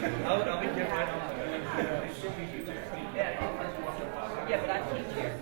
I'll be here right on. Yeah, but I teach here.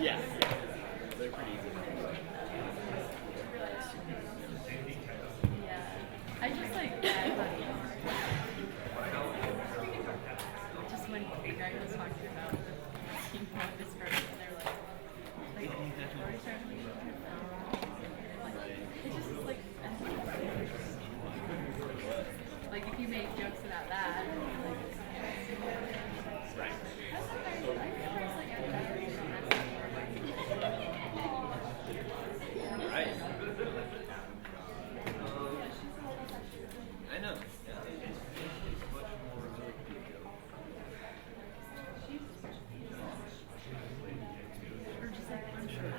Yeah. They're pretty easy. Yeah. I just like just when the guy was talking about the team of this person, they're like already starting to it just is like if you make jokes about that, Right. Right. I know. or just like unsure.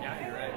Yeah, you're right.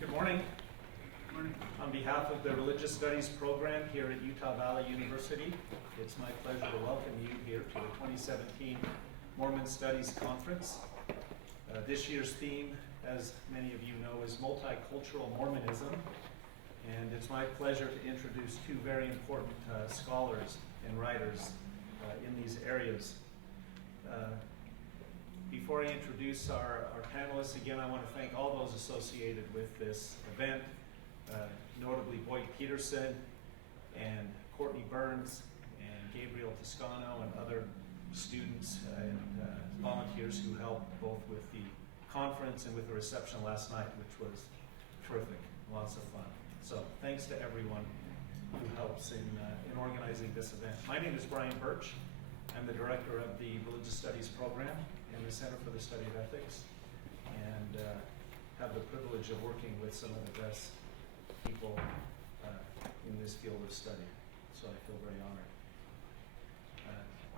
Good morning. On behalf of the Religious Studies program here at Utah Valley University, it's my pleasure to welcome you here to the 2017 Mormon Studies Conference. This year's theme, as many of you know, is multicultural Mormonism, and it's my pleasure to introduce two very important scholars and writers in these areas. Before I introduce our panelists, again, I want to thank all those associated with this event, notably Boyd Peterson and Courtney Burns and Gabriel Toscano and other students and volunteers who helped both with the conference and with the reception last night, which was terrific, lots of fun. So thanks to everyone who helps in organizing this event. My name is Brian Birch. I'm the director of the Religious Studies program in the Center for the Study of Ethics, and have the privilege of working with some of the best people in this field of study. So I feel very honored.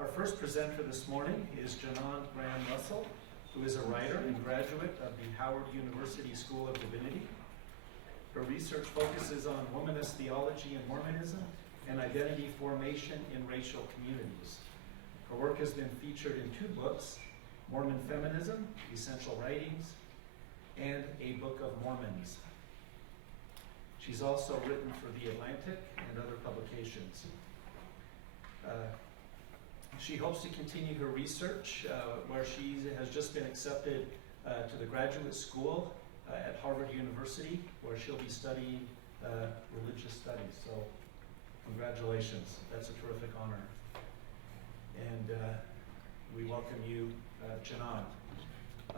Our first presenter this morning is Janan Graham-Russell, who is a writer and graduate of the Howard University School of Divinity. Her research focuses on womanist theology and Mormonism and identity formation in racial communities. Her work has been featured in two books, Mormon Feminism, Essential Writings, and A Book of Mormons. She's also written for The Atlantic and other publications. She hopes to continue her research, where she has just been accepted to the graduate school at Harvard University, where she'll be studying religious studies. So congratulations, that's a terrific honor. And we welcome you, Janan.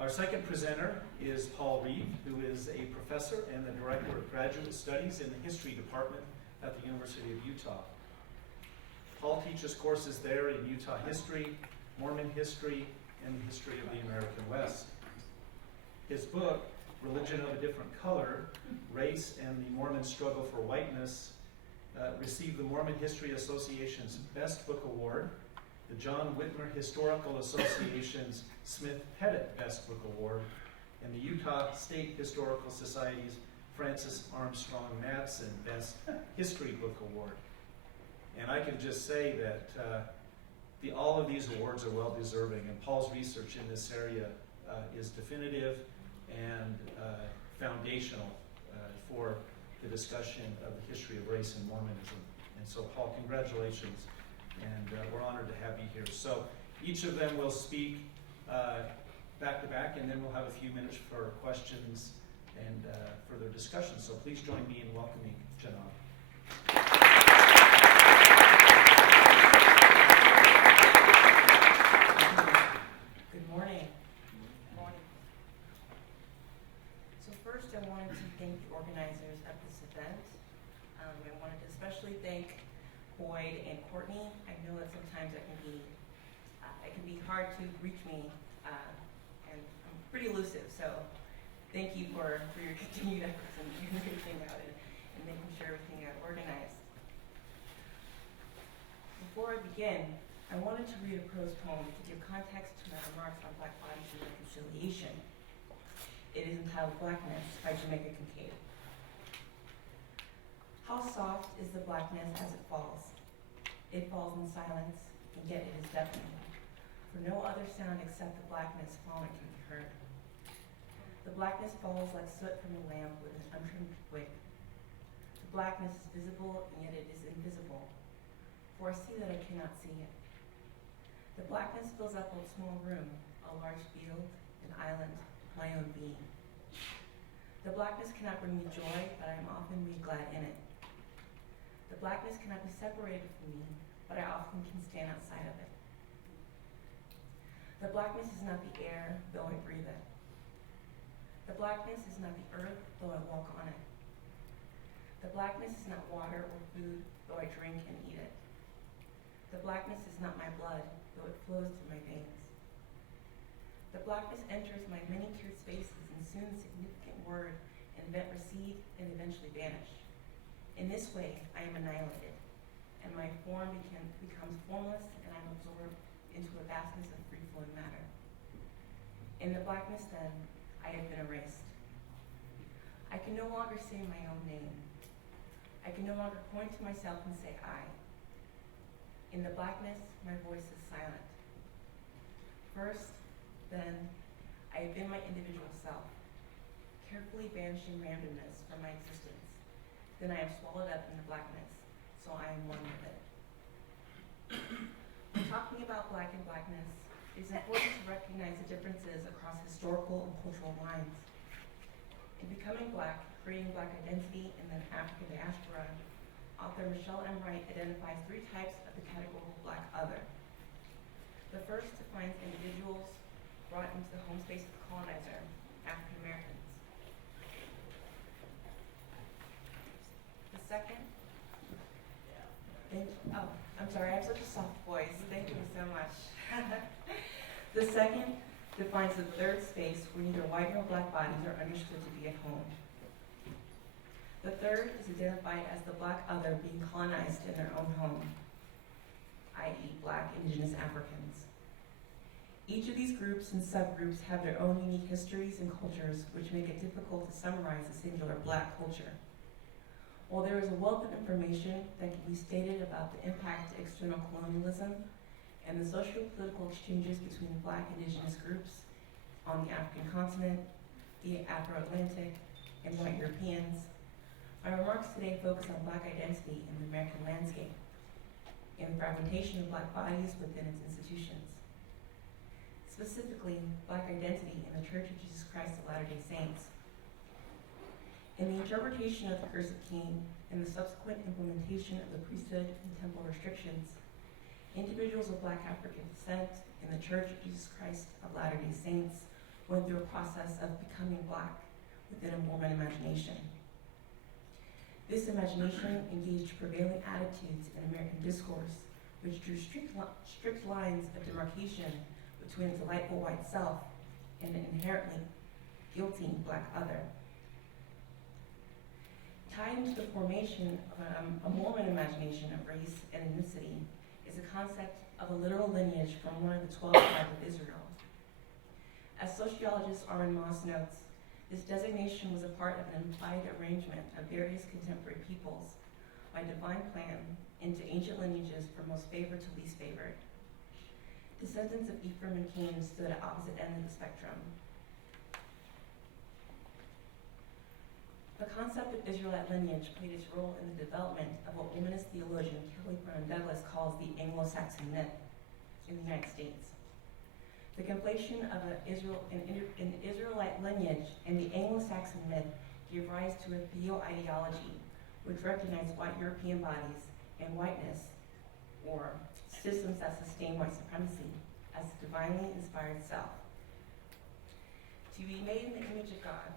Our second presenter is Paul Reeve, who is a professor and the director of graduate studies in the history department at the University of Utah. Paul teaches courses there in Utah history, Mormon history, and the history of the American West. His book, Religion of a Different Color, Race and the Mormon Struggle for Whiteness, received the Mormon History Association's Best Book Award, the John Whitmer Historical Association's Smith Pettit Best Book Award, and the Utah State Historical Society's Francis Armstrong Madsen Best History Book Award. And I can just say that all of these awards are well deserving, and Paul's research in this area is definitive and foundational for the discussion of the history of race and Mormonism. And so, Paul, congratulations, and we're honored to have you here. So each of them will speak back to back, and then we'll have a few minutes for questions and further discussion. So please join me in welcoming Janan. Good morning. So first I wanted to thank the organizers of this event. I wanted to especially thank Boyd and Courtney. I know that sometimes it can be hard to reach me, and I'm pretty elusive, so thank you for your continued efforts in getting everything out and making sure everything got organized. Before I begin, I wanted to read a prose poem to give context to my remarks on Black bodies and reconciliation. It is entitled Blackness by Jamaica Kincaid. How soft is the blackness as it falls. It falls in silence, and yet it is deafening. For no other sound except the blackness falling can be heard. The blackness falls like soot from a lamp with an untrimmed wick. The blackness is visible, and yet it is invisible, for I see that I cannot see it. The blackness fills up a small room, a large field, an island, my own being. The blackness cannot bring me joy, but I am often made glad in it. The blackness cannot be separated from me, but I often can stand outside of it. The blackness is not the air, though I breathe it. The blackness is not the earth, though I walk on it. The blackness is not water or food, though I drink and eat it. The blackness is not my blood, though it flows through my veins. The blackness enters my many-tiered spaces and soon significant word and event recede and eventually vanish. In this way, I am annihilated, and my form becomes formless, and I am absorbed into a vastness of free-flowing matter. In the blackness, then, I have been erased. I can no longer say my own name. I can no longer point to myself and say I. In the blackness, my voice is silent. First, then, I have been my individual self, carefully banishing randomness from my existence. Then I am swallowed up in the blackness, so I am one with it. When talking about black and blackness, it is important to recognize the differences across historical and cultural lines. In Becoming Black, Creating Black Identity in the African Diaspora, author Michelle M. Wright identifies three types of the categorical Black other. The first defines individuals brought into the home space of the colonizer, African Americans. The second, I'm sorry, I have such a soft voice. Thank you so much. The second defines the third space where neither white nor black bodies are understood to be at home. The third is identified as the Black other being colonized in their own home, i.e. Black indigenous Africans. Each of these groups and subgroups have their own unique histories and cultures, which make it difficult to summarize the singular Black culture. While there is a wealth of information that can be stated about the impact of external colonialism and the socio-political exchanges between Black indigenous groups on the African continent, the Afro-Atlantic, and white Europeans, My remarks today focus on Black identity in the American landscape, in the fragmentation of Black bodies within its institutions. Specifically, Black identity in the Church of Jesus Christ of Latter-day Saints. In the interpretation of the Curse of Cain and the subsequent implementation of the priesthood and temple restrictions, individuals of Black African descent in the Church of Jesus Christ of Latter-day Saints went through a process of becoming Black within a Mormon imagination. This imagination engaged prevailing attitudes in American discourse, which drew strict lines of demarcation between a delightful white self and an inherently guilty Black other. Tied into the formation of a Mormon imagination of race and ethnicity is the concept of a literal lineage from one of the 12 tribes of Israel. As sociologist Aaron Moss notes, this designation was a part of an implied arrangement of various contemporary peoples by divine plan into ancient lineages from most favored to least favored. Descendants of Ephraim and Cain stood at opposite ends of the spectrum. The concept of Israelite lineage played its role in the development of what womanist theologian Kelly Brown Douglas calls the Anglo-Saxon myth in the United States. The conflation of an Israelite lineage and the Anglo-Saxon myth gave rise to a theo-ideology which recognized white European bodies and whiteness, or systems that sustain white supremacy, as the divinely inspired self. To be made in the image of God,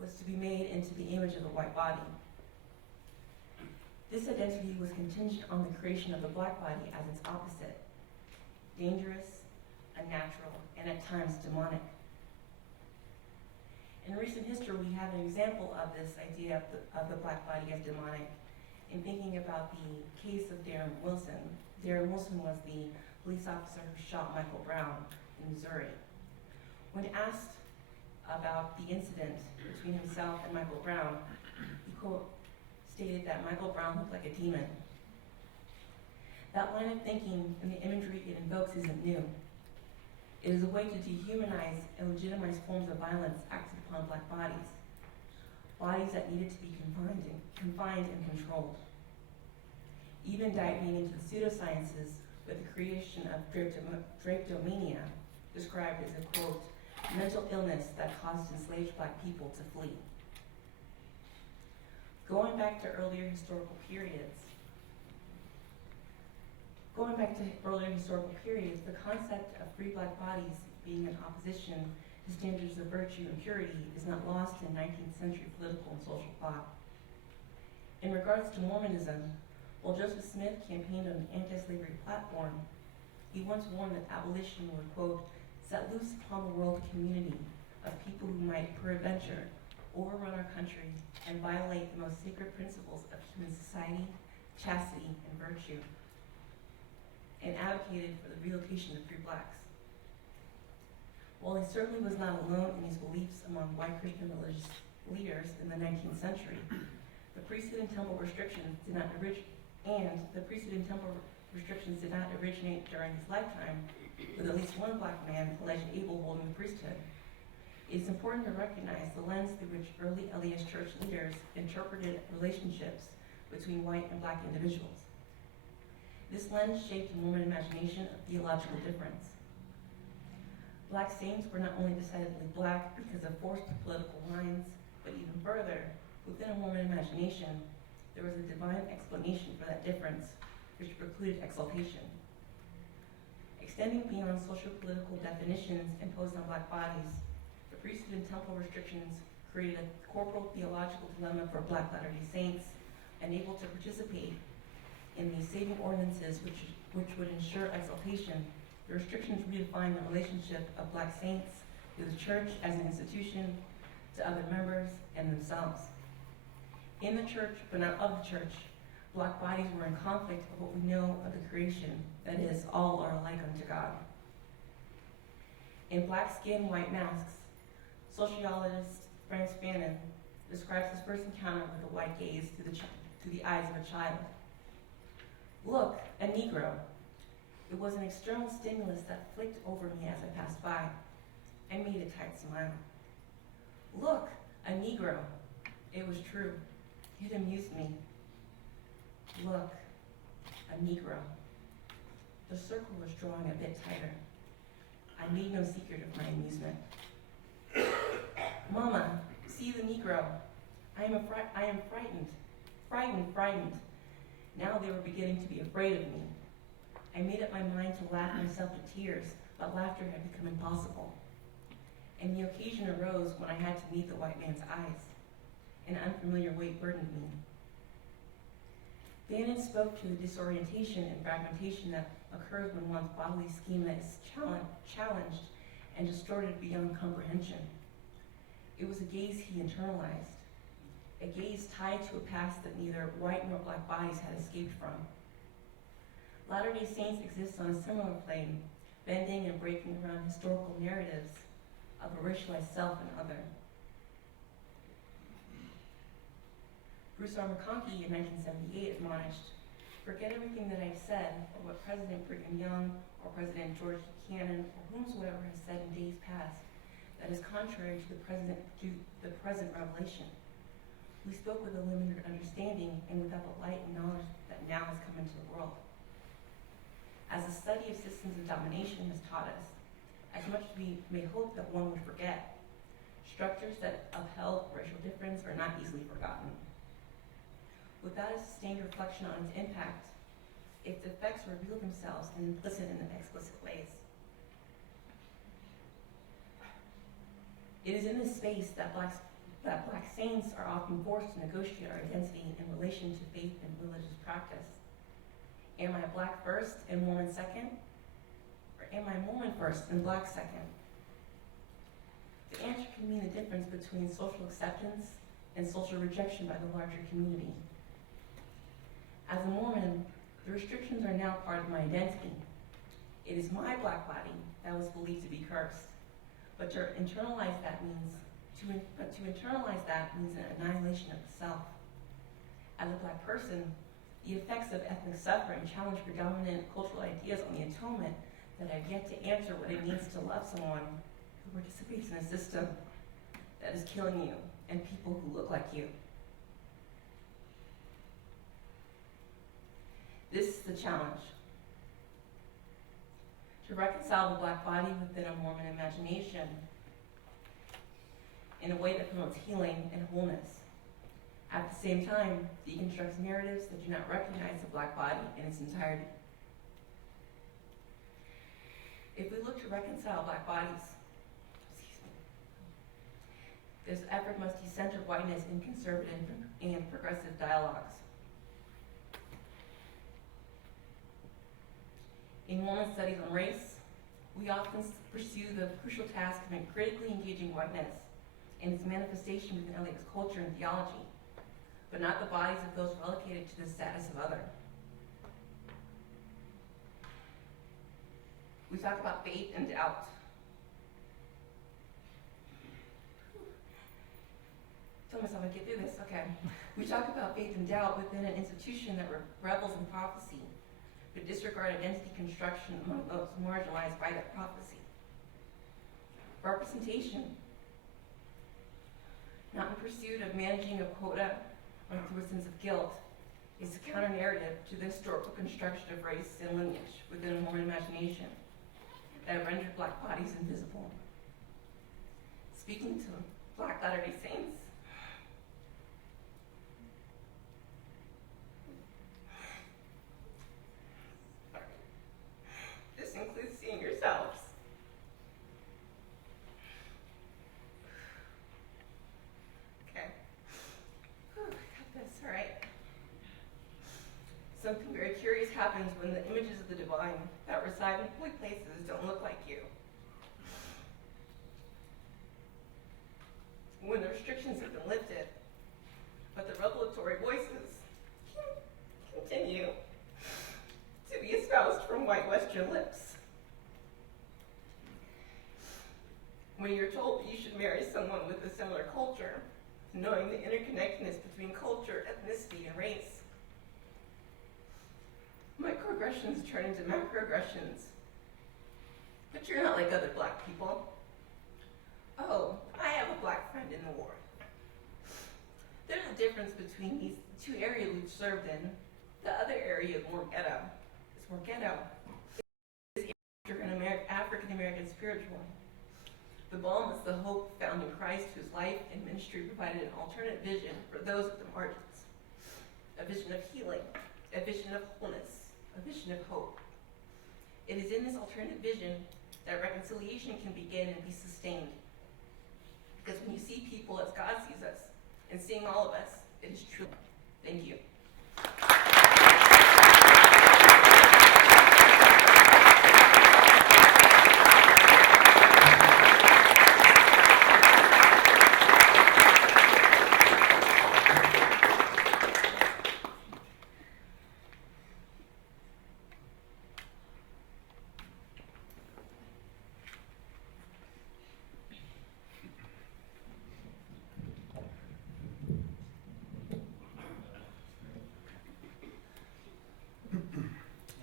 was to be made into the image of the white body. This identity was contingent on the creation of the Black body as its opposite, dangerous, unnatural, and at times demonic. In recent history, we have an example of this idea of the Black body as demonic in thinking about the case of Darren Wilson. Darren Wilson was the police officer who shot Michael Brown in Missouri. When asked about the incident between himself and Michael Brown, he stated that Michael Brown looked like a demon. That line of thinking and the imagery it invokes isn't new. It is a way to dehumanize and legitimize forms of violence acted upon Black bodies, bodies that needed to be confined and controlled. Even diving into the pseudosciences with the creation of drapetomania, described as a, quote, mental illness that caused enslaved Black people to flee. Going back to earlier historical periods, the concept of free Black bodies being in opposition to standards of virtue and purity is not lost in 19th century political and social thought. In regards to Mormonism, while Joseph Smith campaigned on an anti-slavery platform, he once warned that abolition would, quote, set loose upon the world a community of people who might peradventure overrun our country and violate the most sacred principles of human society, chastity, and virtue, and advocated for the relocation of free Blacks. While he certainly was not alone in his beliefs among white Christian religious leaders in the 19th century, the priesthood and temple restrictions did not originate during his lifetime, with at least one Black man alleged able holding the priesthood. It is important to recognize the lens through which early LDS church leaders interpreted relationships between white and Black individuals. This lens shaped the Mormon imagination of theological difference. Black saints were not only decidedly Black because of forced political lines, but even further, within a Mormon imagination, there was a divine explanation for that difference, which precluded exaltation. Extending beyond social-political definitions imposed on Black bodies, the priesthood and temple restrictions created a corporal theological dilemma for Black Latter-day Saints, unable to participate in the saving ordinances which would ensure exaltation. The restrictions redefined the relationship of Black saints to the church as an institution, to other members, and themselves. In the church, but not of the church, Black bodies were in conflict with what we know of the creation, that is, all are alike unto God. In Black Skin, White Masks, sociologist Frank Spannon describes his first encounter with the white gaze through the eyes of a child. Look, a Negro. It was an external stimulus that flicked over me as I passed by. I made a tight smile. Look, a Negro. It was true. It amused me. Look, a Negro. The circle was drawing a bit tighter. I made no secret of my amusement. Mama, see the Negro. I am frightened. Frightened. Now they were beginning to be afraid of me. I made up my mind to laugh myself to tears, but laughter had become impossible. And the occasion arose when I had to meet the white man's eyes. An unfamiliar weight burdened me. Bannon spoke to the disorientation and fragmentation that occurs when one's bodily schema is challenged and distorted beyond comprehension. It was a gaze he internalized, a gaze tied to a past that neither white nor black bodies had escaped from. Latter-day Saints exist on a similar plane, bending and breaking around historical narratives of a racialized self and other. Bruce R. McConkie in 1978 admonished, "Forget everything that I've said, or what President Brigham Young, or President George Buchanan, or whomsoever has said in days past, that is contrary to the present revelation. We spoke with a limited understanding and without the light and knowledge that now has come into the world. As the study of systems of domination has taught us, as much as we may hope that one would forget, structures that upheld racial difference are not easily forgotten. Without a sustained reflection on its impact, its effects reveal themselves in implicit and explicit ways. It is in this space that black saints are often forced to negotiate our identity in relation to faith and religious practice. Am I black first and Mormon second? Or am I Mormon first and black second? The answer can mean the difference between social acceptance and social rejection by the larger community. As a Mormon, the restrictions are now part of my identity. It is my black body that was believed to be cursed. But to internalize that means an annihilation of the self. As a black person, the effects of ethnic suffering challenge predominant cultural ideas on the atonement that have yet to answer what it means to love someone who participates in a system that is killing you and people who look like you. This is the challenge. To reconcile the black body within a Mormon imagination in a way that promotes healing and wholeness. At the same time, deconstructs narratives that do not recognize the black body in its entirety. If we look to reconcile black bodies, this effort must decenter whiteness in conservative and progressive dialogues. In Mormon studies on race, we often pursue the crucial task of critically engaging whiteness and its manifestation within LA's culture and theology, but not the bodies of those relegated to the status of other. We talk about faith and doubt. Tell myself I get through this, okay. We talk about faith and doubt within an institution that revels in prophecy, but disregard identity construction among those marginalized by that prophecy. Representation, not in pursuit of managing a quota or through a sense of guilt, is the counter-narrative to the historical construction of race and lineage within a Mormon imagination that rendered black bodies invisible. Speaking to Black Latter-day Saints, this includes seeing yourselves. Okay. Whew, I got this, all right. Something very curious happens when the images of the divine that reside in holy places don't look like you. When the restrictions have been lifted, but the revelatory voices continue to be espoused from white Western lips. When you're told that you should marry someone with a similar culture, knowing the interconnectedness between culture, ethnicity, and race, microaggressions turn into macroaggressions. But you're not like other black people. Oh, I have a black friend in the war. There's a difference between these two areas we've served in. The other area is more ghetto. It's more ghetto. It's African-American spiritual. The Balm is the hope found in Christ, whose life and ministry provided an alternate vision for those at the margins. A vision of healing, a vision of wholeness, a vision of hope. It is in this alternate vision that reconciliation can begin and be sustained. Because when you see people as God sees us, and seeing all of us, it is true. Thank you.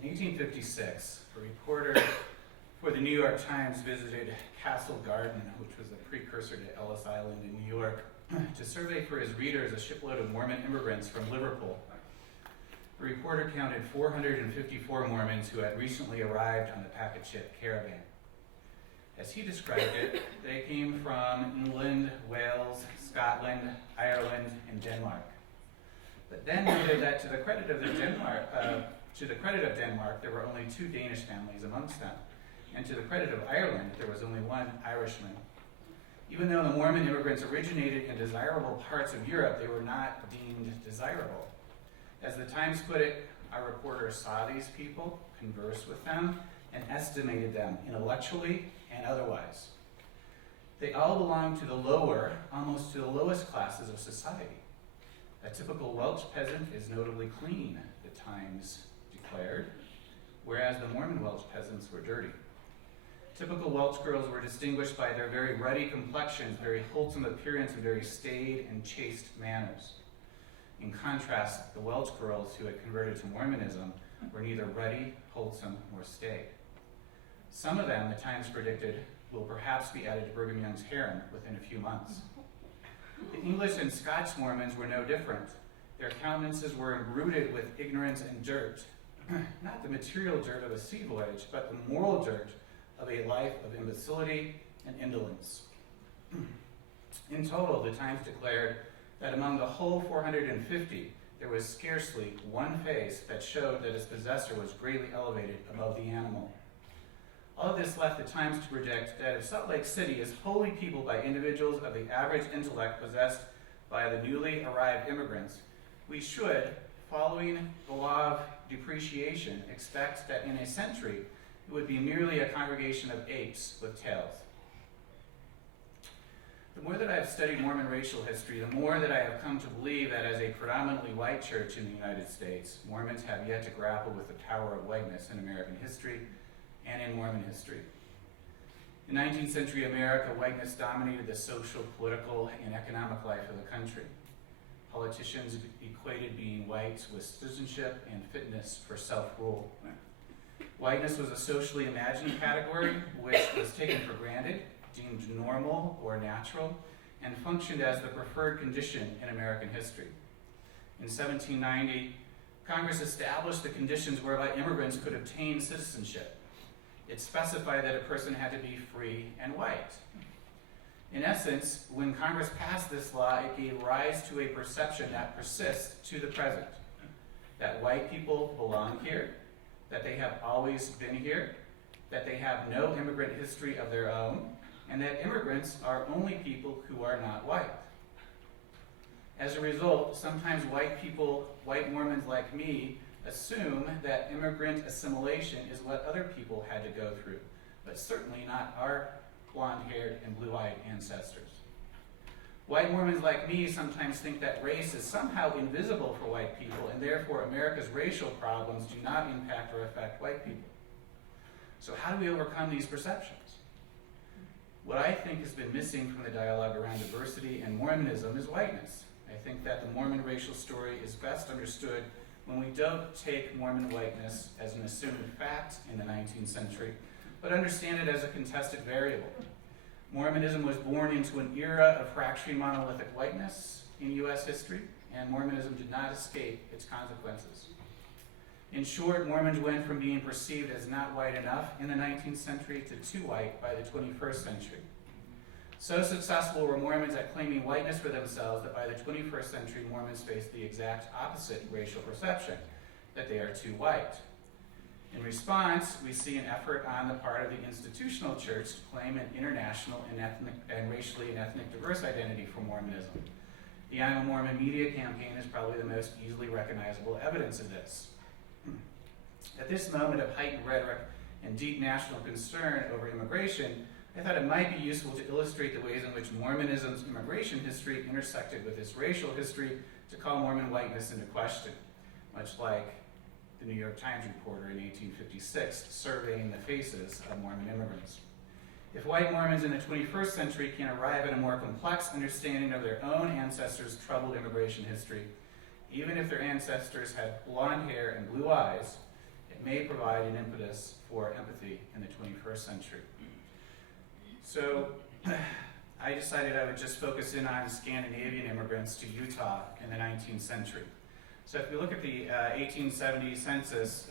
1856, a reporter for the New York Times visited Castle Garden, which was a precursor to Ellis Island in New York, to survey for his readers a shipload of Mormon immigrants from Liverpool. The reporter counted 454 Mormons who had recently arrived on the packet ship Caravan. As he described it, they came from England, Wales, Scotland, Ireland, and Denmark. But then noted that to the credit of Denmark, there were only 2 Danish families amongst them, and to the credit of Ireland, there was only 1 Irishman. Even though the Mormon immigrants originated in desirable parts of Europe, they were not deemed desirable. As the Times put it, our reporter saw these people, conversed with them, and estimated them intellectually and otherwise. They all belonged to the lower, almost to the lowest classes of society. A typical Welsh peasant is notably clean, the Times declared, whereas the Mormon Welsh peasants were dirty. Typical Welsh girls were distinguished by their very ruddy complexions, very wholesome appearance, and very staid and chaste manners. In contrast, the Welsh girls who had converted to Mormonism were neither ruddy, wholesome, nor staid. Some of them, the Times predicted, will perhaps be added to Brigham Young's harem within a few months. The English and Scotch Mormons were no different. Their countenances were rooted with ignorance and dirt, not the material dirt of a sea voyage, but the moral dirt of a life of imbecility and indolence. In total, the Times declared that among the whole 450, there was scarcely one face that showed that its possessor was greatly elevated above the animal. All of this left the Times to predict that if Salt Lake City is wholly peopled by individuals of the average intellect possessed by the newly arrived immigrants, we should, following the law of depreciation, expect that in a century it would be merely a congregation of apes with tails. The more that I have studied Mormon racial history, the more that I have come to believe that as a predominantly white church in the United States, Mormons have yet to grapple with the power of whiteness in American history and in Mormon history. In 19th century America, whiteness dominated the social, political, and economic life of the country. Politicians equated being white with citizenship and fitness for self-rule. Whiteness was a socially imagined category which was taken for granted, deemed normal or natural, and functioned as the preferred condition in American history. In 1790, Congress established the conditions whereby immigrants could obtain citizenship. It specified that a person had to be free and white. In essence, when Congress passed this law, it gave rise to a perception that persists to the present, that white people belong here, that they have always been here, that they have no immigrant history of their own, and that immigrants are only people who are not white. As a result, sometimes white Mormons like me, assume that immigrant assimilation is what other people had to go through, but certainly not our blonde-haired and blue-eyed ancestors. White Mormons like me sometimes think that race is somehow invisible for white people, and therefore America's racial problems do not impact or affect white people. So how do we overcome these perceptions? What I think has been missing from the dialogue around diversity and Mormonism is whiteness. I think that the Mormon racial story is best understood when we don't take Mormon whiteness as an assumed fact in the 19th century, but understand it as a contested variable. Mormonism was born into an era of fracturing monolithic whiteness in U.S. history, and Mormonism did not escape its consequences. In short, Mormons went from being perceived as not white enough in the 19th century to too white by the 21st century. So successful were Mormons at claiming whiteness for themselves that by the 21st century, Mormons faced the exact opposite racial perception, that they are too white. In response, we see an effort on the part of the institutional church to claim an international and racially and ethnic diverse identity for Mormonism. The I'm a Mormon media campaign is probably the most easily recognizable evidence of this. At this moment of heightened rhetoric and deep national concern over immigration, I thought it might be useful to illustrate the ways in which Mormonism's immigration history intersected with its racial history to call Mormon whiteness into question, much like the New York Times reporter in 1856 surveying the faces of Mormon immigrants. If white Mormons in the 21st century can arrive at a more complex understanding of their own ancestors' troubled immigration history, even if their ancestors had blonde hair and blue eyes, it may provide an impetus for empathy in the 21st century. So I decided I would just focus in on Scandinavian immigrants to Utah in the 19th century. So if you look at the 1870 census,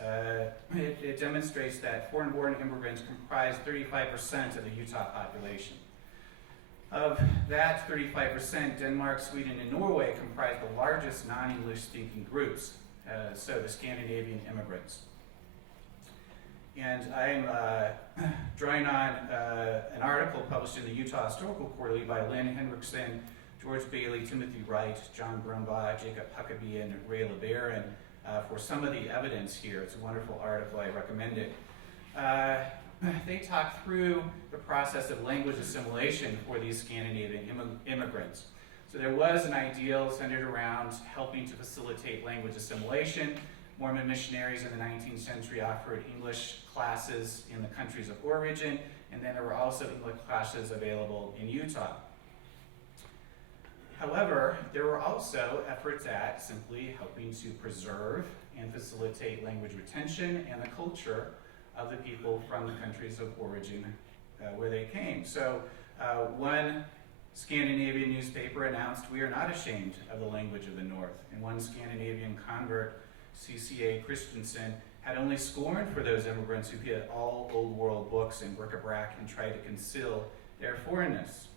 it demonstrates that foreign-born immigrants comprise 35% of the Utah population. Of that 35%, Denmark, Sweden, and Norway comprise the largest non-English speaking groups, so the Scandinavian immigrants. And I'm drawing on an article published in the Utah Historical Quarterly by Lynn Henriksen, George Bailey, Timothy Wright, John Brumbaugh, Jacob Huckabee, and Ray LeBaron for some of the evidence here. It's a wonderful article. I recommend it. They talk through the process of language assimilation for these Scandinavian immigrants. So there was an ideal centered around helping to facilitate language assimilation. Mormon missionaries in the 19th century offered English classes in the countries of origin, and then there were also English classes available in Utah. However, there were also efforts at simply helping to preserve and facilitate language retention and the culture of the people from the countries of origin where they came. So one Scandinavian newspaper announced, "We are not ashamed of the language of the North." And one Scandinavian convert, CCA Christensen, had only scorn for those immigrants who hid all old world books and bric-a-brac and tried to conceal their foreignness.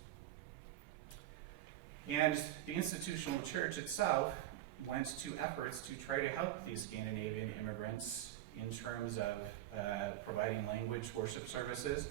And the institutional church itself went to efforts to try to help these Scandinavian immigrants in terms of providing language worship services,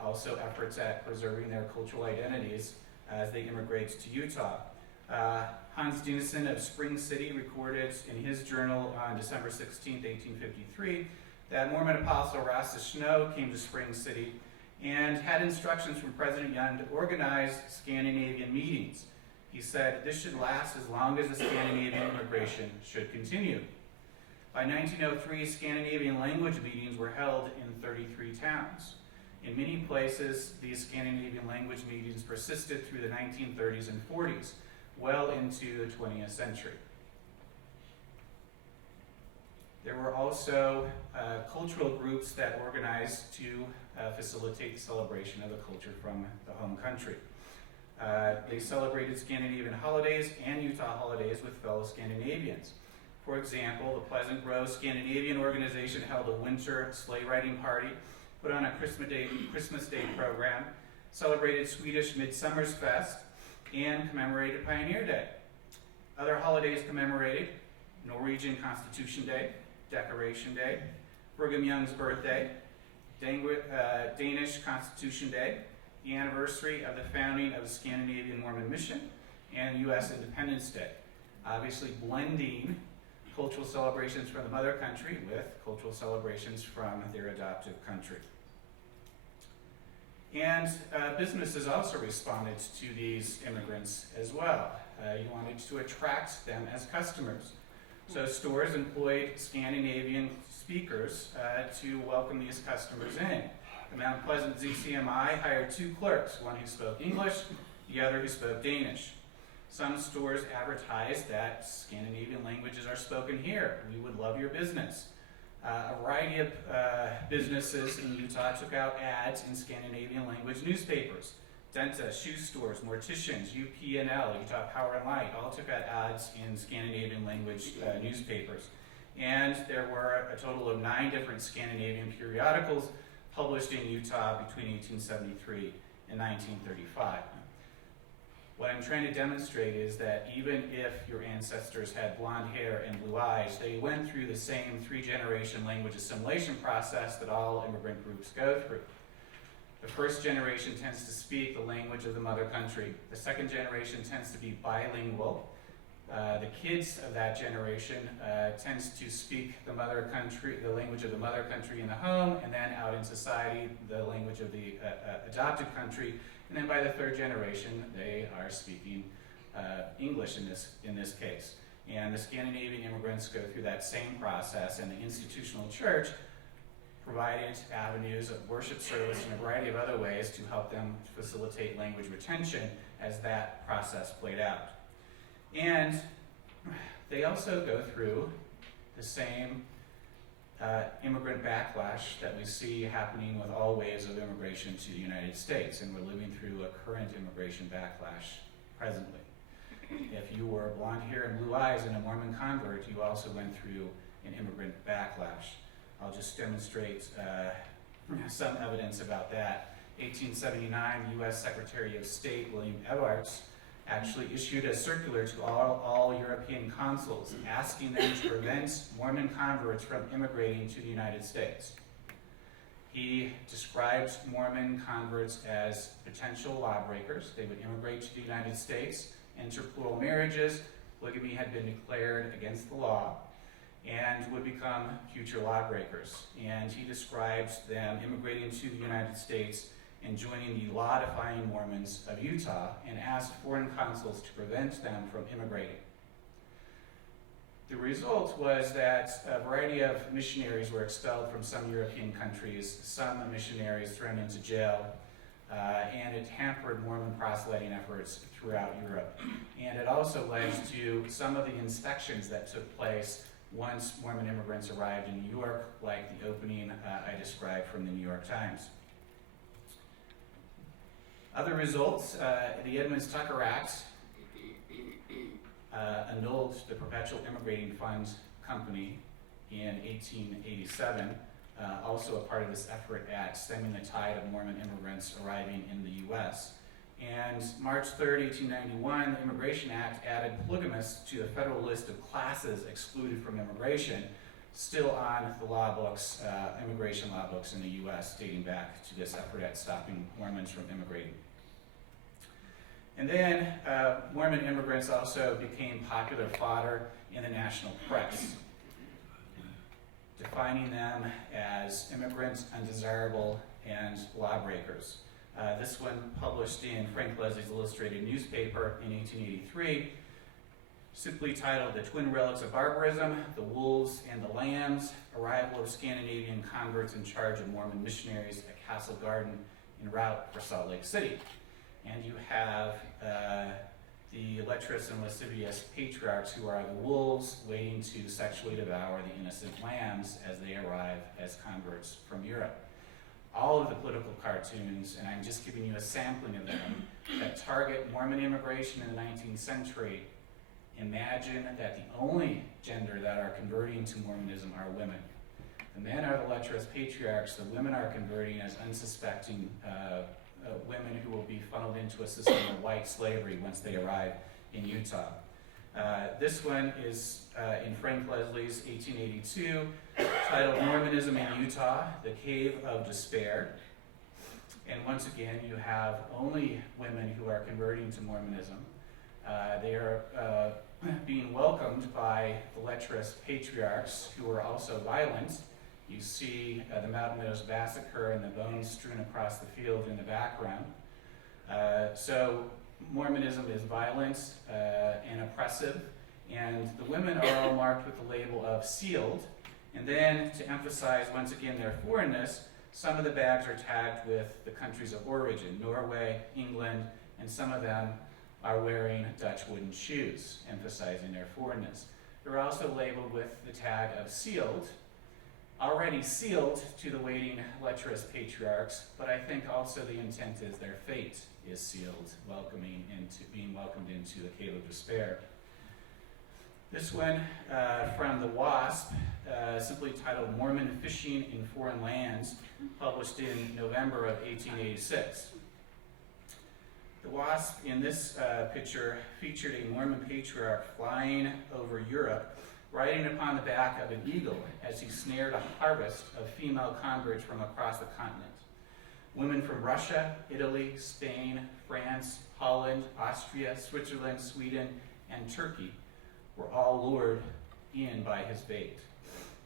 also efforts at preserving their cultural identities as they immigrate to Utah. Hans Dinesen of Spring City recorded in his journal on December 16, 1853, that Mormon apostle Rastus Snow came to Spring City and had instructions from President Young to organize Scandinavian meetings. He said, "This should last as long as the Scandinavian immigration should continue." By 1903, Scandinavian language meetings were held in 33 towns. In many places, these Scandinavian language meetings persisted through the 1930s and 40s, well into the 20th century. There were also cultural groups that organized to facilitate the celebration of the culture from the home country. They celebrated Scandinavian holidays and Utah holidays with fellow Scandinavians. For example, the Pleasant Grove Scandinavian organization held a winter sleigh riding party, put on a Christmas Day program, celebrated Swedish Midsummersfest, and commemorated Pioneer Day. Other holidays commemorated Norwegian Constitution Day, Decoration Day, Brigham Young's birthday, Danish Constitution Day, the anniversary of the founding of the Scandinavian Mormon Mission, and U.S. Independence Day. Obviously blending cultural celebrations from the mother country with cultural celebrations from their adoptive country. And businesses also responded to these immigrants as well. You wanted to attract them as customers. So stores employed Scandinavian speakers to welcome these customers in. The Mount Pleasant ZCMI hired 2 clerks, one who spoke English, the other who spoke Danish. Some stores advertised that Scandinavian languages are spoken here. We would love your business. A variety of businesses in Utah took out ads in Scandinavian language newspapers. Denta, shoe stores, morticians, UPNL, Utah Power and Light, all took out ads in Scandinavian language newspapers. And there were a total of 9 different Scandinavian periodicals published in Utah between 1873 and 1935. What I'm trying to demonstrate is that even if your ancestors had blonde hair and blue eyes, they went through the same 3-generation language assimilation process that all immigrant groups go through. The first generation tends to speak the language of the mother country. The second generation tends to be bilingual. The kids of that generation tends to speak the language of the mother country in the home, and then out in society, the language of the adopted country. And then by the 3rd generation, they are speaking English in this case. And the Scandinavian immigrants go through that same process, and the institutional church provided avenues of worship service and a variety of other ways to help them facilitate language retention as that process played out. And they also go through the same immigrant backlash that we see happening with all waves of immigration to the United States, and we're living through a current immigration backlash presently. If you were blonde hair and blue eyes and a Mormon convert, you also went through an immigrant backlash. I'll just demonstrate some evidence about that. 1879, U.S. Secretary of State William Evarts actually issued a circular to all European consuls asking them to prevent Mormon converts from immigrating to the United States. He describes Mormon converts as potential lawbreakers. They would immigrate to the United States, enter plural marriages, polygamy had been declared against the law, and would become future lawbreakers. And he describes them immigrating to the United States and joining the law-defying Mormons of Utah, and asked foreign consuls to prevent them from immigrating. The result was that a variety of missionaries were expelled from some European countries, some missionaries thrown into jail, and it hampered Mormon proselyting efforts throughout Europe. And it also led to some of the inspections that took place once Mormon immigrants arrived in New York, like the opening I described from the New York Times. Other results, the Edmunds-Tucker Act annulled the Perpetual Immigrating Fund Company in 1887, also a part of this effort at stemming the tide of Mormon immigrants arriving in the U.S. And March 3rd, 1891, the Immigration Act added polygamists to the federal list of classes excluded from immigration, still on the law books, immigration law books in the U.S., dating back to this effort at stopping Mormons from immigrating. And then Mormon immigrants also became popular fodder in the national press, defining them as immigrants, undesirable, and lawbreakers. This one, published in Frank Leslie's Illustrated Newspaper in 1883, simply titled "The Twin Relics of Barbarism, the Wolves and the Lambs, Arrival of Scandinavian Converts in Charge of Mormon Missionaries at Castle Garden en route for Salt Lake City." And you have the lecherous and lascivious patriarchs who are the wolves waiting to sexually devour the innocent lambs as they arrive as converts from Europe. All of the political cartoons, and I'm just giving you a sampling of them, that target Mormon immigration in the 19th century, imagine that the only gender that are converting to Mormonism are women. The men are the lecherous patriarchs, the women are converting as unsuspecting women who will be funneled into a system of white slavery once they arrive in Utah. This one is in Frank Leslie's 1882, titled "Mormonism in Utah, the Cave of Despair." And once again, you have only women who are converting to Mormonism. They are being welcomed by the lecherous patriarchs who are also violent. You see the Mountain Meadows Massacre and the bones strewn across the field in the background. So Mormonism is violent and oppressive, and the women are all marked with the label of sealed. And then, to emphasize once again their foreignness, some of the bags are tagged with the countries of origin, Norway, England, and some of them are wearing Dutch wooden shoes, emphasizing their foreignness. They're also labeled with the tag of sealed, already sealed to the waiting lecherous patriarchs, but I think also the intent is their fate is sealed, being welcomed into the cave of despair. This one from the WASP, simply titled Mormon Fishing in Foreign Lands, published in November of 1886. The WASP in this picture featured a Mormon patriarch flying over Europe, riding upon the back of an eagle as he snared a harvest of female converts from across the continent. Women from Russia, Italy, Spain, France, Holland, Austria, Switzerland, Sweden, and Turkey were all lured in by his bait.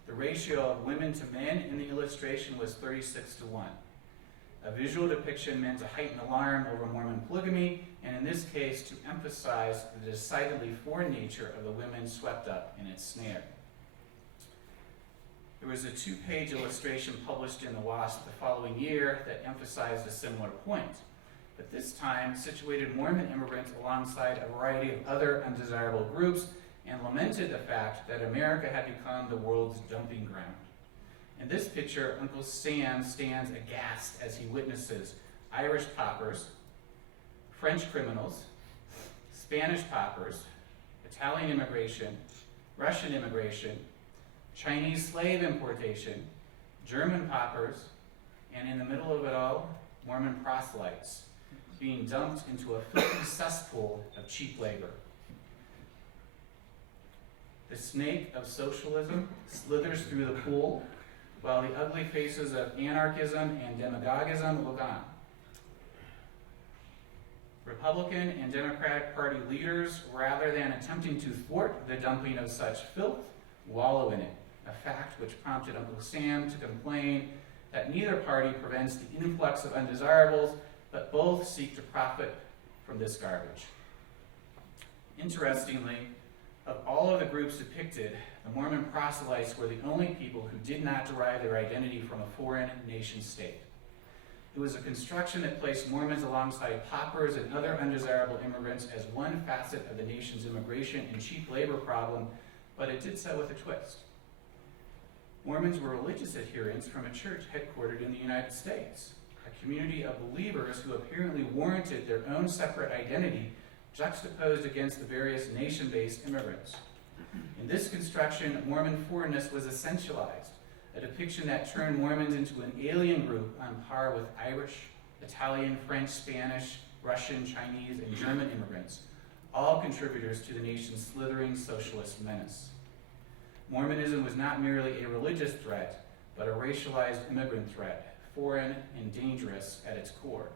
The ratio of women to men in the illustration was 36-1. A visual depiction meant to heighten alarm over Mormon polygamy, and in this case to emphasize the decidedly foreign nature of the women swept up in its snare. There was a 2-page illustration published in the WASP the following year that emphasized a similar point, but this time situated Mormon immigrants alongside a variety of other undesirable groups and lamented the fact that America had become the world's dumping ground. In this picture, Uncle Sam stands aghast as he witnesses Irish paupers, French criminals, Spanish paupers, Italian immigration, Russian immigration, Chinese slave importation, German paupers, and in the middle of it all, Mormon proselytes being dumped into a filthy cesspool of cheap labor. The snake of socialism slithers through the pool, while the ugly faces of anarchism and demagogism look on. Republican and Democratic Party leaders, rather than attempting to thwart the dumping of such filth, wallow in it, a fact which prompted Uncle Sam to complain that neither party prevents the influx of undesirables, but both seek to profit from this garbage. Interestingly, of all of the groups depicted, the Mormon proselytes were the only people who did not derive their identity from a foreign nation state. It was a construction that placed Mormons alongside paupers and other undesirable immigrants as one facet of the nation's immigration and cheap labor problem, but it did so with a twist. Mormons were religious adherents from a church headquartered in the United States, a community of believers who apparently warranted their own separate identity juxtaposed against the various nation-based immigrants. In this construction, Mormon foreignness was essentialized, a depiction that turned Mormons into an alien group on par with Irish, Italian, French, Spanish, Russian, Chinese, and German immigrants, all contributors to the nation's slithering socialist menace. Mormonism was not merely a religious threat, but a racialized immigrant threat, foreign and dangerous at its core.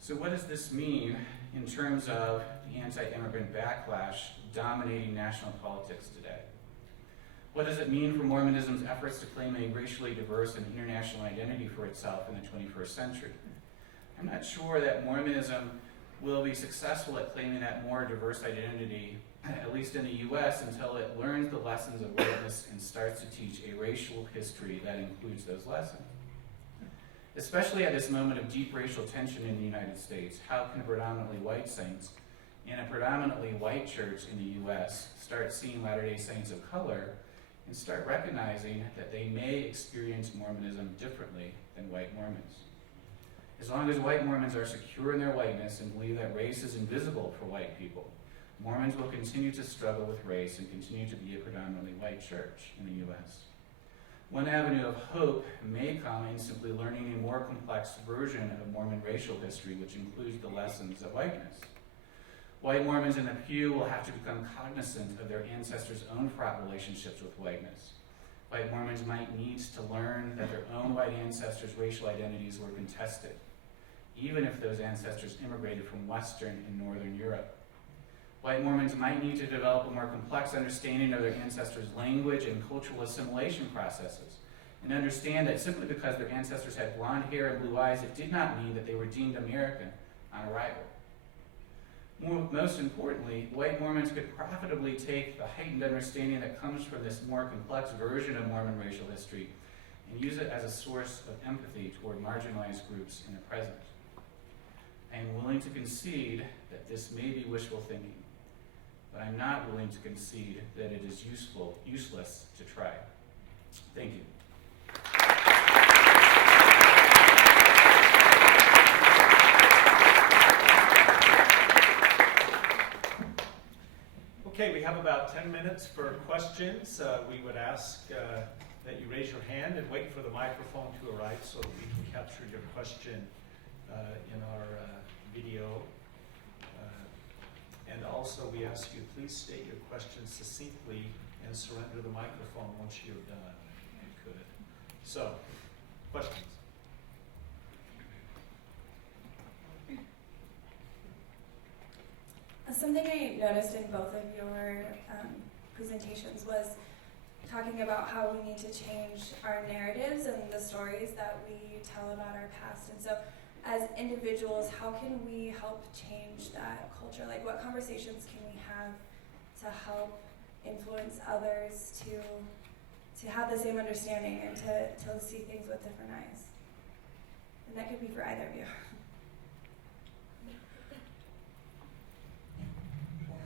So what does this mean in terms of the anti-immigrant backlash dominating national politics today? What does it mean for Mormonism's efforts to claim a racially diverse and international identity for itself in the 21st century? I'm not sure that Mormonism will be successful at claiming that more diverse identity, at least in the U.S., until it learns the lessons of whiteness and starts to teach a racial history that includes those lessons. Especially at this moment of deep racial tension in the United States, how can predominantly white saints in a predominantly white church in the U.S. start seeing Latter-day Saints of color and start recognizing that they may experience Mormonism differently than white Mormons? As long as white Mormons are secure in their whiteness and believe that race is invisible for white people, Mormons will continue to struggle with race and continue to be a predominantly white church in the U.S. One avenue of hope may come in simply learning a more complex version of Mormon racial history, which includes the lessons of whiteness. White Mormons in the pew will have to become cognizant of their ancestors' own fraught relationships with whiteness. White Mormons might need to learn that their own white ancestors' racial identities were contested, even if those ancestors immigrated from Western and Northern Europe. White Mormons might need to develop a more complex understanding of their ancestors' language and cultural assimilation processes, and understand that simply because their ancestors had blonde hair and blue eyes, it did not mean that they were deemed American on arrival. Most importantly, white Mormons could profitably take the heightened understanding that comes from this more complex version of Mormon racial history and use it as a source of empathy toward marginalized groups in the present. I am willing to concede that this may be wishful thinking, but I'm not willing to concede that it is useless to try. Thank you. Okay, we have about 10 minutes for questions. We would ask that you raise your hand and wait for the microphone to arrive so that we can capture your question in our video. And also we ask you please state your question succinctly and surrender the microphone once you're done, if you could. So, questions? Something I noticed in both of your presentations was talking about how we need to change our narratives and the stories that we tell about our past. And so as individuals, how can we help change that culture? Like, what conversations can we have to help influence others to have the same understanding and to see things with different eyes? And that could be for either of you.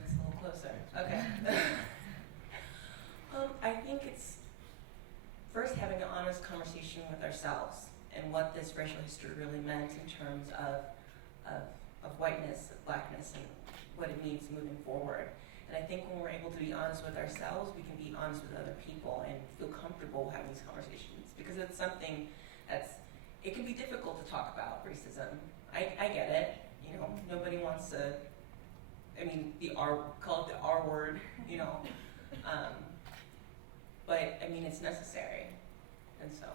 It's a little closer. Okay. I think it's first having an honest conversation with ourselves and what this racial history really meant in terms of whiteness, of blackness, and what it means moving forward. And I think when we're able to be honest with ourselves, we can be honest with other people and feel comfortable having these conversations, because it's something it can be difficult to talk about racism. I get it. You know, nobody wants to. I mean, call it the R word. You know, but I mean, it's necessary, and so.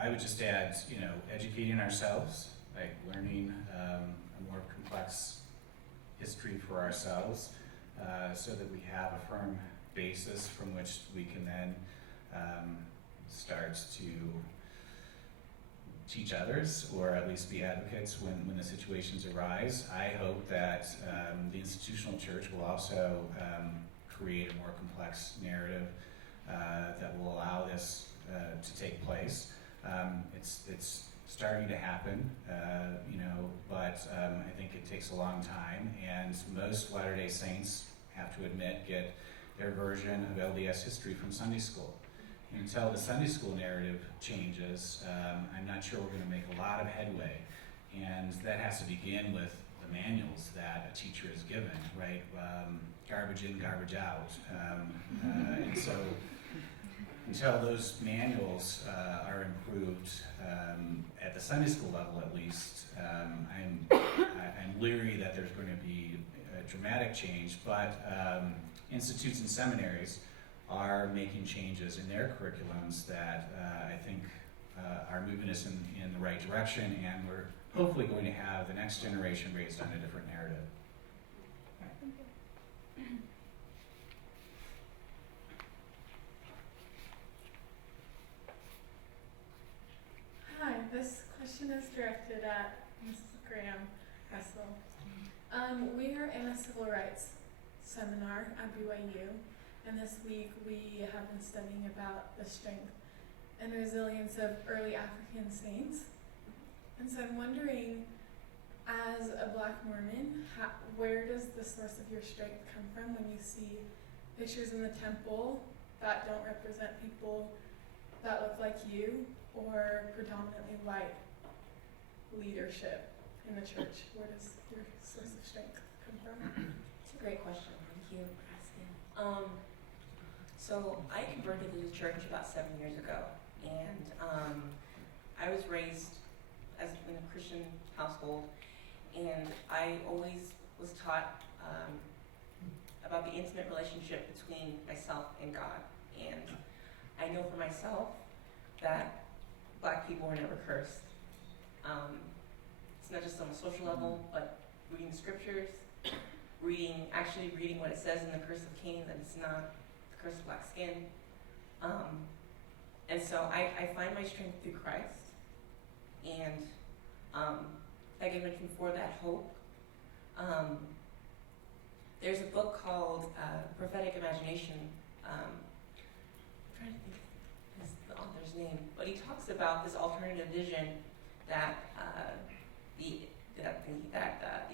I would just add, educating ourselves, like learning a more complex history for ourselves, so that we have a firm basis from which we can then start to teach others, or at least be advocates when the situations arise. I hope that the institutional church will also create a more complex narrative that will allow this to take place. It's starting to happen, but I think it takes a long time, and most Latter-day Saints, have to admit, get their version of LDS history from Sunday school. Until the Sunday school narrative changes, I'm not sure we're going to make a lot of headway, and that has to begin with the manuals that a teacher is given, right? Garbage in, garbage out, and so until those manuals are improved at the Sunday school level, at least, I'm leery that there's going to be a dramatic change. But institutes and seminaries are making changes in their curriculums that I think are moving us in the right direction, and we're hopefully going to have the next generation raised on a different narrative. Hi, this question is directed at Mrs. Graham-Russell. We are in a civil rights seminar at BYU, and this week we have been studying about the strength and resilience of early African saints. And so I'm wondering, as a Black Mormon, where does the source of your strength come from when you see pictures in the temple that don't represent people that look like you, or predominantly white leadership in the church? Where does your source of strength come from? It's a great question. Thank you for asking. So I converted to the church about 7 years ago, and I was raised in a Christian household, and I always was taught about the intimate relationship between myself and God. And I know for myself that Black people were never cursed. It's not just on a social level, but reading scriptures, actually reading what it says in the Curse of Cain, that it's not the curse of black skin. And so I find my strength through Christ. And like I mentioned before, that hope. There's a book called Prophetic Imagination. I'm trying to think of the author's name, but he talks about this alternative vision that the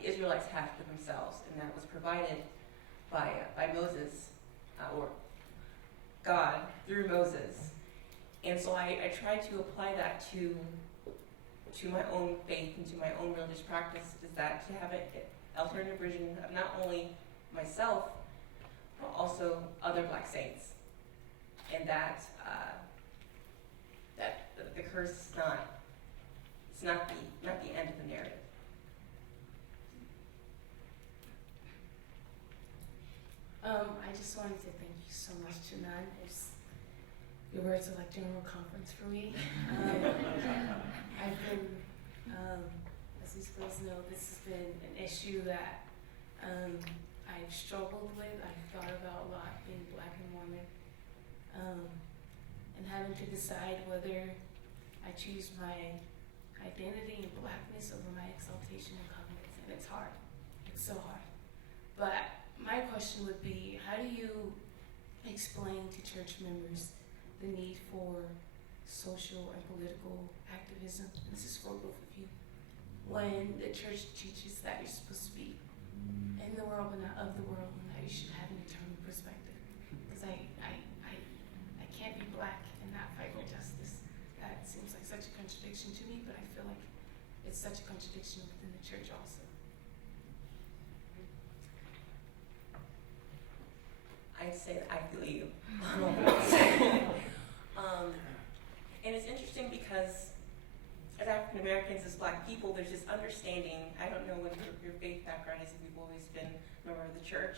Israelites have for themselves, and that was provided by Moses, or God through Moses. And so I try to apply that to my own faith and to my own religious practice, is that to have an alternative version of not only myself, but also other Black saints. And that the curse is not the end of the narrative. I just wanted to thank you so much, Janan. Your words are like General Conference for me. I've been, as these girls know, this has been an issue that I've struggled with. I've thought about a lot being Black and Mormon, and having to decide whether I choose my identity in Blackness over my exaltation in covenants, and it's hard. It's so hard. But my question would be, how do you explain to church members the need for social and political activism? This is for both of you. When the church teaches that you're supposed to be in the world but not of the world, and that you should have an eternal perspective. Because I can't be Black and not fight for justice. That seems like such a contradiction to me, but I feel like it's such a contradiction within the church also. I'd say that I feel you. And it's interesting because as African Americans, as Black people, there's this understanding. I don't know what your faith background is, if you've always been a member of the church.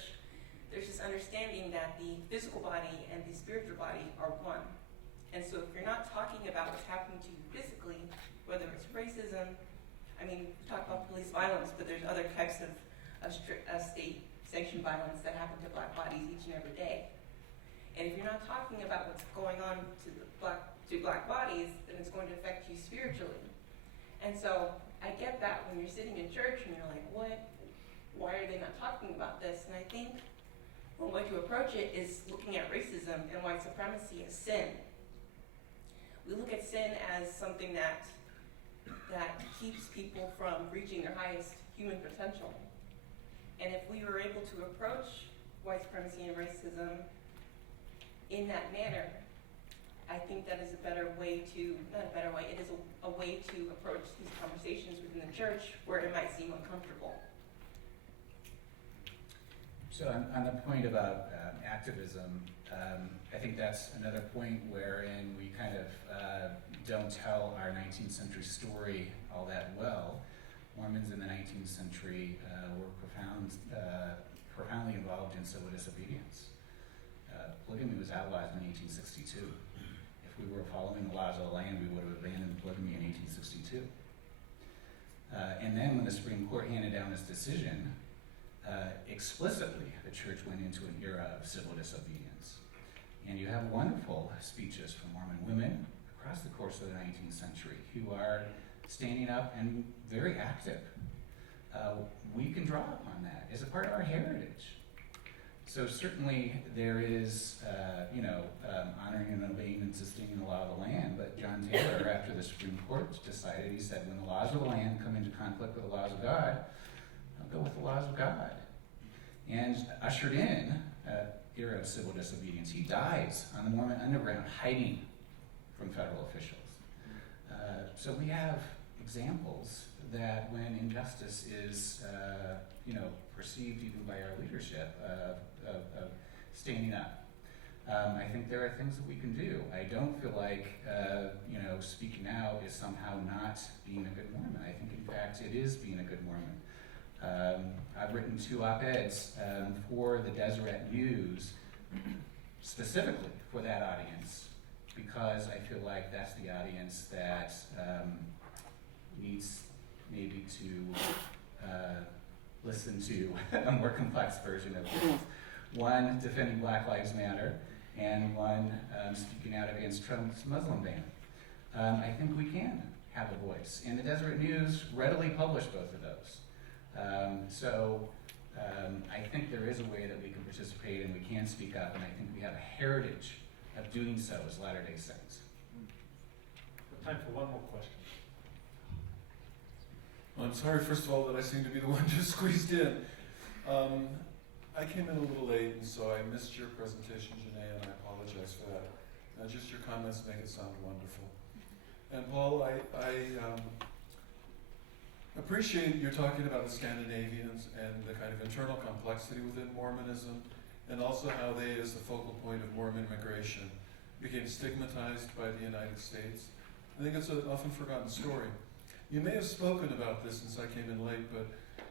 There's this understanding that the physical body and the spiritual body are one. And so if you're not talking about what's happening to you physically, whether it's racism, I mean, we talk about police violence, but there's other types of state-sanctioned violence that happen to Black bodies each and every day. And if you're not talking about what's going on to Black bodies, then it's going to affect you spiritually. And so I get that when you're sitting in church and you're like, what? Why are they not talking about this? And I think one way to approach it is looking at racism and white supremacy as sin. We look at sin as something that keeps people from reaching their highest human potential. And if we were able to approach white supremacy and racism in that manner, I think that is a better way to, not a better way, it is a way to approach these conversations within the church where it might seem uncomfortable. So on the point about activism, I think that's another point wherein we kind of don't tell our 19th century story all that well. Mormons in the 19th century were profoundly involved in civil disobedience. Polygamy was outlawed in 1862. If we were following the laws of the land, we would have abandoned polygamy in 1862. And then when the Supreme Court handed down this decision, explicitly the church went into an era of civil disobedience. And you have wonderful speeches from Mormon women across the course of the 19th century who are standing up and very active. We can draw upon that as a part of our heritage. So certainly there is, honoring and obeying and sustaining the law of the land, but John Taylor, after the Supreme Court decided, he said, when the laws of the land come into conflict with the laws of God, I'll go with the laws of God. And ushered in an era of civil disobedience. He dies on the Mormon underground, hiding from federal officials. So we have examples that when injustice is, perceived even by our leadership of standing up. I think there are things that we can do. I don't feel like, speaking out is somehow not being a good Mormon. I think, in fact, it is being a good Mormon. I've written 2 op-eds for the Deseret News, specifically for that audience, because I feel like that's the audience that needs maybe to listen to a more complex version of things. One defending Black Lives Matter, and one speaking out against Trump's Muslim ban. I think we can have a voice, and the Deseret News readily published both of those. So I think there is a way that we can participate and we can speak up, and I think we have a heritage of doing so as Latter-day Saints. Time for one more question. Well, I'm sorry, first of all, that I seem to be the one just squeezed in. I came in a little late, and so I missed your presentation, Janae, and I apologize for that. Just your comments make it sound wonderful. And Paul, I appreciate you're talking about the Scandinavians and the kind of internal complexity within Mormonism, and also how they, as the focal point of Mormon immigration, became stigmatized by the United States. I think it's an often forgotten story. You may have spoken about this since I came in late, but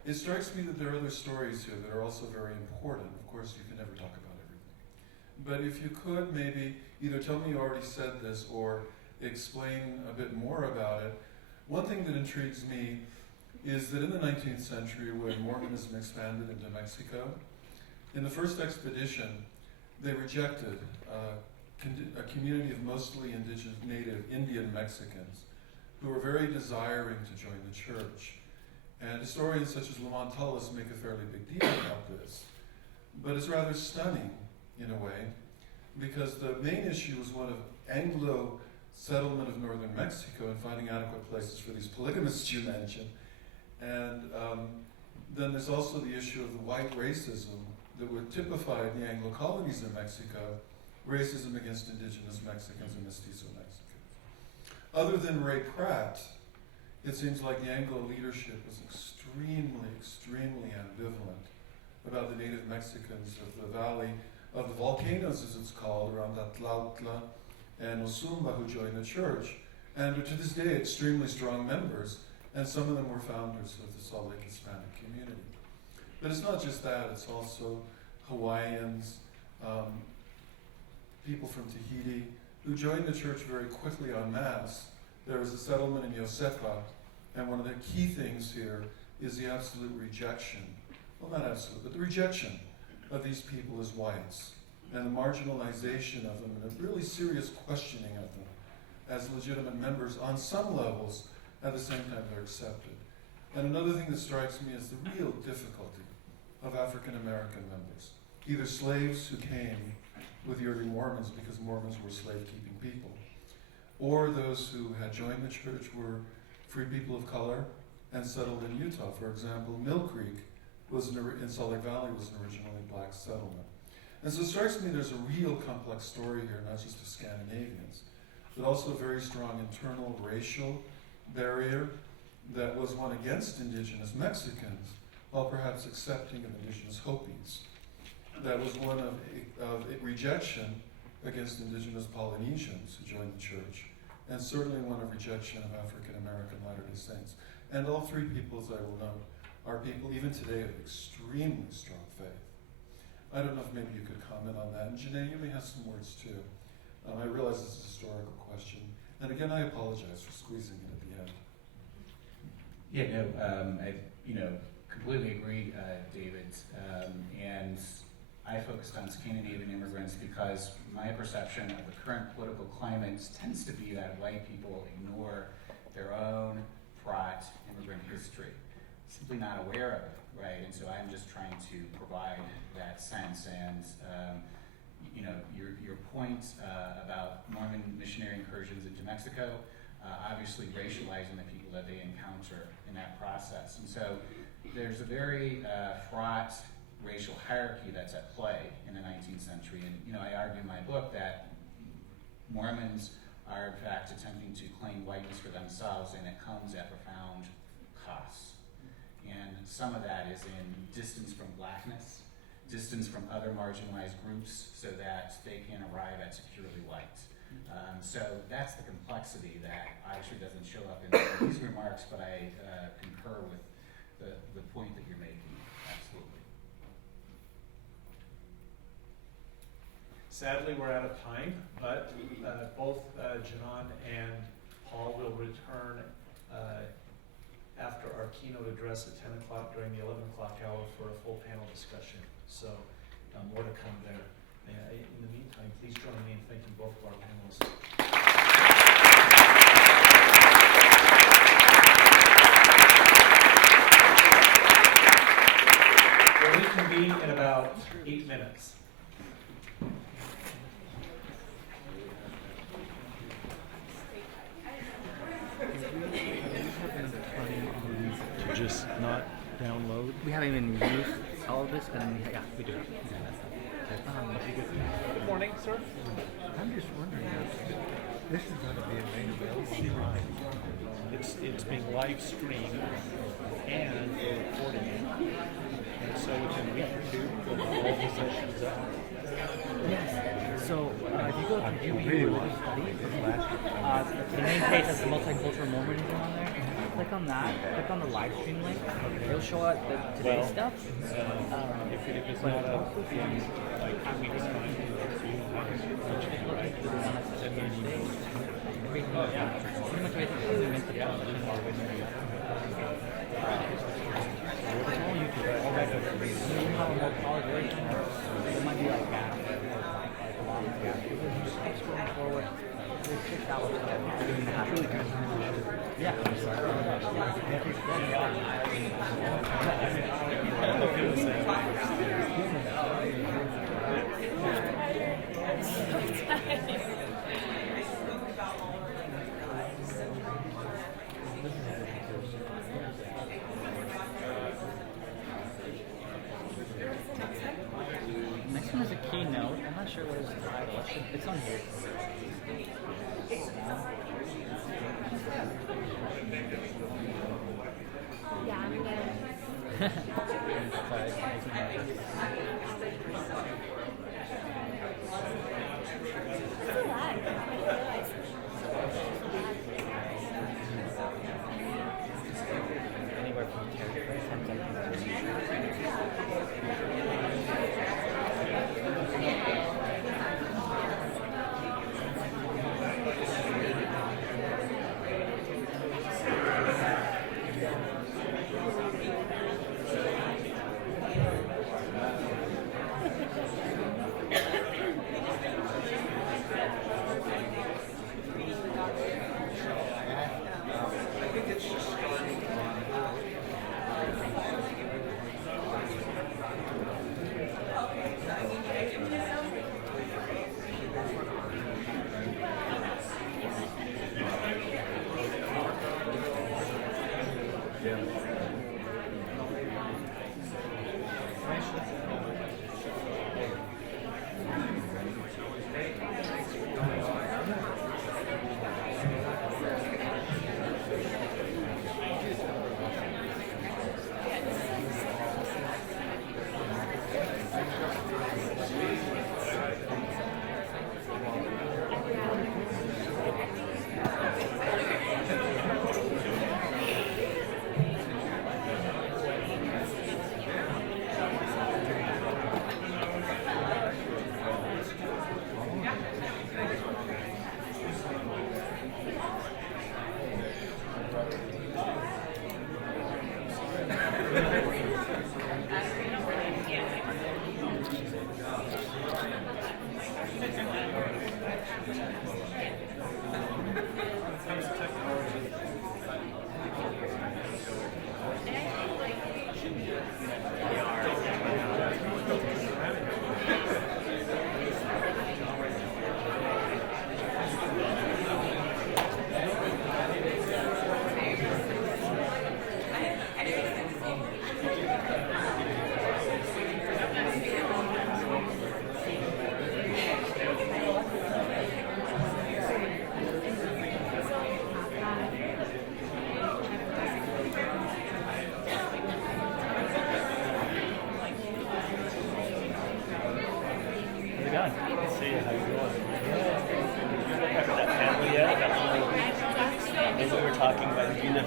it strikes me that there are other stories here that are also very important. Of course, you can never talk about everything. But if you could maybe either tell me you already said this or explain a bit more about it. One thing that intrigues me is that in the 19th century, when Mormonism expanded into Mexico, in the first expedition, they rejected a community of mostly indigenous, native Indian Mexicans who were very desiring to join the church. And historians such as Lamont Tullis make a fairly big deal about this. But it's rather stunning, in a way, because the main issue was one of Anglo settlement of northern Mexico and finding adequate places for these polygamists you mentioned. And then there's also the issue of the white racism that would typify the Anglo colonies in Mexico, racism against indigenous Mexicans and mestizo Mexicans. Other than Ray Pratt, it seems like the Anglo leadership was extremely, extremely ambivalent about the native Mexicans of the Valley of the Volcanoes, as it's called, around Atlautla and Osumba, who joined the church, and are to this day extremely strong members, and some of them were founders of the Salt Lake Hispanic community. But it's not just that, it's also Hawaiians, people from Tahiti, who joined the church very quickly en masse. There was a settlement in Josefa, and one of the key things here is the absolute rejection, well, not absolute, but the rejection of these people as whites, and the marginalization of them, and a really serious questioning of them as legitimate members on some levels. At the same time, they're accepted. And another thing that strikes me is the real difficulty of African American members, either slaves who came with the early Mormons because Mormons were slave-keeping people, or those who had joined the church were free people of color and settled in Utah. For example, Mill Creek in Salt Lake Valley was an originally black settlement. And so it strikes me there's a real complex story here, not just of Scandinavians, but also a very strong internal racial barrier that was one against indigenous Mexicans, while perhaps accepting of indigenous Hopis. That was one of rejection against indigenous Polynesians who joined the church, and certainly one of rejection of African American Latter-day Saints. And all three peoples, I will note, are people, even today, of extremely strong faith. I don't know if maybe you could comment on that. And Janae, you may have some words too. I realize this is a historical question. And again, I apologize for squeezing it at the end. Yeah, no, I completely agree, David. And I focused on Scandinavian immigrants because my perception of the current political climate tends to be that white people ignore their own fraught immigrant history, simply not aware of it, right? And so I'm just trying to provide that sense. And your point about Mormon missionary incursions into Mexico, obviously racializing the people that they encounter in that process. And so there's a very fraught racial hierarchy that's at play in the 19th century. And I argue in my book that Mormons are in fact attempting to claim whiteness for themselves, and it comes at profound costs. And some of that is in distance from blackness, distance from other marginalized groups, so that they can arrive at securely white. So that's the complexity that obviously doesn't show up in these remarks, but I concur with the point that you're making. Absolutely. Sadly, we're out of time, but both Janan and Paul will return after our keynote address at 10 o'clock during the 11 o'clock hour for a full panel discussion. So more to come there. In the meantime, please join me in thanking both of our panelists. We'll reconvene in about 8 minutes. Just not download? We haven't even used all of this, but yeah, we do. Good morning, sir. I'm just wondering, this is going to be made available. Right. It's being live streamed and we're recording it. And so within a week or two, we'll have all the sessions up. Yes. So if you go to really Review want Studies, the flash. the main page has the multicultural Mormonism on there. Click on that. Click on the live stream link. It'll show out the today's stuff. If it's not up, then like we just find it, so you don't have to touch it, right? Send me an email. Pretty much everything that we meant to do. All that doesn't read. You have a more polished version. It might be like that. Like long gap. Because you just keep scrolling forward. There's 6 hours of doing that. Really good. Yeah. Next one is a keynote. I'm not sure what it's titled. It's on here. Yeah, I'm gonna. Anywhere from 10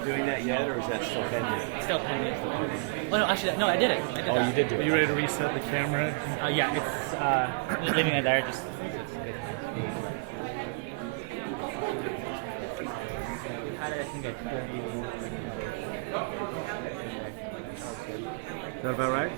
Doing that yet, or is that still pending? Still pending. Oh no, actually, no, I did it. I did that. You did do it. Are you ready to reset the camera? Yeah, it's leaving it there. Just. Had it, I think, at 30. Is that about right?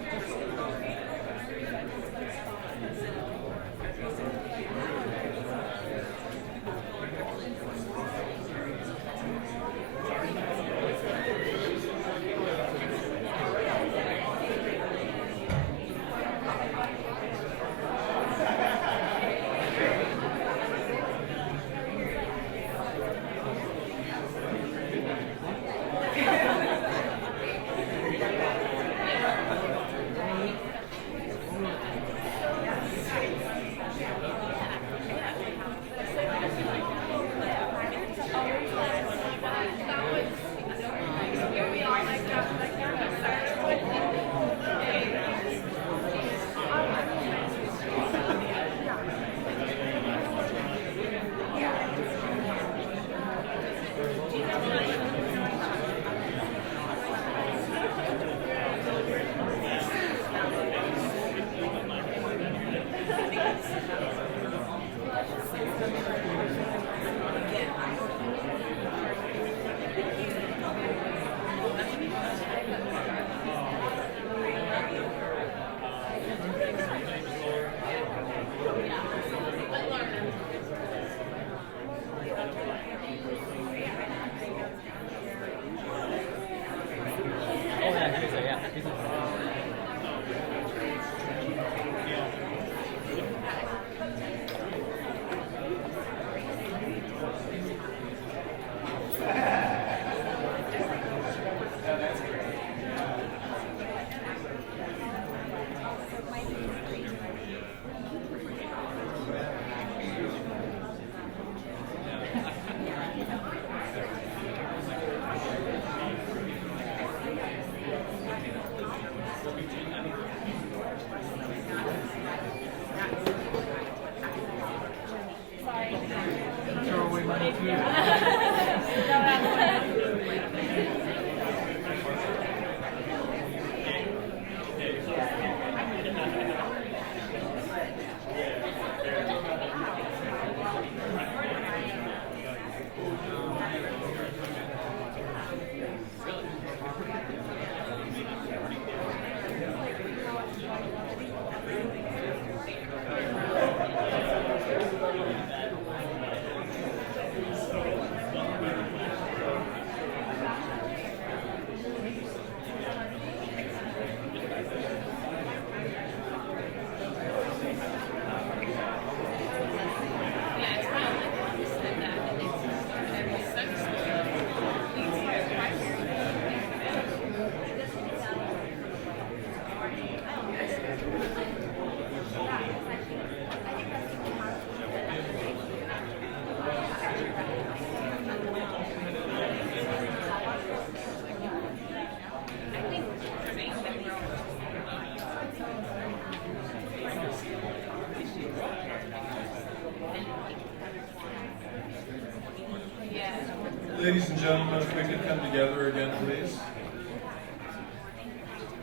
Ladies and gentlemen, if we could come together again, please.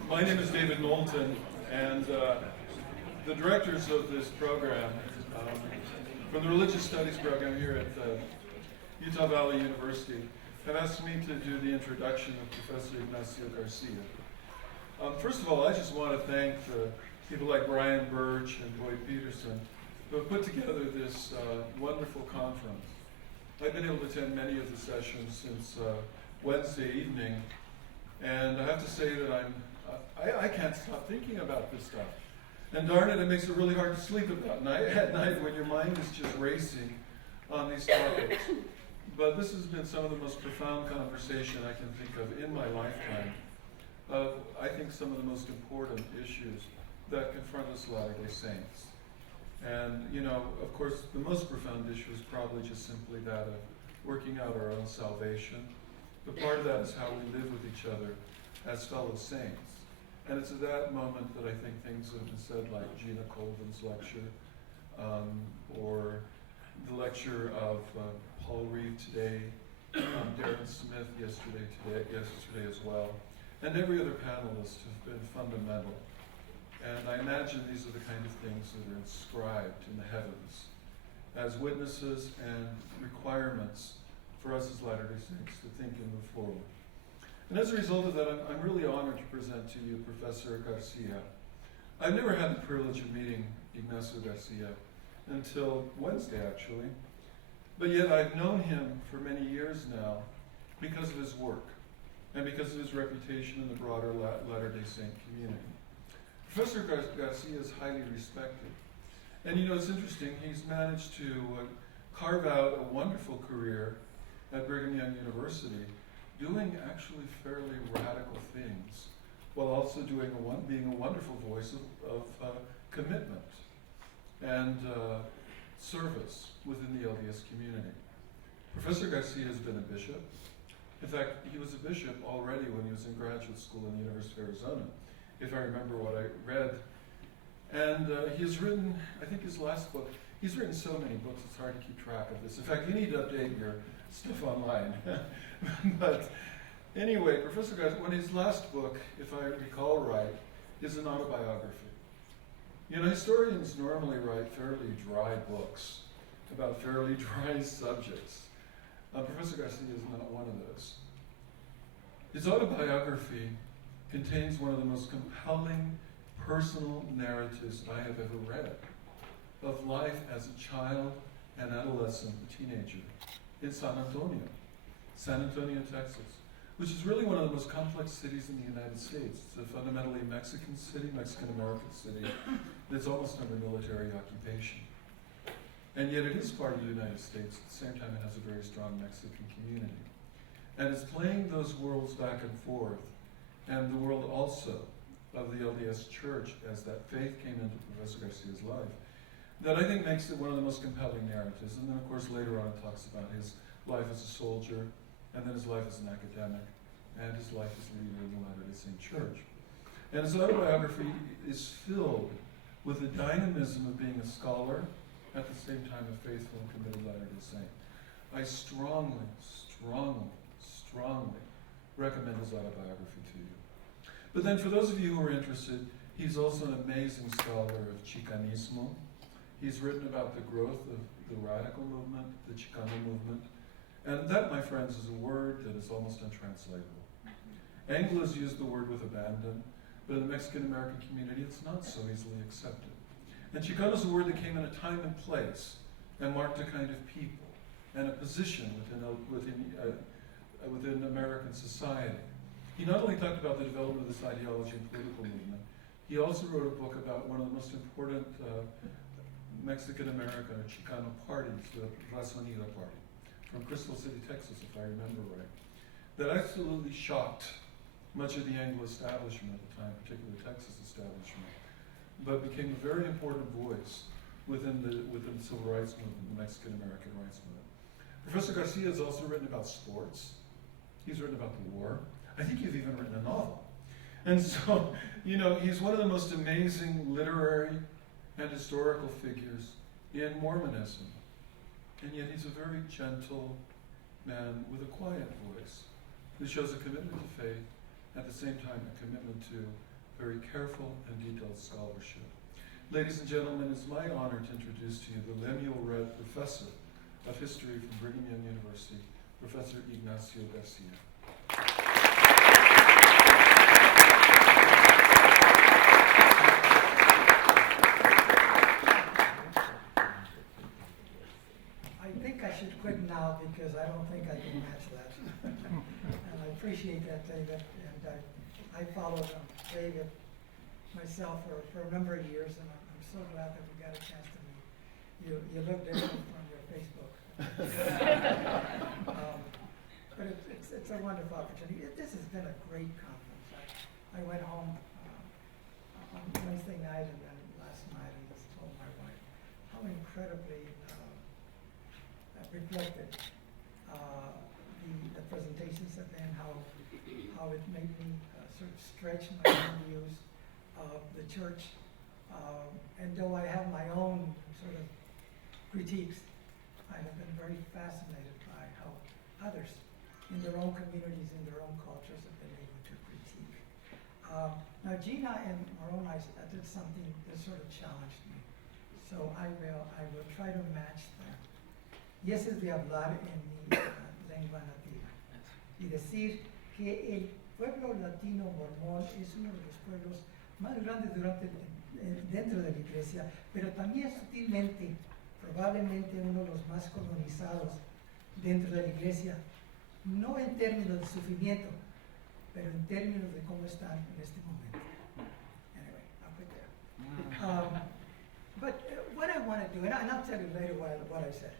My name is David Knowlton, and the directors of this program, from the Religious Studies program here at Utah Valley University, have asked me to do the introduction of Professor Ignacio Garcia. First of all, I just want to thank people like Brian Birch and Boyd Peterson who have put together this wonderful conference. I've been able to attend many of the sessions since Wednesday evening, and I have to say that I can't stop thinking about this stuff. And darn it, it makes it really hard to sleep at night when your mind is just racing on these topics. But this has been some of the most profound conversation I can think of in my lifetime of, I think, some of the most important issues that confront us Latter-day Saints. And, you know, of course, the most profound issue is probably just simply that of working out our own salvation. But part of that is how we live with each other as fellow saints. And it's at that moment that I think things have been said, like Gina Colvin's lecture, or the lecture of Paul Reeve today, Darren Smith yesterday as well, and every other panelist have been fundamental. And I imagine these are the kind of things that are inscribed in the heavens as witnesses and requirements for us as Latter-day Saints to think and move forward. And as a result of that, I'm really honored to present to you Professor Garcia. I've never had the privilege of meeting Ignacio Garcia until Wednesday, actually. But yet I've known him for many years now because of his work and because of his reputation in the broader Latter-day Saint community. Professor Garcia is highly respected. And you know, it's interesting, he's managed to carve out a wonderful career at Brigham Young University, doing actually fairly radical things, while also being a wonderful voice of commitment and service within the LDS community. Professor Garcia has been a bishop. In fact, he was a bishop already when he was in graduate school in the University of Arizona, if I remember what I read. And he has written, I think his last book, he's written so many books, it's hard to keep track of this. In fact, you need to update your stuff online. But anyway, Professor Garcia, when his last book, if I recall right, is an autobiography. You know, historians normally write fairly dry books about fairly dry subjects. Professor Garcia is not one of those. His autobiography contains one of the most compelling personal narratives I have ever read of life as a child, an adolescent, a teenager in San Antonio, Texas, which is really one of the most complex cities in the United States. It's a fundamentally Mexican city, Mexican-American city, that's almost under military occupation. And yet it is part of the United States. At the same time, it has a very strong Mexican community. And it's playing those worlds back and forth, and the world also of the LDS Church as that faith came into Professor Garcia's life, that I think makes it one of the most compelling narratives. And then, of course, later on it talks about his life as a soldier, and then his life as an academic, and his life as a leader in the Latter-day Saint Church. And his autobiography is filled with the dynamism of being a scholar, at the same time a faithful and committed Latter-day Saint. I strongly, strongly, strongly recommend his autobiography to you. But then for those of you who are interested, he's also an amazing scholar of Chicanismo. He's written about the growth of the radical movement, the Chicano movement. And that, my friends, is a word that is almost untranslatable. Anglos use the word with abandon, but in the Mexican-American community, it's not so easily accepted. And Chicano is a word that came in a time and place and marked a kind of people and a position within American society. He not only talked about the development of this ideology and political movement, he also wrote a book about one of the most important Mexican-American or Chicano parties, the Razonida Party, from Crystal City, Texas, if I remember right, that absolutely shocked much of the Anglo establishment at the time, particularly the Texas establishment, but became a very important voice within the civil rights movement, the Mexican-American rights movement. Professor Garcia has also written about sports. He's written about the war. I think you've even written a novel. And so, you know, he's one of the most amazing literary and historical figures in Mormonism. And yet he's a very gentle, man with a quiet voice who shows a commitment to faith, at the same time a commitment to very careful and detailed scholarship. Ladies and gentlemen, it's my honor to introduce to you the Lemuel Red Professor of History from Brigham Young University, Professor Ignacio Garcia. I think I should quit now because I don't think I can match that. And I appreciate that, David. And I followed David myself for a number of years, and I'm so glad that we got a chance to meet. You look different from your Facebook. But it's a wonderful opportunity. This has been a great conference. I went home on Wednesday night and then last night and just told my wife how incredibly reflected the presentations have been, how it made me sort of stretch my own views of the church. And though I have my own sort of critiques, I have been very fascinated by how others in their own communities, in their own cultures, have been able to critique. Now, Gina and Moroni did something that sort of challenged me. So I will try to match that. Y ese es de hablar en mi lengua nativa. Y decir que el pueblo latino mormón es uno de los pueblos más grandes dentro de la iglesia, pero también sutilmente, probablemente uno de los más colonizados dentro de la iglesia, no en términos de sufrimiento, pero en términos de cómo están en este momento. Anyway, I'll quit there. But what I want to do, and I'll tell you later what I said,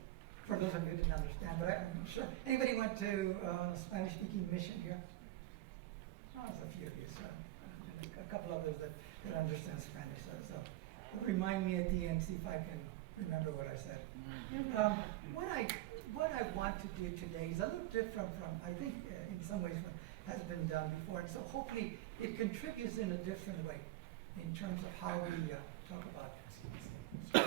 for those of you who didn't understand, but I'm sure. Anybody went to a Spanish-speaking mission here? Oh, there's a few of you, so, and a couple others that understand Spanish. So remind me at the end, see if I can remember what I said. What I want to do today is a little different from, I think, in some ways, what has been done before. And so hopefully it contributes in a different way in terms of how we talk about this.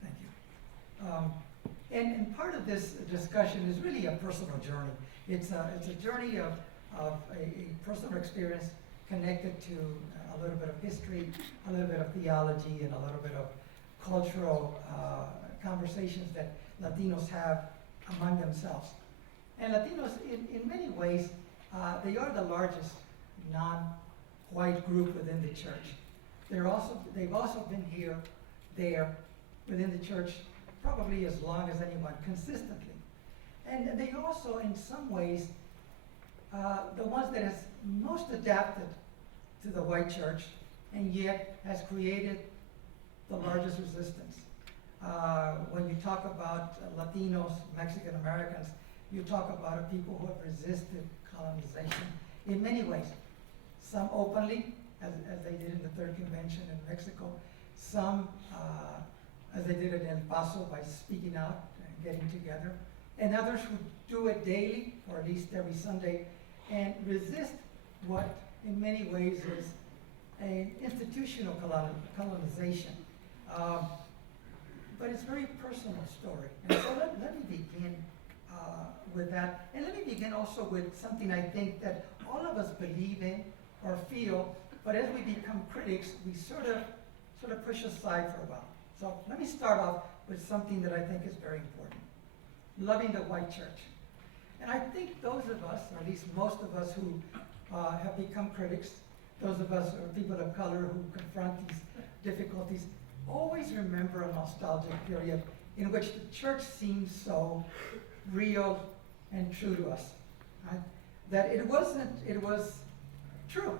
Thank you. And part of this discussion is really a personal journey. It's a journey of a personal experience connected to a little bit of history, a little bit of theology, and a little bit of cultural conversations that Latinos have among themselves. And Latinos, in many ways, they are the largest non-white group within the church. They've also been here, there, within the church, probably as long as anyone, consistently. And they also, in some ways, the ones that has most adapted to the white church, and yet has created the largest resistance. When you talk about Latinos, Mexican Americans, you talk about a people who have resisted colonization in many ways. Some openly, as they did in the Third Convention in Mexico. Some, as they did in El Paso by speaking out and getting together. And others who do it daily, or at least every Sunday, and resist what in many ways is an institutional colonization. But it's a very personal story. And so let me begin with that. And let me begin also with something I think that all of us believe in or feel, but as we become critics, we sort of push aside for a while. So let me start off with something that I think is very important. Loving the white church. And I think those of us, or at least most of us who have become critics, those of us who are people of color who confront these difficulties, always remember a nostalgic period in which the church seemed so real and true to us. Right? That it was true.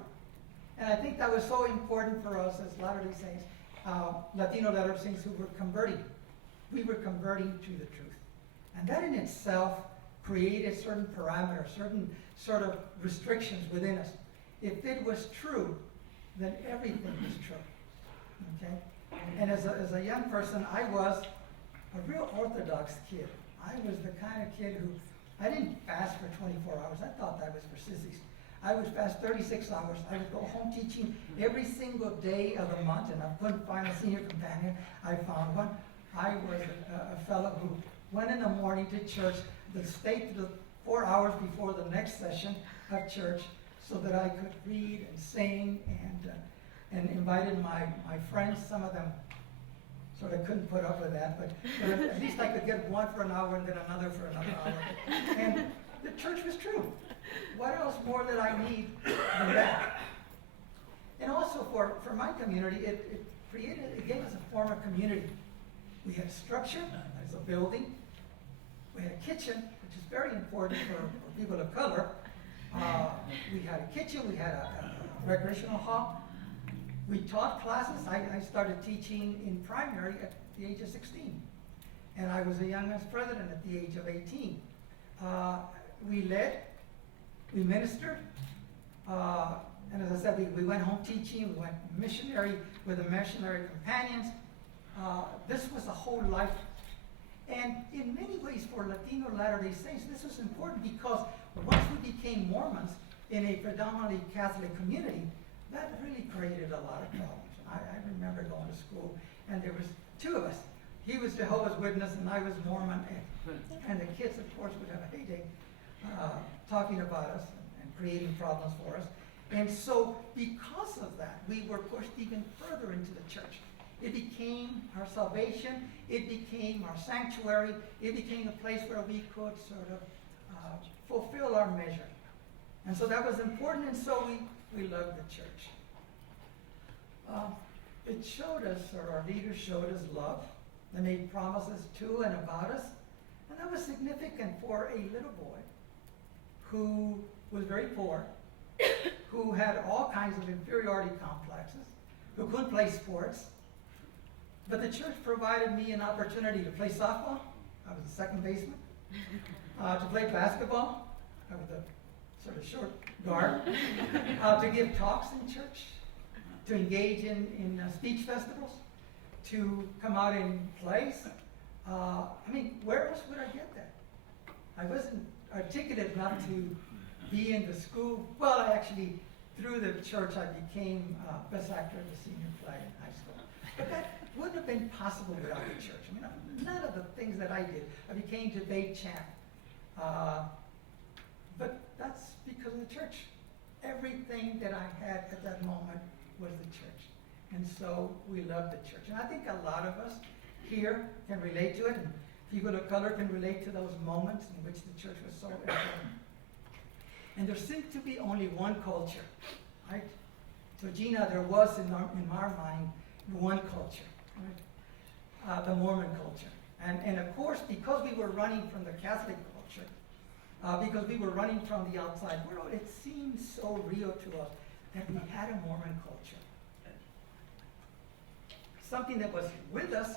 And I think that was so important for us as Latter-day Saints, Latino Latter-day Saints who were converting. We were converting to the truth. And that in itself created certain parameters, certain sort of restrictions within us. If it was true, then everything was true. Okay? And as a young person, I was a real orthodox kid. I was the kind of kid who, I didn't fast for 24 hours. I thought that was for sissies. I would fast 36 hours. I would go home teaching every single day of the month, and I couldn't find a senior companion. I found one. I was a fellow who went in the morning to church, that stayed to the 4 hours before the next session of church so that I could read and sing and invited my friends. Some of them sort of couldn't put up with that, but at least I could get one for an hour and then another for another hour. And the church was true. What else more did I need than that? And also for my community, it gave us a form of community. We had structure, as a building. We had a kitchen, which is very important for people of color. We had a kitchen, we had a recreational hall. We taught classes. I started teaching in primary at the age of 16. And I was a young men's president at the age of 18. We led, we ministered, and as I said, we went home teaching, we went missionary with the missionary companions. This was a whole life. And in many ways for Latino Latter-day Saints, this was important because once we became Mormons in a predominantly Catholic community, that really created a lot of problems. I remember going to school, and there was two of us. He was Jehovah's Witness, and I was Mormon, and the kids, of course, would have a heyday talking about us and creating problems for us. And so because of that, we were pushed even further into the church. It became our salvation. It became our sanctuary. It became a place where we could sort of fulfill our measure. And so that was important, and so we loved the church. It showed us, or our leaders showed us love. They made promises to and about us. And that was significant for a little boy who was very poor, who had all kinds of inferiority complexes, who couldn't play sports. But the church provided me an opportunity to play softball. I was a second baseman. To play basketball. I was a sort of short guard. To give talks in church. To engage in speech festivals. To come out in plays. I mean, where else would I get that? I wasn't articulate enough to be in the school. Well, I actually, through the church, I became best actor in the senior play in high school. But that wouldn't have been possible without the church. I mean, none of the things that I did. I became debate champ. But that's because of the church. Everything that I had at that moment was the church. And so we love the church. And I think a lot of us here can relate to it. And people of color can relate to those moments in which the church was so important. And there seemed to be only one culture, right? So Gina, there was in our mind one culture, right? The Mormon culture. And of course, because we were running from the Catholic culture, because we were running from the outside world, it seemed so real to us that we had a Mormon culture. Something that was with us,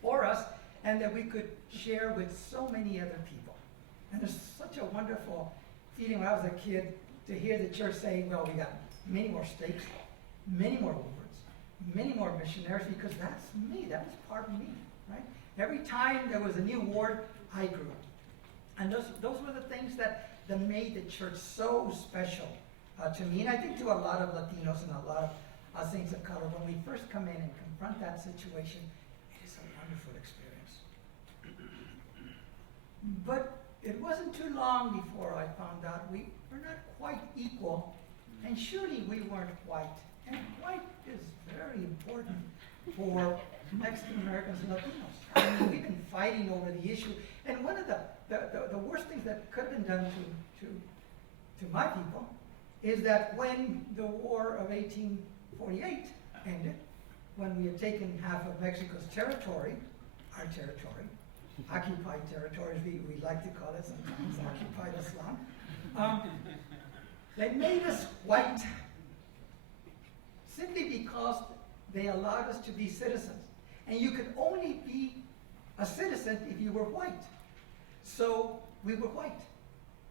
for us, and that we could share with so many other people. And there's such a wonderful feeling when I was a kid to hear the church say, well, we got many more states, many more wards, many more missionaries, because that's me, that was part of me, right? Every time there was a new ward, I grew. And those were the things that made the church so special to me, and I think to a lot of Latinos and a lot of saints of color. When we first come in and confront that situation, it is a wonderful experience. But it wasn't too long before I found out we were not quite equal, and surely we weren't white. And white is very important for Mexican Americans and Latinos. I mean, we've been fighting over the issue, and one of the worst things that could have been done to my people is that when the War of 1848 ended, when we had taken half of Mexico's territory, our territory, occupied territories, we like to call it sometimes, occupied Islam, they made us white simply because they allowed us to be citizens. And you could only be a citizen if you were white. So we were white.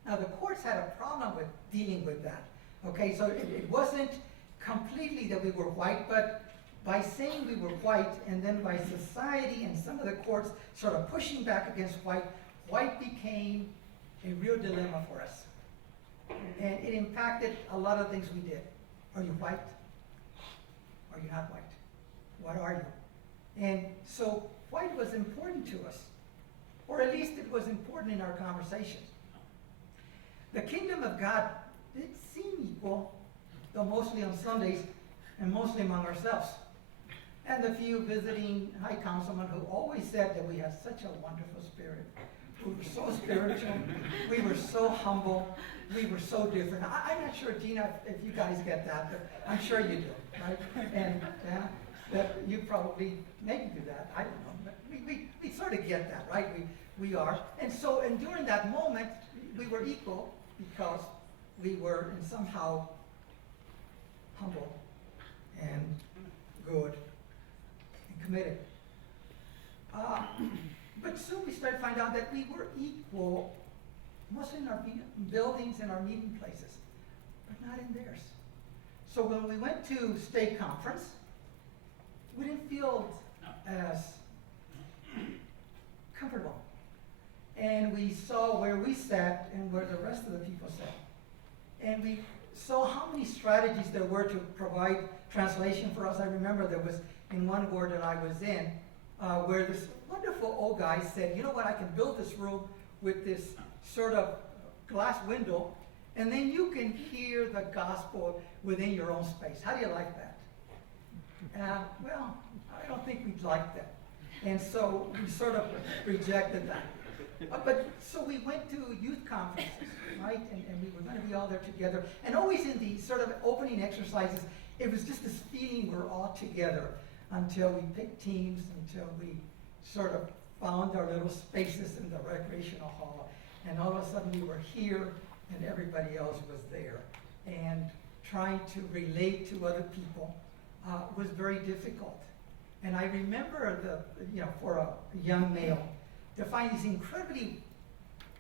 Now the courts had a problem with dealing with that. Okay, so it wasn't completely that we were white, but by saying we were white, and then by society and some of the courts sort of pushing back against white, white became a real dilemma for us. And it impacted a lot of things we did. Are you white? Are you not white? What are you? And so white was important to us, or at least it was important in our conversations. The kingdom of God did seem equal, though mostly on Sundays and mostly among ourselves. And the few visiting high councilmen who always said that we had such a wonderful spirit. We were so spiritual, we were so humble, we were so different. I'm not sure, Gina, if you guys get that, but I'm sure you do, right? And that you probably maybe do that, I don't know. But we sort of get that, right? We are. And so, and during that moment, we were equal because we were in somehow humble and good and committed. But soon we started finding out that we were equal, mostly in our buildings and our meeting places, but not in theirs. So when we went to state conference, we didn't feel as comfortable. And we saw where we sat and where the rest of the people sat. And we saw how many strategies there were to provide translation for us. I remember there was in one ward that I was in, where this wonderful old guy said, you know what, I can build this room with this sort of glass window, and then you can hear the gospel within your own space. How do you like that? Well, I don't think we'd like that. And so we sort of rejected that. But so we went to youth conferences, right? And we were going to be all there together. And always in the sort of opening exercises, it was just this feeling we're all together until we picked teams, until we sort of found our little spaces in the recreational hall. And all of a sudden we were here and everybody else was there. And trying to relate to other people was very difficult. And I remember for a young male, to find these incredibly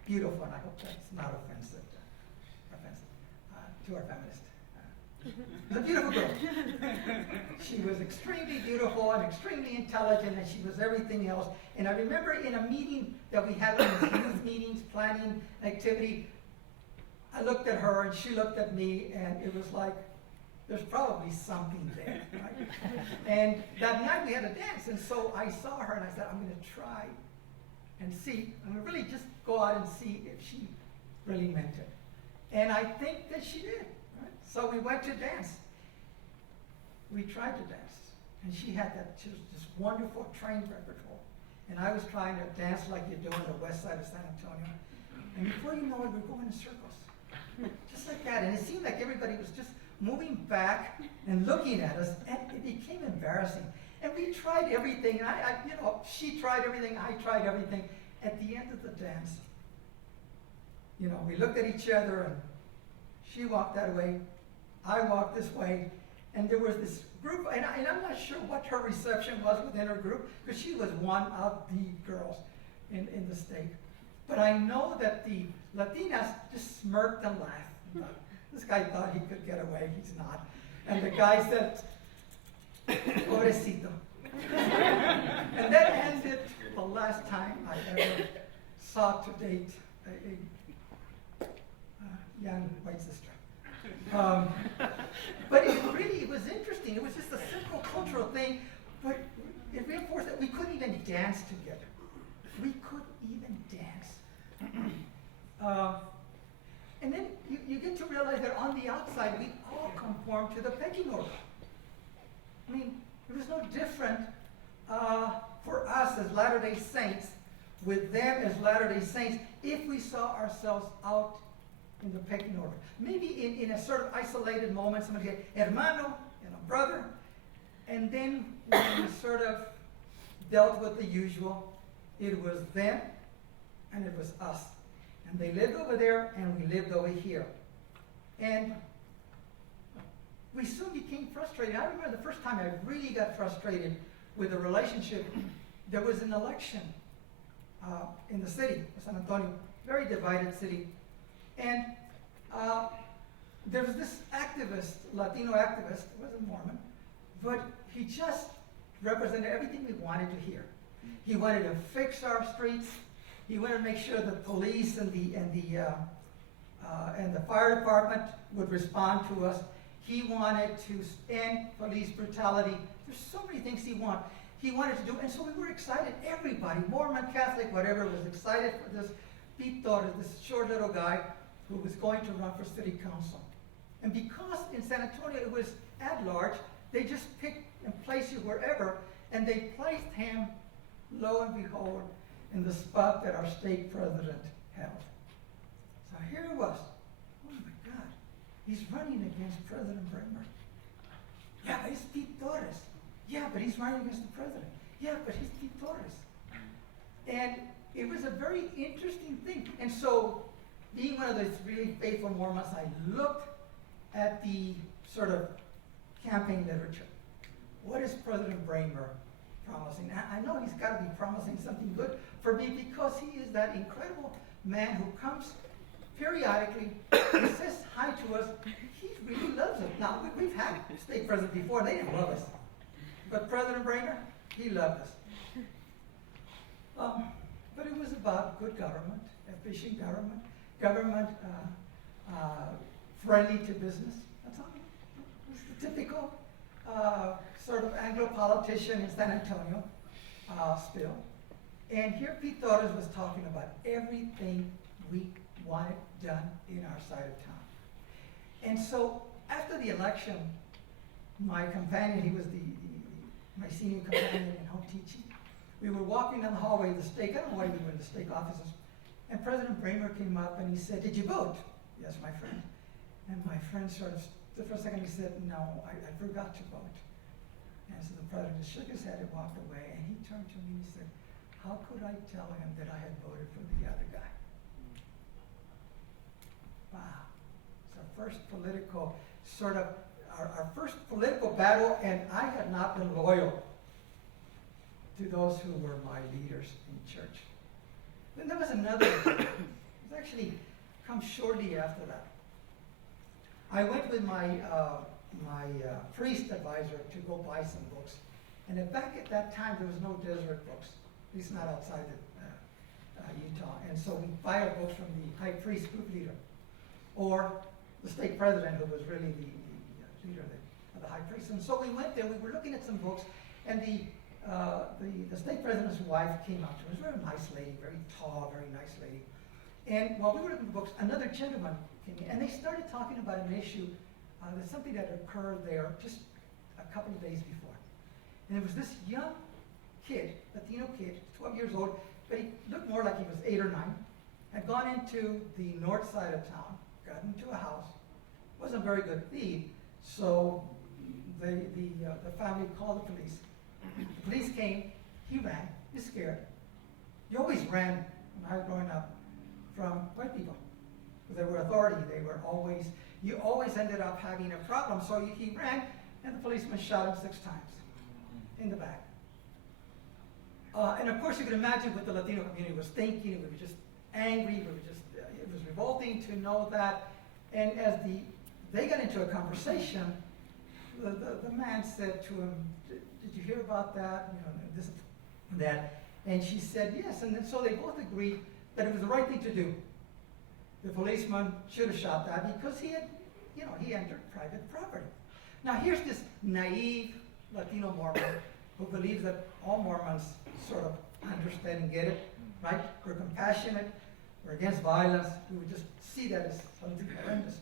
beautiful, and I hope that's not offensive to our feminist. She's a beautiful girl. She was extremely beautiful and extremely intelligent, and she was everything else. And I remember in a meeting that we had in these youth meetings, planning activity, I looked at her and she looked at me, and it was like, there's probably something there, right? And that night we had a dance, and so I saw her and I said, I'm going to try and see, I'm going to really just go out and see if she really meant it. And I think that she did, right? So we went to dance. We tried to dance, and she had this wonderful trained repertoire. And I was trying to dance like you do on the west side of San Antonio. And before you know it, we're going in circles, just like that. And it seemed like everybody was just moving back and looking at us, and it became embarrassing. And we tried everything. She tried everything. I tried everything. At the end of the dance, we looked at each other, and she walked that way. I walked this way, and there was this group, and I'm not sure what her reception was within her group, because she was one of the girls in the state. But I know that the Latinas just smirked and laughed. This guy thought he could get away. He's not. And the guy said, pobrecito. And that ended the last time I ever sought to date a young white sister. But it was interesting. It was just a simple cultural thing, but it reinforced that we couldn't even dance together. We couldn't even dance. And then you get to realize that on the outside, we all conform to the pecking order. I mean, it was no different for us as Latter-day Saints with them as Latter-day Saints if we saw ourselves out in the pecking order. Maybe in a sort of isolated moment, somebody said, hermano, brother, and then when we sort of dealt with the usual, it was them and it was us. And they lived over there, and we lived over here. And we soon became frustrated. I remember the first time I really got frustrated with a relationship. There was an election in the city of San Antonio, very divided city. And there was this activist, Latino activist, he wasn't Mormon, but he just represented everything we wanted to hear. He wanted to fix our streets. He wanted to make sure the police and the fire department would respond to us. He wanted to end police brutality. There's so many things he wanted. he wanted to do, and so we were excited. Everybody, Mormon, Catholic, whatever, was excited for this Pete Torres, this short little guy who was going to run for city council. And because in San Antonio it was at large, they just picked and placed you wherever, and they placed him, lo and behold, in the spot that our state president held. So here it was. Oh my God, he's running against President Brigham. Yeah, but he's Pete Torres. Yeah, but he's running against the president. Yeah, but he's Pete Torres. And it was a very interesting thing. And so, being one of those really faithful Mormons, I looked at the sort of campaign literature. What is President Bramer promising? I know he's got to be promising something good for me because he is that incredible man who comes periodically and says hi to us. He really loves us. Now, we've had state presidents before, they didn't love us. But President Bramer, he loved us. But it was about good government, efficient government, government friendly to business. That's all. It was the typical sort of Anglo politician in San Antonio still. And here Pete Torres was talking about everything we wanted done in our side of town. And so after the election, my companion, he was my senior companion in home teaching, we were walking down the hallway of the stake, I don't know why we were in the stake offices, and President Bramer came up and he said, "Did you vote?" "Yes, my friend." And my friend sort of stood for a second, he said, "No, I forgot to vote." And so the president just shook his head and walked away, and he turned to me and he said, "How could I tell him that I had voted for the other guy?" Wow. It's our first political sort of, our first political battle, and I had not been loyal to those who were my leaders in church. Then there was another, it was actually come shortly after that. I went with my priest advisor to go buy some books. And back at that time, there was no Deseret books, at least not outside Utah. And so we buy our books from the high priest group leader, or the stake president, who was really the leader of the high priest. And so we went there, we were looking at some books, and the stake president's wife came up to us, a very nice lady, very tall, very nice lady. And while we were looking at the books, another gentleman came in, and they started talking about an issue, that's something that occurred there just a couple of days before. And it was this young kid, Latino kid, 12 years old, but he looked more like he was 8 or 9, had gone into the north side of town, got into a house, wasn't a very good lead, so the family called the police. The police came, he ran, he's scared. He always ran, when I was growing up, from white people. Because they were authority, you always ended up having a problem. So he ran, and the policeman shot him 6 times in the back. And of course, you can imagine what the Latino community was thinking. We were just angry, it was revolting to know that. And as they got into a conversation, the man said to him, "Did you hear about that? You know, this, that." And she said yes. And then, so they both agreed that it was the right thing to do. The policeman should have shot that because he entered private property. Now here's this naive Latino Mormon who believes that all Mormons sort of understand and get it, right? We're compassionate, we're against violence, we would just see that as something horrendous.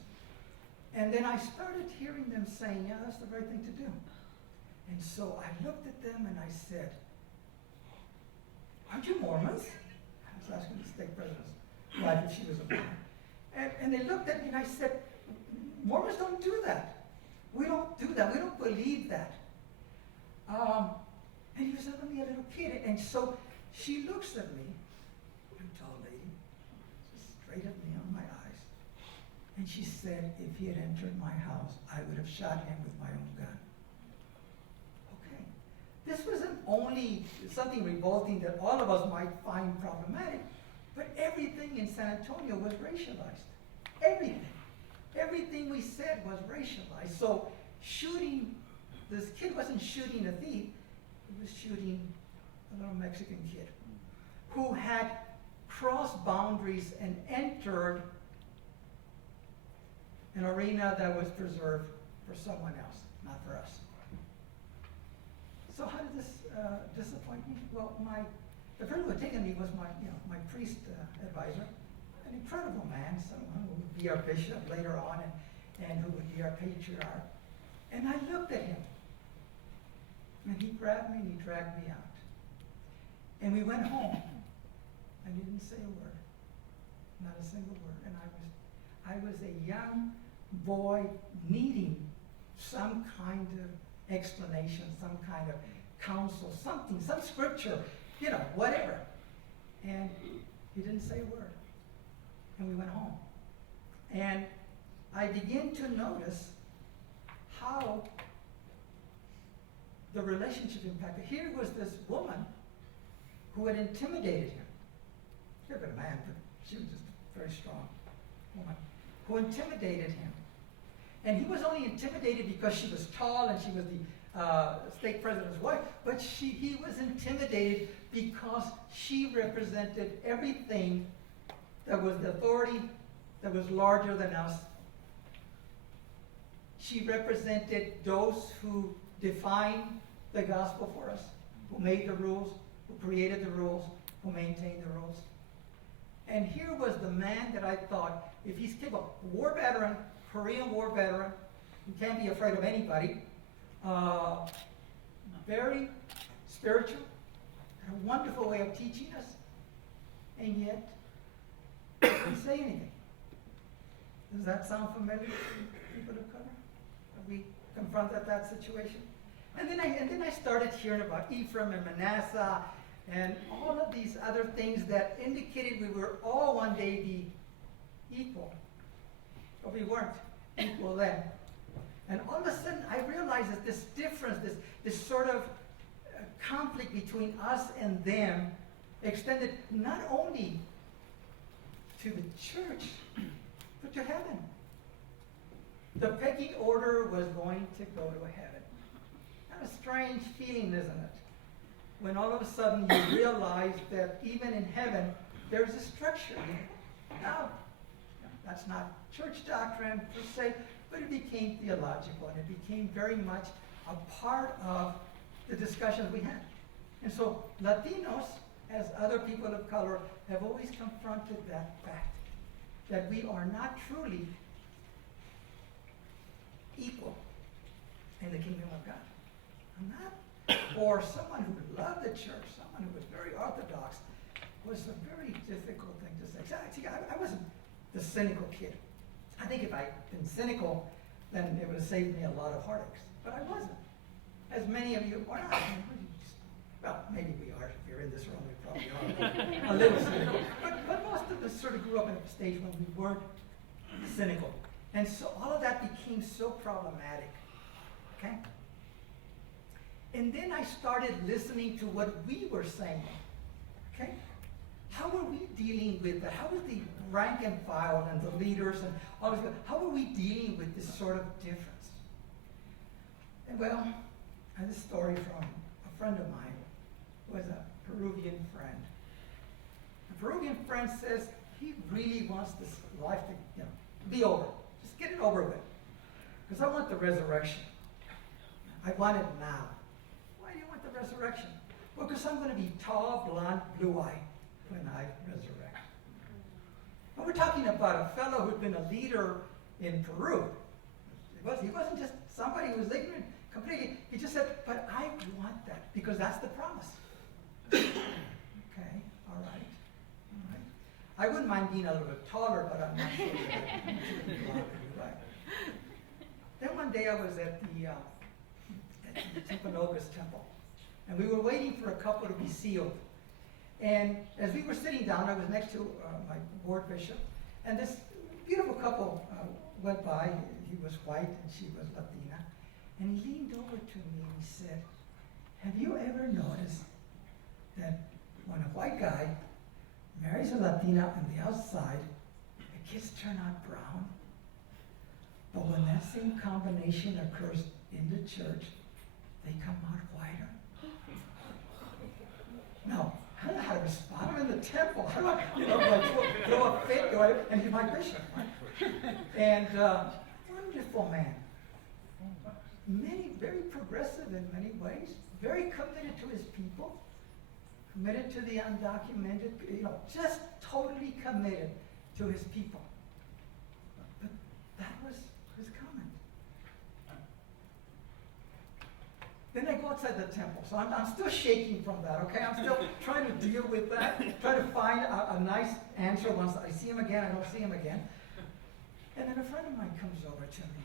And then I started hearing them saying, yeah, that's the right thing to do. And so I looked at them and I said, "Aren't you Mormons?" I was asking the stake president's wife if she was a Mormon. And they looked at me and I said, "Mormons don't do that. We don't do that. We don't believe that." And he was only a little kid. And so she looks at me, a tall lady, just straight at me on my eyes. And she said, "If he had entered my house, I would have shot him with my own gun." Okay. This wasn't only something revolting that all of us might find problematic, but everything in San Antonio was racialized. Everything. Everything we said was racialized. So this kid wasn't shooting a thief, he was shooting a little Mexican kid who had crossed boundaries and entered an arena that was preserved for someone else, not for us. So how did this disappoint me? Well, the person who had taken me was my priest advisor, an incredible man, someone who would be our bishop later on and who would be our patriarch. And I looked at him, and he grabbed me and he dragged me out. And we went home, and he didn't say a word, not a single word. And I was a young boy needing some kind of explanation, some kind of counsel, something, some scripture, whatever. And he didn't say a word. And we went home. And I began to notice how the relationship impacted. Here was this woman who had intimidated him. He had been a man, but she was just a very strong woman who intimidated him. And he was only intimidated because she was tall and she was the stake president's wife, but he was intimidated because she represented everything that was the authority that was larger than us. She represented those who defined the gospel for us, who made the rules, who created the rules, who maintained the rules. And here was the man that I thought, if he's capable, war veteran, Korean War veteran, who can't be afraid of anybody, very spiritual, had a wonderful way of teaching us, and yet didn't say anything. Does that sound familiar to people of color? Have we confronted that situation? And then I started hearing about Ephraim and Manasseh and all of these other things that indicated we were all one day be equal. But we weren't equal then. And all of a sudden I realized that this difference, this sort of conflict between us and them extended not only to the church, but to heaven. The pecking order was going to go to heaven. Kind of a strange feeling, isn't it? When all of a sudden you realize that even in heaven, there's a structure. Now, that's not church doctrine per se, but it became theological, and it became very much a part of the discussions we had. And so Latinos, as other people of color, have always confronted that fact, that we are not truly equal in the kingdom of God. I'm not. For someone who loved the church, someone who was very orthodox, was a very difficult thing to say. See, I wasn't the cynical kid. I think if I'd been cynical, then it would have saved me a lot of heartaches. But I wasn't. As many of you are not. Well, maybe we are. If you're in this room, we probably are a little cynical. But most of us sort of grew up in a stage when we weren't cynical. And so all of that became so problematic. Okay? And then I started listening to what we were saying. Okay? How were we dealing with that? How was the rank and file and the leaders and all this? How were we dealing with this sort of difference? And well, I have this story from a friend of mine who was a Peruvian friend. A Peruvian friend says he really wants this life to be over. Just get it over with. Because I want the resurrection. I want it now. Why do you want the resurrection? Well, because I'm going to be tall, blonde, blue-eyed when I resurrect. And we're talking about a fellow who'd been a leader in Peru. He wasn't just somebody who was ignorant completely. He just said, but I want that because that's the promise. Okay, all right. I wouldn't mind being a little bit taller, but I'm not sure that I'm right. Then one day I was at the Timpanogos temple, and we were waiting for a couple to be sealed. And as we were sitting down, I was next to my ward bishop, and this beautiful couple went by. He was white and she was Latina. And he leaned over to me and he said, have you ever noticed that when a white guy marries a Latina on the outside, the kids turn out brown? But when that same combination occurs in the church, they come out whiter. Now, I don't know how to respond. I'm in the temple. How do I, throw a fit? And he's my bishop. Right? And wonderful man. Very progressive in many ways. very committed to his people, committed to the undocumented, just totally committed to his people. But that was his comment. Then I go outside the temple, so I'm still shaking from that, okay? I'm still trying to deal with that, trying to find a nice answer. Once I see him again, I don't see him again. And then a friend of mine comes over to me.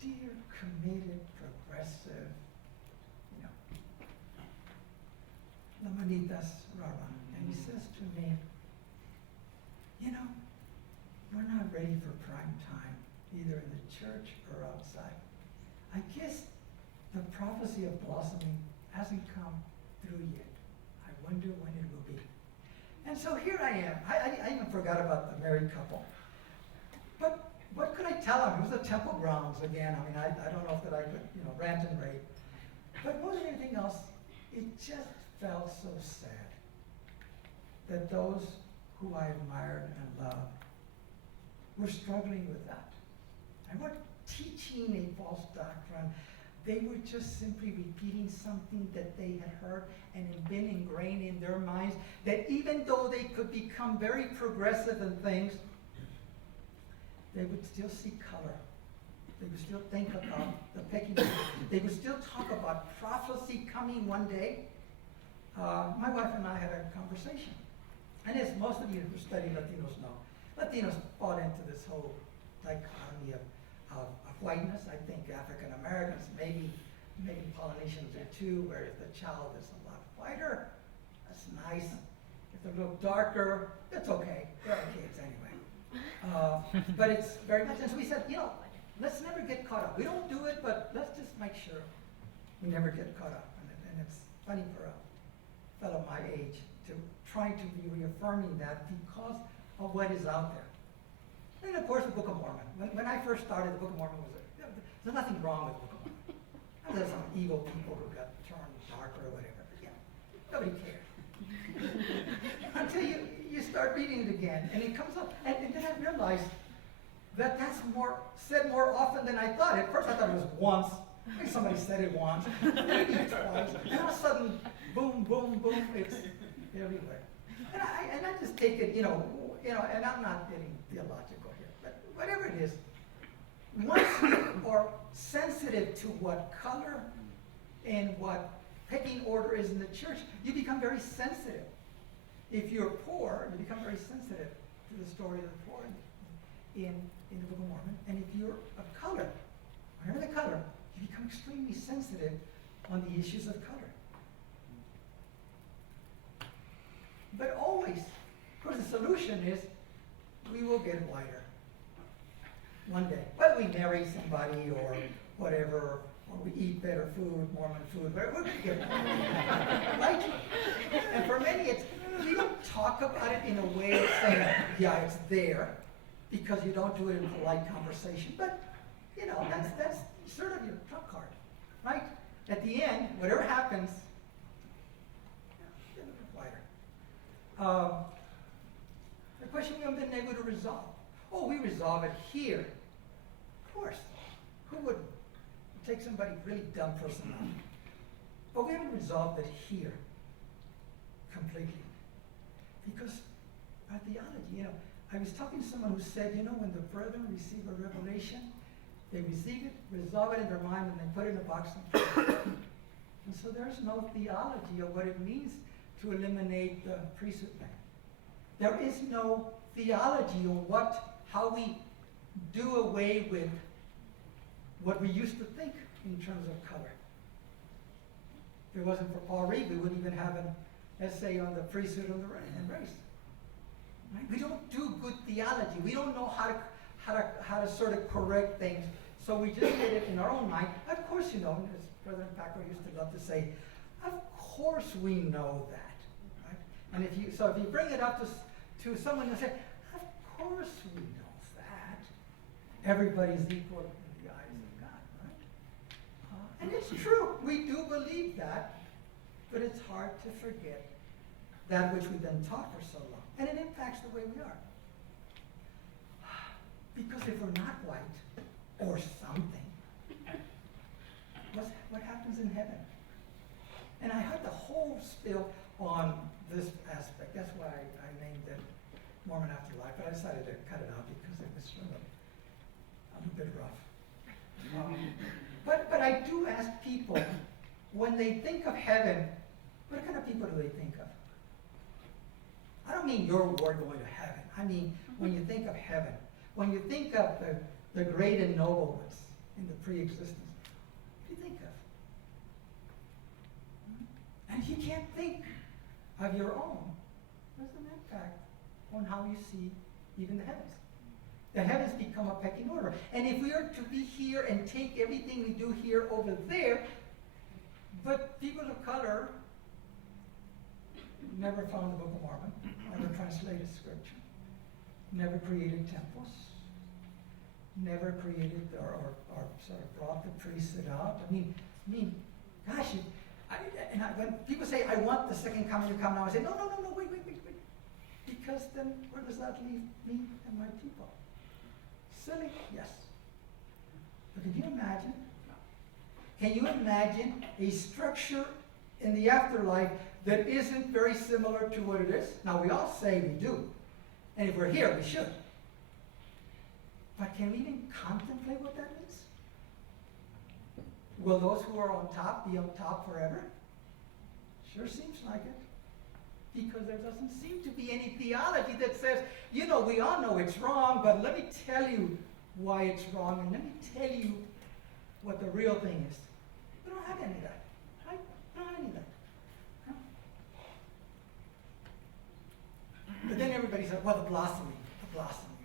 Dear, committed, progressive, La Manitas Rara. And he says to me, we're not ready for prime time, either in the church or outside. I guess the prophecy of blossoming hasn't come through yet. I wonder when it will be. And so here I am. I even forgot about the married couple. But what could I tell him? It was the temple grounds again. I mean, I don't know if that I could, rant and rave. But more than anything else, it just felt so sad that those who I admired and loved were struggling with that. They weren't teaching a false doctrine. They were just simply repeating something that they had heard and had been ingrained in their minds, that even though they could become very progressive in things, they would still see color. They would still think about the pecking order. They would still talk about prophecy coming one day. My wife and I had a conversation. And as most of you who study Latinos know, Latinos bought into this whole dichotomy of whiteness. I think African Americans, maybe Polynesians are too, where if the child is a lot whiter, that's nice. If they're a little darker, that's okay. They're our kids anyway. But it's very much, and so we said, let's never get caught up. We don't do it, but let's just make sure we never get caught up. And it's funny for a fellow my age to try to be reaffirming that because of what is out there. And of course, the Book of Mormon. When I first started, the Book of Mormon there's nothing wrong with the Book of Mormon. There's some evil people who got turned darker or whatever, but nobody cared. Until you start reading it again, and it comes up, and then I realized that that's said more often than I thought. At first I thought it was once. Maybe somebody said it once, maybe twice, and all of a sudden, boom, boom, boom, it's everywhere. And I just take it, and I'm not getting theological here, but whatever it is, once you are sensitive to what color and what pecking order is in the church, you become very sensitive. If you're poor, you become very sensitive to the story of the poor in the Book of Mormon. And if you're of color, whatever the color, you become extremely sensitive on the issues of color. But always, of course, the solution is we will get whiter one day. Whether we marry somebody or whatever, or we eat better food, Mormon food, we're going to get whiter. Right? And for many, we don't talk about it in a way of saying, yeah, it's there, because you don't do it in polite conversation. But, that's sort of your trump card, right? At the end, whatever happens, get a little whiter. The question we haven't been able to resolve. Oh, we resolve it here. Of course. Who would take somebody really dumb person out? But we haven't resolved it here completely. Because our theology, I was talking to someone who said, when the brethren receive a revelation, they receive it, resolve it in their mind, and then put it in a box and put it. And so there's no theology of what it means to eliminate the priesthood thing. There is no theology on how we do away with what we used to think in terms of color. If it wasn't for Paul Reeve, we wouldn't even have an essay on the priesthood and race. Right? We don't do good theology. We don't know how to sort of correct things. So we just did it in our own mind. Of course, as President Packer used to love to say, of course we know that. Right? And if you bring it up to someone and say, of course we know that. Everybody's equal in the eyes of God, right? And it's true. We do believe that, but it's hard to forget that which we've been taught for so long. And it impacts the way we are. Because if we're not white or something, what happens happens in heaven. And I heard the whole spiel on this aspect. That's why I named it Mormon Afterlife, but I decided to cut it out because it was sort of a little bit rough. But I do ask people, when they think of heaven, what kind of people do they think of? I don't mean your ward going to heaven. I mean, when you think of heaven, when you think of the great and noble ones in the pre-existence, what do you think of? And if you can't think of your own, there's an impact on how you see even the heavens. The heavens become a pecking order. And if we are to be here and take everything we do here over there, but people of color never found the Book of Mormon, never translated scripture, never created temples, never created or sort of brought the priesthood out. I mean, gosh, when people say, I want the second coming to come now, I say, no, wait. Because then where does that leave me and my people? Silly? Yes. But can you imagine? Can you imagine a structure in the afterlife that isn't very similar to what it is? Now, we all say we do. And if we're here, we should. But can we even contemplate what that means? Will those who are on top be on top forever? Sure seems like it. Because there doesn't seem to be any theology that says, you know, we all know it's wrong, but let me tell you why it's wrong, and let me tell you what the real thing is. We don't have any of that. Right? We don't have any of that. Huh? But then everybody said, well, the blossoming,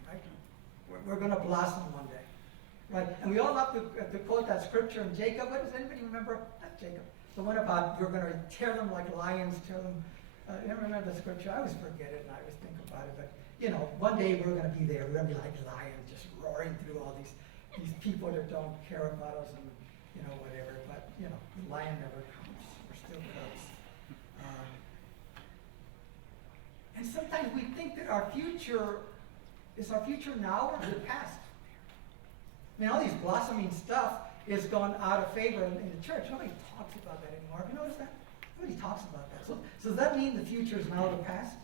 right? We're going to blossom one day. Right? And we all love to quote that scripture in Jacob. What does anybody remember? Not Jacob. The one about you're going to tear them like lions, tear them. You ever remember the scripture? I always forget it and I always think about it. But, you know, one day we're going to be there. We're going to be like lions just roaring through all these people that don't care about us and, you know, whatever. But, you know, the lion never comes. We're still cubs. And sometimes we think that our future is our future now or the past. I mean, all these blossoming stuff is gone out of favor in the church. Nobody talks about that anymore. Have you noticed that? Nobody talks about that. So does that mean the future is now the past?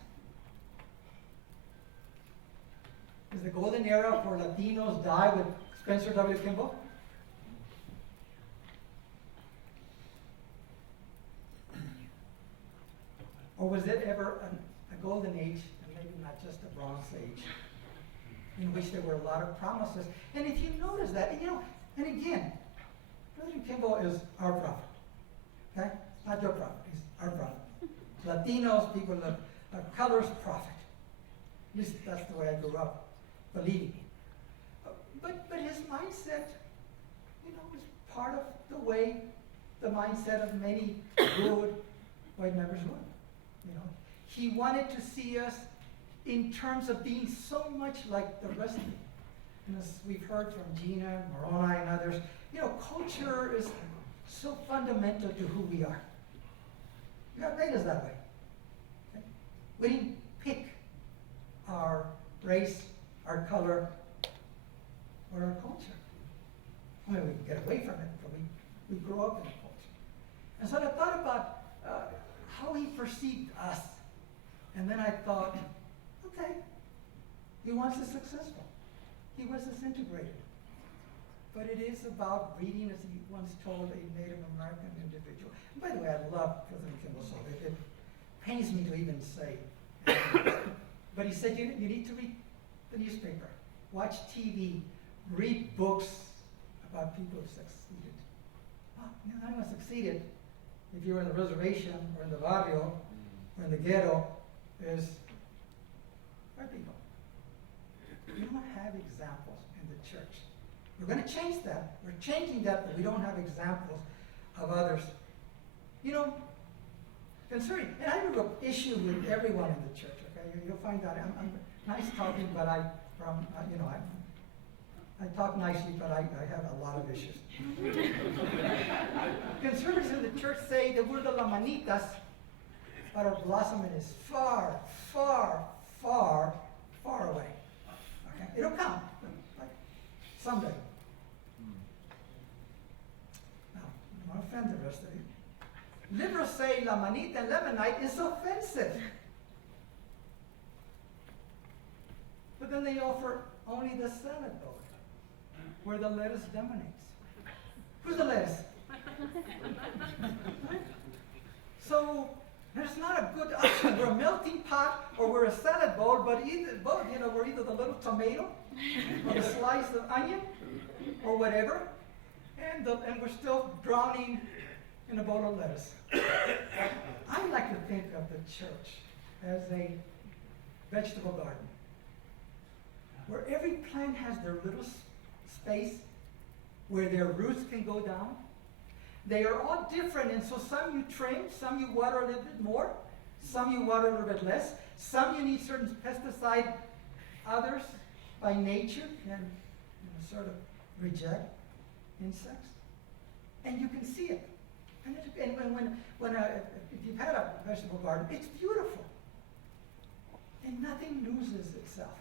Is the golden era for Latinos die with Spencer W. Kimball? Or was it ever a golden age, and maybe not just a bronze age, in which there were a lot of promises? And if you notice that, you know, and again, President Kimball is our prophet, okay? Not your prophet, he's our prophet. Latinos, people of color's prophet. At least that's the way I grew up believing. But his mindset, you know, was part of the way the mindset of many good white members were. You know, he wanted to see us in terms of being so much like the rest of them. And as we've heard from Gina, Moroni, and others, you know, culture is so fundamental to who we are. God made us that way. Okay? We didn't pick our race, our color, or our culture. I mean, we can get away from it, but we grow up in a culture. And so I thought about how he perceived us. And then I thought, okay, he wants us successful. He wants us integrated. But it is about reading, as he once told a Native American individual. And by the way, I love President Kimball, so it pains me to even say. But he said, you need to read the newspaper, watch TV, read books about people who succeeded. Oh, you know, anyone succeeded, if you were in the reservation or in the barrio or in the ghetto, is white people. We don't have examples in the church. We're going to change that. We're changing that, but we don't have examples of others. You know, concerning, and I have an issue with everyone in the church, okay? You'll find out I'm nice talking, but I talk nicely, but I have a lot of issues. Conservatives in the church say that we're the La Manitas, but our blossoming is far, far, far, far away. Okay? It'll come, like someday. Now, I don't want to offend the rest of liberals say La Manita and Lemonite is offensive. But then they offer only the salad bowl, where the lettuce dominates. Who's the lettuce? So there's not a good option. We're a melting pot or we're a salad bowl, but either both, we're either the little tomato or the slice of onion or whatever, and we're still drowning in a bowl of lettuce. I like to think of the church as a vegetable garden, where every plant has their little space where their roots can go down. They are all different, and so some you trim, some you water a little bit more, some you water a little bit less, some you need certain pesticide, others by nature can sort of reject insects. And you can see it. And if you've had a vegetable garden, it's beautiful. And nothing loses itself.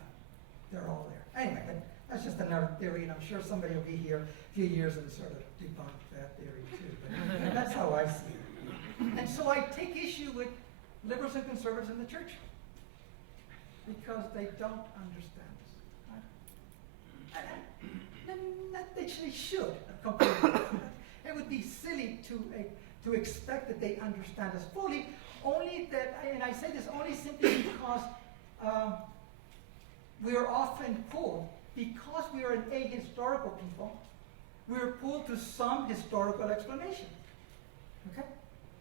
They're all there. Anyway, that's just another theory, and I'm sure somebody will be here a few years and sort of debunk that theory too. But that's how I see it. And so I take issue with liberals and conservatives in the church because they don't understand us. And that they should completely. It would be silly to expect that they understand us fully. Only that, and I say this only simply because we are often pulled, because we are an ahistorical people, we are pulled to some historical explanation. Okay?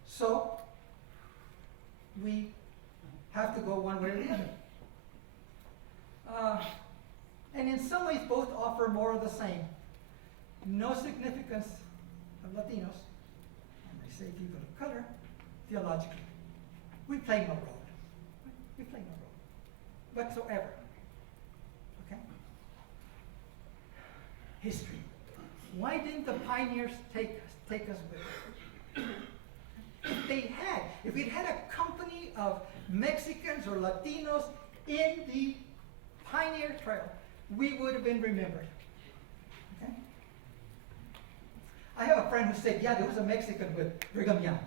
So, we have to go one way or the other. And in some ways, both offer more of the same. No significance of Latinos, and they say people of color, theologically. We play no role. We play no role whatsoever. Okay? History. Why didn't the pioneers take us with them? If we'd had a company of Mexicans or Latinos in the pioneer trail, we would have been remembered. Okay? I have a friend who said, yeah, there was a Mexican with Brigham Young.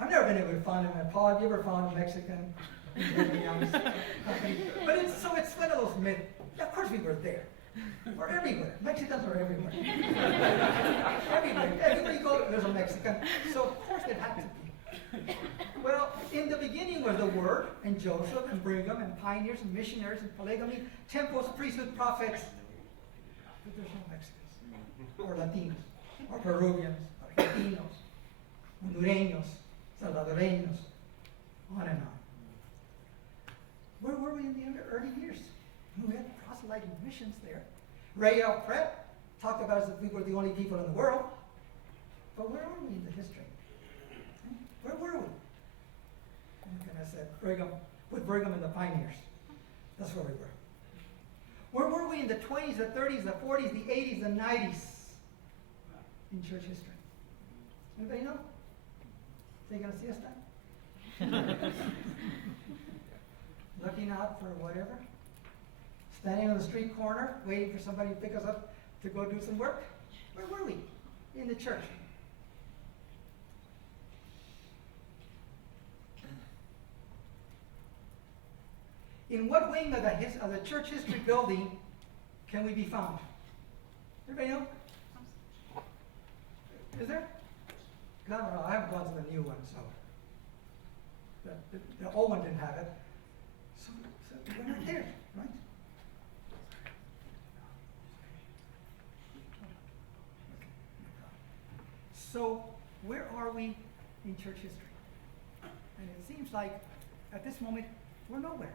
I've never been able to find him. Paul, have you ever found a Mexican in Brigham Young's company? But it's one of those myths. Yeah, of course we were there. We're everywhere. Mexicans are everywhere. Everywhere. Everywhere you go, there's a Mexican. So of course it had to be. Well, in the beginning was the Word, and Joseph, and Brigham, and pioneers, and missionaries, and polygamy, temples, priesthood, prophets. But there's no Mexicans, or Latinos, or Peruvians, Argentinos, Hondureños, Salvadoreños, on and on. Where were we in the early years? We had proselyting missions there. Ray L. Pratt talked about us as if we were the only people in the world. But where are we in the history? Where were we? And I said, put Brigham and the pioneers. That's where we were. Where were we in the 20s, the 30s, the 40s, the 80s, the 90s in church history? Anybody know? Taking a siesta? Looking out for whatever? Standing on the street corner, waiting for somebody to pick us up to go do some work? Where were we in the church? In what wing of the church history building can we be found? Everybody know? Is there? I don't know. I haven't gone to the new one, so the old one didn't have it. So we're not there, right? So where are we in church history? And it seems like at this moment we're nowhere.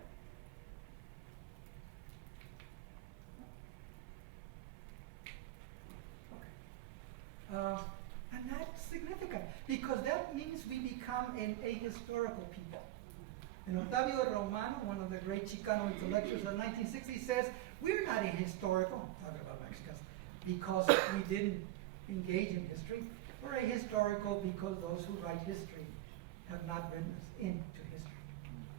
And that's significant because that means we become an ahistorical people. And Octavio Romano, one of the great Chicano intellectuals of the 1960s, says we're not ahistorical, talking about Mexicans, because we didn't engage in history. We're ahistorical because those who write history have not written us into history.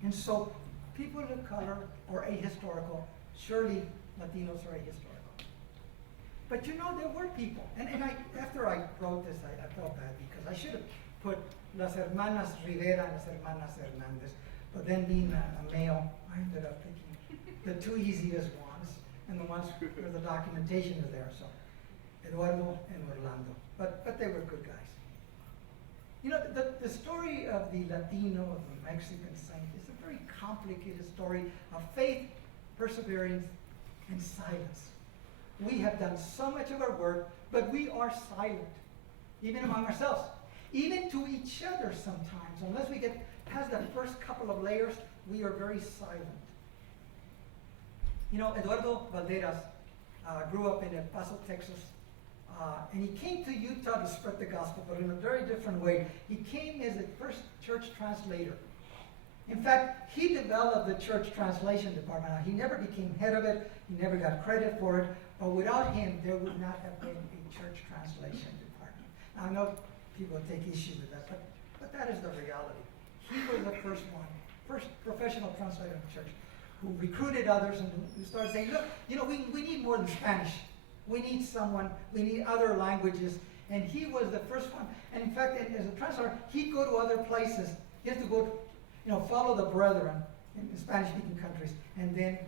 And so people of color are ahistorical. Surely Latinos are ahistorical. But you know, there were people, and after I wrote this, I felt bad because I should have put las hermanas Rivera and las hermanas Hernandez. But then being a male, I ended up picking the two easiest ones and the ones where the documentation is there. So Eduardo and Orlando. But they were good guys. You know, the story of the Latino, of the Mexican saint, is a very complicated story of faith, perseverance, and silence. We have done so much of our work, but we are silent, even among ourselves, even to each other sometimes. Unless we get past the first couple of layers, we are very silent. You know, Eduardo Valderas grew up in El Paso, Texas, and he came to Utah to spread the gospel, but in a very different way. He came as a first church translator. In fact, he developed the church translation department. Now, he never became head of it. He never got credit for it. But without him, there would not have been a church translation department. Now, I know people take issue with that, but that is the reality. He was the first one, first professional translator in the church, who recruited others and who started saying, look, you know, we need more than Spanish. We need someone, we need other languages. And he was the first one. And in fact, as a translator, he'd go to other places. He had to go, follow the brethren in Spanish-speaking countries and then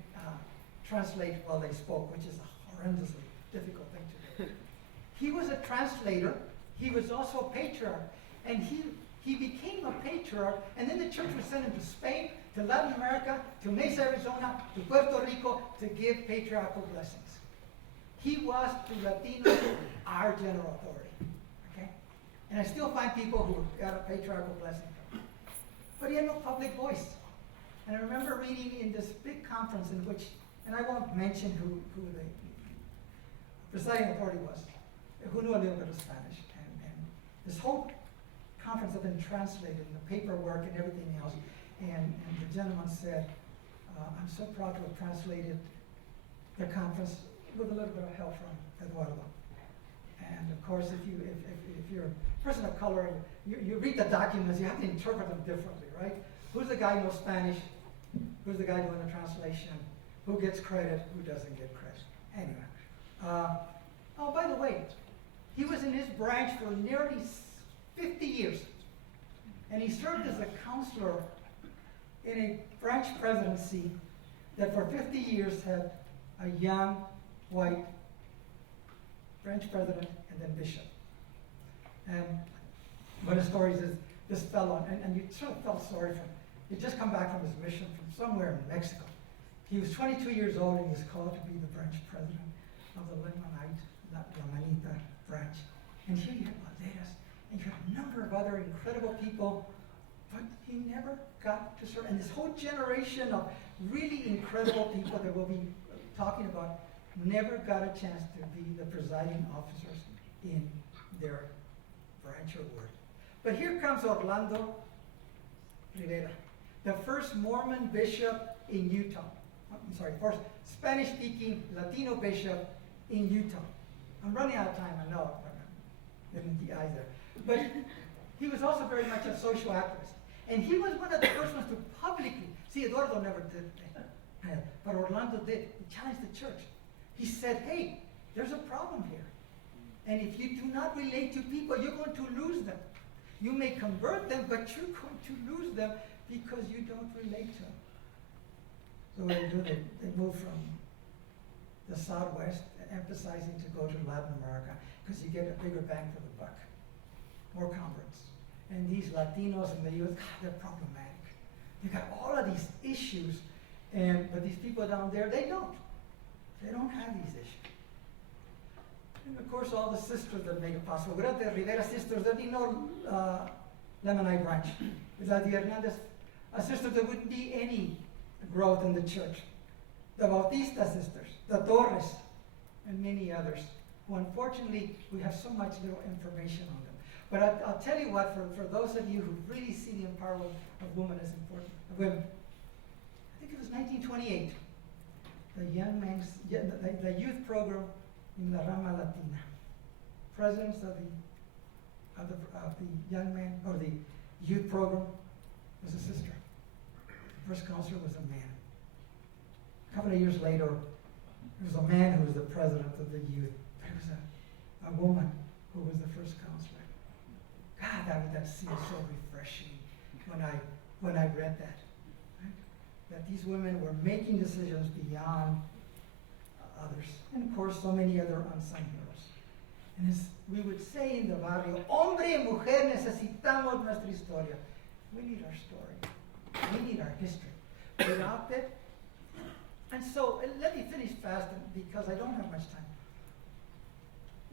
translate while they spoke, which is a horrendously difficult thing to do. He was a translator. He was also a patriarch. And he became a patriarch, and then the church would send him to Spain, to Latin America, to Mesa, Arizona, to Puerto Rico to give patriarchal blessings. He was, to Latinos, our general authority. Okay? And I still find people who got a patriarchal blessing from him. But he had no public voice. And I remember reading in this big conference in which, and I won't mention who the presiding authority was, who knew a little bit of Spanish. And this whole conference had been translated in the paperwork and everything else. And the gentleman said, I'm so proud to have translated the conference with a little bit of help from Eduardo. And of course, if you're a person of color, you read the documents, you have to interpret them differently, right? Who's the guy who knows Spanish? Who's the guy doing the translation? Who gets credit? Who doesn't get credit? Anyway. Oh, by the way, he was in his branch for nearly 50 years. And he served as a counselor in a branch presidency that for 50 years had a young, white branch president and then bishop. And one of the stories is this fellow, and you sort of felt sorry for him. He'd just come back from his mission from somewhere in Mexico. He was 22 years old and he was called to be the branch president of the Lamanita branch. And here you have Valderas, and you have a number of other incredible people, but he never got to serve. And this whole generation of really incredible people that we'll be talking about never got a chance to be the presiding officers in their branch or ward. But here comes Orlando Rivera, the first Mormon bishop in Utah. I'm sorry, first Spanish-speaking Latino bishop in Utah. I'm running out of time, I know. In the eyes there. But he was also very much a social activist. And he was one of the first ones to publicly, see, Eduardo never did, but Orlando did. He challenged the church. He said, hey, there's a problem here. And if you do not relate to people, you're going to lose them. You may convert them, but you're going to lose them because you don't relate to them. So what they do, they move from the Southwest, emphasizing to go to Latin America, because you get a bigger bang for the buck, more converts. And these Latinos in the U.S., they're problematic. You got all of these issues, but these people down there, they don't. They don't have these issues. And of course, all the sisters that make it possible. Without the Rivera sisters, there'd be no Lemonite branch. Without the Hernandez sisters, there wouldn't be any growth in the church. The Bautista sisters, the Torres, and many others, who unfortunately we have so much little information on them. But I'll tell you what, for those of you who really see the empowerment of women as important, women, I think it was 1928, the youth program in La Rama Latina, presidents of the young man, or the youth program, was a sister. The first counselor was a man. A couple of years later, there was a man who was the president of the youth. There was a woman who was the first counselor. A God, that seemed so refreshing when I read that. Right? That these women were making decisions beyond others. And of course, so many other unsung heroes. And as we would say in the barrio, hombre y mujer necesitamos nuestra historia. We need our story. We need our history. Without it. And so, let me finish fast because I don't have much time.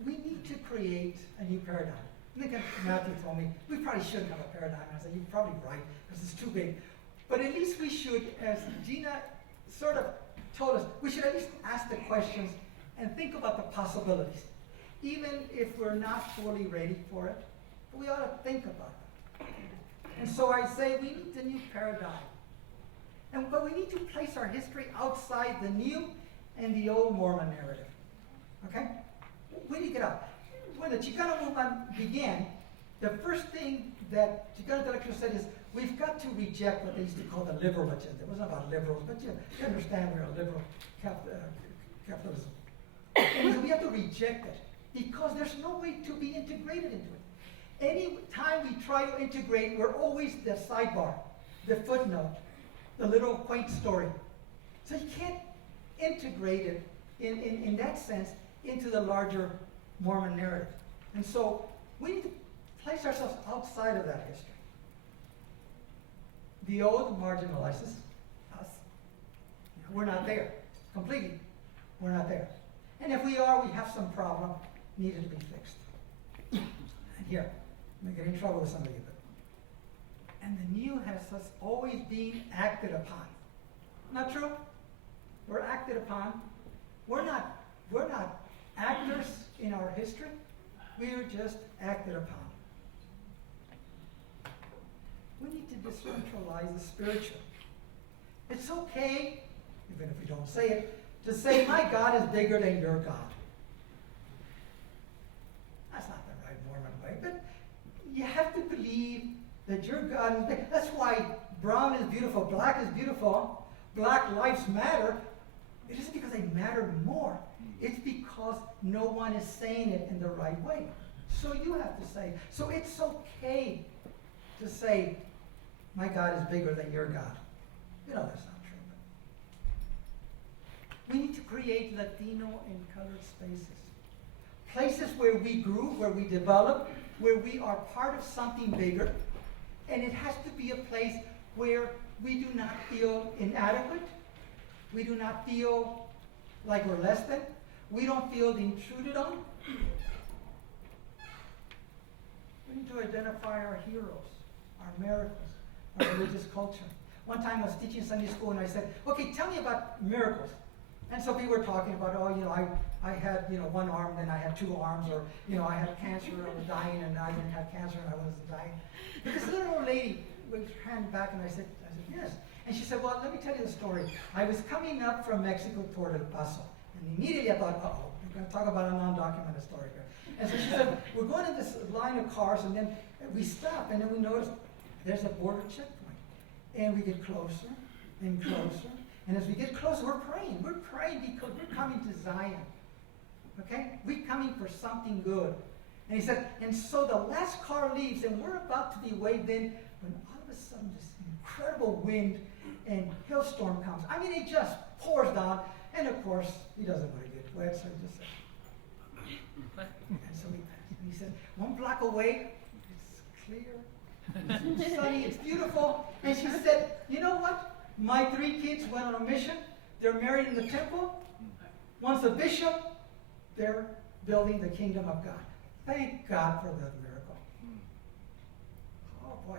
We need to create a new paradigm. I think Matthew told me, we probably shouldn't have a paradigm. I said, you're probably right, because it's too big. But at least we should, as Gina sort of told us, we should at least ask the questions and think about the possibilities. Even if we're not fully ready for it, we ought to think about it. And so I say we need a new paradigm. But we need to place our history outside the new and the old Mormon narrative. Okay? We need to get out. When the Chicano movement began, the first thing that Chicano intellectuals said is, we've got to reject what they used to call the liberal agenda. It wasn't about liberals, but you understand we're a liberal capitalism. And so we have to reject it because there's no way to be integrated into it. Any time we try to integrate, we're always the sidebar, the footnote, the little quaint story. So you can't integrate it in that sense into the larger Mormon narrative. And so we need to place ourselves outside of that history. The old marginalizes us. We're not there. Completely. We're not there. And if we are, we have some problem needed to be fixed. And here, I'm going to get in trouble with some of you. And the new has us always being acted upon. Not true? We're acted upon. We're not actors in our history. We're just acted upon. We need to decentralize the spiritual. It's okay, even if we don't say it, to say, my God is bigger than your God. That's not the right Mormon way, but you have to believe that your God is big. That's why brown is beautiful, black is beautiful, Black Lives Matter. It isn't because they matter more. It's because no one is saying it in the right way. So you have to say. So it's okay to say, my God is bigger than your God. You know that's not true. But we need to create Latino and colored spaces. Places where we grew, where we developed, where we are part of something bigger. And it has to be a place where we do not feel inadequate. We do not feel like we're less than. We don't feel intruded on. We need to identify our heroes, our miracles, our religious culture. One time I was teaching Sunday school and I said, okay, tell me about miracles. And so people were talking about, I had, one arm, then I had two arms, or, I had cancer, I was dying, and I didn't have cancer, and I wasn't dying. But this little old lady with her hand back, and I said, yes. And she said, well, let me tell you the story. I was coming up from Mexico toward El Paso, and immediately I thought, uh-oh, we're going to talk about a non-documented story here. And so she said, we're going in this line of cars, and then we stop, and then we notice there's a border checkpoint. And we get closer and closer. And as we get closer, we're praying. We're praying because we're coming to Zion. Okay? We're coming for something good. And he said, and so the last car leaves, and we're about to be waved in, when all of a sudden this incredible wind and hailstorm comes. I mean, it just pours down. And of course, he doesn't want to get wet, so he just said, and so we passed. And he said, one block away, it's clear, it's sunny, it's beautiful. And she said, you know what? My 3 kids went on a mission. They're married in the temple. One's a bishop. They're building the kingdom of God. Thank God for that miracle. Oh boy.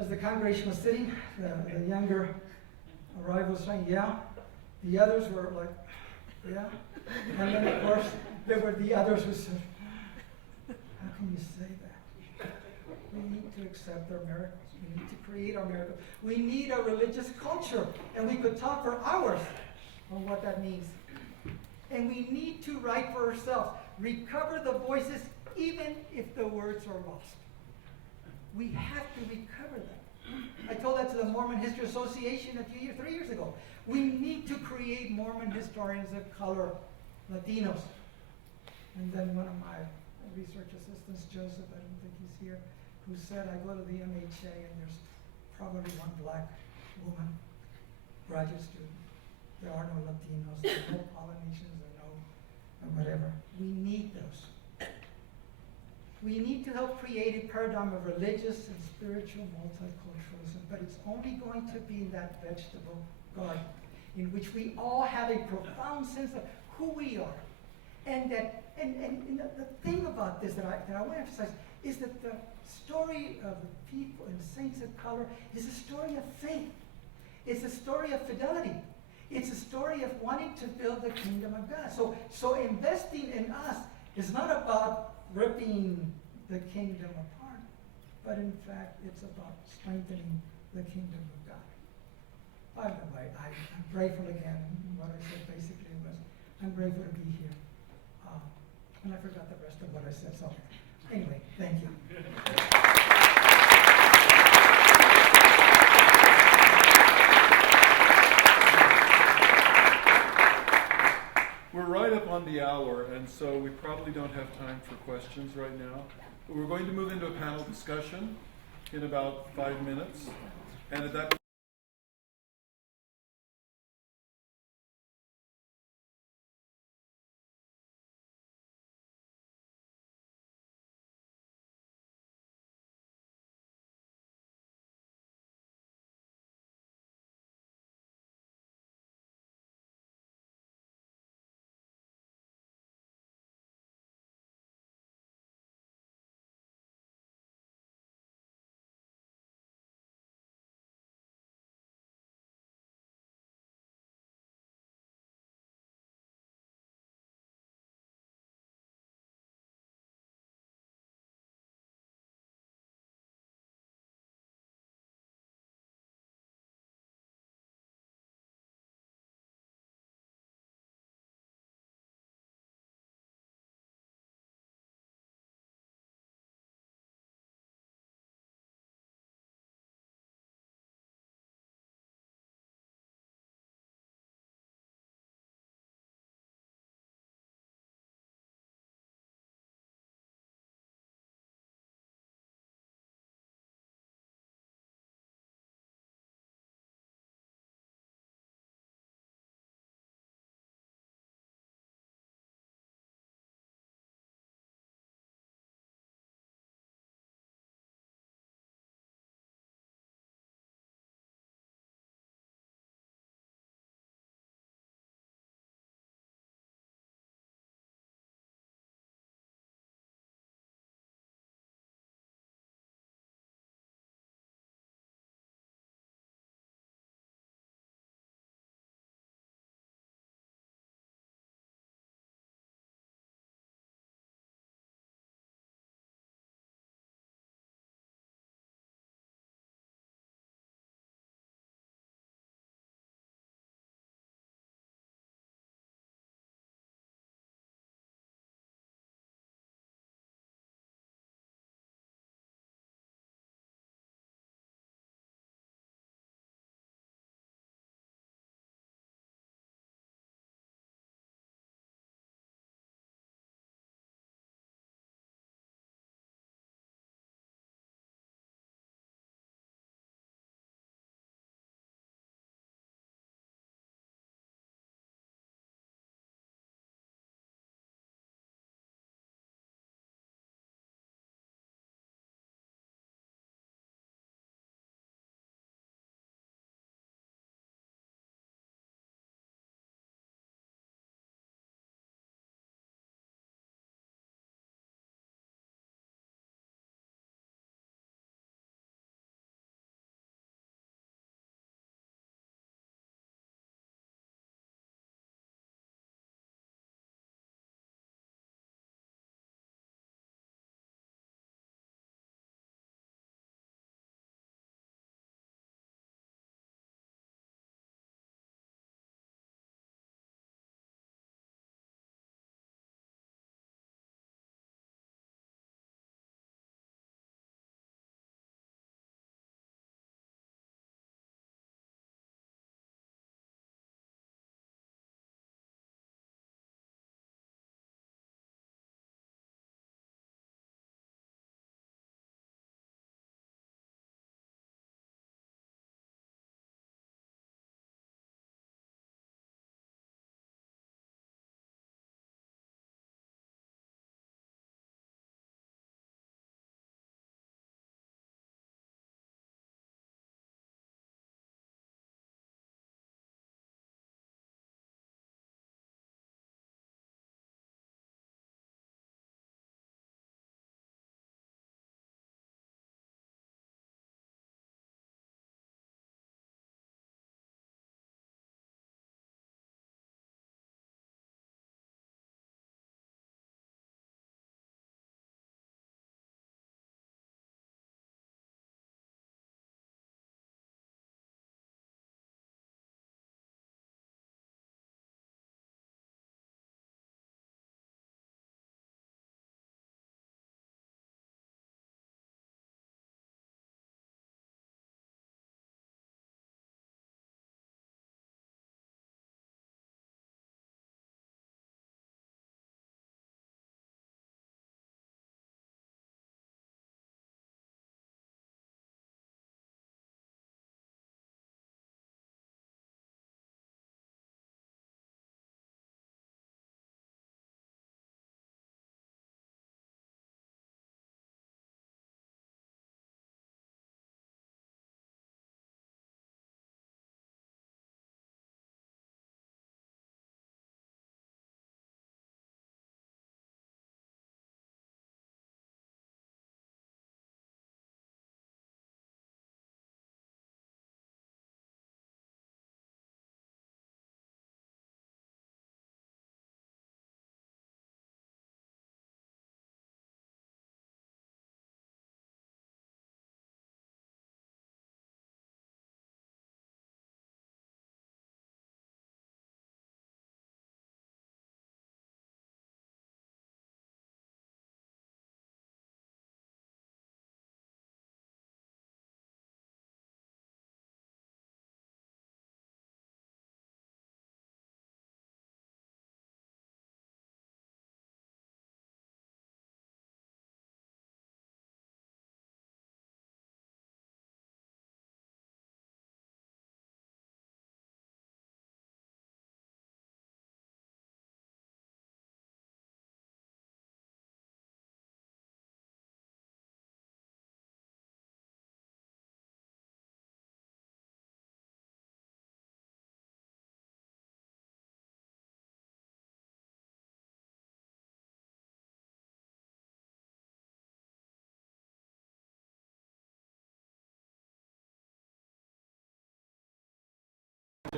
As the congregation was sitting, the younger arrivals saying, yeah. The others were like, yeah. And then of course, there were the others who said, how can you say that? We need to accept our miracles. We need to create our miracles. We need a religious culture, and we could talk for hours on what that means. And we need to write for ourselves, recover the voices, even if the words are lost. We have to recover them. I told that to the Mormon History Association 3 years ago. We need to create Mormon historians of color, Latinos. And then one of my research assistant, Joseph, I don't think he's here, who said, I go to the MHA and there's probably one black woman, graduate student. There are no Latinos, there are no Polynesians, there are no whatever. We need those. We need to help create a paradigm of religious and spiritual multiculturalism, but it's only going to be in that vegetable garden in which we all have a profound sense of who we are. And that, and the thing about this that I want to emphasize is that the story of the people and the saints of color is a story of faith. It's a story of fidelity. It's a story of wanting to build the kingdom of God. So investing in us is not about ripping the kingdom apart, but in fact, it's about strengthening the kingdom of God. By the way, I'm grateful again. What I said basically was, I'm grateful to be here. And I forgot the rest of what I said, so anyway, thank you. We're right up on the hour, and so we probably don't have time for questions right now. But we're going to move into a panel discussion in about 5 minutes, and at that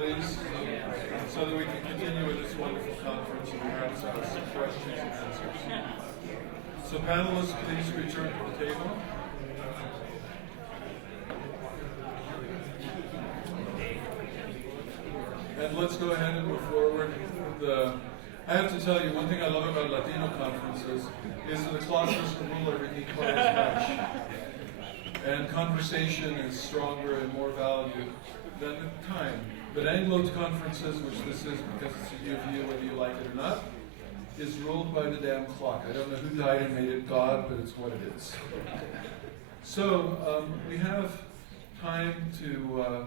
please, so that we can continue with this wonderful conference and perhaps have some questions and answers. So panelists, please return to the table. And let's go ahead and move forward with the... I have to tell you, one thing I love about Latino conferences is that the clock doesn't rule everything quite as much. And conversation is stronger and more valued than the time. But Anglo conferences, which this is because it's a U whether you like it or not, is ruled by the damn clock. I don't know who died and made it God, but it's what it is. So we have time to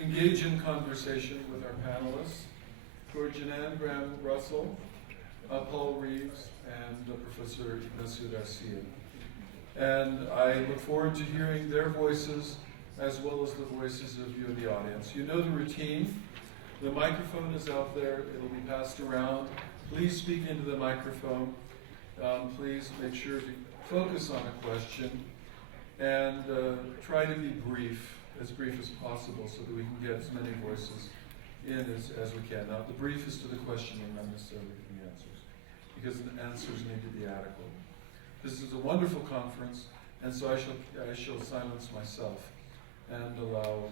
engage in conversation with our panelists, who are Janan Graham-Russell, Paul Reeves, and Professor Ignacio Garcia. And I look forward to hearing their voices as well as the voices of you in the audience. You know the routine. The microphone is out there. It'll be passed around. Please speak into the microphone. Please make sure to focus on a question and try to be brief as possible so that we can get as many voices in as we can. Now, the brief is to the question and not necessarily to the answers, because the answers need to be adequate. This is a wonderful conference, and so I shall silence myself and allow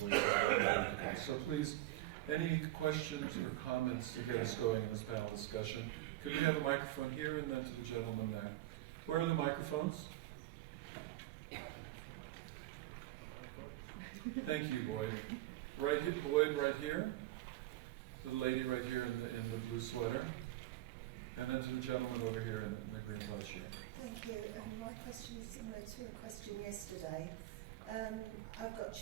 voices to come. So please, any questions or comments to get us going in this panel discussion? Could we have a microphone here and then to the gentleman there? Where are the microphones? Thank you, Boyd. Boyd, right here. The lady right here in the blue sweater. And then to the gentleman over here in the green blouse shirt. Thank you. My question is similar to a question yesterday. I've got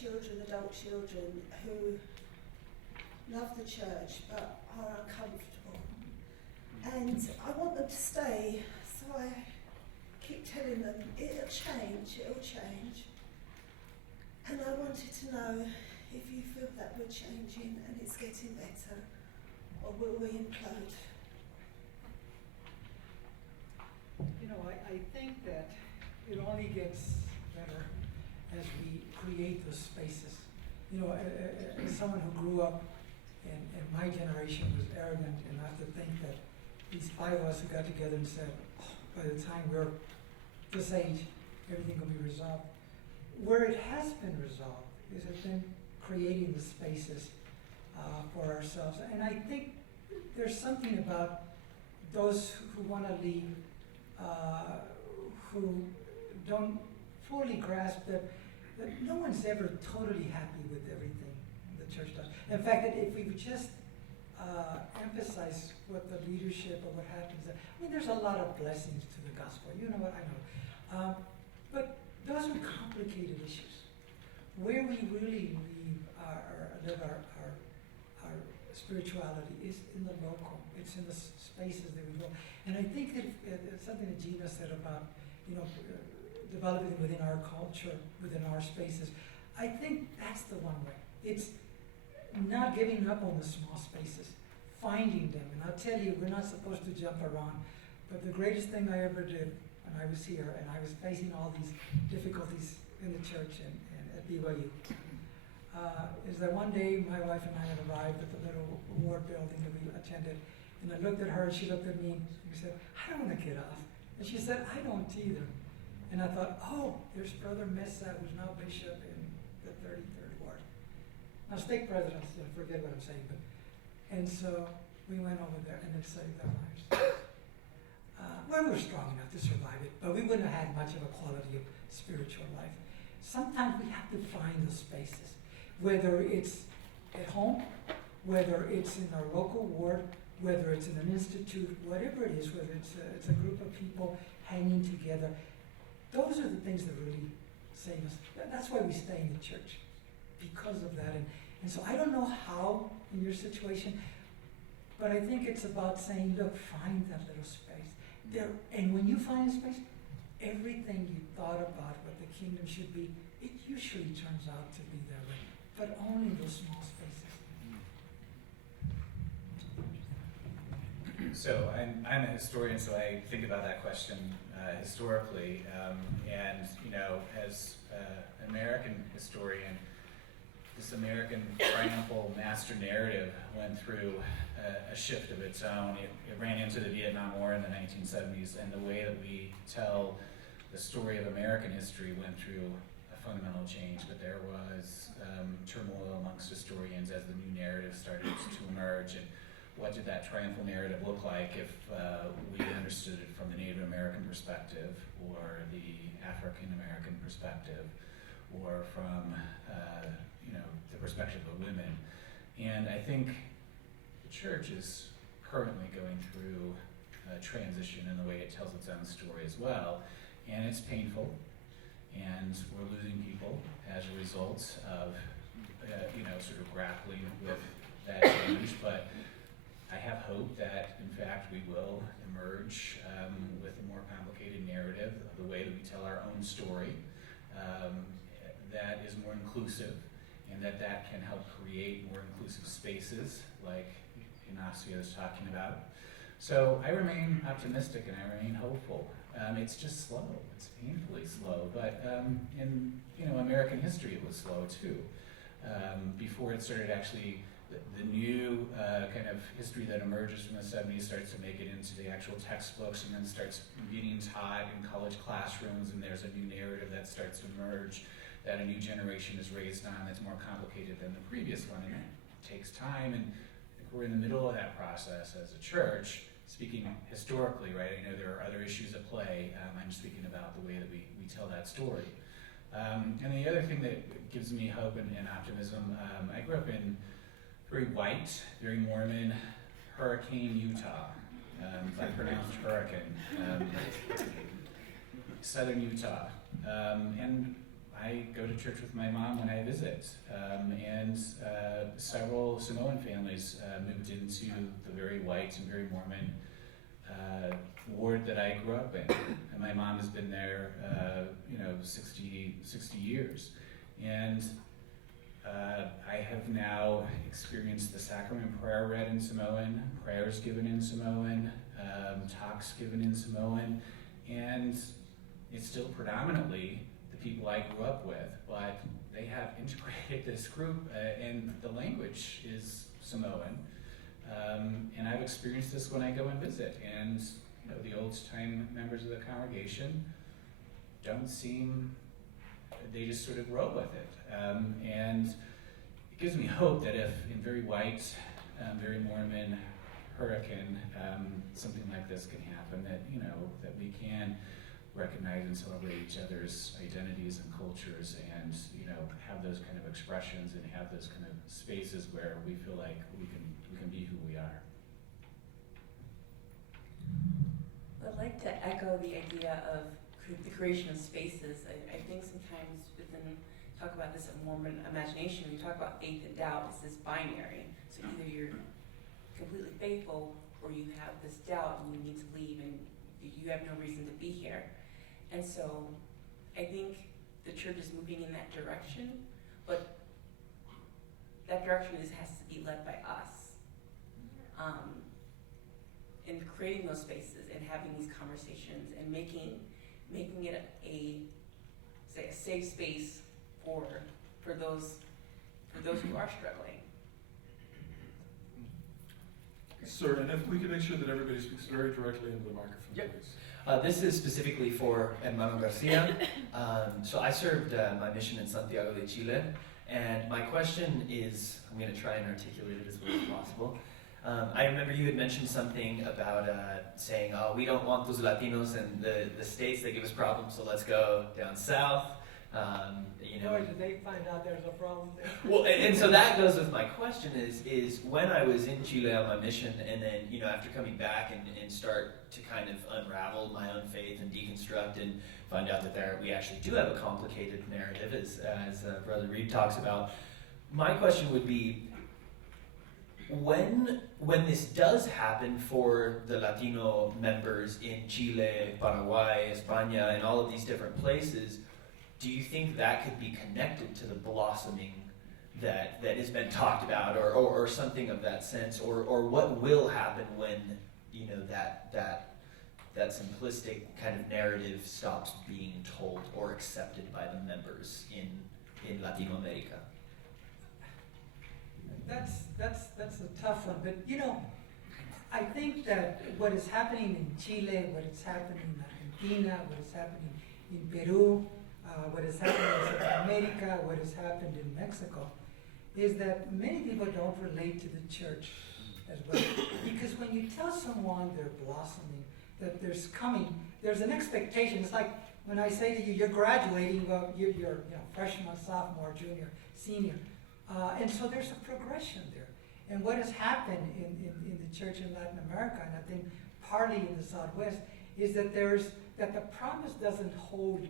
adult children, who love the church but are uncomfortable. And I want them to stay, so I keep telling them, it'll change. And I wanted to know if you feel that we're changing and it's getting better, or will we implode? You know, I think that it only gets better as we create the spaces. You know, as someone who grew up in my generation was arrogant enough to think that these five of us who got together and said, oh, by the time we're this age, everything will be resolved. Where it has been resolved is it's been creating the spaces for ourselves. And I think there's something about those who want to leave who don't fully grasp that no one's ever totally happy with everything the church does. In fact, that if we would just emphasize what the leadership or what happens, I mean, there's a lot of blessings to the gospel. You know what? I know. But those are complicated issues. Where we really live our spirituality is in the local. It's in the spaces that we go. And I think that it's something that Gina said about, you know, developing within our culture, within our spaces. I think that's the one way. It's not giving up on the small spaces, finding them. And I'll tell you, we're not supposed to jump around, but the greatest thing I ever did when I was here, and I was facing all these difficulties in the church and at BYU, is that one day my wife and I had arrived at the little ward building that we attended, and I looked at her and she looked at me and we said, I don't want to get off. And she said, I don't either. And I thought, oh, there's Brother Mesa, who's now bishop in the 33rd ward. Now stake president, I forget what I'm saying, but, and so we went over there and it saved our lives. Well, we were strong enough to survive it, but we wouldn't have had much of a quality of spiritual life. Sometimes we have to find the spaces, whether it's at home, whether it's in our local ward, whether it's in an institute, whatever it is, whether it's a group of people hanging together. Those are the things that really save us. That's why we stay in the church, because of that. And so I don't know how in your situation, but I think it's about saying, look, find that little space. There, and when you find a space, everything you thought about what the kingdom should be, it usually turns out to be that way, but only those small spaces. So I'm a historian, so I think about that question historically, and you know, as an American historian, this American triumphal master narrative went through a shift of its own. It ran into the Vietnam War in the 1970s, and the way that we tell the story of American history went through a fundamental change, but there was turmoil amongst historians as the new narrative started to emerge. And what did that triumphal narrative look like if we understood it from the Native American perspective, or the African American perspective, or from the perspective of women? And I think the church is currently going through a transition in the way it tells its own story as well, and it's painful, and we're losing people as a result of sort of grappling with that change. But I have hope that, in fact, we will emerge with a more complicated narrative of the way that we tell our own story that is more inclusive, and that can help create more inclusive spaces like Ignacio is talking about. So I remain optimistic and I remain hopeful. It's just slow. It's painfully slow. But in American history, it was slow too. Before it started actually, the new kind of history that emerges from the 70s starts to make it into the actual textbooks, and then starts getting taught in college classrooms, and there's a new narrative that starts to emerge that a new generation is raised on that's more complicated than the previous one, and it takes time, and we're in the middle of that process as a church, speaking historically, right? I know there are other issues at play. I'm speaking about the way that we tell that story. And the other thing that gives me hope and optimism, I grew up in very white, very Mormon, Hurricane, Utah. I pronounced hurricane. Southern Utah. And I go to church with my mom when I visit. And several Samoan families moved into the very white and very Mormon ward that I grew up in. And my mom has been there, 60 years. And I have now experienced the sacrament prayer read in Samoan, prayers given in Samoan, talks given in Samoan, and it's still predominantly the people I grew up with, but they have integrated this group, and the language is Samoan. And I've experienced this when I go and visit, and the old-time members of the congregation don't seem, they just sort of roll with it. And it gives me hope that if in very white, very Mormon hurricane, something like this can happen, that that we can recognize and celebrate each other's identities and cultures, and have those kind of expressions, and have those kind of spaces where we feel like we can be who we are. I'd like to echo the idea of the creation of spaces. I think sometimes talk about this in Mormon imagination, we talk about faith and doubt as this binary. So either you're completely faithful, or you have this doubt and you need to leave and you have no reason to be here. And so I think the church is moving in that direction, but that direction has to be led by us. In creating those spaces and having these conversations and making it a safe space for those who are struggling. Sir, and if we can make sure that everybody speaks very directly into the microphone, please. This is specifically for Hermano Garcia. So I served my mission in Santiago de Chile, and my question is, I'm going to try and articulate it as well as possible. I remember you had mentioned something about saying, oh, we don't want those Latinos in the States, they give us problems, so let's go down south. Boy, did they find out there's a problem there. Well, and so that goes with my question is when I was in Chile on my mission, and then, after coming back and start to kind of unravel my own faith and deconstruct and find out that we actually do have a complicated narrative, as Brother Reeve talks about, my question would be, when this does happen for the Latino members in Chile, Paraguay, España, and all of these different places, do you think that could be connected to the blossoming that has been talked about, or something of that sense, or what will happen when that simplistic kind of narrative stops being told or accepted by the members in Latino America? that's a tough one. But you know, I think that what is happening in Chile, what is happening in Argentina, what is happening in Peru, what is happening in South America, what has happened in Mexico, is that many people don't relate to the church as well. Because when you tell someone they're blossoming, that there's an expectation. It's like when I say to you, you're graduating, well, you're freshman, sophomore, junior, senior. And so there's a progression there. And what has happened in the church in Latin America, and I think partly in the Southwest, is that the promise doesn't hold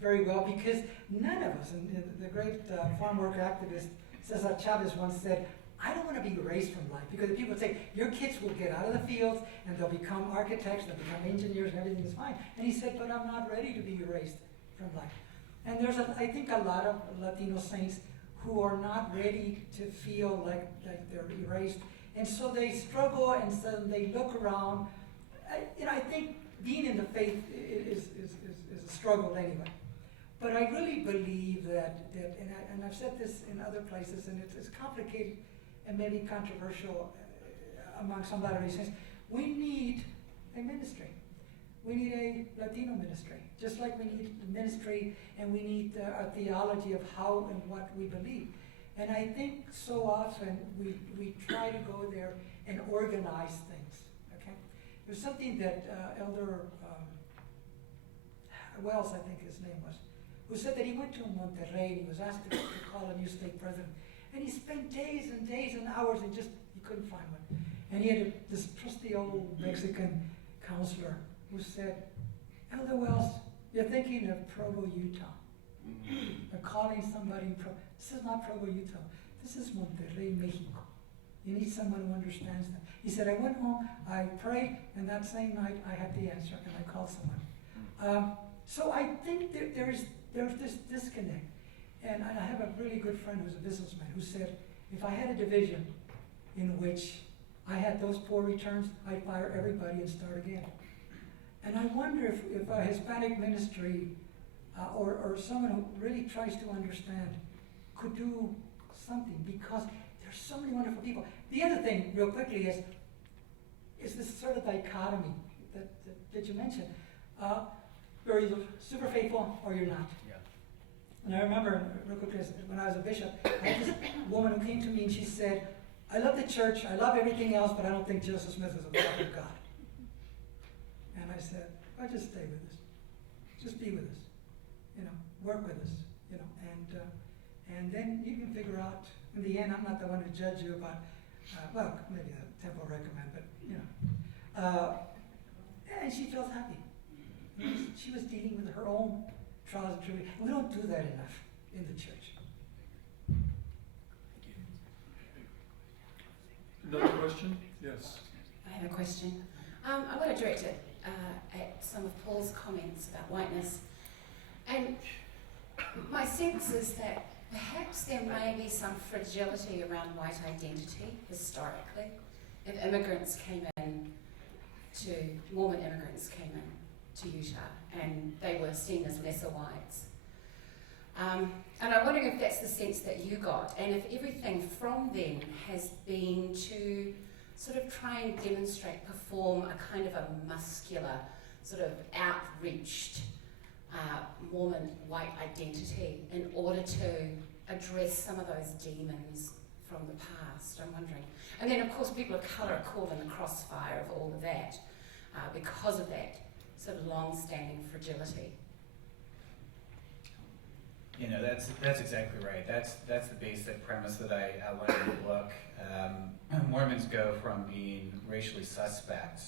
very well because none of us, and the great farm worker activist Cesar Chavez once said, I don't want to be erased from life, because the people say, your kids will get out of the fields and they'll become architects, they'll become engineers, and everything is fine. And he said, but I'm not ready to be erased from life. And there's, I think, a lot of Latino saints who are not ready to feel like they're erased. And so they struggle, and so they look around. I think being in the faith is a struggle anyway. But I really believe that and I've said this in other places, and it's complicated and maybe controversial among some Latter-day Saints. We need a ministry. We need a Latino ministry, just like we need ministry and we need a theology of how and what we believe. And I think so often we try to go there and organize things. Okay, there's something that Elder Wells, I think his name was, who said that he went to Monterrey and he was asked to call a new state president. And he spent days and days and hours and he couldn't find one. And he had this trusty old Mexican counselor who said, Elder Wells, you're thinking of Provo, Utah. Or calling somebody in Provo. This is not Provo, Utah. This is Monterrey, Mexico. You need someone who understands them. He said, I went home, I prayed, and that same night I had the answer, and I called someone. So I think there's this disconnect. And I have a really good friend who's a businessman who said, if I had a division in which I had those poor returns, I'd fire everybody and start again. And I wonder if a Hispanic ministry or someone who really tries to understand could do something, because there's so many wonderful people. The other thing, real quickly, is this sort of dichotomy that you mentioned. You're either super faithful or you're not. And I remember, real quickly, when I was a bishop, I had this woman who came to me and she said, I love the church, I love everything else, but I don't think Joseph Smith is a prophet of God. And I said, well, just stay with us. Just be with us. Work with us. And then you can figure out, in the end, I'm not the one to judge you about, well, maybe the temple recommend, but, and she felt happy. She was dealing with her own trials and tribulations. We don't do that enough in the church. Another question? Yes. I have a question. I want to direct it at some of Paul's comments about whiteness. And my sense is that perhaps there may be some fragility around white identity historically. If Mormon immigrants came in to Utah and they were seen as lesser whites. And I'm wondering if that's the sense that you got, and if everything from then has been to sort of try and demonstrate, perform a kind of a muscular, sort of outreached Mormon white identity in order to address some of those demons from the past, I'm wondering. And then of course people of colour are caught in the crossfire of all of that because of that sort of long-standing fragility. That's exactly right. That's the basic premise that I outlined in the book. Mormons go from being racially suspect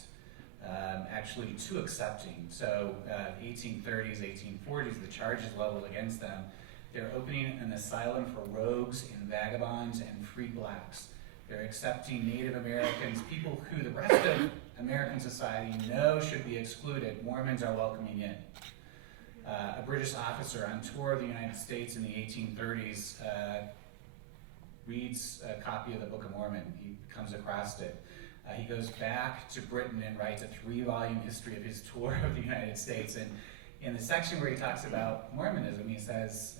actually to accepting. So 1830s, 1840s, the charges leveled against them, they're opening an asylum for rogues and vagabonds and free blacks. They're accepting Native Americans, people who the rest of American society know should be excluded. Mormons are welcoming in. A British officer on tour of the United States in the 1830s reads a copy of the Book of Mormon. He comes across it. He goes back to Britain and writes a 3-volume history of his tour of the United States. And in the section where he talks about Mormonism, he says,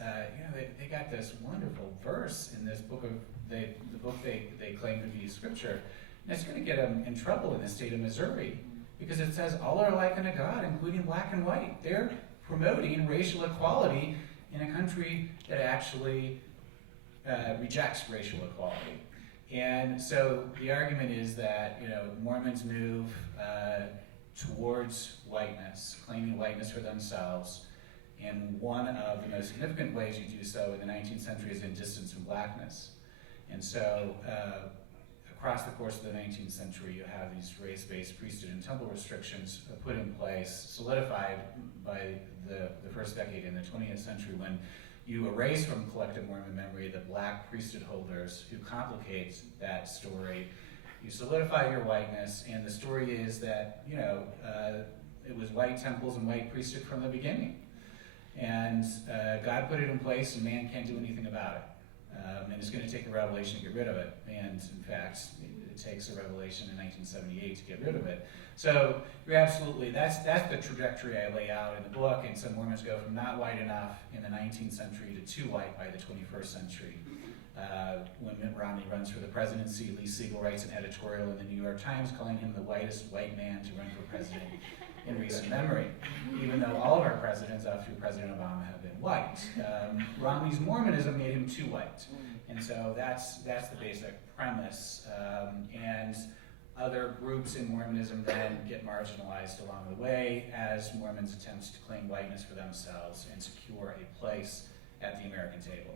they got this wonderful verse in this book of the book they claim to be scripture, and it's going to get them in trouble in the state of Missouri because it says all are alike unto God, including black and white. They're promoting racial equality in a country that actually rejects racial equality. And so the argument is that Mormons move towards whiteness, claiming whiteness for themselves, and one of the most significant ways you do so in the 19th century is in distance from blackness. And so across the course of the 19th century, you have these race-based priesthood and temple restrictions put in place, solidified by the first decade in the 20th century when you erase from collective Mormon memory the black priesthood holders who complicate that story. You solidify your whiteness, and the story is that, it was white temples and white priesthood from the beginning. And God put it in place, and man can't do anything about it. And it's going to take a revelation to get rid of it. And in fact, it takes a revelation in 1978 to get rid of it. So you're absolutely, that's the trajectory I lay out in the book. And some Mormons go from not white enough in the 19th century to too white by the 21st century. When Mitt Romney runs for the presidency, Lee Siegel writes an editorial in the New York Times calling him the whitest white man to run for president in recent memory, even though all of our presidents up through President Obama have been white. Romney's Mormonism made him too white. And so that's the basic premise. And other groups in Mormonism then get marginalized along the way as Mormons attempt to claim whiteness for themselves and secure a place at the American table.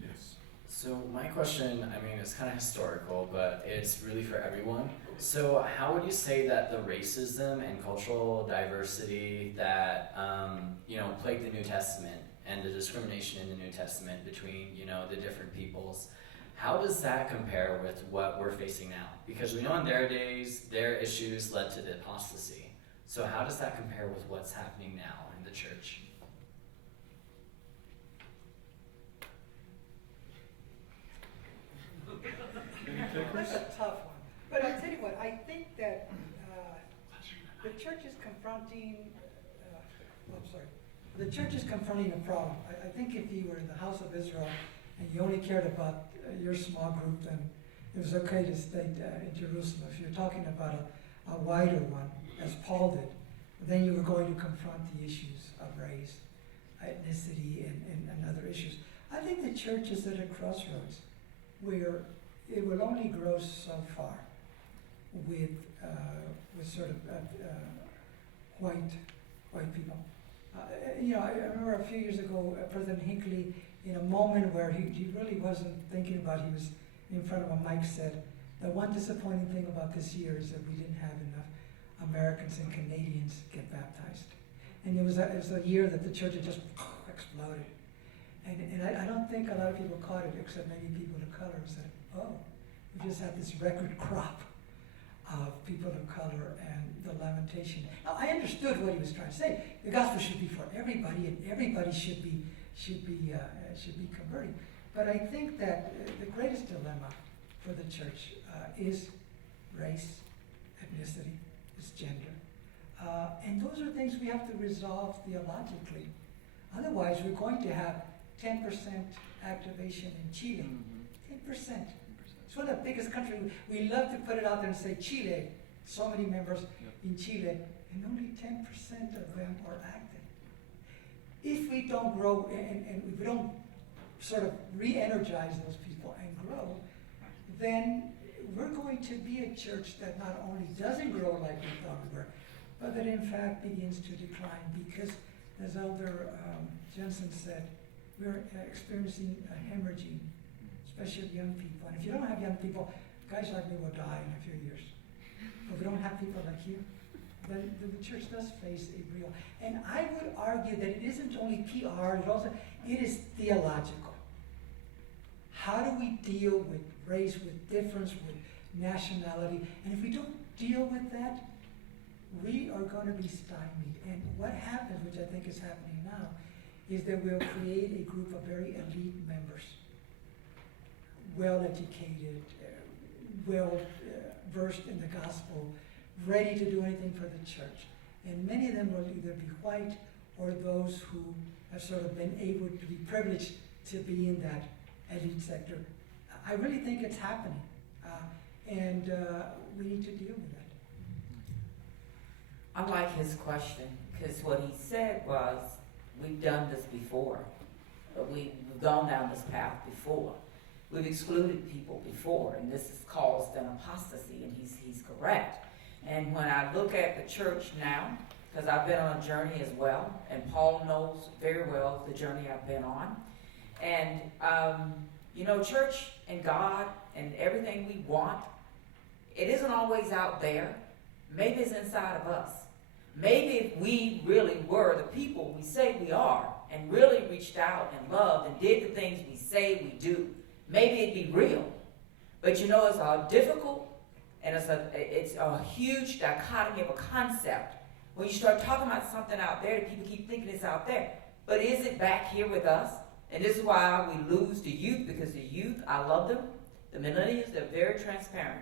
Yes. So my question, is kind of historical, but it's really for everyone. So how would you say that the racism and cultural diversity that, plagued the New Testament and the discrimination in the New Testament between, the different peoples, how does that compare with what we're facing now? Because we know in their days, their issues led to the apostasy. So how does that compare with what's happening now in the church? That's a tough one. But I'll tell you what, I think that the church is confronting, the church is confronting a problem. I think if you were in the house of Israel and you only cared about your small group, then it was okay to stay in Jerusalem. If you're talking about a wider one, as Paul did, then you were going to confront the issues of race, ethnicity, and other issues. I think the church is at a crossroads where it will only grow so far with sort of white people. I remember a few years ago, President Hinckley, in a moment where he really wasn't thinking about, he was in front of a mic, said, the one disappointing thing about this year is that we didn't have enough Americans and Canadians get baptized. And it was a year that the church had just exploded. And I don't think a lot of people caught it, except maybe people of color, and said, oh, we just had this record crop of people of color and the lamentation. Now, I understood what he was trying to say. The gospel should be for everybody, and everybody should be converting. But I think that the greatest dilemma for the church is race, ethnicity, is gender. And those are things we have to resolve theologically. Otherwise, we're going to have 10% activation in Chile. 10%. It's one of the biggest countries. We love to put it out there and say Chile, so many members in Chile, and only 10% of them are active. If we don't grow and if we don't sort of re-energize those people and grow, then we're going to be a church that not only doesn't grow like we thought we were, but that in fact begins to decline because, as Elder Jensen said, we're experiencing a hemorrhaging, especially of young people. And if you don't have young people, guys like me will die in a few years. But if we don't have people like you, then the church does face a real. And I would argue that it isn't only PR, it is theological. How do we deal with race, with difference, with nationality? And if we don't deal with that, we are going to be stymied. And what happens, which I think is happening now, is that we'll create a group of very elite members, well-educated, well-versed in the gospel, ready to do anything for the church. And many of them will either be white or those who have sort of been able to be privileged to be in that elite sector. I really think it's happening, and we need to deal with that. I like his question, because what he said was, we've done this before. We've gone down this path before. We've excluded people before, and this has caused an apostasy, and he's correct. And when I look at the church now, because I've been on a journey as well, and Paul knows very well the journey I've been on. And, you know, church and God and everything we want, it isn't always out there. Maybe it's inside of us. Maybe if we really were the people we say we are and really reached out and loved and did the things we say we do, maybe it'd be real. But you know, it's all difficult, and it's a huge dichotomy of a concept. When you start talking about something out there, people keep thinking it's out there. But is it back here with us? And this is why we lose the youth, because the youth, I love them. The millennials, they're very transparent.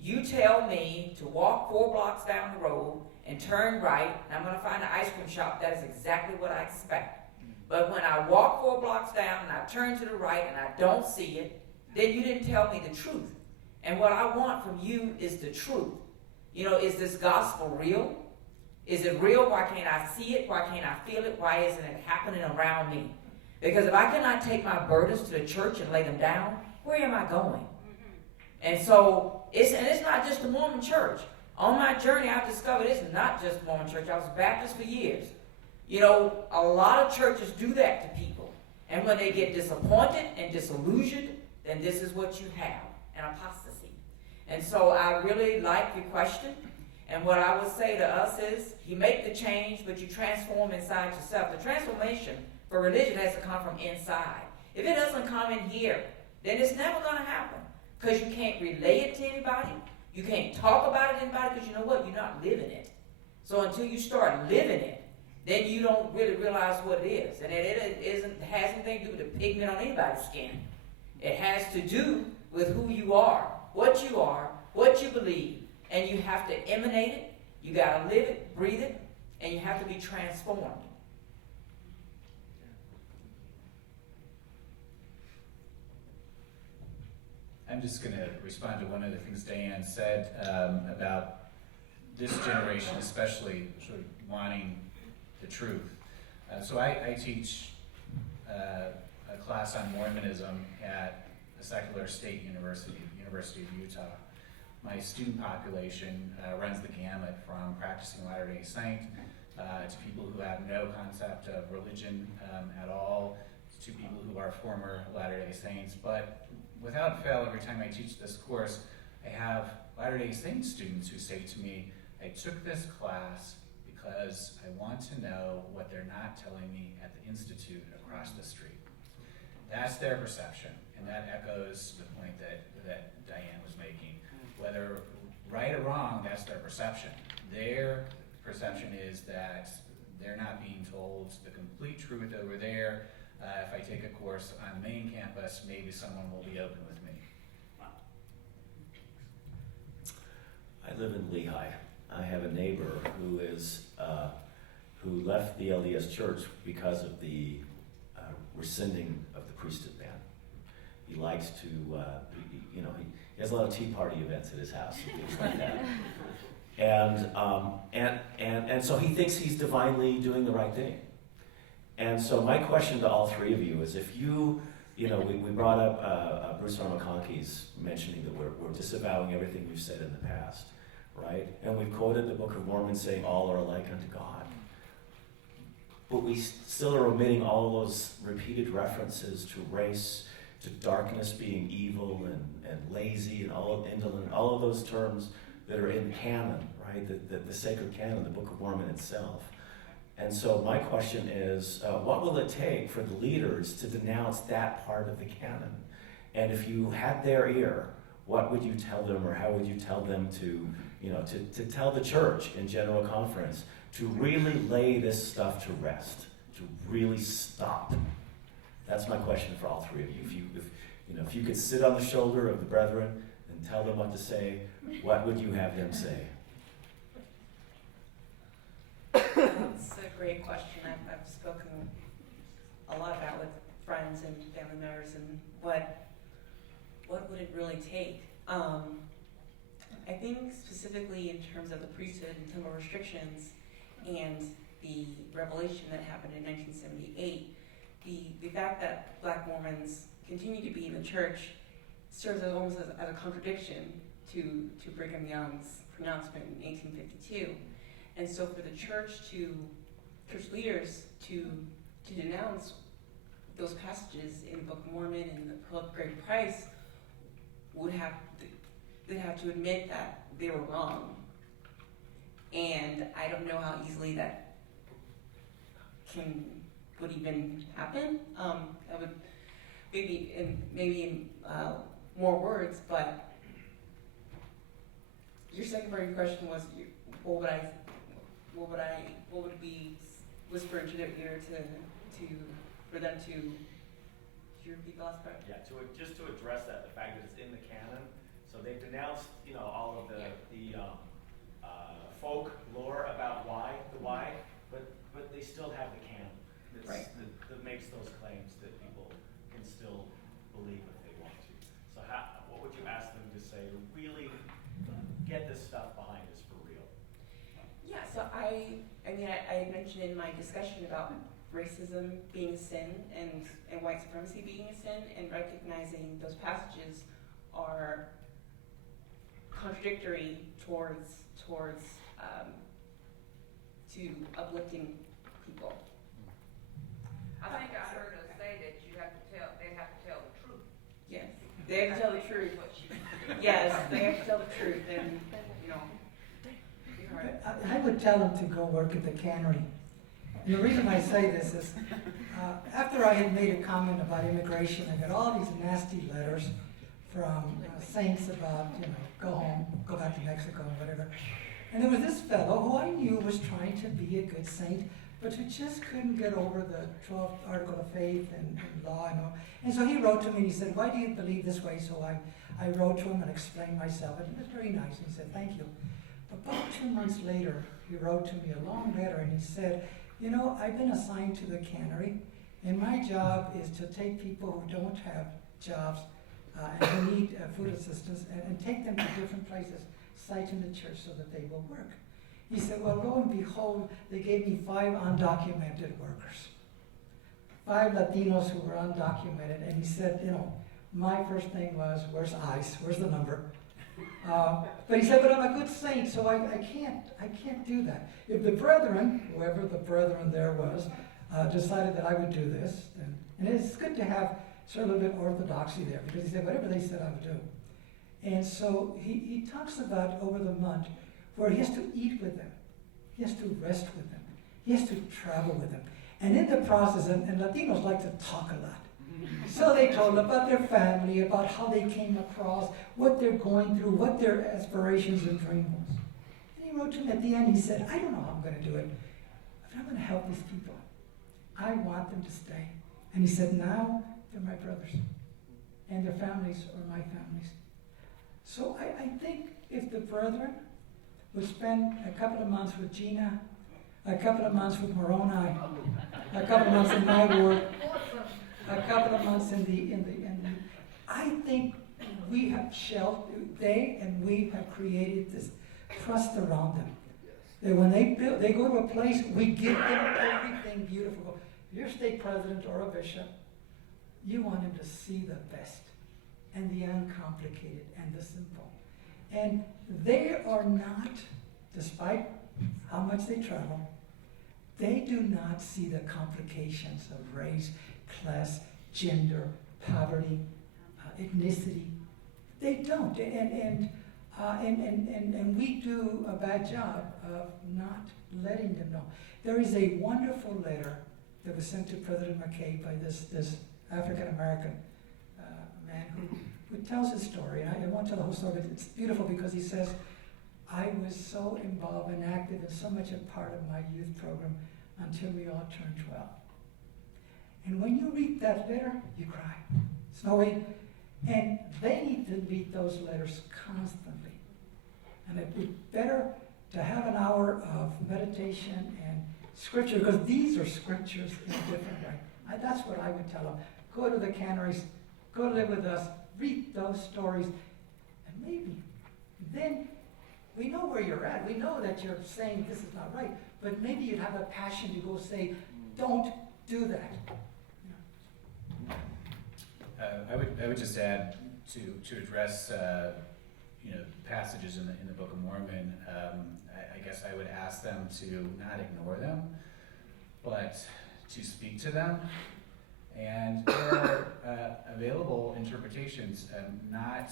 You tell me to walk 4 blocks down the road and turn right, and I'm going to find an ice cream shop. That is exactly what I expect. But when I walk 4 blocks down and I turn to the right and I don't see it, then you didn't tell me the truth. And what I want from you is the truth. You know, is this gospel real? Is it real? Why can't I see it? Why can't I feel it? Why isn't it happening around me? Because if I cannot take my burdens to the church and lay them down, where am I going? And so, it's not just the Mormon church. On my journey, I've discovered it's not just Mormon church. I was Baptist for years. You know, a lot of churches do that to people. And when they get disappointed and disillusioned, then this is what you have, an apostasy. And so I really like your question. And what I would say to us is, you make the change, but you transform inside yourself. The transformation for religion has to come from inside. If it doesn't come in here, then it's never going to happen. Because you can't relay it to anybody. You can't talk about it to anybody, because you know what? You're not living it. So until you start living it, then you don't really realize what it is. And it has anything to do with the pigment on anybody's skin. It has to do with who you are, what you believe. And you have to emanate it, you got to live it, breathe it, and you have to be transformed. I'm just going to respond to one of the things Diane said about this generation, especially sort of wanting the truth. So I teach a class on Mormonism at a secular state university, University of Utah. My student population runs the gamut from practicing Latter-day Saint to people who have no concept of religion at all, to people who are former Latter-day Saints. But without fail, every time I teach this course, I have Latter-day Saint students who say to me, I took this class because I want to know what they're not telling me at the institute across the street. That's their perception, and that echoes the point that Diane was making. Whether right or wrong, that's their perception. Their perception is that they're not being told the complete truth over there. If I take a course on the main campus, maybe someone will be open with me. I live in Lehigh. I have a neighbor who who left the LDS Church because of the rescinding of the priesthood ban. He likes to, he has a lot of tea party events at his house and things like that. And so he thinks he's divinely doing the right thing. And so my question to all three of you is, if we brought up Bruce R. McConkey's mentioning that we're disavowing everything we've said in the past, right? And we've quoted the Book of Mormon saying all are alike unto God. But we still are omitting all those repeated references to race, to darkness being evil and lazy and indolent, all of those terms that are in canon, right? The sacred canon, the Book of Mormon itself. And so my question is, what will it take for the leaders to denounce that part of the canon? And if you had their ear, what would you tell them, or how would you tell them to tell the church in General Conference to really lay this stuff to rest, to really stop? That's my question for all three of you. If you could sit on the shoulder of the brethren and tell them what to say, what would you have them say? great question. I've spoken a lot about with friends and family members and what would it really take? I think specifically in terms of the priesthood and temple restrictions and the revelation that happened in 1978, the fact that Black Mormons continue to be in the church serves as almost as a contradiction to Brigham Young's pronouncement in 1852. And so for the church leaders to denounce those passages in the Book of Mormon and the Pearl of Great Price they'd have to admit that they were wrong. And I don't know how easily that would even happen. That would maybe in more words, but your second part of your question was what would be whispered to their ear for them to repeat the last part? Yeah, just to address that, the fact that it's in the canon. So they've denounced, all of the folk lore about why, but they still have the canon that makes those claims that people can still believe if they want to. So what would you ask them to say to really get this stuff behind us for real? Yeah, so I mentioned in my discussion about racism being a sin and white supremacy being a sin, and recognizing those passages are contradictory towards to uplifting people. I think I heard her say that they have to tell the truth. Yes, they have to tell the truth. Yes, they have to tell the truth, and I would tell them to go work at the cannery. And the reason I say this is, after I had made a comment about immigration, I got all these nasty letters from saints about, go home, go back to Mexico, or whatever. And there was this fellow who I knew was trying to be a good saint, but who just couldn't get over the 12th Article of Faith and law and all. And so he wrote to me and he said, why do you believe this way? So I wrote to him and explained myself, and he was very nice. He said, thank you. About 2 months later, he wrote to me a long letter and he said, I've been assigned to the cannery, and my job is to take people who don't have jobs and who need food assistance and take them to different places, cite in the church so that they will work. He said, well, lo and behold, they gave me 5 undocumented workers, 5 Latinos who were undocumented. And he said, my first thing was, where's ICE? Where's the number? But he said, but I'm a good saint, so I can't do that. If the brethren, whoever the brethren there was, decided that I would do this, and it's good to have sort of a bit of orthodoxy there, because he said, whatever they said I would do. And so he talks about over the month where he has to eat with them, he has to rest with them, he has to travel with them. And in the process, and Latinos like to talk a lot, so they told about their family, about how they came across, what they're going through, what their aspirations and dreams was. And he wrote to me at the end, he said, I don't know how I'm going to do it, but I'm going to help these people. I want them to stay. And he said, now they're my brothers, and their families are my families. So I think if the brethren would spend a couple of months with Gina, a couple of months with Moroni, a couple of months in my ward, a couple of months in the I think we have they and we have created this trust around them. That when they go to a place, we give them everything beautiful. If you're a state president or a bishop, you want them to see the best and the uncomplicated and the simple. And they are not, despite how much they travel, they do not see the complications of race, class, gender, poverty, ethnicity. They don't, and we do a bad job of not letting them know. There is a wonderful letter that was sent to President McKay by this African American man who tells his story. And I won't tell the whole story, but it's beautiful because he says, I was so involved and active and so much a part of my youth program until we all turned 12. And when you read that letter, you cry. And they need to read those letters constantly. And it'd be better to have an hour of meditation and scripture, because these are scriptures in a different way. That's what I would tell them. Go to the canneries, go live with us, read those stories, and maybe then we know where you're at. We know that you're saying this is not right, but maybe you'd have a passion to go say, don't do that. I would just add to address passages in the Book of Mormon. I guess I would ask them to not ignore them, but to speak to them. And there are available interpretations. I'm not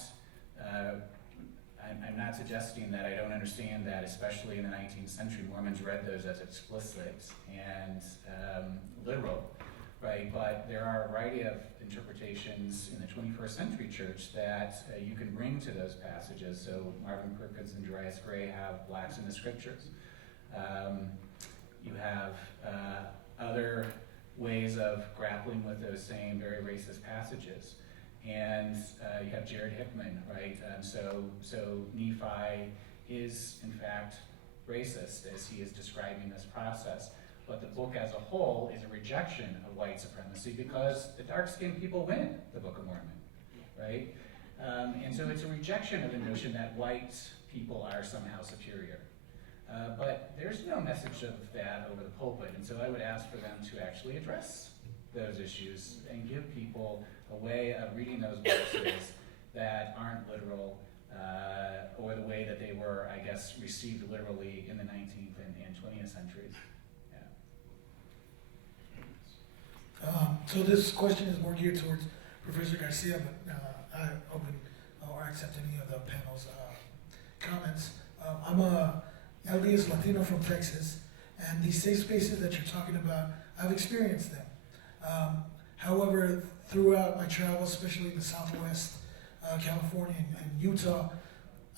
suggesting that I don't understand that, especially in the 19th century, Mormons read those as explicit and literal, right? But there are a variety of interpretations in the 21st century church that you can bring to those passages. So Marvin Perkins and Darius Gray have blacks in the scriptures. You have other ways of grappling with those same very racist passages. And you have Jared Hickman, right? So Nephi is, in fact, racist as he is describing this process. But the book as a whole is a rejection of white supremacy because the dark-skinned people win the Book of Mormon, right? And so it's a rejection of the notion that white people are somehow superior. But there's no message of that over the pulpit, and so I would ask for them to actually address those issues and give people a way of reading those verses that aren't literal, or the way that they were, I guess, received literally in the 19th and 20th centuries. So this question is more geared towards Professor Garcia, but I open or accept any of the panel's comments. I'm a LDS Latino from Texas, and these safe spaces that you're talking about, I've experienced them. However, throughout my travels, especially in the Southwest, California and Utah,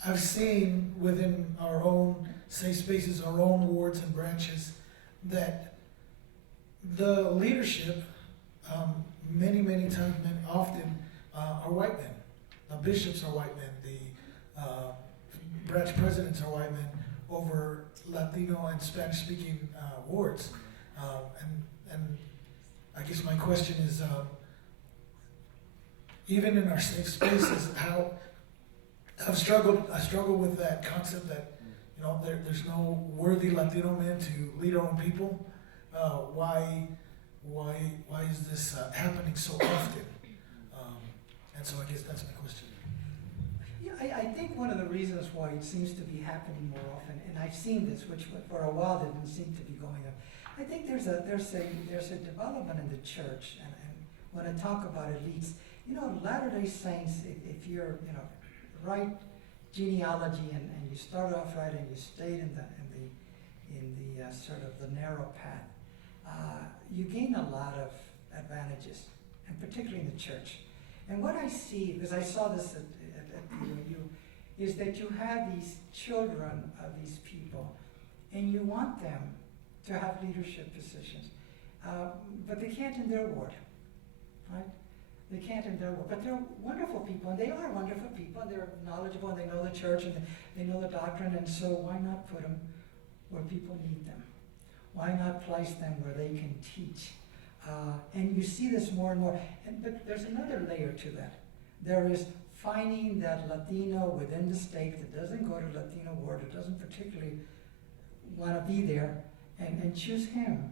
I've seen within our own safe spaces, our own wards and branches, that the leadership, many times, often, are white men. The bishops are white men. The branch presidents are white men over Latino and Spanish-speaking wards. And I guess my question is, even in our safe spaces, how I struggle with that concept that there's no worthy Latino men to lead our own people. Why is this happening so often? And so I guess that's my question. Yeah, I think one of the reasons why it seems to be happening more often, and I've seen this, which for a while didn't seem to be going up. I think there's a development in the church, and when I talk about elites, Latter-day Saints, if you're right genealogy and you start off right and you stayed in the sort of the narrow path, you gain a lot of advantages, and particularly in the church. And what I see, because I saw this at BYU, is that you have these children of these people, and you want them to have leadership positions, but they can't in their ward, right? They can't in their ward, but they're wonderful people, and they are wonderful people, and they're knowledgeable, and they know the church, and they know the doctrine, and so why not put them where people need them? Why not place them where they can teach? And you see this more and more. But there's another layer to that. There is finding that Latino within the state that doesn't go to Latino ward, that doesn't particularly want to be there, and choose him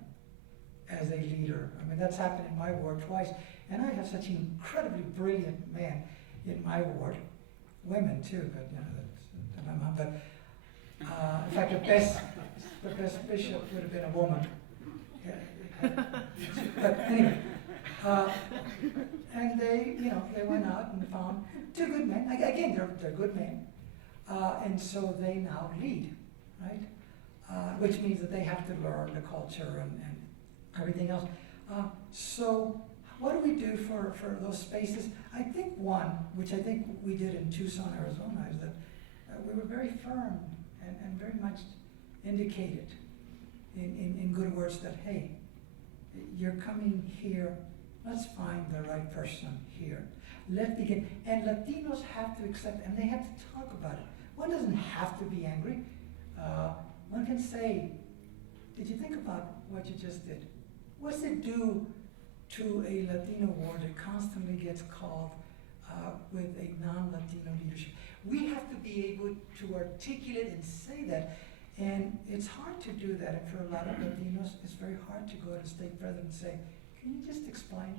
as a leader. I mean, that's happened in my ward twice. And I have such incredibly brilliant men in my ward. Women too, but that's my mom. But in fact, the best bishop would have been a woman. But anyway, and they went out and found two good men. Again, they're good men, and so they now lead, right? Which means that they have to learn the culture and everything else. So what do we do for those spaces? I think one, which I think we did in Tucson, Arizona, is that we were very firm and very much indicated in good words that, hey, you're coming here, let's find the right person here. Let's begin. And Latinos have to accept, and they have to talk about it. One doesn't have to be angry. One can say, did you think about what you just did? What's it do to a Latino ward that constantly gets called with a non-Latino leadership? We have to be able to articulate and say that, and it's hard to do that. And for a lot of Latinos, it's very hard to go to state president and say, can you just explain?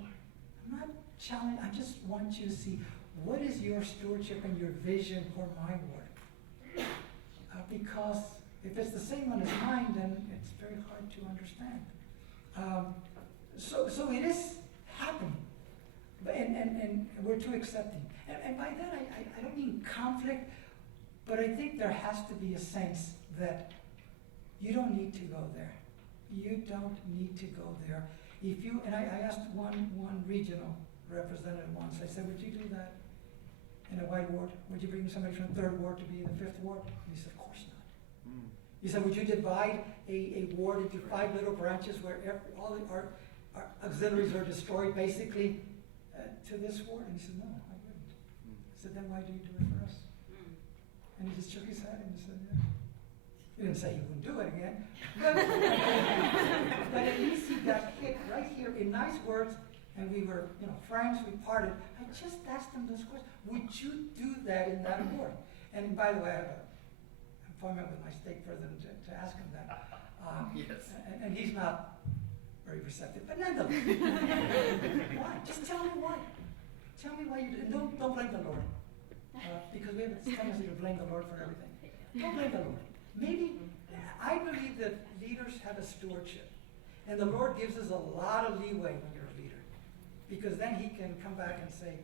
I'm not challenging, I just want you to see what is your stewardship and your vision for my ward. Because if it's the same one as mine, then it's very hard to understand. So it is happening, and we're too accepting. And by that, I don't mean conflict, but I think there has to be a sense that you don't need to go there. You don't need to go there. If you, and I asked one regional representative once, I said, would you do that in a white ward? Would you bring somebody from the 3rd ward to be in the 5th ward? And he said, of course not. He said, would you divide a ward into 5 little branches where all our auxiliaries are destroyed basically to this ward? And he said, no, I wouldn't. I said, then why do you do it for us? And he just shook his head and he said, yeah. He didn't say he wouldn't do it again, but at least he got hit right here in nice words, and we were, friends, we parted. I just asked him this question, would you do that in that ward? And by the way, I have an appointment with my state president to ask him that. Yes. And he's not very receptive, but nonetheless. Why? Just tell me why. Tell me why you did it. And don't blame the Lord. Because we have a tendency to blame the Lord for everything. Don't blame the Lord. Maybe, I believe that leaders have a stewardship. And the Lord gives us a lot of leeway when you're a leader. Because then he can come back and say,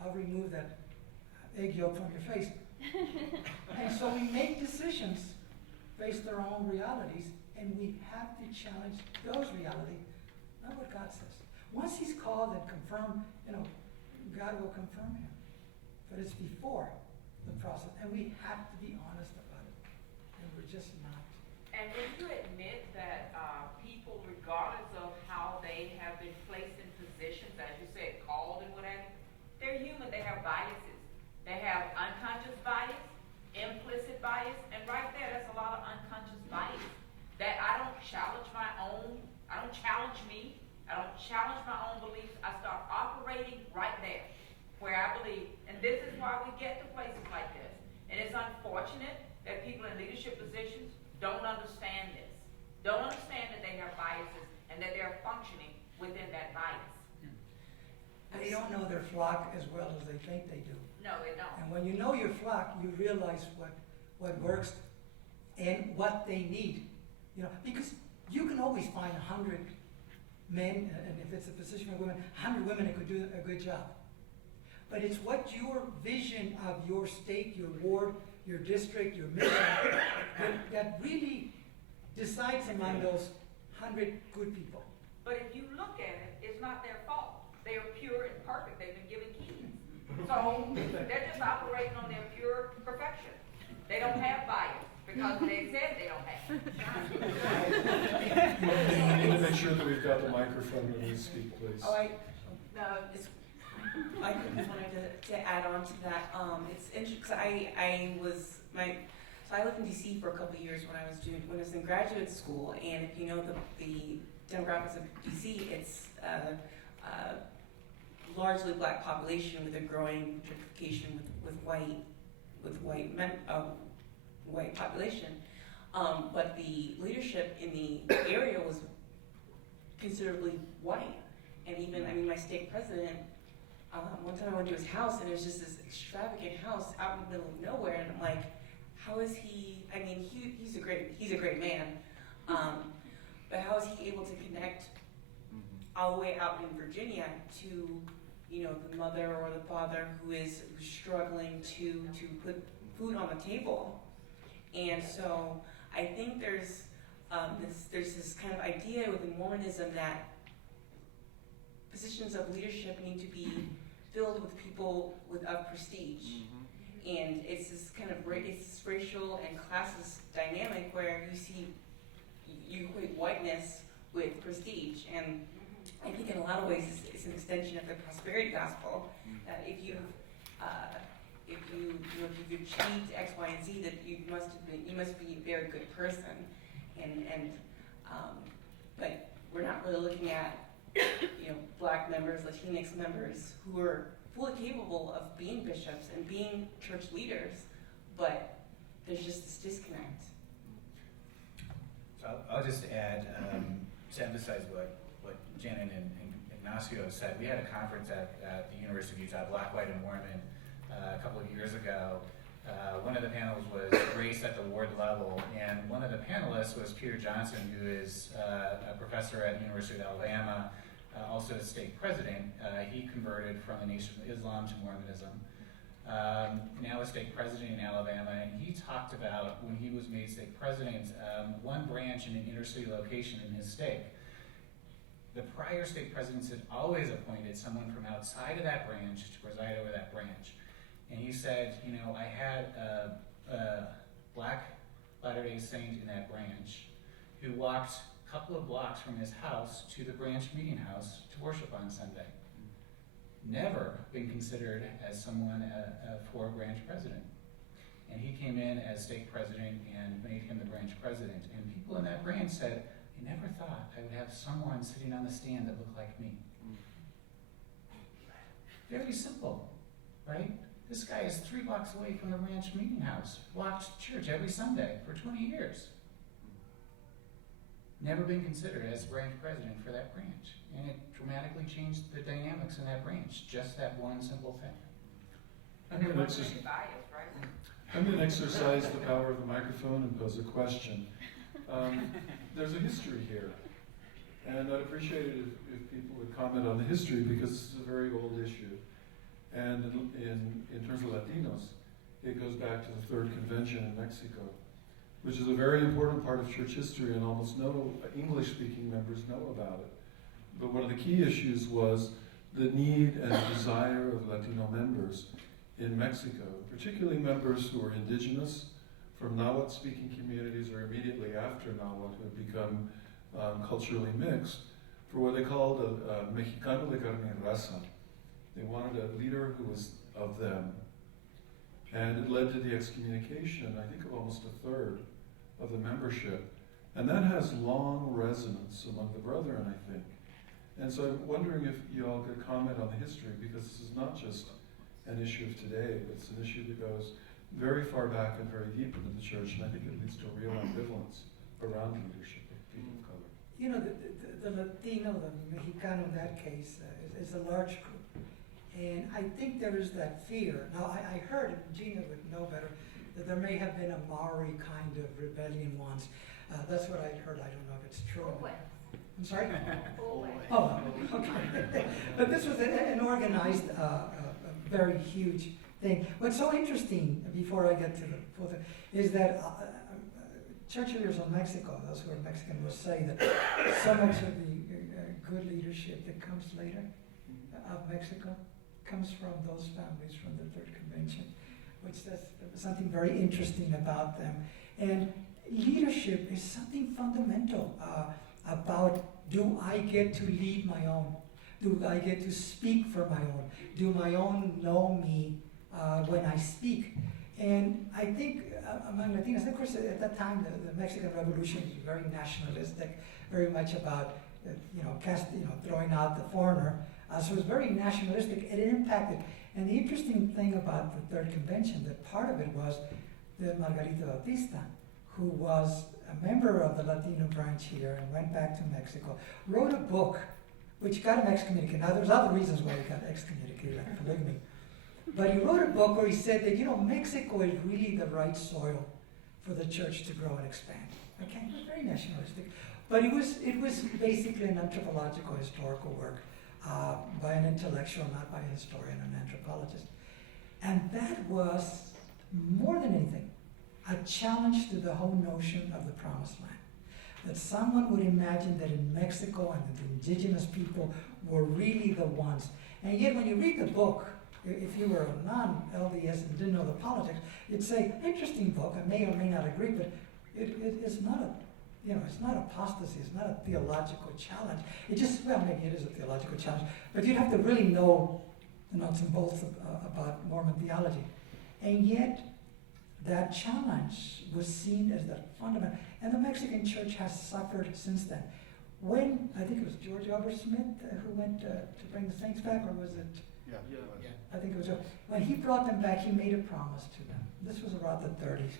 I'll remove that egg yolk from your face. And so we make decisions based on our own realities, and we have to challenge those realities, not what God says. Once he's called and confirmed, God will confirm him. But it's before the process, and we have to be honest about it. And we're just not. And when you admit that people, regardless of how they have been placed in positions, as you said, called and what have you, they're human, they have biases. They have unconscious bias, implicit bias, and right there, that's a lot of unconscious bias. That I don't challenge my own, I don't challenge me, I don't challenge my own beliefs, I start operating right there, where I believe, and this is why we get to places like this. And it's unfortunate that people in leadership positions don't understand this. Don't understand that they have biases and that they're functioning within that bias. They don't know their flock as well as they think they do. No, they don't. And when you know your flock, you realize what works and what they need. Because you can always find 100 men, and if it's a position for women, 100 women that could do a good job. But it's what your vision of your state, your ward, your district, your mission, that really decides among those 100 good people. But if you look at it, it's not their fault. They are pure and perfect. They've been given keys. So they're just operating on their pure perfection. They don't have bias because they said they don't have. We need to make sure that we've got the microphone when we speak, please. I just wanted to add on to that. It's interesting because I lived in DC for a couple of years when I was in graduate school, and if you know the demographics of DC, it's largely black population with a growing gentrification with white population. But the leadership in the area was considerably white, and even my state president. One time I went to his house, and it was just this extravagant house out in the middle of nowhere, and I'm like, how is he? He's a great man, but how is he able to connect all the way out in Virginia to, the mother or the father who's struggling to put food on the table? And so I think there's this kind of idea within Mormonism that positions of leadership need to be filled with people of prestige. And it's this kind of it's racial and classist dynamic where you equate whiteness with prestige. And I think in a lot of ways it's an extension of the prosperity gospel, that if you've achieved X, Y, and Z, that you must be a very good person. And But we're not really looking at, Black members, Latinx members who are fully capable of being bishops and being church leaders, but there's just this disconnect. So I'll just add, to emphasize what Janan and Ignacio said. We had a conference at the University of Utah, Black, White, and Mormon, a couple of years ago. One of the panels was race at the ward level, and one of the panelists was Peter Johnson, who is a professor at the University of Alabama, also a stake president. He converted from the Nation of Islam to Mormonism. Now a stake president in Alabama, and he talked about when he was made stake president, one branch in an inner city location in his stake. The prior stake presidents had always appointed someone from outside of that branch to preside over that branch. And he said, I had a Black Latter-day Saint in that branch who walked a couple of blocks from his house to the branch meeting house to worship on Sunday. Never been considered as someone for branch president. And he came in as stake president and made him the branch president. And people in that branch said, I never thought I would have someone sitting on the stand that looked like me. Very simple, right? This guy is 3 blocks away from the ranch meeting house, walked to church every Sunday for 20 years. Never been considered as branch president for that branch. And it dramatically changed the dynamics in that branch, just that one simple thing. I'm going to exercise the power of the microphone and pose a question. There's a history here, and I'd appreciate it if people would comment on the history, because this is a very old issue. And in terms of Latinos, it goes back to the Third Convention in Mexico, which is a very important part of church history, and almost no English-speaking members know about it. But one of the key issues was the need and desire of Latino members in Mexico, particularly members who were indigenous from Nahuatl-speaking communities or immediately after Nahuatl, who had become culturally mixed, for what they called a Mexicano de carne y raza. They wanted a leader who was of them. And it led to the excommunication, I think, of almost a third of the membership. And that has long resonance among the brethren, I think. And so I'm wondering if you all could comment on the history, because this is not just an issue of today, but it's an issue that goes very far back and very deep into the church, and I think it leads to a real ambivalence around the leadership of people of color. The Latino, the Mexicano in that case, is a large group. And I think there is that fear. Now, I heard, Gina would know better, that there may have been a Maori kind of rebellion once. That's what I heard. I don't know if it's true. I'm sorry? Oh, okay. But this was an organized, very huge thing. What's so interesting, before I get to the full thing, is that church leaders in Mexico, those who are Mexican, will say that so much of the good leadership that comes later of Mexico comes from those families from the Third Convention, which says something very interesting about them. And leadership is something fundamental about, do I get to lead my own? Do I get to speak for my own? Do my own know me when I speak? And I think among Latinos, of course, at that time, the Mexican Revolution was very nationalistic, very much about throwing out the foreigner. So it was very nationalistic, and it impacted. And the interesting thing about the Third Convention, that part of it was that Margarita Bautista, who was a member of the Latino branch here and went back to Mexico, wrote a book which got him excommunicated. Now, there's other reasons why he got excommunicated, like polygamy. But he wrote a book where he said that, Mexico is really the right soil for the church to grow and expand. Okay, it was very nationalistic. But it was basically an anthropological historical work by an intellectual, not by a historian, an anthropologist. And that was, more than anything, a challenge to the whole notion of the promised land. That someone would imagine that in Mexico and the indigenous people were really the ones. And yet when you read the book, if you were a non-LDS and didn't know the politics, you'd say, interesting book, I may or may not agree, but it's not it's not apostasy, it's not a theological challenge. Maybe it is a theological challenge, but you'd have to really know the nuts and bolts about Mormon theology. And yet, that challenge was seen as the fundamental, and the Mexican church has suffered since then. When, I think it was George Albert Smith who went to bring the saints back, or was it? Yeah. I think it was, when he brought them back, he made a promise to them. This was around the 30s,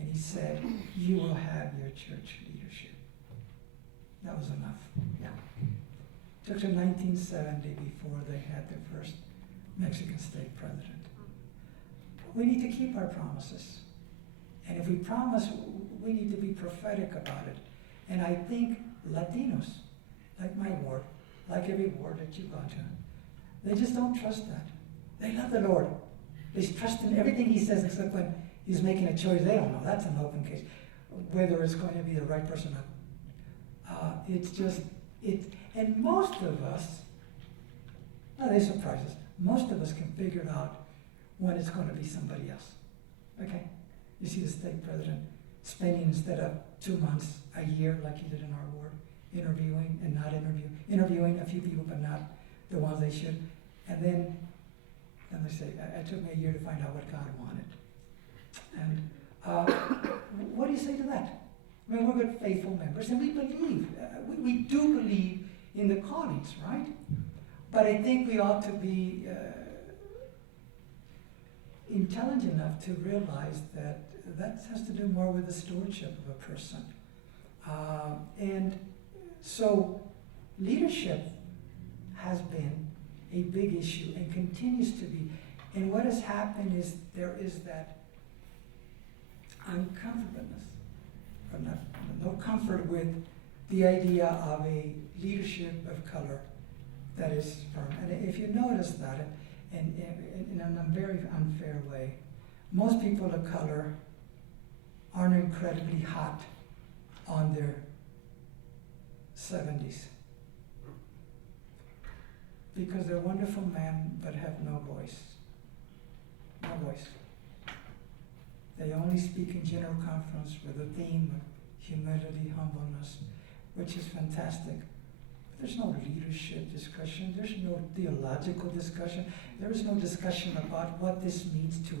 and he said, you will have your church leadership. That was enough. Yeah. It took to 1970 before they had their first Mexican state president. We need to keep our promises. And if we promise, we need to be prophetic about it. And I think Latinos, like my ward, like every ward that you've gone to, they just don't trust that. They love the Lord. They trust in everything he says, except when he's making a choice. They don't know. That's an open case. Whether it's going to be the right person or not. And most of us, now they surprise us, most of us can figure it out when it's going to be somebody else. Okay? You see the state president spending, instead of 2 months, a year, like he did in our ward, interviewing and not interviewing a few people, but not the ones they should. And then they say, it took me a year to find out what God wanted. And what do you say to that? I mean, we're good, faithful members, and we believe, we do believe in the callings, right? But I think we ought to be intelligent enough to realize that has to do more with the stewardship of a person. And so leadership has been a big issue and continues to be. And what has happened is there is that uncomfortableness, or no comfort with the idea of a leadership of color that is firm. And if you notice that, and in a very unfair way, most people of color aren't incredibly hot on their 70s because they're wonderful men but have no voice. No voice. They only speak in general conference with a theme of humility, humbleness, which is fantastic. But there's no leadership discussion. There's no theological discussion. There is no discussion about what this means to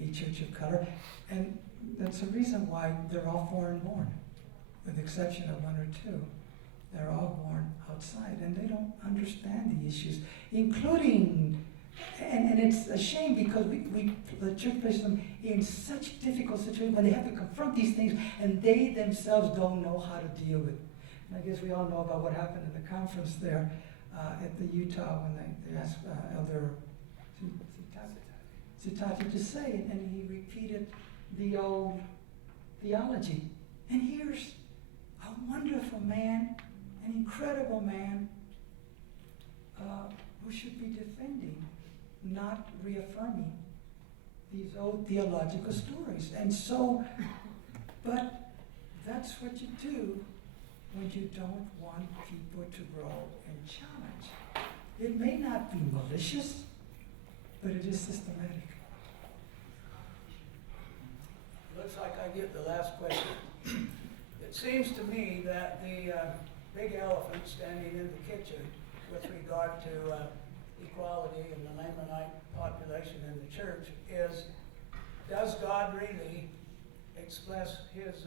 a church of color. And that's the reason why they're all foreign born, with the exception of one or two. They're all born outside, and they don't understand the issues, including, and it's a shame because the church places them in such difficult situations when they have to confront these things, and they themselves don't know how to deal with it. And I guess we all know about what happened in the conference there at the Utah when they asked Elder Sitati to say, and he repeated the old theology. And here's a wonderful man, an incredible man, who should be defending, not reaffirming these old theological stories. And so, but that's what you do when you don't want people to grow and challenge. It may not be malicious, but it is systematic. Looks like I get the last question. It seems to me that the big elephant standing in the kitchen with regard to equality and the Lamanite population in the church is, does God really express his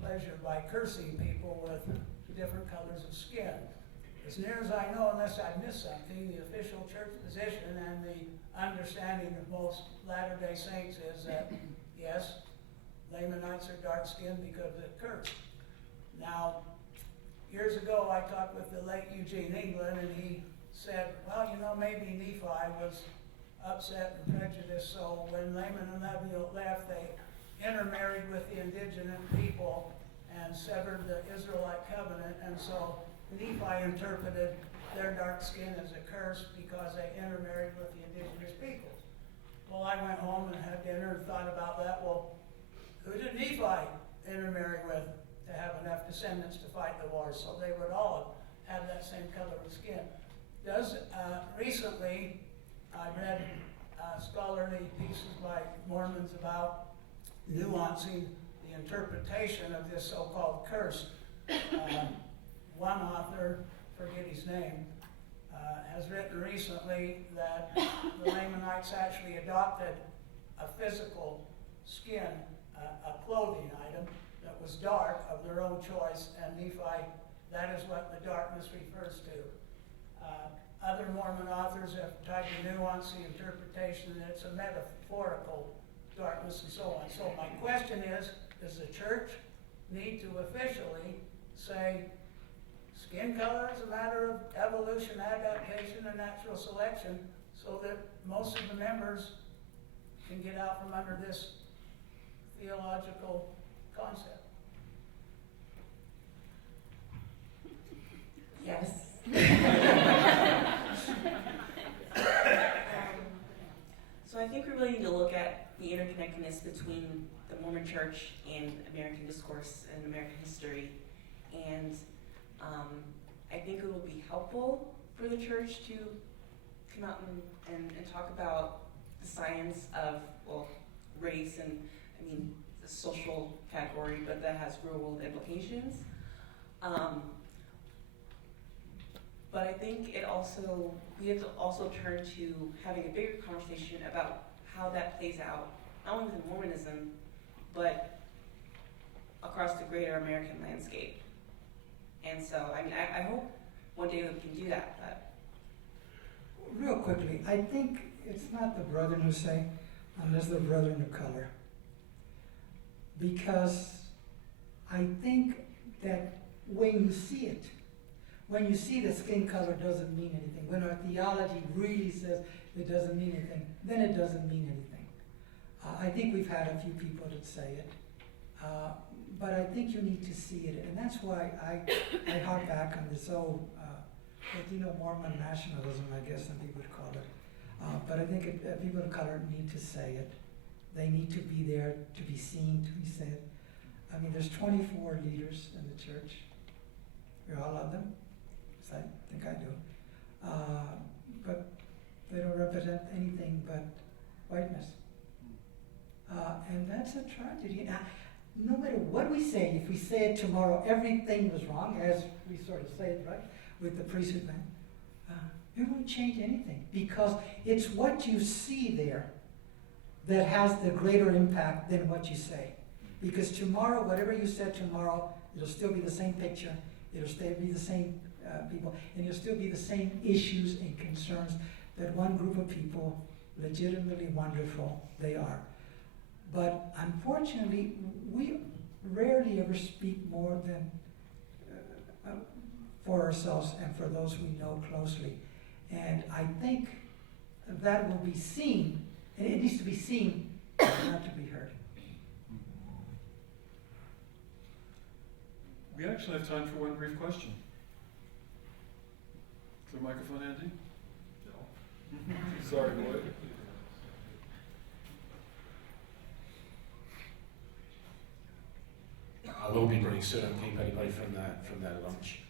pleasure by cursing people with different colors of skin? As near as I know, unless I missed something, the official church position and the understanding of most Latter-day Saints is that, yes, Lamanites are dark-skinned because of the curse. Now, years ago, I talked with the late Eugene England, and he said, well, you know, maybe Nephi was upset and prejudiced, so when Laman and Lemuel left, they intermarried with the indigenous people and severed the Israelite covenant, and so Nephi interpreted their dark skin as a curse because they intermarried with the indigenous peoples. Well, I went home and had dinner and thought about that. Well, who did Nephi intermarry with to have enough descendants to fight the war? So they would all have that same color of skin. Recently, I read scholarly pieces by Mormons about nuancing the interpretation of this so-called curse. One author, forget his name, has written recently that the Lamanites actually adopted a physical skin, a clothing item that was dark of their own choice, and Nephi, that is what the darkness refers to. Other Mormon authors have tried to nuance the interpretation that it's a metaphorical darkness and so on. So my question is, does the church need to officially say skin color is a matter of evolution, adaptation, and natural selection, so that most of the members can get out from under this theological concept? Yes. So I think we really need to look at the interconnectedness between the Mormon Church and American discourse and American history. And I think it will be helpful for the church to come out and talk about the science of, well, race and, I mean, the social category, but that has real world implications. But I think we have to also turn to having a bigger conversation about how that plays out, not only within Mormonism, but across the greater American landscape. And so, I mean, I hope one day we can do that, but. Real quickly, I think it's not the brethren who say, unless the brethren of color. Because I think that when you see it, when you see that skin color doesn't mean anything, when our theology really says it doesn't mean anything, then it doesn't mean anything. I think we've had a few people that say it, but I think you need to see it, and that's why I harp back on this old Latino Mormon nationalism, I guess some people would call it. But I think people of color need to say it. They need to be there, to be seen, to be said. I mean, there's 24 leaders in the church. We all love them. I think I do. But they don't represent anything but whiteness. And that's a tragedy. No matter what we say, if we say it tomorrow, everything was wrong, as we sort of say it, right, with the priesthood man, it won't change anything, because it's what you see there that has the greater impact than what you say. Because tomorrow, whatever you said tomorrow, it'll still be the same picture, it'll still be the same people, and it'll still be the same issues and concerns that one group of people, legitimately wonderful, they are. But unfortunately, we rarely ever speak more than for ourselves and for those we know closely. And I think that will be seen, and it needs to be seen, not to be heard. We actually have time for one brief question. Is there a microphone, Andy? No. Sorry, boy. I will be brief, so don't keep anybody from their lunch.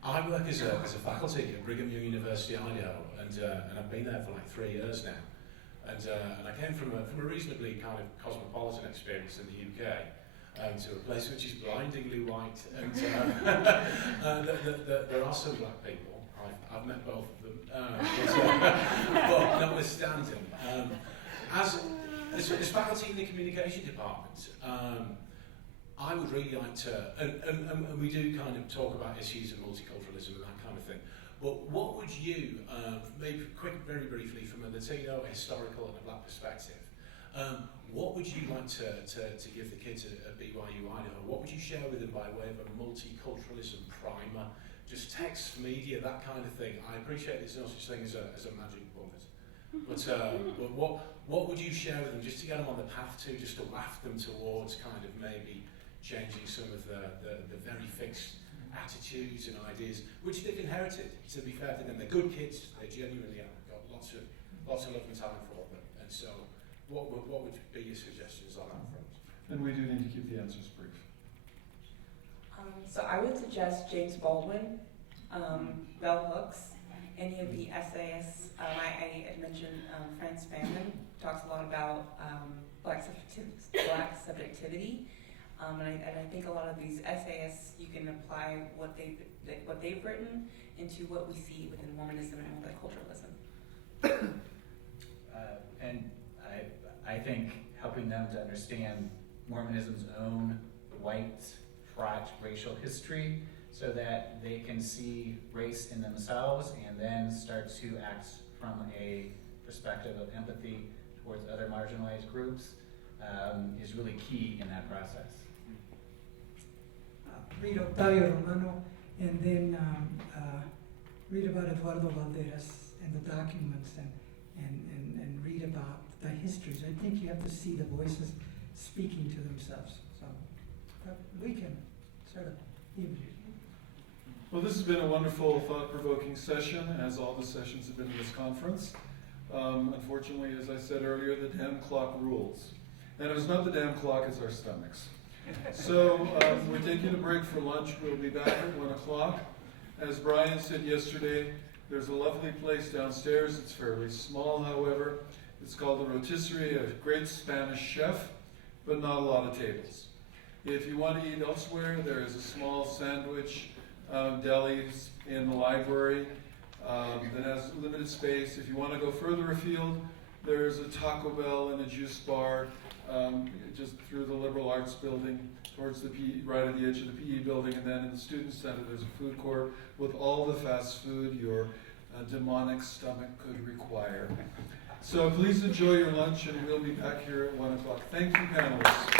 I work as a faculty at Brigham Young University, Idaho, and I've been there for like 3 years now. And I came from a reasonably kind of cosmopolitan experience in the UK to a place which is blindingly white. And there are some black people. I've met both of them, but notwithstanding, as faculty in the communication department. I would really like to, and we do kind of talk about issues of multiculturalism and that kind of thing, but what would you, maybe very briefly from a Latino, historical and a black perspective, what would you like to give the kids at BYU Idaho? What would you share with them by way of a multiculturalism primer, just text, media, that kind of thing? I appreciate there's no such thing as a magic bullet, but what would you share with them just to get them on the path to, just to waft them towards kind of maybe changing some of the very fixed attitudes and ideas which they've inherited? To be fair to them, they're good kids. They genuinely have got lots of love and talent for them. And so, what would be your suggestions on that front? And we do need to keep the answers brief. So I would suggest James Baldwin, Bell Hooks, any of the essayists. I had mentioned Franz Fanon talks a lot about black subjectivity. And I think a lot of these essayists, you can apply what they've written into what we see within Mormonism and multiculturalism. And I think helping them to understand Mormonism's own white, fraught racial history so that they can see race in themselves and then start to act from a perspective of empathy towards other marginalized groups is really key in that process. Read Octavio Romano, and then read about Eduardo Valderas and the documents, and read about the histories. I think you have to see the voices speaking to themselves. So we can sort of leave it. Well, this has been a wonderful, thought-provoking session, as all the sessions have been in this conference. Unfortunately, as I said earlier, the damn clock rules. And it was not the damn clock, it's our stomachs. So we're taking a break for lunch. We'll be back at 1 o'clock. As Brian said yesterday, there's a lovely place downstairs. It's fairly small, however. It's called the Rotisserie, a great Spanish chef, but not a lot of tables. If you want to eat elsewhere, there is a small sandwich delis in the library that has limited space. If you want to go further afield, there's a Taco Bell and a juice bar just through the liberal arts building towards the PE, right at the edge of the PE building, and then in the student center there's a food court with all the fast food your demonic stomach could require. So please enjoy your lunch, and we'll be back here at 1 o'clock. Thank you, panelists.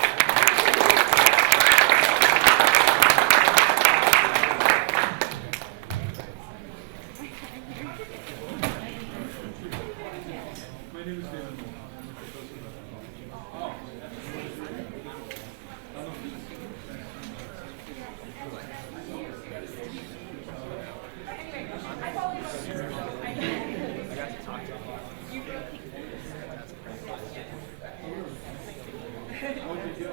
What did you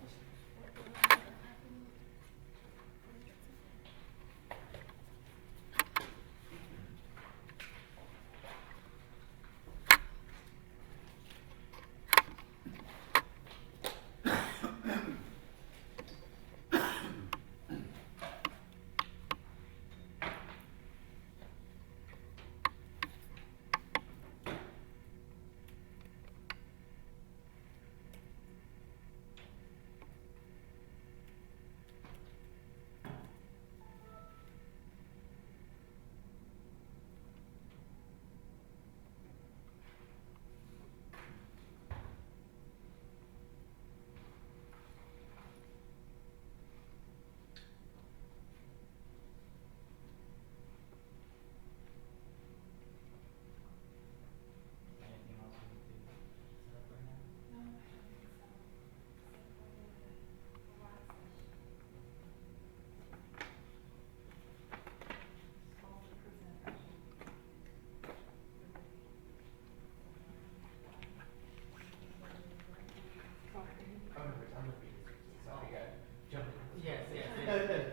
yesterday.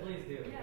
We streamed a video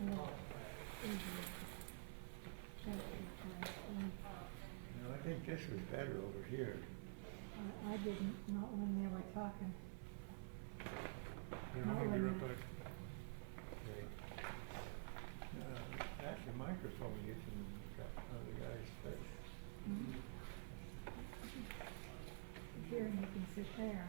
No, I think this was better over here. I didn't, not when they were talking. Here, I'm gonna be right back. Okay. That's the microphone you can cut on the guy's face. Here, and you can sit there.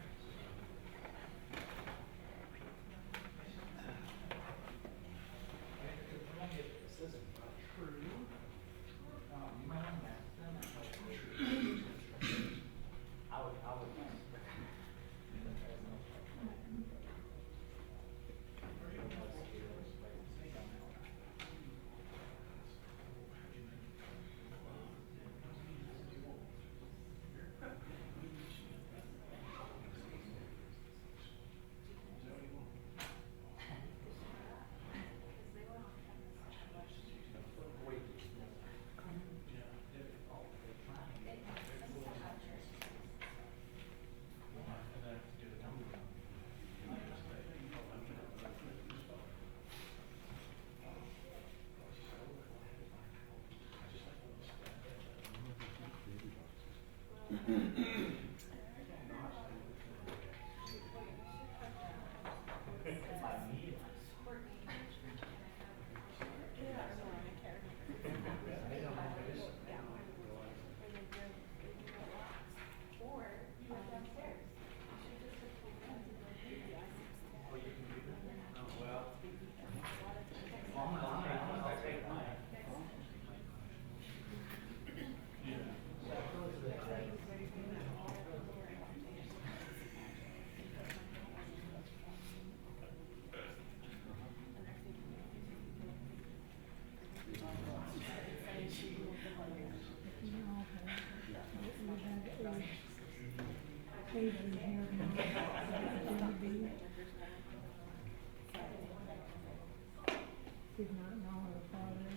Did not know her father.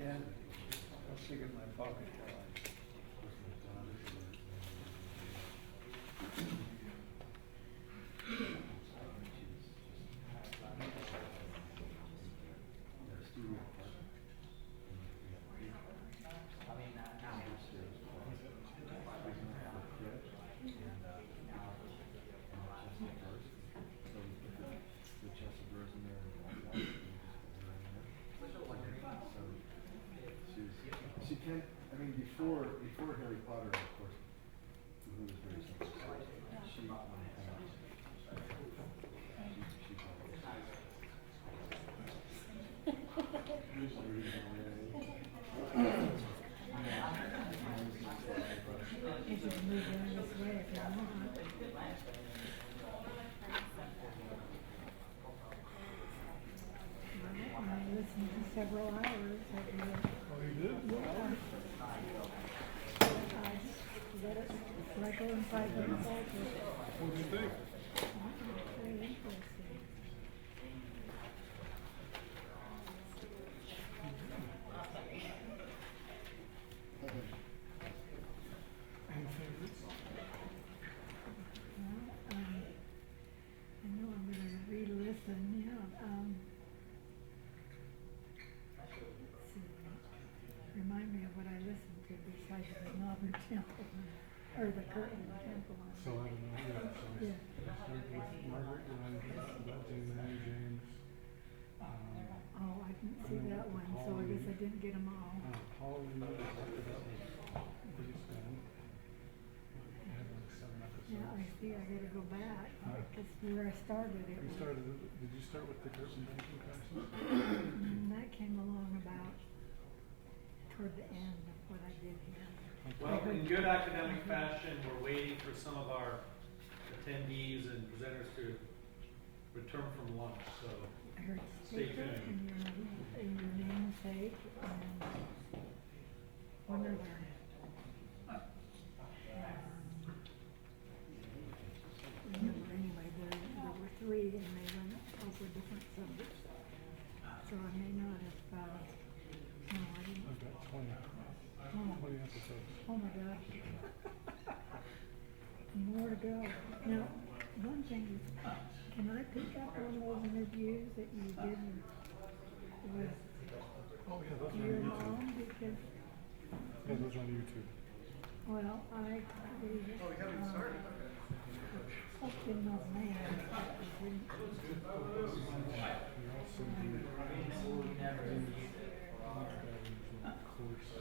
Yeah, I was thinking my father died. She can, I mean, before Harry Potter, of course, who was very successful, she Several hours. Oh, you did? Yeah. Let it cycle and cycle and cycle. What do you think? Very interesting. Any favorites? Well, I know I'm going to re-listen. Yeah. Remind me of what I listened to besides the Northern Temple or the Curtin Temple. So I don't know. Yeah. Start with Margaret about James. Oh, I didn't see that one, so I guess I didn't get them all. Paul Reeve talked about the biggest fan. I had like 7 episodes. Yeah, I see. I got to go back. That's where I started. Did you start with the Curtin banking crisis? That came along about toward the end of what I did here. Well, in good academic fashion, we're waiting for some of our attendees and presenters to return from lunch, so stay tuned. And your namesake and one other. Anyway, there were 3 and they went over different subjects. So I may not have, no, I didn't. I've got 20. 20 episodes. Oh my God. More to go. Now, one thing that Can I pick up on those interviews that you did with Oh, yeah, those are your on YouTube. mom? Because, Yeah, those are on YouTube. well, I, the, up in my man, that was in, We also do course.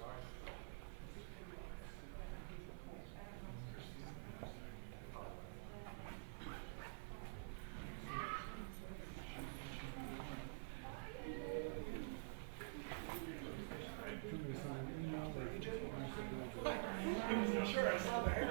Sure, I saw the hair.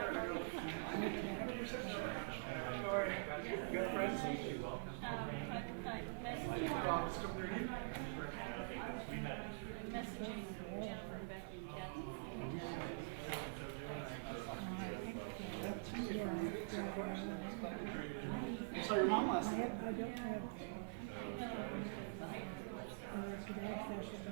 So your mom last night? I don't have, could access it.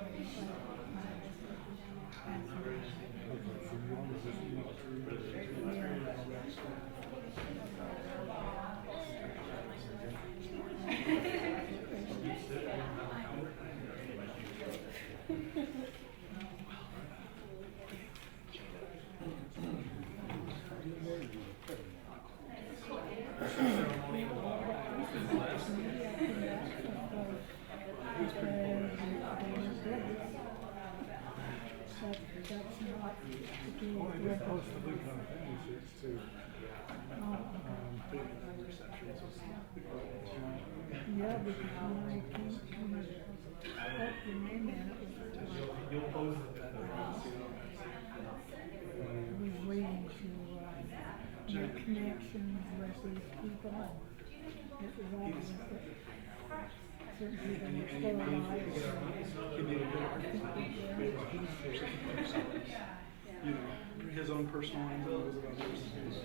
Yeah, because when I came, when I spoke your name in, it was like, I was waiting to make connections with these people. It was obvious that certain people were still alive. You know, his own personal ones and those of others.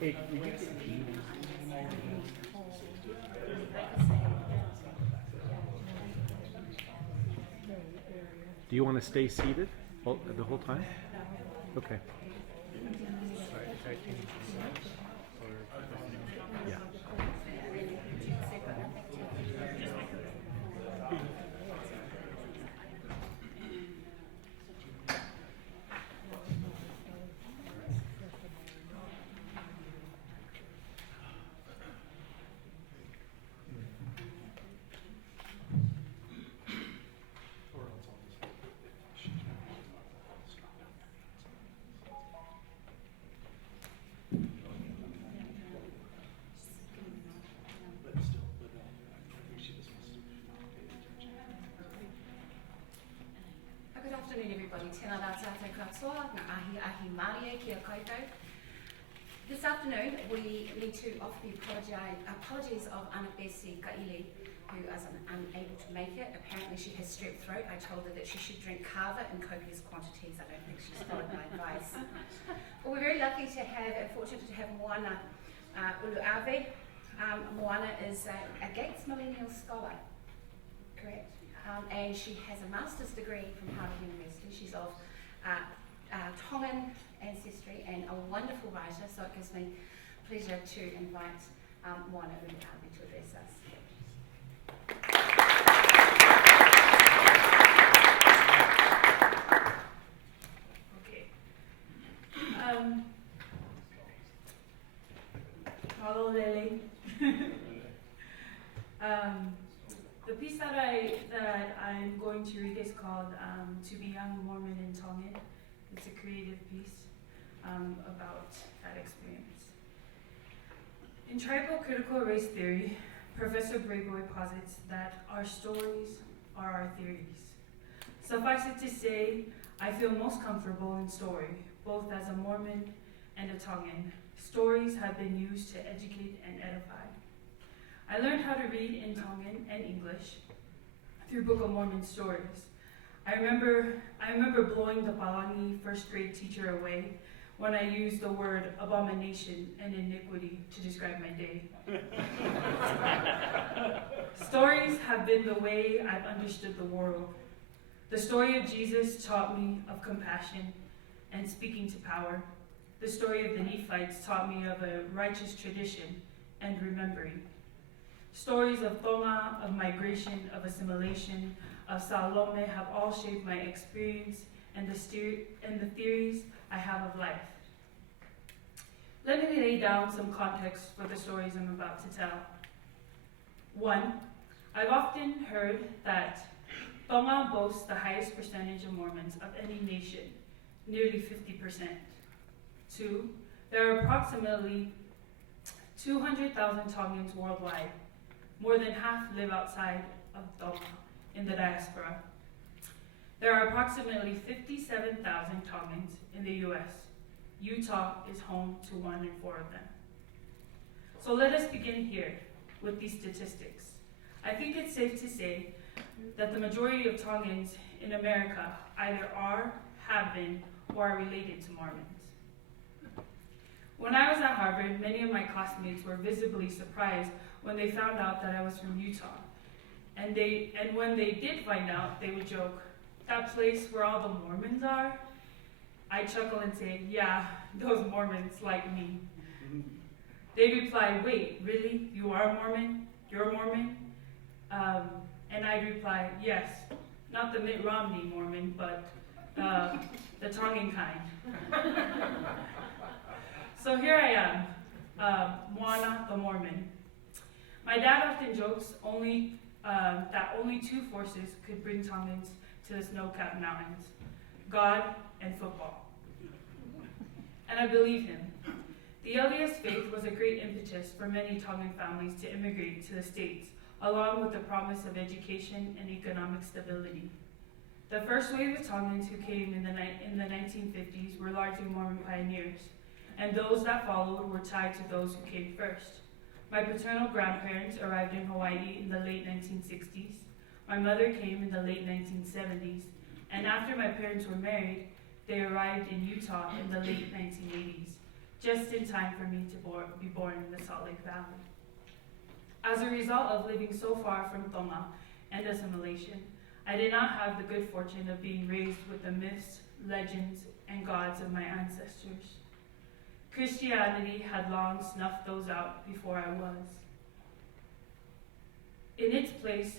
Hey, will you get the Do you want to stay seated the whole time? Okay. Yeah. Good afternoon, everybody. Tēnā rā tātou katoa, ngā ahi ahi Māori kia koutou. This afternoon, we need to offer the apologies of Anapesi Ka'ili, who is unable to make it. Apparently, she has strep throat. I told her that she should drink kava in copious quantities. I don't think she's followed my advice. But we're very lucky to have, fortunate to have Moana Uluave. Moana is a Gates Millennial Scholar, correct? And she has a master's degree from Harvard University. She's of Tongan ancestry and a wonderful writer, so it gives me pleasure to invite Moana Uluave to address us. Okay. Hello, Lily. The piece that I'm going to read is called "To Be Young, Mormon in Tongan." It's a creative piece about that experience. In tribal critical race theory, Professor Brayboy posits that our stories are our theories. Suffice it to say, I feel most comfortable in story, both as a Mormon and a Tongan. Stories have been used to educate and edify. I learned how to read in Tongan and English through Book of Mormon stories. I remember blowing the Palangi first grade teacher away when I used the word abomination and iniquity to describe my day. Stories have been the way I've understood the world. The story of Jesus taught me of compassion and speaking to power. The story of the Nephites taught me of a righteous tradition and remembering. Stories of Tonga, of migration, of assimilation, of Salome have all shaped my experience and the theories I have of life. Let me lay down some context for the stories I'm about to tell. 1, I've often heard that Tonga boasts the highest percentage of Mormons of any nation, nearly 50%. 2, there are approximately 200,000 Tongans worldwide. More than half live outside of Tonga, in the diaspora. There are approximately 57,000 Tongans in the US. Utah is home to 1 in 4 of them. So let us begin here with these statistics. I think it's safe to say that the majority of Tongans in America either are, have been, or are related to Mormons. When I was at Harvard, many of my classmates were visibly surprised when they found out that I was from Utah. And when they did find out, they would joke, "That place where all the Mormons are?" I chuckle and say, "Yeah, those Mormons like me." They reply, "Wait, really? You are a Mormon? You're a Mormon?" And I'd reply, "Yes, not the Mitt Romney Mormon, but the Tongan kind." So here I am, Moana the Mormon. My dad often jokes that only 2 forces could bring Tongans to the snow-capped mountains: God and football. And I believe him. The LDS faith was a great impetus for many Tongan families to immigrate to the States, along with the promise of education and economic stability. The first wave of Tongans who came in the 1950s were largely Mormon pioneers, and those that followed were tied to those who came first. My paternal grandparents arrived in Hawaii in the late 1960s. My mother came in the late 1970s, and after my parents were married, they arrived in Utah in the late 1980s, just in time for me to be born in the Salt Lake Valley. As a result of living so far from Tonga and assimilation, I did not have the good fortune of being raised with the myths, legends, and gods of my ancestors. Christianity had long snuffed those out before I was. In its place,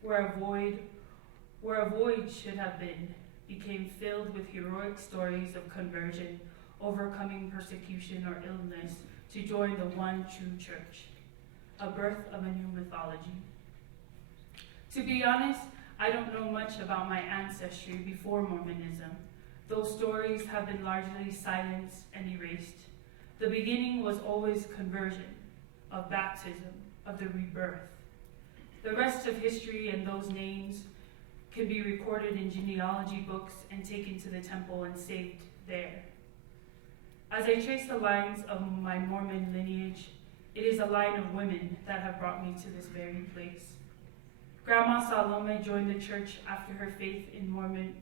where a void should have been, became filled with heroic stories of conversion, overcoming persecution or illness to join the one true church, a birth of a new mythology. To be honest, I don't know much about my ancestry before Mormonism. Those stories have been largely silenced and erased. The beginning was always conversion, of baptism, of the rebirth. The rest of history and those names can be recorded in genealogy books and taken to the temple and saved there. As I trace the lines of my Mormon lineage, it is a line of women that have brought me to this very place. Grandma Salome joined the church after her faith in Mormon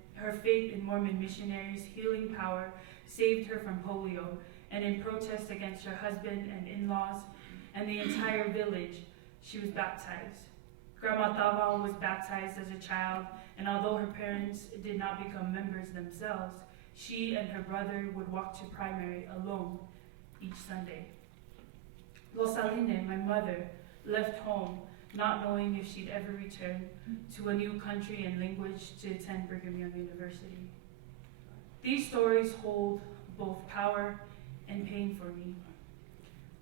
missionaries' healing power saved her from polio, and in protest against her husband and in-laws and the entire village, she was baptized. Grandma Tava was baptized as a child, and although her parents did not become members themselves, she and her brother would walk to primary alone each Sunday. Losaline, my mother, left home, not knowing if she'd ever return to a new country and language to attend Brigham Young University. These stories hold both power and pain for me.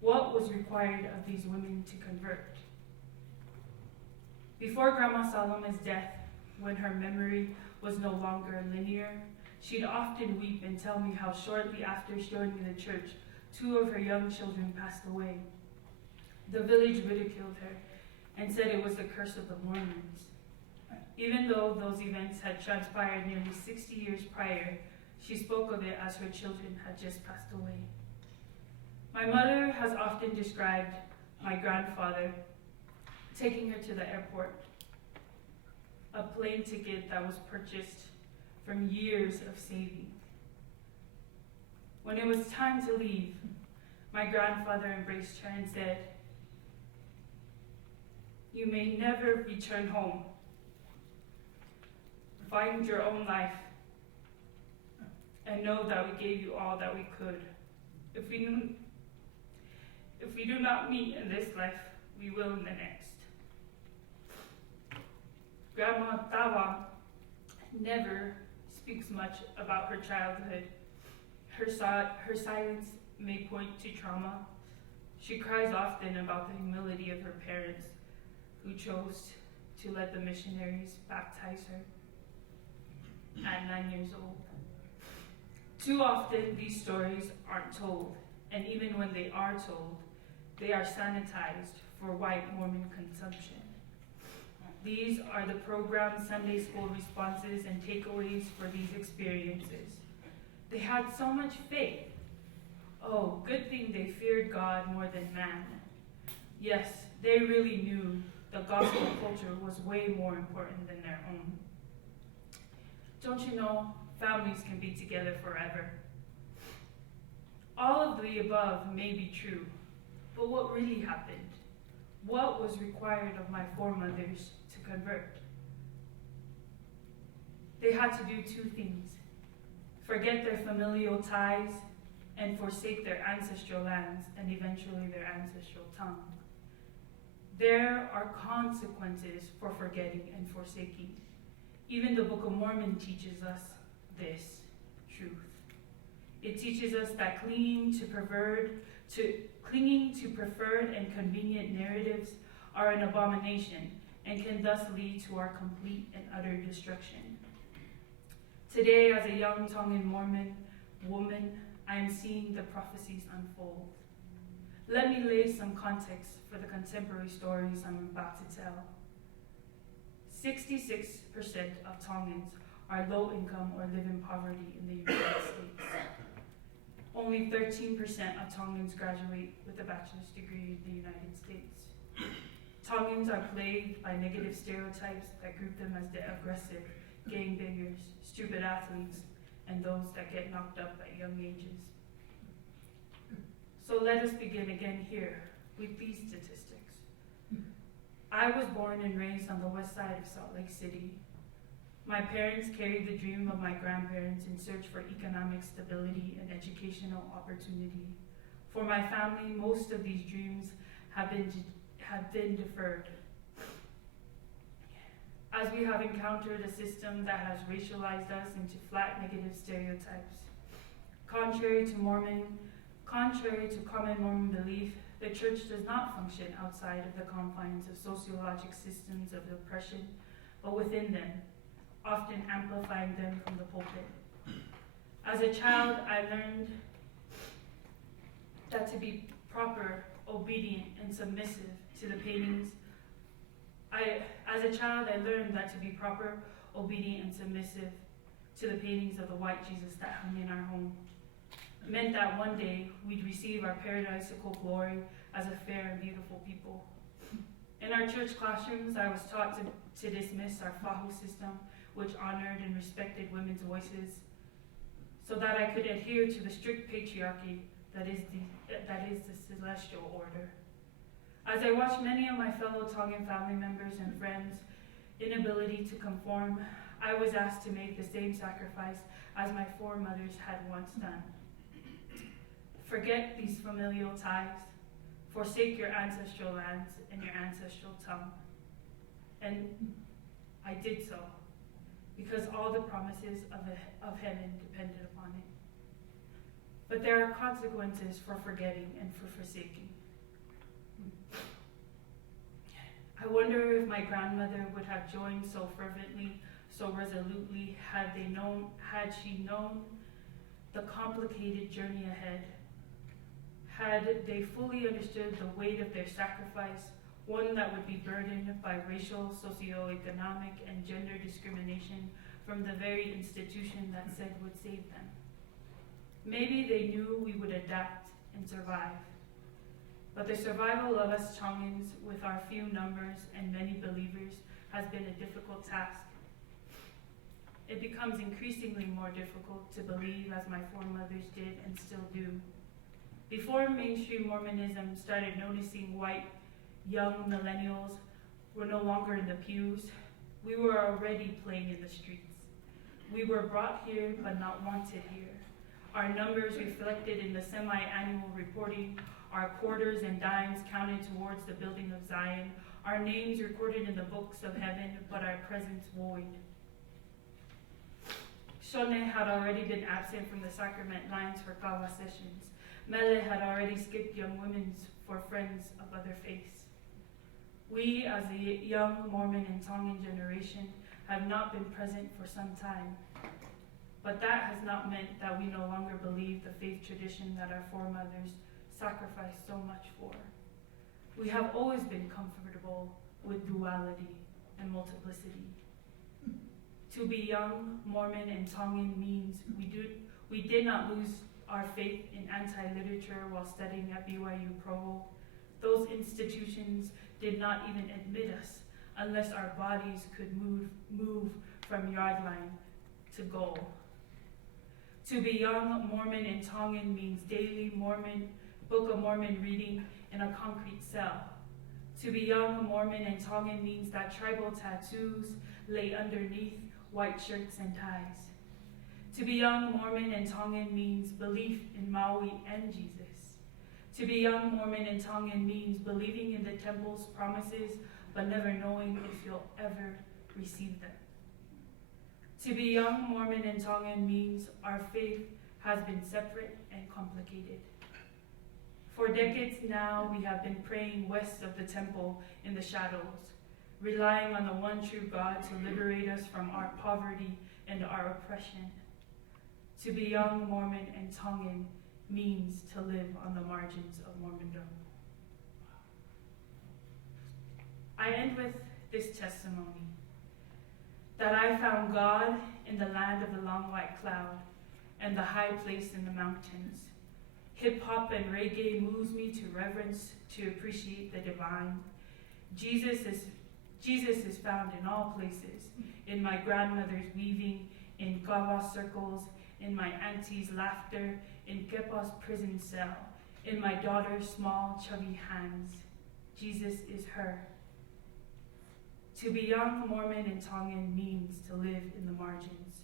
What was required of these women to convert? Before Grandma Salome's death, when her memory was no longer linear, she'd often weep and tell me how shortly after joining the church, 2 of her young children passed away. The village ridiculed her and said it was the curse of the Mormons. Even though those events had transpired nearly 60 years prior, she spoke of it as her children had just passed away. My mother has often described my grandfather taking her to the airport, a plane ticket that was purchased from years of saving. When it was time to leave, my grandfather embraced her and said, "You may never return home. Find your own life and know that we gave you all that we could. If we do not meet in this life, we will in the next." Grandma Tawa never speaks much about her childhood. Her silence may point to trauma. She cries often about the humility of her parents who chose to let the missionaries baptize her at 9 years old. Too often these stories aren't told, and even when they are told, they are sanitized for white Mormon consumption. These are the programmed Sunday school responses and takeaways for these experiences. They had so much faith. Oh, good thing they feared God more than man. Yes, they really knew the gospel culture was way more important than their own. Don't you know, families can be together forever. All of the above may be true, but what really happened? What was required of my foremothers to convert? They had to do 2 things: forget their familial ties and forsake their ancestral lands and eventually their ancestral tongue. There are consequences for forgetting and forsaking. Even the Book of Mormon teaches us this truth. It teaches us that clinging to preferred and convenient narratives are an abomination and can thus lead to our complete and utter destruction. Today, as a young Tongan Mormon woman, I am seeing the prophecies unfold. Let me lay some context for the contemporary stories I'm about to tell. 66% of Tongans are low income or live in poverty in the United States. Only 13% of Tongans graduate with a bachelor's degree in the United States. Tongans are plagued by negative stereotypes that group them as the aggressive, gangbangers, stupid athletes, and those that get knocked up at young ages. So let us begin again here with these statistics. I was born and raised on the west side of Salt Lake City. My parents carried the dream of my grandparents in search for economic stability and educational opportunity. For my family, most of these dreams have been deferred. As we have encountered a system that has racialized us into flat negative stereotypes. Contrary to common Mormon belief, the church does not function outside of the confines of sociologic systems of oppression, but within them, often amplifying them from the pulpit. As a child, I learned that to be proper, obedient, and submissive to the paintings. As a child, I learned that to be proper, obedient, and submissive to the paintings of the white Jesus that hung in our home meant that one day we'd receive our paradisical glory as a fair and beautiful people. In our church classrooms, I was taught to dismiss our fahu system, which honored and respected women's voices, so that I could adhere to the strict patriarchy that is the celestial order. As I watched many of my fellow Tongan family members and friends' inability to conform, I was asked to make the same sacrifice as my foremothers had once done. Forget these familial ties, forsake your ancestral lands and your ancestral tongue. And I did so, because all the promises of heaven depended upon it. But there are consequences for forgetting and for forsaking. I wonder if my grandmother would have joined so fervently, so resolutely, had she known the complicated journey ahead. Had they fully understood the weight of their sacrifice, one that would be burdened by racial, socioeconomic, and gender discrimination from the very institution that said would save them. Maybe they knew we would adapt and survive. But the survival of us Tongans, with our few numbers and many believers, has been a difficult task. It becomes increasingly more difficult to believe, as my foremothers did and still do. Before mainstream Mormonism started noticing white young millennials were no longer in the pews, we were already playing in the streets. We were brought here but not wanted here. Our numbers reflected in the semi-annual reporting, our quarters and dimes counted towards the building of Zion, our names recorded in the books of heaven, but our presence void. Shone had already been absent from the sacrament lines for Kawa sessions. Mele had already skipped young women's for friends of other faiths. We, as the young Mormon and Tongan generation, have not been present for some time. But that has not meant that we no longer believe the faith tradition that our foremothers sacrificed so much for. We have always been comfortable with duality and multiplicity. To be young, Mormon, and Tongan means we did not lose our faith in anti-literature while studying at BYU Provo. Those institutions did not even admit us unless our bodies could move from yard line to goal. To be young, Mormon, and Tongan means daily Book of Mormon reading in a concrete cell. To be young, Mormon, and Tongan means that tribal tattoos lay underneath white shirts and ties. To be young, Mormon, and Tongan means belief in Maui and Jesus. To be young, Mormon, and Tongan means believing in the temple's promises, but never knowing if you'll ever receive them. To be young, Mormon, and Tongan means our faith has been separate and complicated. For decades now, we have been praying west of the temple in the shadows, relying on the one true God to liberate us from our poverty and our oppression. To be young, Mormon, and Tongan means to live on the margins of Mormondom. I end with this testimony, that I found God in the land of the long white cloud and the high place in the mountains. Hip-hop and reggae moves me to reverence, to appreciate the divine. Jesus is found in all places, in my grandmother's weaving, in Kawa circles, in my auntie's laughter, in Kepa's prison cell, in my daughter's small, chubby hands. Jesus is her. To be young, Mormon, and Tongan means to live in the margins.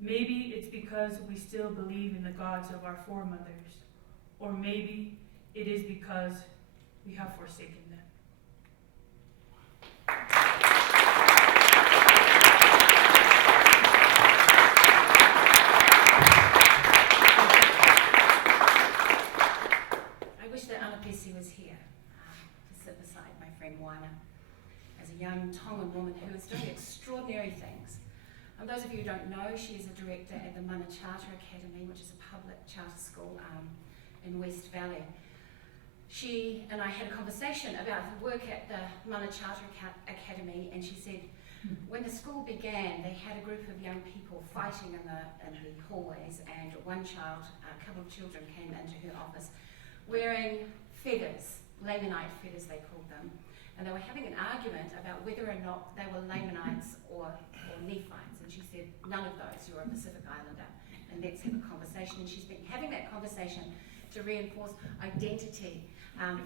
Maybe it's because we still believe in the gods of our foremothers, or maybe it is because we have forsaken them. I wish that Anapesi was here to sit beside my friend Wana, as a young Tongan woman who is doing extraordinary things. And those of you who don't know, she is a director at the Mana Charter Academy, which is a public charter school in West Valley. She and I had a conversation about her work at the Mana Charter Academy, and she said when the school began, they had a group of young people fighting in the hallways, and one child, a couple of children, came into her office wearing feathers, Lamanite feathers they called them, and they were having an argument about whether or not they were Lamanites or Nephites, and she said, none of those, you're a Pacific Islander, and let's have a conversation. And she's been having that conversation to reinforce identity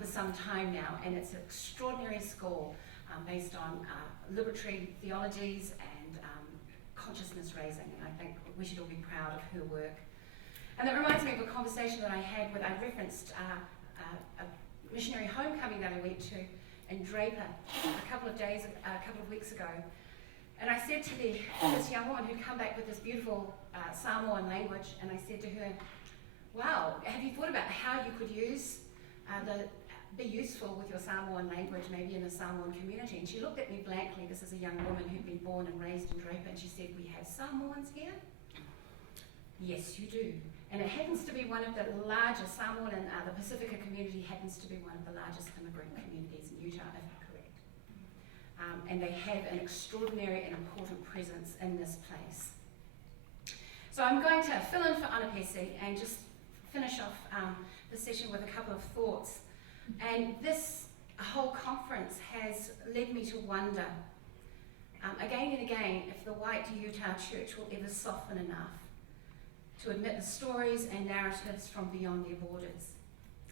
for some time now, and it's an extraordinary school based on liberatory theologies and consciousness raising, and I think we should all be proud of her work. And that reminds me of a conversation that I had with, I referenced a missionary homecoming that I went to in Draper a couple of weeks ago. And I said to this young woman who'd come back with this beautiful Samoan language, and I said to her, wow, have you thought about how you could use be useful with your Samoan language, maybe in the Samoan community? And she looked at me blankly. This is a young woman who'd been born and raised in Draper, and she said, we have Samoans here? Yes, you do. And it happens to be one of the largest, Samoan and the Pacifica community happens to be one of the largest immigrant communities in Utah, if I'm correct. And they have an extraordinary and important presence in this place. So I'm going to fill in for Anapesi and just finish off the session with a couple of thoughts. And this whole conference has led me to wonder, again and again, if the white Utah church will ever soften enough to admit the stories and narratives from beyond their borders.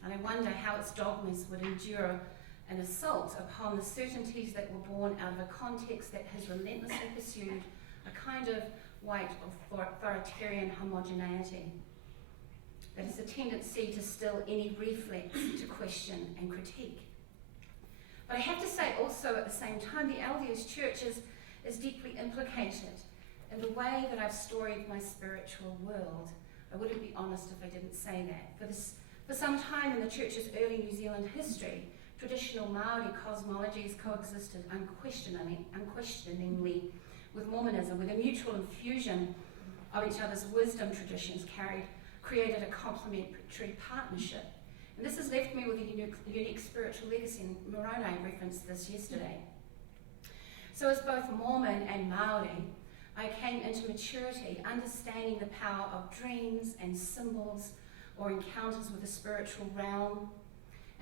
And I wonder how its dogmas would endure an assault upon the certainties that were born out of a context that has relentlessly pursued a kind of white authoritarian homogeneity that is a tendency to still any reflex to question and critique. But I have to say also at the same time, the LDS Church is deeply implicated in the way that I've storied my spiritual world. I wouldn't be honest if I didn't say that. For some time in the Church's early New Zealand history, traditional Maori cosmologies coexisted unquestioningly with Mormonism, with a mutual infusion of each other's wisdom traditions created a complementary partnership. And this has left me with a unique spiritual legacy, and Moroni referenced this yesterday. So as both Mormon and Maori, I came into maturity understanding the power of dreams and symbols or encounters with the spiritual realm,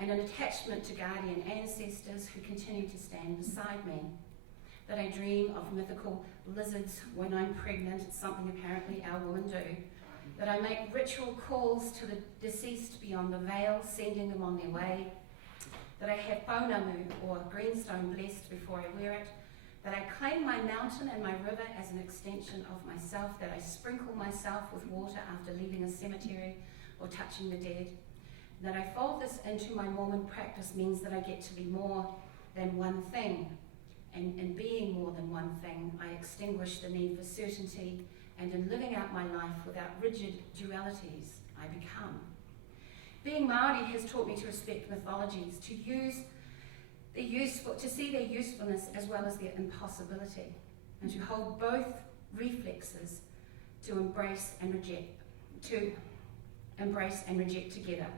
and an attachment to guardian ancestors who continue to stand beside me. That I dream of mythical lizards when I'm pregnant, it's something apparently our women do. That I make ritual calls to the deceased beyond the veil, sending them on their way. That I have pounamu or greenstone blessed before I wear it. That I claim my mountain and my river as an extension of myself. That I sprinkle myself with water after leaving a cemetery or touching the dead. That I fold this into my Mormon practice means that I get to be more than one thing. And in being more than one thing, I extinguish the need for certainty, and in living out my life without rigid dualities, I become. Being Māori has taught me to respect mythologies, to see their usefulness as well as their impossibility, and to hold both reflexes to embrace and reject together.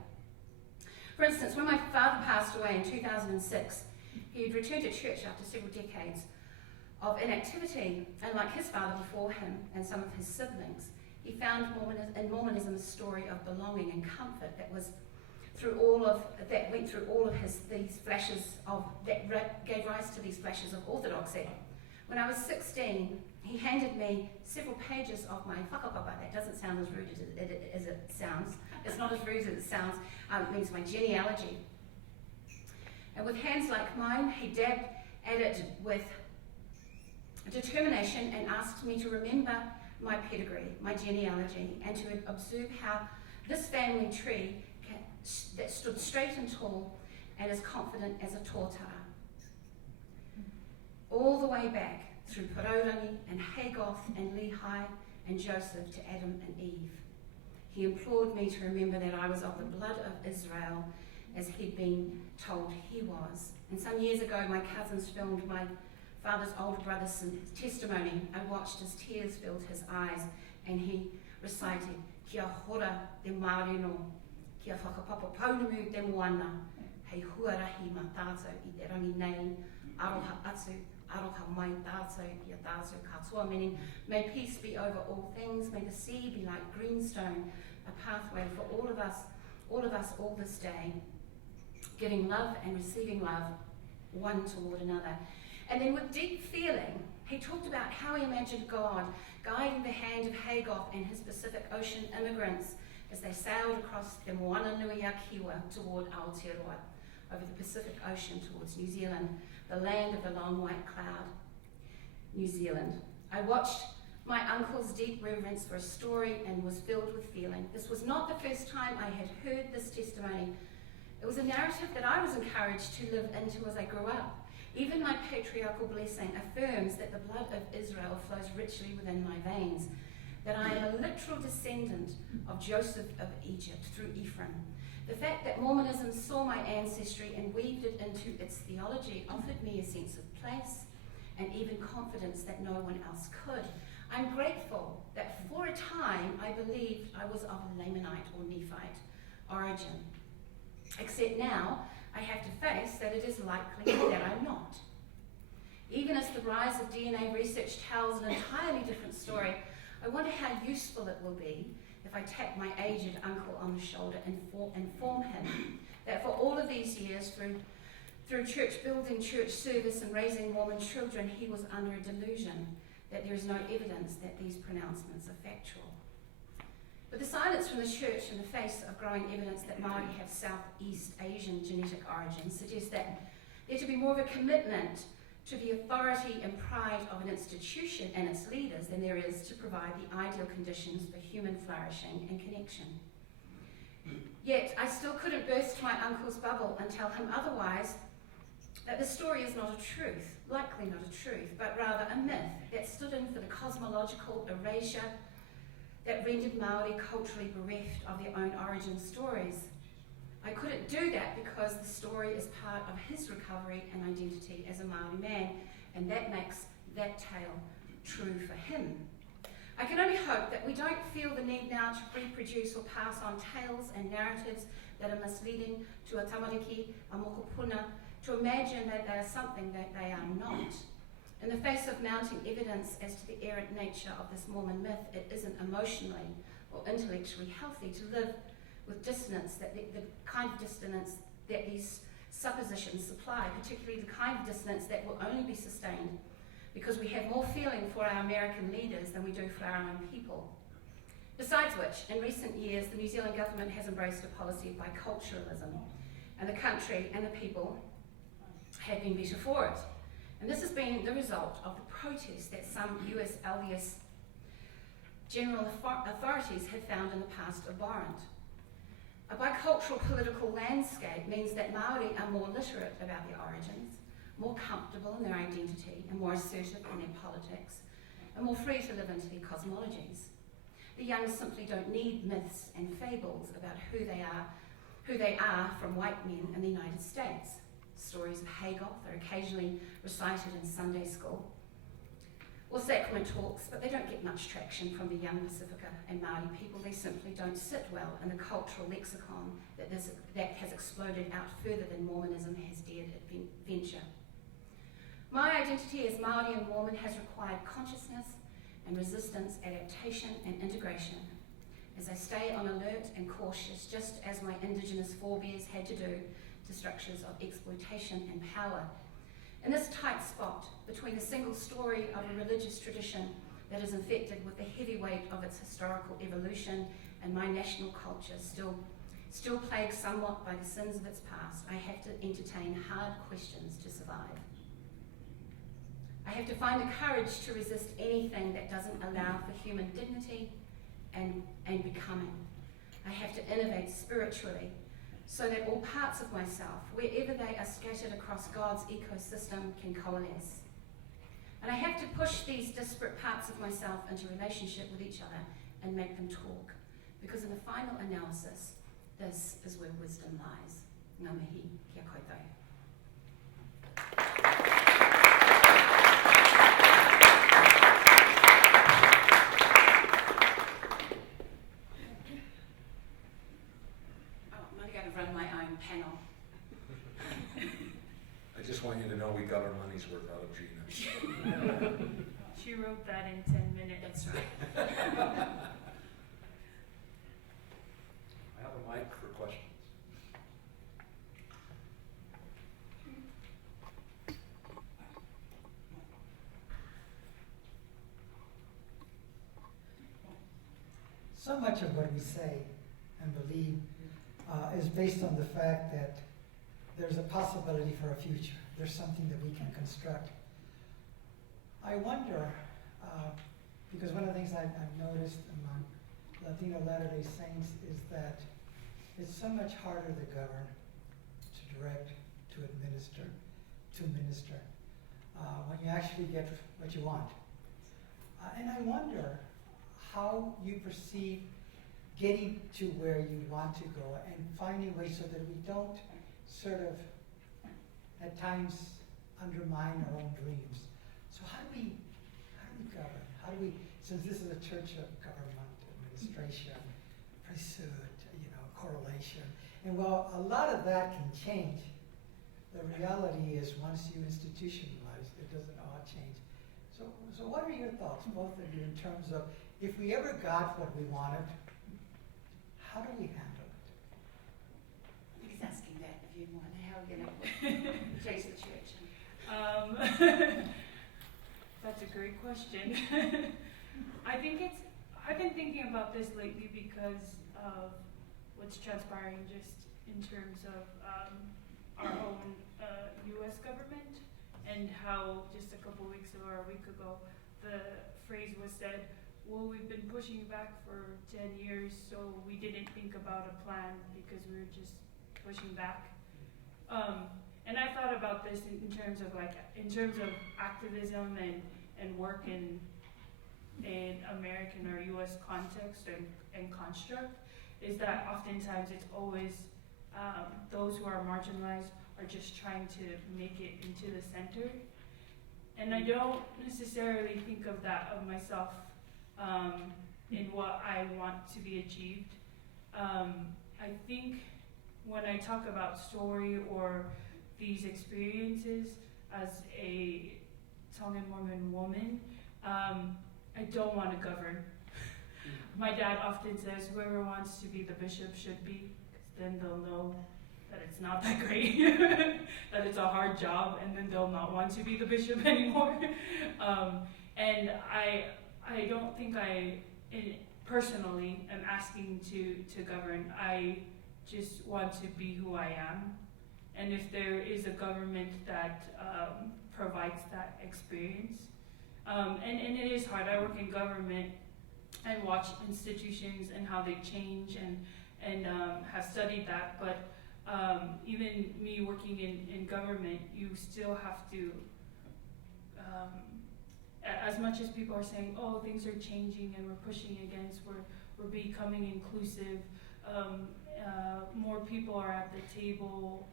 For instance, when my father passed away in 2006, he had returned to church after several decades of inactivity, and like his father before him and some of his siblings, he found in Mormonism a story of belonging and comfort that went through all of these flashes that gave rise to these flashes of orthodoxy. When I was 16, he handed me several pages of my whakapapa. That doesn't sound as rude as it sounds. It's not as rude as it sounds. It means my genealogy. And with hands like mine, he dabbed at it with determination and asked me to remember my pedigree, my genealogy, and to observe how this family tree that stood straight and tall and as confident as a tōtara, all the way back through Paraurangi and Hagoth and Lehi and Joseph to Adam and Eve. He implored me to remember that I was of the blood of Israel as he'd been told he was. And some years ago, my cousins filmed my father's older brother's testimony. I watched as tears filled his eyes, and he recited, Kia hora te Māori no, kia whakapapa pounamu te moana, hei huarahi ma tātou I te rangi nei, aroha atu, aroha mai tātou I a tātou katoa, meaning, may peace be over all things, may the sea be like greenstone, a pathway for all of us all this day, giving love and receiving love, one toward another. And then with deep feeling, he talked about how he imagined God guiding the hand of Hagoth and his Pacific Ocean immigrants as they sailed across the Moana Nui a Kiwa toward Aotearoa, over the Pacific Ocean towards New Zealand, the land of the long white cloud, New Zealand. I watched my uncle's deep reverence for a story and was filled with feeling. This was not the first time I had heard this testimony. It was a narrative that I was encouraged to live into as I grew up. Even my patriarchal blessing affirms that the blood of Israel flows richly within my veins. that I am a literal descendant of Joseph of Egypt through Ephraim. The fact that Mormonism saw my ancestry and weaved it into its theology offered me a sense of place and even confidence that no one else could. I'm grateful that for a time I believed I was of Lamanite or Nephite origin. Except now, I have to face that it is likely that I'm not. Even as the rise of DNA research tells an entirely different story, I wonder how useful it will be if I tap my aged uncle on the shoulder and inform him that for all of these years, through church building, church service, and raising Mormon children, he was under a delusion that there is no evidence that these pronouncements are factual. But the silence from the church in the face of growing evidence that Māori have Southeast Asian genetic origins suggests that there should be more of a commitment to the authority and pride of an institution and its leaders than there is to provide the ideal conditions for human flourishing and connection. Yet, I still couldn't burst my uncle's bubble and tell him otherwise, that the story is not a truth, likely not a truth, but rather a myth that stood in for the cosmological erasure that rendered Māori culturally bereft of their own origin stories. I couldn't do that because the story is part of his recovery and identity as a Māori man, and that makes that tale true for him. I can only hope that we don't feel the need now to reproduce or pass on tales and narratives that are misleading to a tamariki, a mokopuna, to imagine that they are something that they are not. In the face of mounting evidence as to the errant nature of this Mormon myth, it isn't emotionally or intellectually healthy to live with dissonance, that the kind of dissonance that these suppositions supply, particularly the kind of dissonance that will only be sustained because we have more feeling for our American leaders than we do for our own people. Besides which, in recent years, the New Zealand government has embraced a policy of biculturalism, and the country and the people have been better for it. And this has been the result of the protests that some US LDS general authorities have found in the past abhorrent. A bicultural political landscape means that Māori are more literate about their origins, more comfortable in their identity, and more assertive in their politics, and more free to live into their cosmologies. The young simply don't need myths and fables about who they are from white men in the United States. Stories of Hagoth are occasionally recited in Sunday school or sacrament talks, but they don't get much traction from the young Pacifica and Māori people. They simply don't sit well in the cultural lexicon that has exploded out further than Mormonism has dared venture. My identity as Māori and Mormon has required consciousness and resistance, adaptation and integration, as I stay on alert and cautious, just as my Indigenous forebears had to do to structures of exploitation and power. In this tight spot between the single story of a religious tradition that is infected with the heavy weight of its historical evolution and my national culture still plagued somewhat by the sins of its past, I have to entertain hard questions to survive. I have to find the courage to resist anything that doesn't allow for human dignity and becoming. I have to innovate spiritually so that all parts of myself, wherever they are scattered across God's ecosystem, can coalesce. And I have to push these disparate parts of myself into relationship with each other and make them talk. Because in the final analysis, this is where wisdom lies. Ngā mihi, kia koutou. Run my own panel. I just want you to know we got our money's worth out of Gina. She wrote that in 10 minutes. That's right. I have a mic for questions. So much of what we say and believe is based on the fact that there's a possibility for a future. There's something that we can construct. I wonder, because one of the things I've noticed among Latino Latter-day Saints is that it's so much harder to govern, to direct, to administer, to minister, when you actually get what you want. And I wonder how you perceive getting to where you want to go and finding ways so that we don't sort of at times undermine our own dreams. So how do we govern? How do we, since this is a church of government, administration, priesthood, correlation, and while a lot of that can change, the reality is once you institutionalize, it doesn't all change. So what are your thoughts, both of you, in terms of if we ever got what we wanted, how do we handle it? He's asking that if you want, how are we going to change the church? That's a great question. I've been thinking about this lately because of what's transpiring just in terms of our own U.S. government and how just a couple weeks ago or a week ago the phrase was said, well, we've been pushing back for 10 years, so we didn't think about a plan because we were just pushing back. And I thought about this in terms of activism and work in American or U.S. context and construct, is that oftentimes it's always those who are marginalized are just trying to make it into the center. And I don't necessarily think of that of myself in what I want to be achieved. I think when I talk about story or these experiences as a Tongan Mormon woman, I don't want to govern. My dad often says whoever wants to be the bishop should be, because then they'll know that it's not that great, that it's a hard job, and then they'll not want to be the bishop anymore. And I don't think I personally am asking to govern. I just want to be who I am. And if there is a government that provides that experience, and it is hard. I work in government and watch institutions and how they change and have studied that, but even me working in government, you still have to, as much as people are saying, oh, things are changing and we're pushing against, we're becoming inclusive, more people are at the table,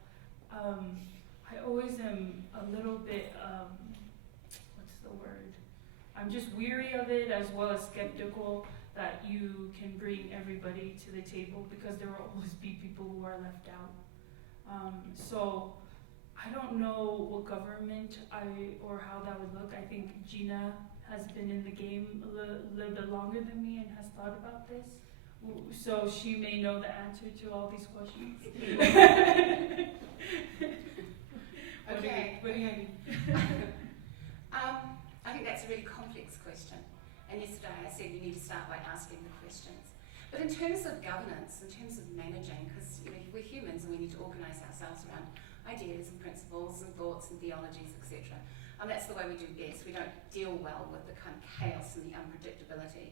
I always am a little bit, what's the word? I'm just weary of it, as well as skeptical that you can bring everybody to the table, because there will always be people who are left out. So I don't know what government or how that would look. I think Gina has been in the game a little bit longer than me and has thought about this. So she may know the answer to all these questions. Okay. What do you mean? I think that's a really complex question. And yesterday I said you need to start by asking the questions. But in terms of governance, in terms of managing, because we're humans and we need to organise ourselves around ideas and principles and thoughts and theologies, etc. And that's the way we do best. We don't deal well with the kind of chaos and the unpredictability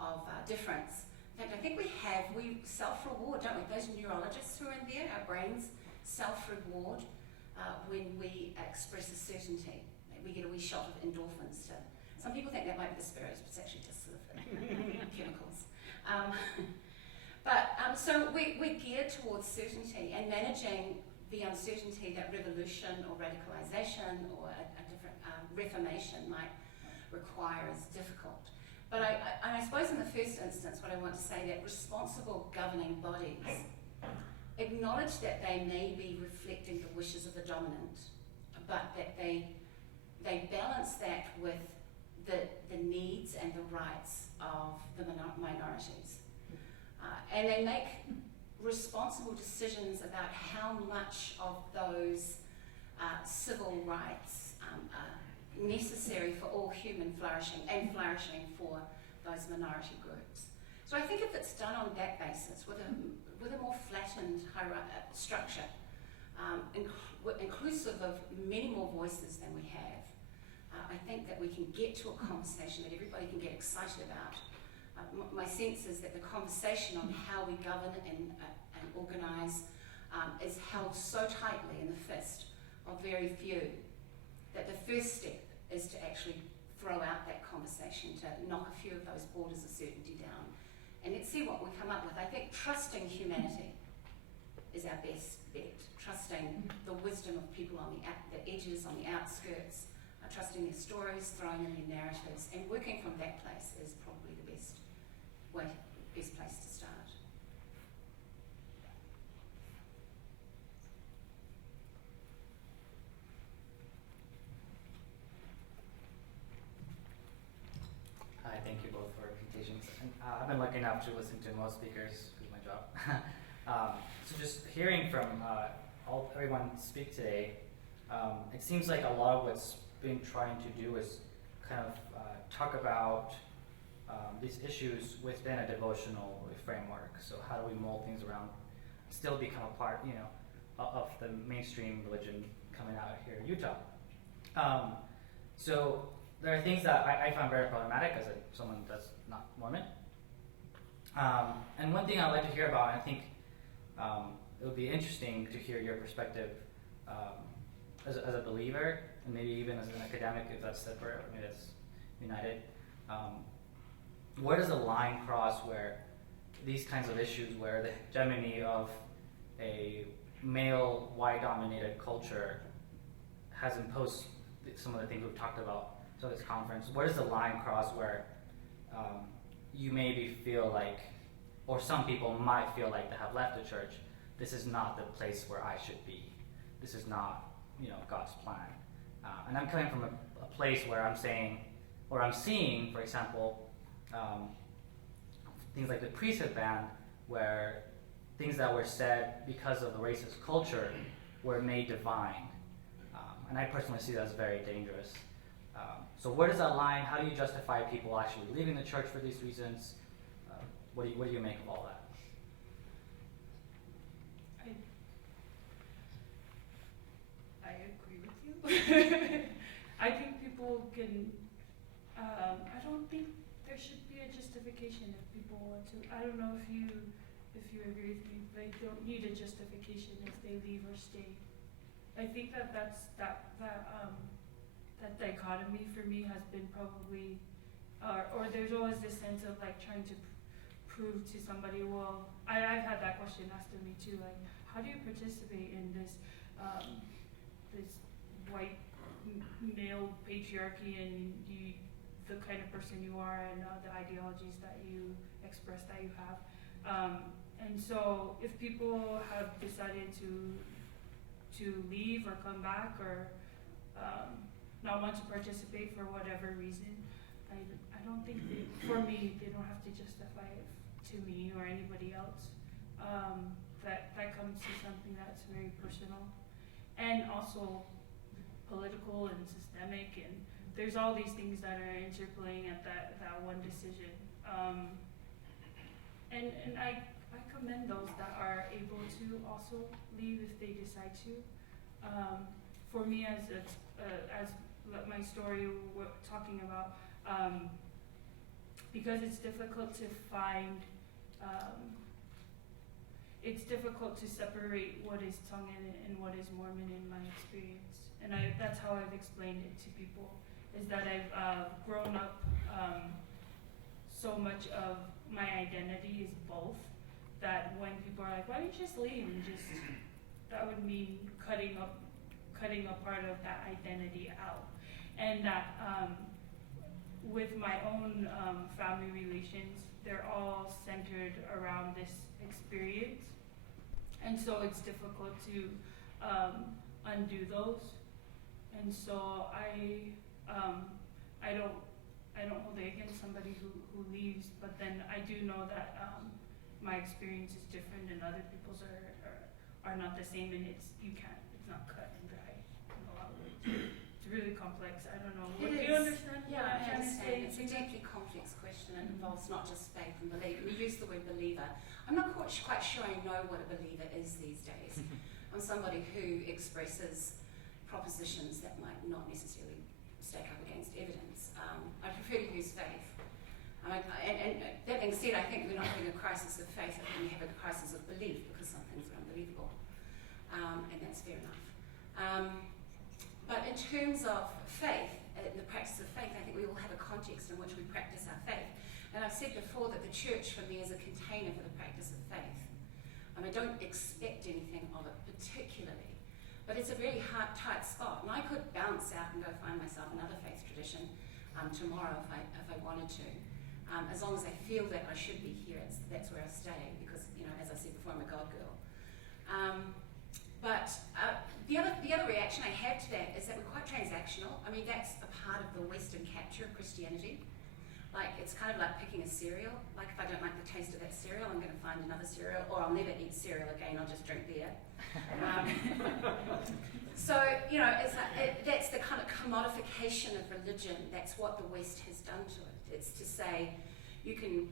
of difference. In fact, I think we self-reward, don't we? Those neurologists who are in there, our brains self-reward when we express a certainty. We get a wee shot of endorphins. Some people think that might be the spirit, but it's actually just sort of chemicals. So we're geared towards certainty, and managing the uncertainty that revolution or radicalization or a different reformation might require is difficult. But I suppose in the first instance, what I want to say, that responsible governing bodies acknowledge that they may be reflecting the wishes of the dominant, but that they balance that with the needs and the rights of the minorities. And they make responsible decisions about how much of those civil rights are necessary for all human flourishing and flourishing for those minority groups. So I think if it's done on that basis, with a more flattened structure, inclusive of many more voices than we have, I think that we can get to a conversation that everybody can get excited about. My sense is that the conversation on how we govern and organise is held so tightly in the fist of very few that the first step is to actually throw out that conversation, to knock a few of those borders of certainty down. And let's see what we come up with. I think trusting humanity is our best bet. Trusting the wisdom of people on the edges, on the outskirts, trusting their stories, throwing in their narratives, and working from that place is probably the best place to start. Hi, thank you both for presentations. I've been lucky enough to listen to most speakers because of my job. So just hearing from everyone speak today, it seems like a lot of what's been trying to do is kind of talk about these issues within a devotional framework. So how do we mold things around, still become a part, of the mainstream religion coming out here in Utah. So there are things that I find very problematic as someone that's not Mormon. And one thing I'd like to hear about, and I think it would be interesting to hear your perspective as a believer, and maybe even as an academic, if that's separate or maybe that's united. Where does the line cross where these kinds of issues, where the hegemony of a male, white-dominated culture has imposed some of the things we've talked about to this conference, where does the line cross where you maybe feel like, or some people might feel like they have left the church, this is not the place where I should be. This is not, God's plan. And I'm coming from a place where I'm saying, or I'm seeing, for example, things like the priesthood ban, where things that were said because of the racist culture were made divine. And I personally see that as very dangerous. So where does that line, how do you justify people actually leaving the church for these reasons? What do you make of all that? I agree with you. I think people can, I don't think there should be a justification if people want to. I don't know if you agree with me, but they don't need a justification if they leave or stay. I think that dichotomy for me has been probably, or there's always this sense of like trying to prove to somebody, well, I've had that question asked of me too, like, how do you participate in this this white male patriarchy and the kind of person you are and the ideologies that you express that you have. And so if people have decided to leave or come back or not want to participate for whatever reason, I don't think for me, they don't have to justify it to me or anybody else. That comes to something that's very personal and also political and systemic, and there's all these things that are interplaying at that one decision. And I commend those that are able to also leave if they decide to. For me, as my story we're talking about, because it's difficult to find, it's difficult to separate what is Tongan and what is Mormon in my experience. And that's how I've explained it to people, is that I've grown up, so much of my identity is both, that when people are like, why don't you just leave, and just, that would mean cutting a part of that identity out. And that with my own family relations, they're all centered around this experience. And so it's difficult to undo those. And so I don't hold it against somebody who leaves, but then I do know that my experience is different and other people's are not the same, and it's not cut and dry in a lot of ways. It's really complex. I don't know. Do you understand what I'm trying to say? It's a deeply complex question and involves not just faith and belief. We use the word believer. I'm not quite sure I know what a believer is these days. I'm somebody who expresses propositions that might not necessarily stack up against evidence. I prefer to use faith. And that being said, I think we're not having a crisis of faith, I think we have a crisis of belief because some things are unbelievable. And that's fair enough. But in terms of faith in the practice of faith, I think we all have a context in which we practice our faith. And I've said before that the church for me is a container for the practice of faith. I don't expect anything of it particularly, but it's a really tight spot. And I could bounce out and go find myself another faith tradition tomorrow if I wanted to. As long as I feel that I should be here, that's where I stay, because, as I said before, I'm a God girl. But the other reaction I have to that is that we're quite transactional. That's a part of the Western capture of Christianity. It's kind of like picking a cereal. If I don't like the taste of that cereal, I'm going to find another cereal, or I'll never eat cereal again, I'll just drink beer. So, that's the kind of commodification of religion. That's what the West has done to it. It's to say, you can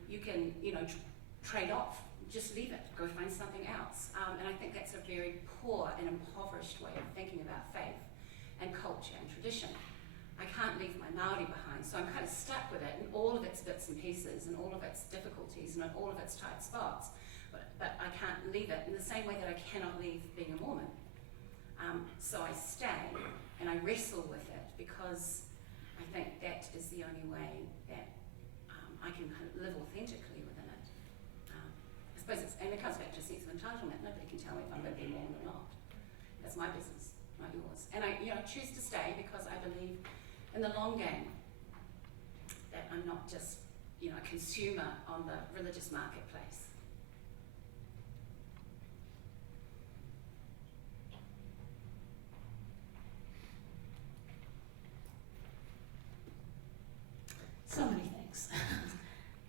trade off, just leave it, go find something else. And I think that's a very poor and impoverished way of thinking about faith and culture and tradition. I can't leave my Māori behind, so I'm kind of stuck with it and all of its bits and pieces and all of its difficulties and all of its tight spots. But I can't leave it in the same way that I cannot leave being a Mormon. So I stay and I wrestle with it, because I think that is the only way that I can kind of live authentically within it. I suppose and it comes back to a sense of entitlement. Nobody can tell me if I'm going to be Mormon or not. That's my business, not yours. And I choose to stay because I believe in the long game that I'm not just a consumer on the religious marketplace. So many things.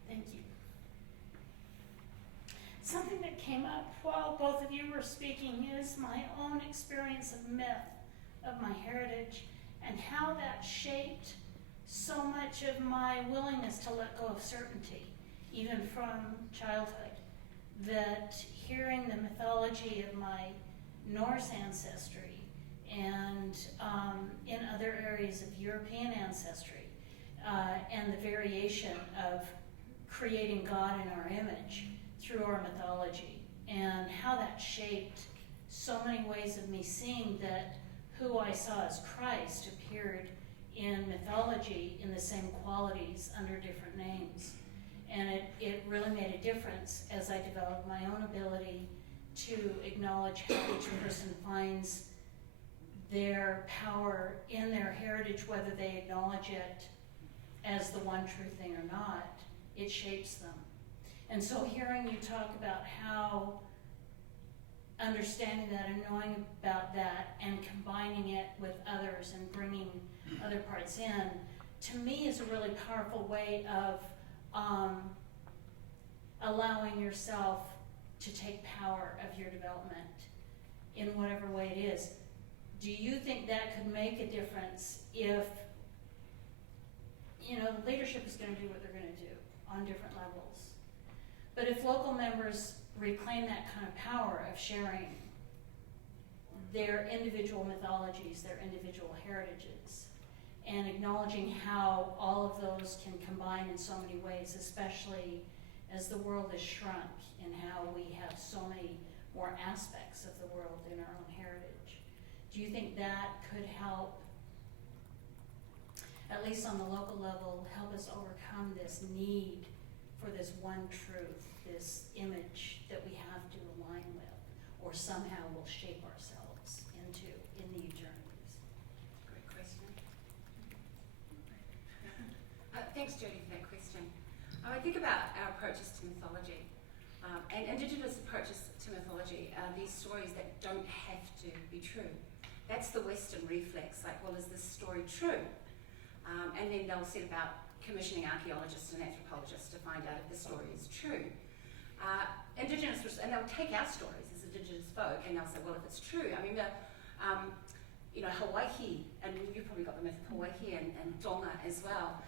Thank you. Something that came up while both of you were speaking is my own experience of myth, of my heritage, and how that shaped so much of my willingness to let go of certainty, even from childhood. That hearing the mythology of my Norse ancestry and in other areas of European ancestry, and the variation of creating God in our image through our mythology, and how that shaped so many ways of me seeing that who I saw as Christ appeared in mythology in the same qualities under different names. And it really made a difference as I developed my own ability to acknowledge how each person finds their power in their heritage, whether they acknowledge it as the one true thing or not. It shapes them. And so hearing you talk about how understanding that and knowing about that and combining it with others and bringing other parts in, to me is a really powerful way of allowing yourself to take power of your development in whatever way it is. Do you think that could make a difference if, the leadership is going to do what they're going to do on different levels? But if local members reclaim that kind of power of sharing their individual mythologies, their individual heritages, and acknowledging how all of those can combine in so many ways, especially as the world is shrunk and how we have so many more aspects of the world in our own heritage. Do you think that could help, at least on the local level, help us overcome this need for this one truth, this image that we have to align with, or somehow will shape ourselves into in these journeys? Great question. Thanks, Jody, for that question. I think about our approaches to mythology, and Indigenous approaches to mythology are these stories that don't have to be true. That's the Western reflex, is this story true? And then they'll set about commissioning archaeologists and anthropologists to find out if the story is true. Indigenous, and they'll take our stories as Indigenous folk, and they'll say, well, if it's true, Hawaii, and you've probably got the myth of Hawaii and Tonga as well,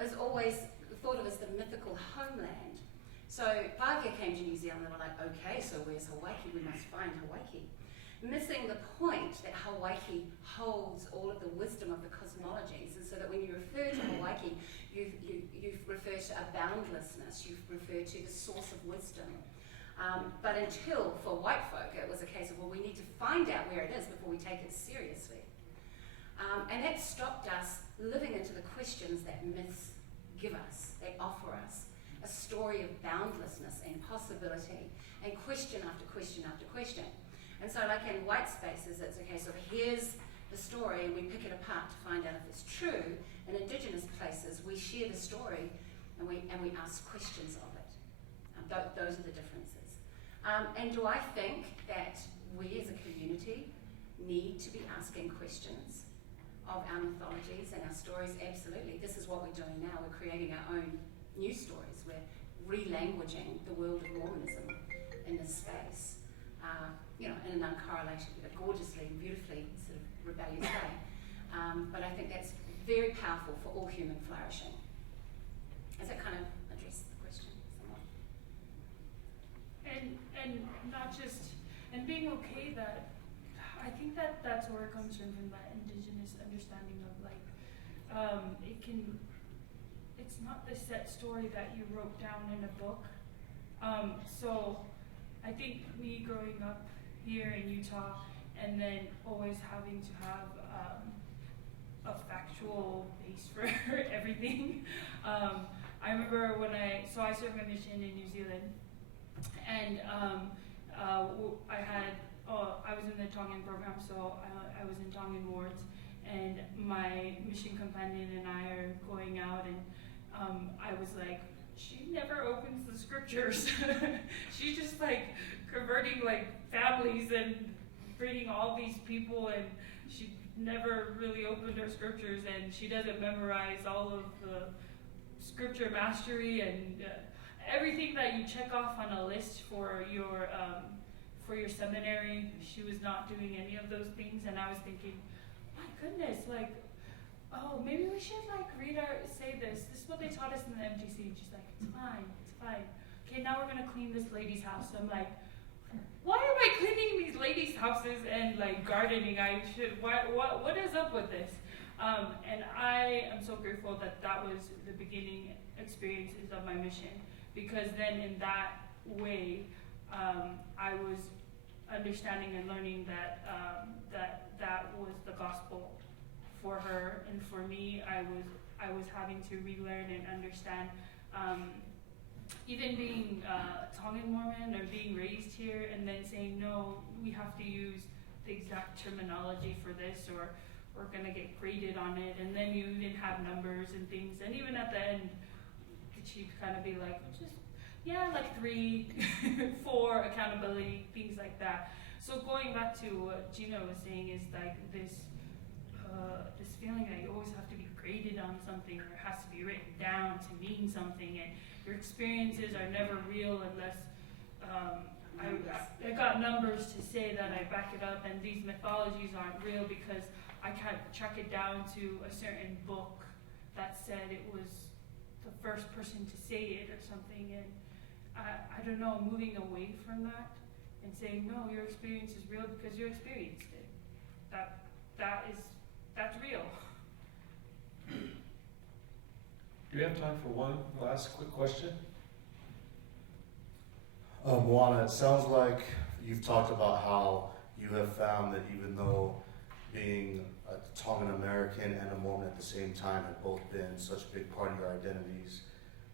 is always thought of as the mythical homeland. So Pākehā came to New Zealand and they were like, okay, so where's Hawaii? We must find Hawaii. Missing the point that Hawaii holds all of the wisdom of the cosmologies, and so that when you refer to Hawaii, you refer to a boundlessness, you refer to the source of wisdom. But until, for white folk, it was a case of, well, we need to find out where it is before we take it seriously. And that stopped us living into the questions that myths give us. They offer us a story of boundlessness and possibility, and question after question after question. And so like in white spaces, it's a case of here's the story and we pick it apart to find out if it's true. In indigenous places, we share the story and we ask questions of it. Those are the differences. And do I think that we as a community need to be asking questions of our mythologies and our stories? Absolutely. This is what we're doing now. We're creating our own new stories. We're relanguaging the world of Mormonism in this space, in an uncorrelated, gorgeously, beautifully sort of rebellious way. But I think that's very powerful for all human flourishing. Does that kind of address the question somewhat? And not just, and being okay that, I think that's where it comes from that indigenous understanding of it's not the set story that you wrote down in a book. So I think me growing up here in Utah and then always having to have a factual base for everything. I remember when I served my mission in New Zealand, and I was in the Tongan program, so I was in Tongan wards, and my mission companion and I are going out, and I was like, she never opens the scriptures. She's just like converting like families and bringing all these people, and she never really opened her scriptures, and she doesn't memorize all of the scripture mastery and everything that you check off on a list for your seminary. She was not doing any of those things, and I was thinking, my goodness, like, oh, maybe we should like say this. This is what they taught us in the MTC. And she's like, it's fine, it's fine. Okay, now we're gonna clean this lady's house. So I'm like, why am I cleaning these ladies' houses and like gardening? What is up with this? And I am so grateful that was the beginning experiences of my mission, because then in that way, I was understanding and learning that that was the gospel for her, and for me, I was having to relearn and understand. Even being Tongan Mormon or being raised here and then saying, no, we have to use the exact terminology for this or we're going to get graded on it. And then you even have numbers and things. And even at the end, she'd kind of be like, like 3, 4, accountability, things like that. So going back to what Gina was saying is like this feeling that you always have to be graded on something or it has to be written down to mean something, and your experiences are never real unless I got numbers to say that I back it up, and these mythologies aren't real because I can't track it down to a certain book that said it was the first person to say it or something. And I don't know, moving away from that and saying, no, your experience is real because you experienced it. That's real. Do we have time for one last quick question? Moana, it sounds like you've talked about how you have found that even though being a Tongan American and a Mormon at the same time have both been such a big part of your identities,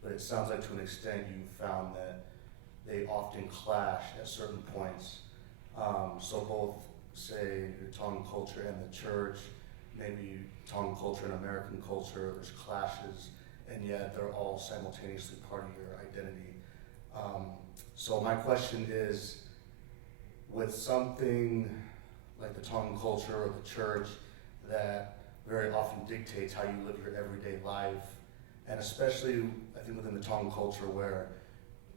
but it sounds like to an extent you found that they often clash at certain points. So both, say, your Tongan culture and the church, maybe Tongan culture and American culture, there's clashes, and yet they're all simultaneously part of your identity. So my question is, with something like the Tongan culture or the church that very often dictates how you live your everyday life, and especially I think within the Tongan culture where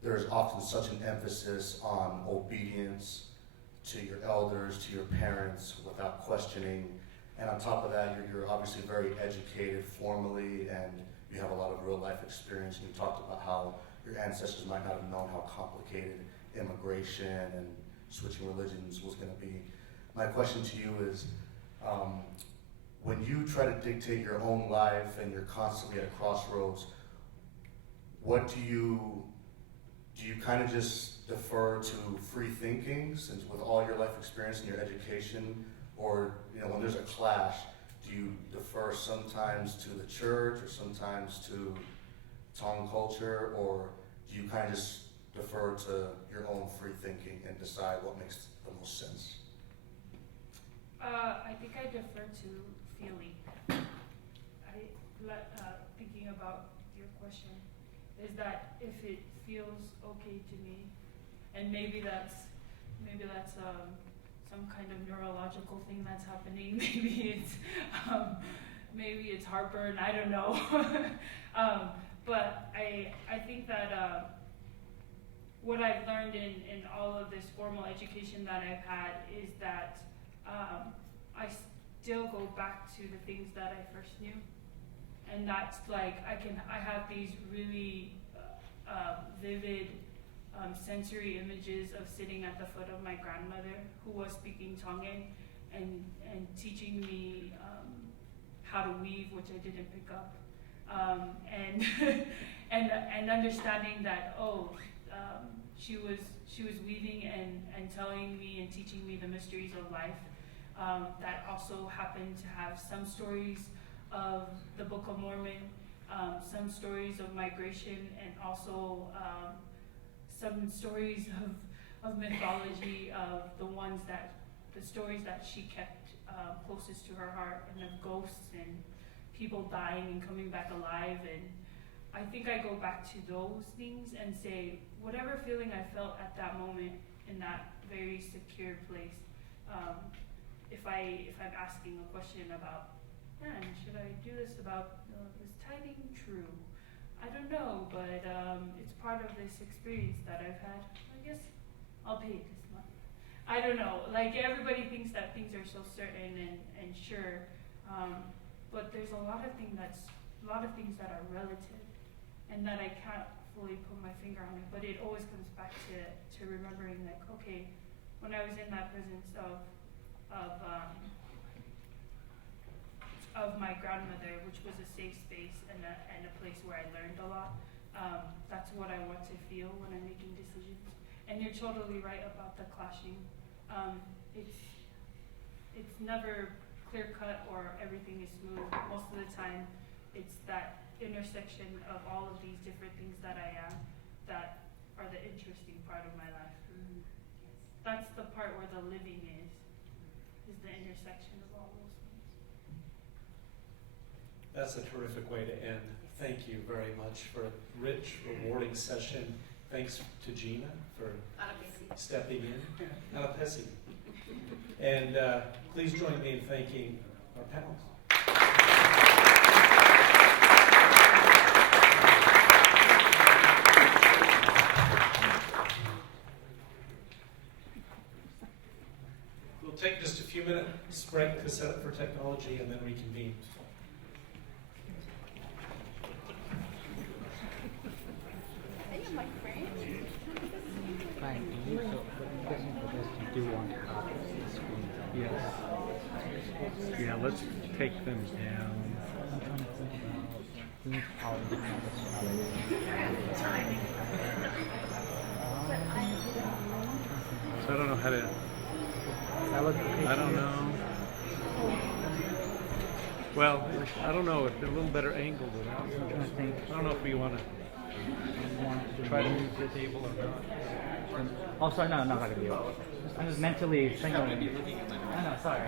there's often such an emphasis on obedience to your elders, to your parents, without questioning, and on top of that, you're obviously very educated formally, and you have a lot of real life experience, and you talked about how your ancestors might not have known how complicated immigration and switching religions was going to be. My question to you is, when you try to dictate your own life and you're constantly at a crossroads, what do you kind of just defer to free thinking, since with all your life experience and your education, or when there's a clash, do you defer sometimes to the church or sometimes to Tongan culture, or do you kind of just defer to your own free thinking and decide what makes the most sense? I think I defer to feeling. Thinking about your question, is that if it feels okay to me, and maybe that's some kind of neurological thing that's happening. Maybe it's heartburn. I don't know. But I think that what I've learned in all of this formal education that I've had is that I still go back to the things that I first knew, and that's like I have these really vivid sensory images of sitting at the foot of my grandmother, who was speaking Tongan and teaching me how to weave, which I didn't pick up, and understanding that she was weaving and telling me and teaching me the mysteries of life. That also happened to have some stories of the Book of Mormon, some stories of migration, and also some stories of mythology, of the stories that she kept closest to her heart, and of ghosts and people dying and coming back alive. And I think I go back to those things and say, whatever feeling I felt at that moment in that very secure place, if I'm asking a question about, man, should I do this about is tithing true? I don't know, but it's part of this experience that I've had. I guess I'll pay it this month. I don't know. Like, everybody thinks that things are so certain and sure, but there's a lot of things that are relative, and that I can't fully put my finger on it. But it always comes back to remembering, like, okay, when I was in that presence of my grandmother, which was a safe space and a place where I learned a lot. That's what I want to feel when I'm making decisions. And you're totally right about the clashing. It's never clear cut or everything is smooth. Most of the time, it's that intersection of all of these different things that I am that are the interesting part of my life. Mm-hmm. That's the part where the living is the intersection of all those things. That's a terrific way to end. Thank you very much for a rich, rewarding session. Thanks to Gina for stepping in. Anapesi. And please join me in thanking our panelists. We'll take just a few minutes break to set up for technology and then reconvene. Do you want copies? Yes. Yeah, let's take them down. So I don't know how to. I don't know. Well, I don't know if they're a little better angled without. I don't know if we want to try to move the table or not. Oh, sorry, no, not gonna be able. I'm just mentally signaling. I know, sorry.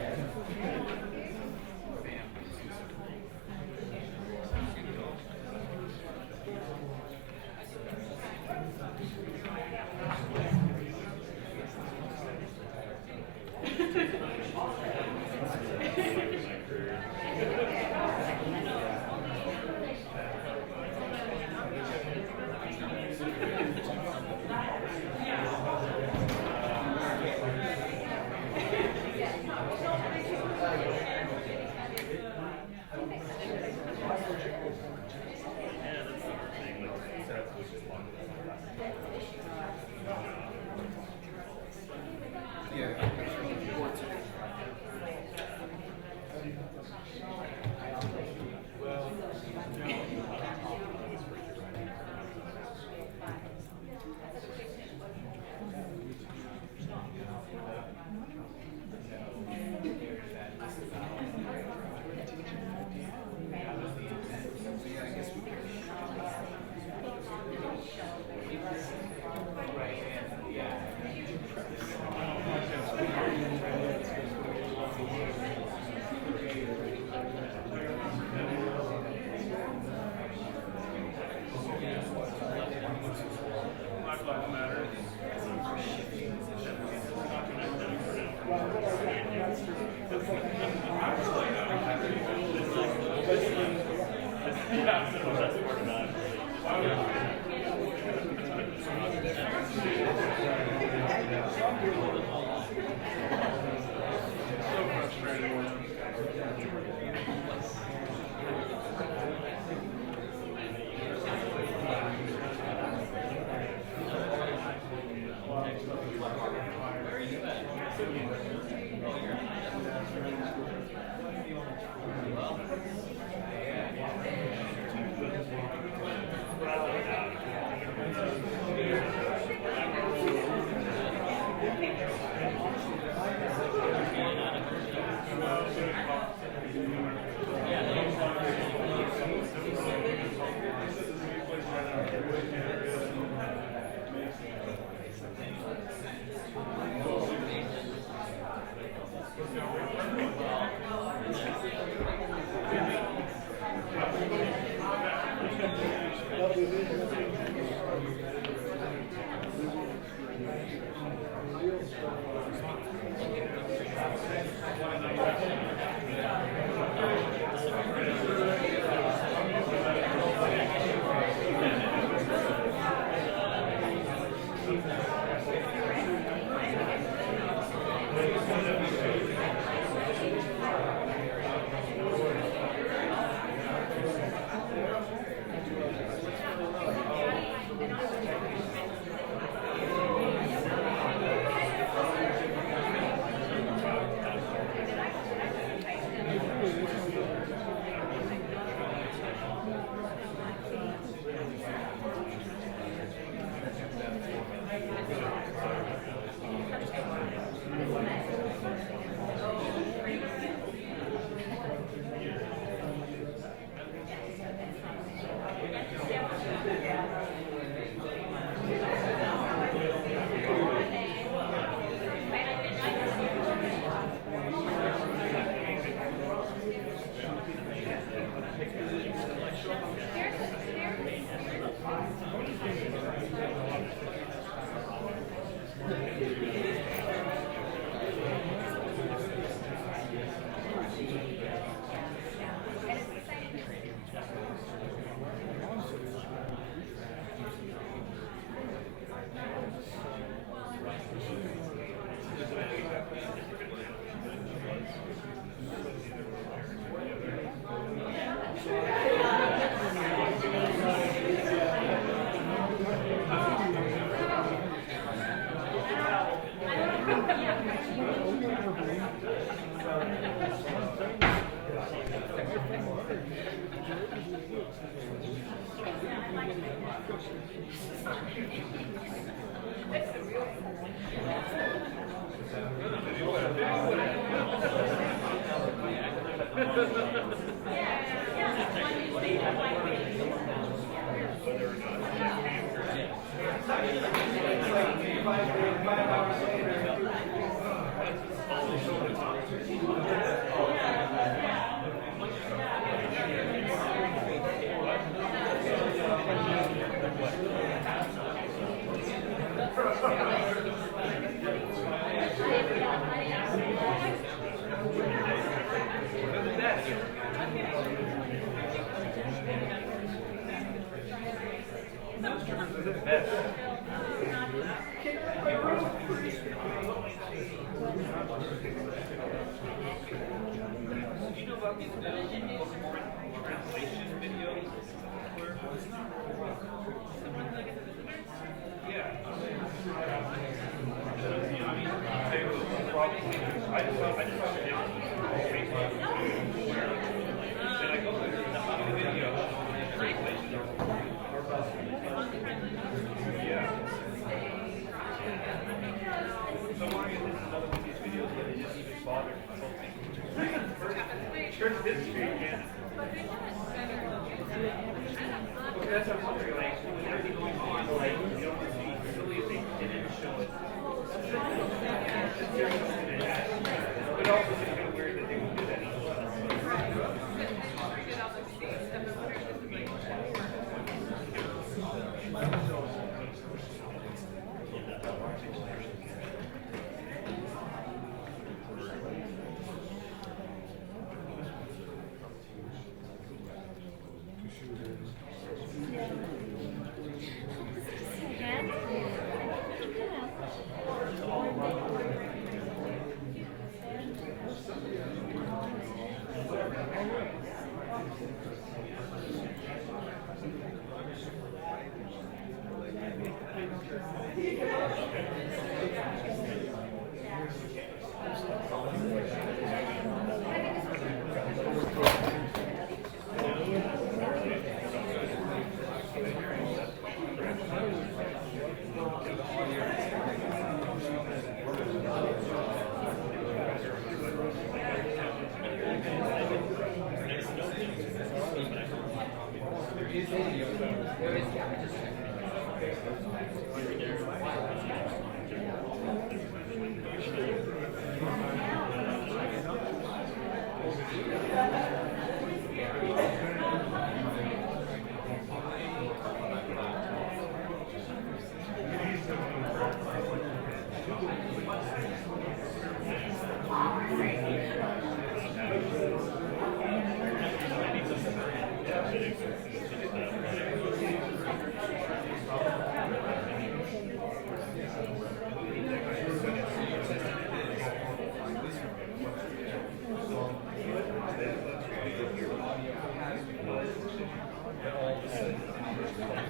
Yeah.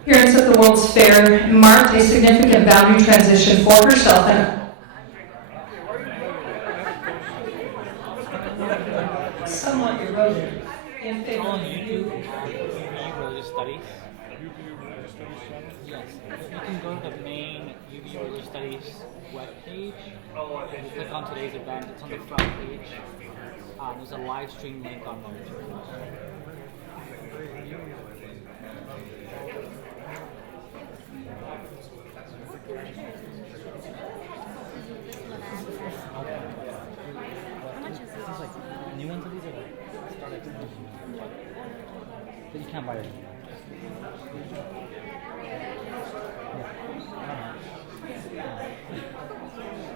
appearance at the World's Fair marked a significant boundary transition for herself and somewhat eroded in favor of youth. Religious studies. Yes, you can go to the main UV Religious Studies webpage. You click on today's event. It's on the front page. There's a live stream link on there. New ones of these are like start at but you can't buy it.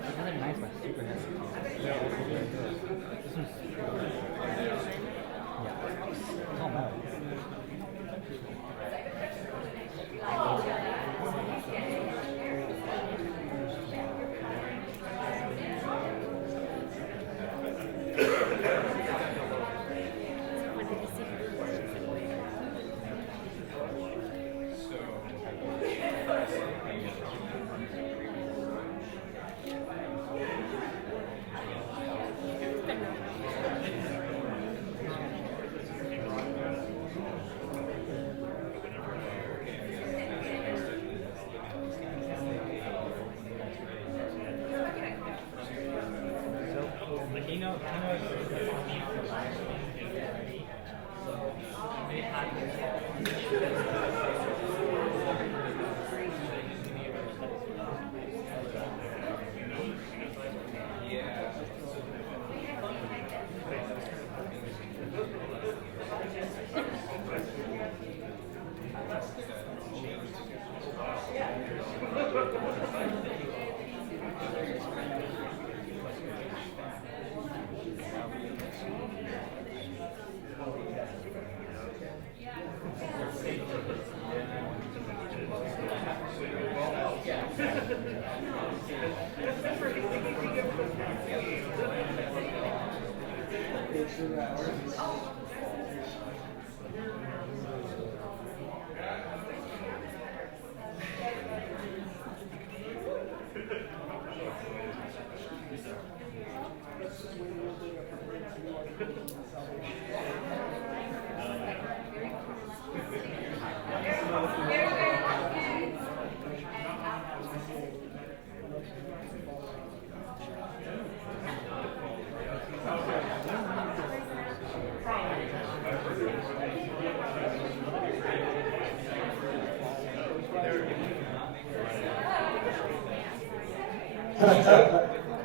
These are nice ones, super heavy. This one's it's all metal.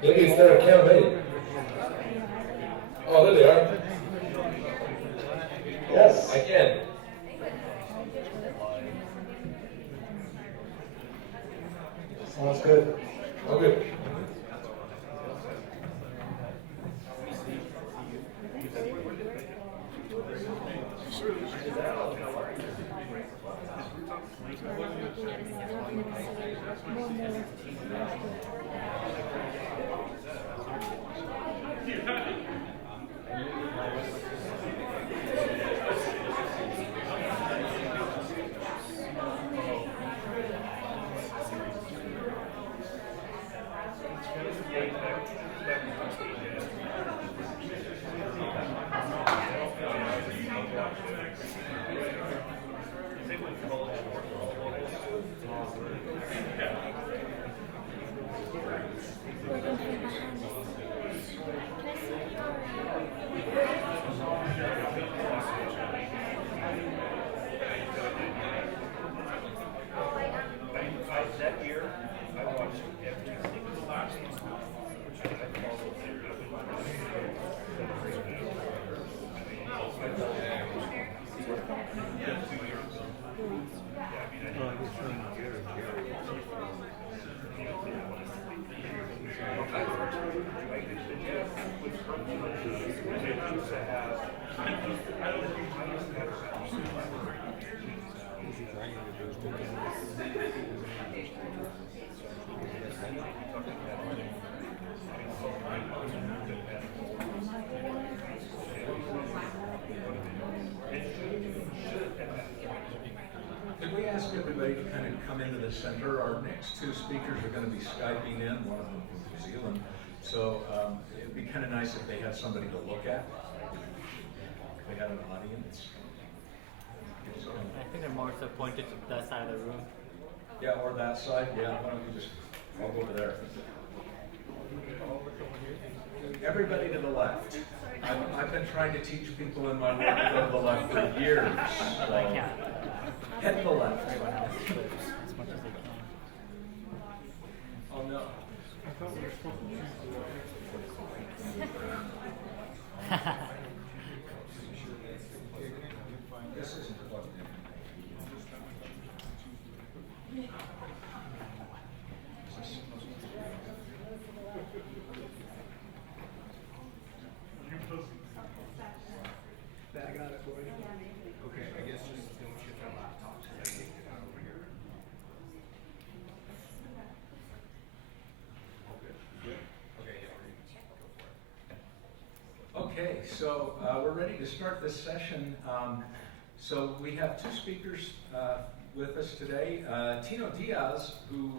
Maybe it's their campaign. Oh, there they are. Yes, I can. Sounds good. Oh, good. Could we ask everybody everybody to kind of come into the center. Our next two speakers are going to be Skyping in, one of them from New Zealand. So it'd be kind of nice if they had somebody to look at. If they had an audience. I think they're more so pointed to that side of the room. Yeah, or that side. Yeah, why don't you just walk over there? Everybody to the left. I've been trying to teach people in my work to go to the left for years. So head to the left. Everyone else flips as much as they can. Oh no. This isn't plugged in. I got it, boy. Okay, I guess just don't shift our laptops because I can't get out over here. Okay, so we're ready to start this session. So we have two speakers with us today. Tino Diaz, who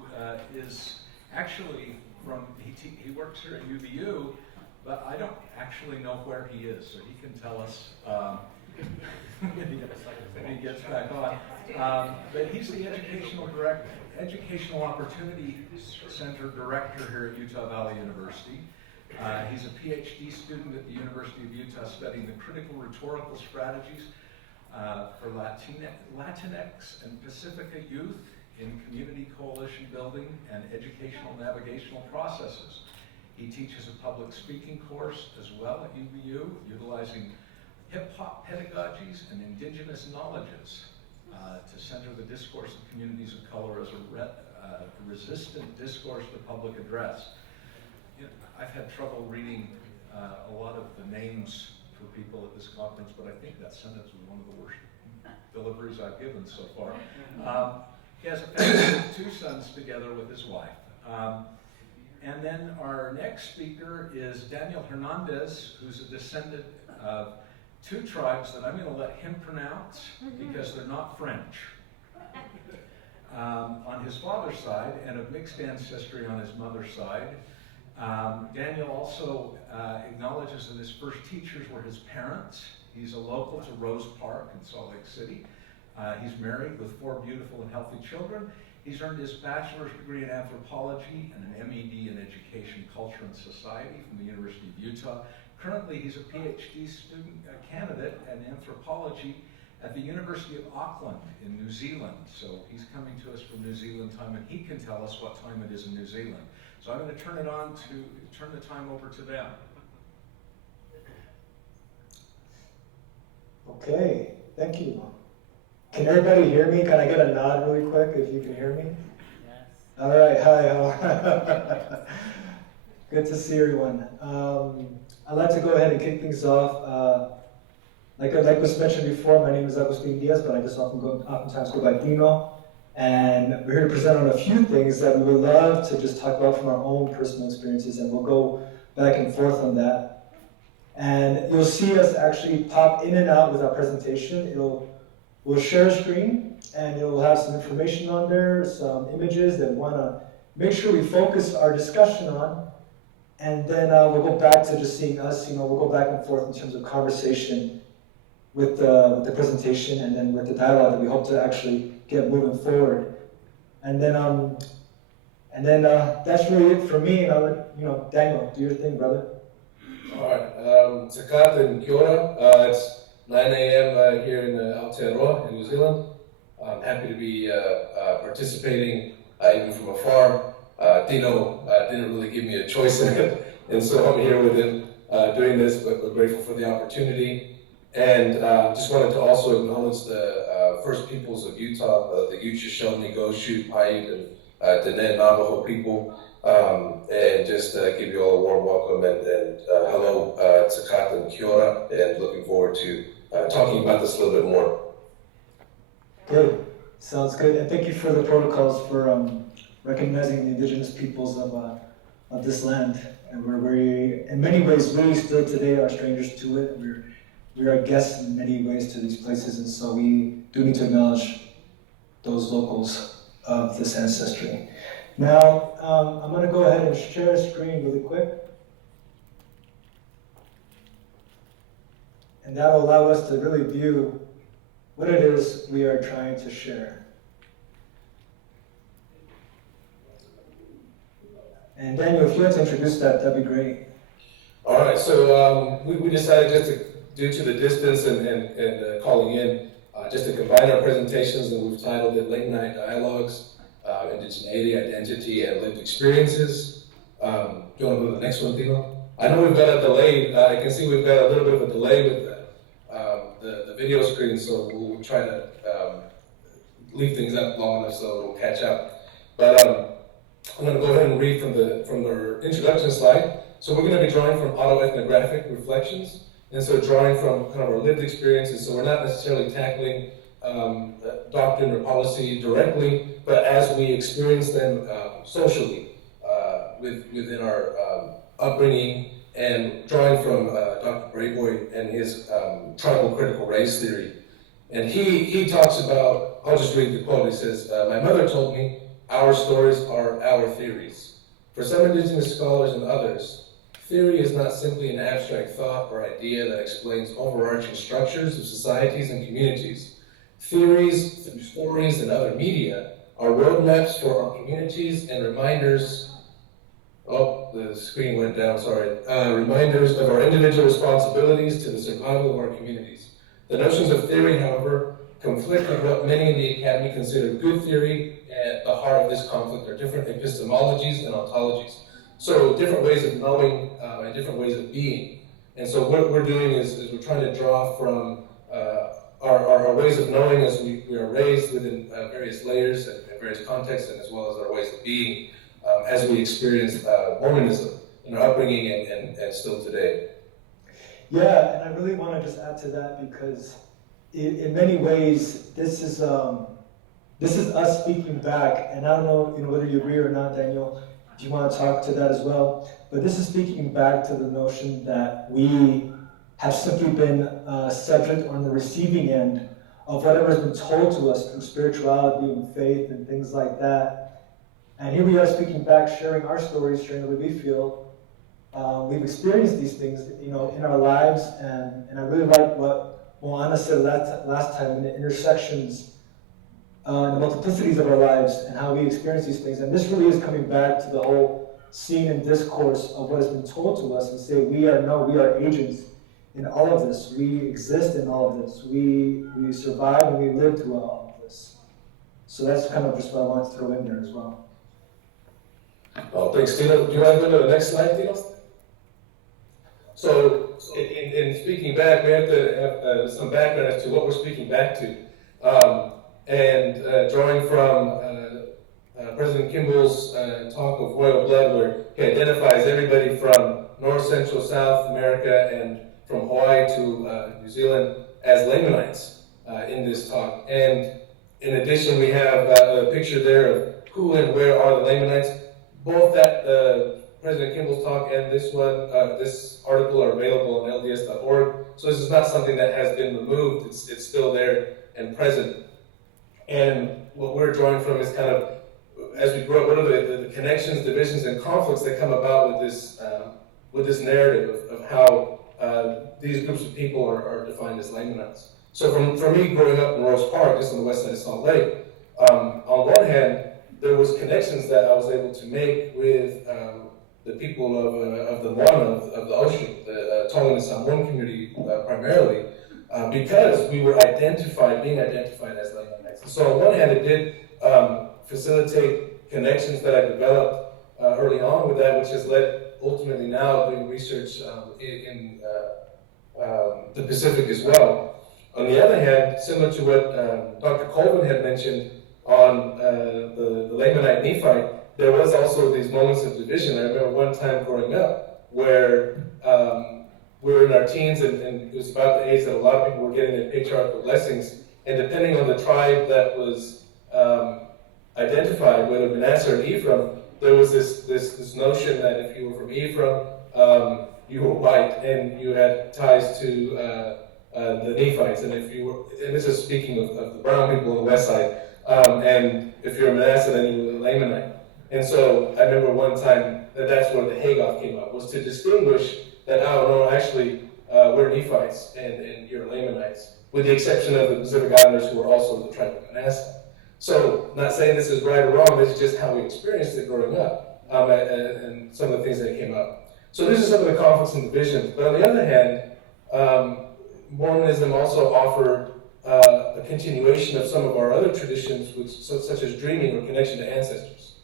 is actually from, he works here at UVU, but I don't actually know where he is, so he can tell us when he gets back on. But he's the Educational Opportunity Center Director here at Utah Valley University. He's a PhD student at the University of Utah studying the critical rhetorical strategies for Latinx and Pacifica youth in community coalition building and educational navigational processes. He teaches a public speaking course as well at UVU, utilizing hip-hop pedagogies and indigenous knowledges to center the discourse of communities of color as a resistant discourse to public address. You know, I've had trouble reading a lot of the names for people at this conference, but I think that sentence was one of the worst deliveries I've given so far. He has a family with two sons together with his wife. And then our next speaker is Daniel Hernandez, who's a descendant of two tribes that I'm going to let him pronounce because they're not French. On his father's side, and of mixed ancestry on his mother's side. Daniel also acknowledges that his first teachers were his parents. He's a local to Rose Park in Salt Lake City. He's married with 4 beautiful and healthy children. He's earned his bachelor's degree in anthropology and an MED in education, culture, and society from the University of Utah. Currently, he's a PhD student candidate in anthropology at the University of Auckland in New Zealand. So he's coming to us from New Zealand time, and he can tell us what time it is in New Zealand. So I'm going to turn the time over to them. Okay, thank you. Can everybody hear me? Can I get a nod really quick if you can hear me? Yes. All right, hi. Good to see everyone. I'd like to go ahead and kick things off. Like was mentioned before, my name is Agustin Diaz, but I just oftentimes go by Tino. And we're here to present on a few things that we would love to just talk about from our own personal experiences, and we'll go back and forth on that. And you'll see us actually pop in and out with our presentation. We'll share a screen, and it'll have some information on there, some images that we want to make sure we focus our discussion on. And then we'll go back to just seeing us, we'll go back and forth in terms of conversation with the presentation and then with the dialogue that we hope to actually get moving forward. And then that's really it for me, and I'll let, Daniel, do your thing, brother. All right, Takata and Kia ora. It's 9 a.m. Here in Aotearoa in New Zealand. I'm happy to be participating even from afar. Tino didn't really give me a choice in it, and so I'm here with him doing this, but we're grateful for the opportunity. And just wanted to also acknowledge the First Peoples of Utah, the Ute, Shoshone, Goshute, Paiute, and Diné Navajo people, and just give you all a warm welcome and hello, Takata and Kia ora, and looking forward to talking about this a little bit more. Good, sounds good, and thank you for the protocols for recognizing the indigenous peoples of this land. And we're very, in many ways, we still today are strangers to it. We are guests in many ways to these places, and so we do need to acknowledge those locals of this ancestry. Now, I'm going to go ahead and share a screen really quick. And that will allow us to really view what it is we are trying to share. And Daniel, if you had to introduce that, that'd be great. All right, so we decided just to, due to the distance and calling in, just to combine our presentations, and we've titled it Late Night Dialogues, Indigeneity, Identity, and Lived Experiences. Do you want to go to the next one, Tino? I know we've got a delay. I can see we've got a little bit of a delay with the video screen, so we'll try to leave things up long enough so it'll catch up. But I'm going to go ahead and read from the introduction slide. So we're going to be drawing from autoethnographic reflections, and so drawing from kind of our lived experiences. So we're not necessarily tackling doctrine or policy directly, but as we experience them socially within our upbringing, and drawing from Dr. Brayboy and his tribal critical race theory. And he talks about, I'll just read the quote. He says, "My mother told me our stories are our theories. For some indigenous scholars and others, theory is not simply an abstract thought or idea that explains overarching structures of societies and communities. Theories, through stories and other media, are roadmaps for our communities and reminders," oh, the screen went down, sorry, "reminders of our individual responsibilities to the survival of our communities. The notions of theory, however, conflict with what many in the academy consider good theory. At the heart of this conflict are different epistemologies and ontologies." So different ways of knowing and different ways of being. And so what we're doing is we're trying to draw from our ways of knowing as we are raised within various layers and various contexts, and as well as our ways of being as we experience Mormonism in our upbringing and still today. Yeah, and I really want to just add to that because in many ways this is us speaking back, and I don't know whether you agree or not, Daniel, if you want to talk to that as well, but this is speaking back to the notion that we have simply been subject or on the receiving end of whatever has been told to us through spirituality and faith and things like that. And here we are speaking back, sharing our stories, sharing the way we feel. We've experienced these things, in our lives, and I really like what Moana said last time in the intersections, the multiplicities of our lives and how we experience these things. And this really is coming back to the whole scene and discourse of what has been told to us, and say we are agents in all of this. We exist in all of this. We survive and we live through all of this. So that's kind of just what I wanted to throw in there as well. Well, thanks, Tino. Do you want to go to the next slide, Tino? So, in speaking back, we have to have some background as to what we're speaking back to. And drawing from President Kimball's talk of royal blood, where he identifies everybody from North, Central, South America, and from Hawaii to New Zealand as Lamanites in this talk. And in addition, we have a picture there of who and where are the Lamanites. Both that President Kimball's talk and this one, this article are available on LDS.org. So this is not something that has been removed. It's still there and present. And what we're drawing from is kind of, as we grow up, what are the connections, divisions, and conflicts that come about with this narrative of how these groups of people are defined as Lamanites. So for me, growing up in Rose Park, just on the west side of Salt Lake, on one hand, there was connections that I was able to make with the people of the Moana, of the ocean, the Tongan and Samoan community primarily, because we were being identified as Lamanites. So on one hand, it did facilitate connections that I developed early on with that, which has led ultimately now doing research in the Pacific as well. On the other hand, similar to what Dr. Colvin had mentioned on the Lamanite Nephite, there was also these moments of division. I remember one time growing up where we were in our teens, and it was about the age that a lot of people were getting their patriarchal blessings, and depending on the tribe that was identified, whether Manasseh or Ephraim, there was this notion that if you were from Ephraim, you were white and you had ties to the Nephites, and if you were, and this is speaking of the brown people on the west side, And if you're a Manasseh, then you were a Lamanite. And so I remember one time that's where the Hagoff came up, was to distinguish that, oh, no, actually, we're Nephites and you're Lamanites, with the exception of the Pacific Islanders who are also the tribe of Manasseh. So, not saying this is right or wrong, this is just how we experienced it growing up, and some of the things that came up. So these are some of the conflicts and divisions. But on the other hand, Mormonism also offered a continuation of some of our other traditions, such as dreaming or connection to ancestors.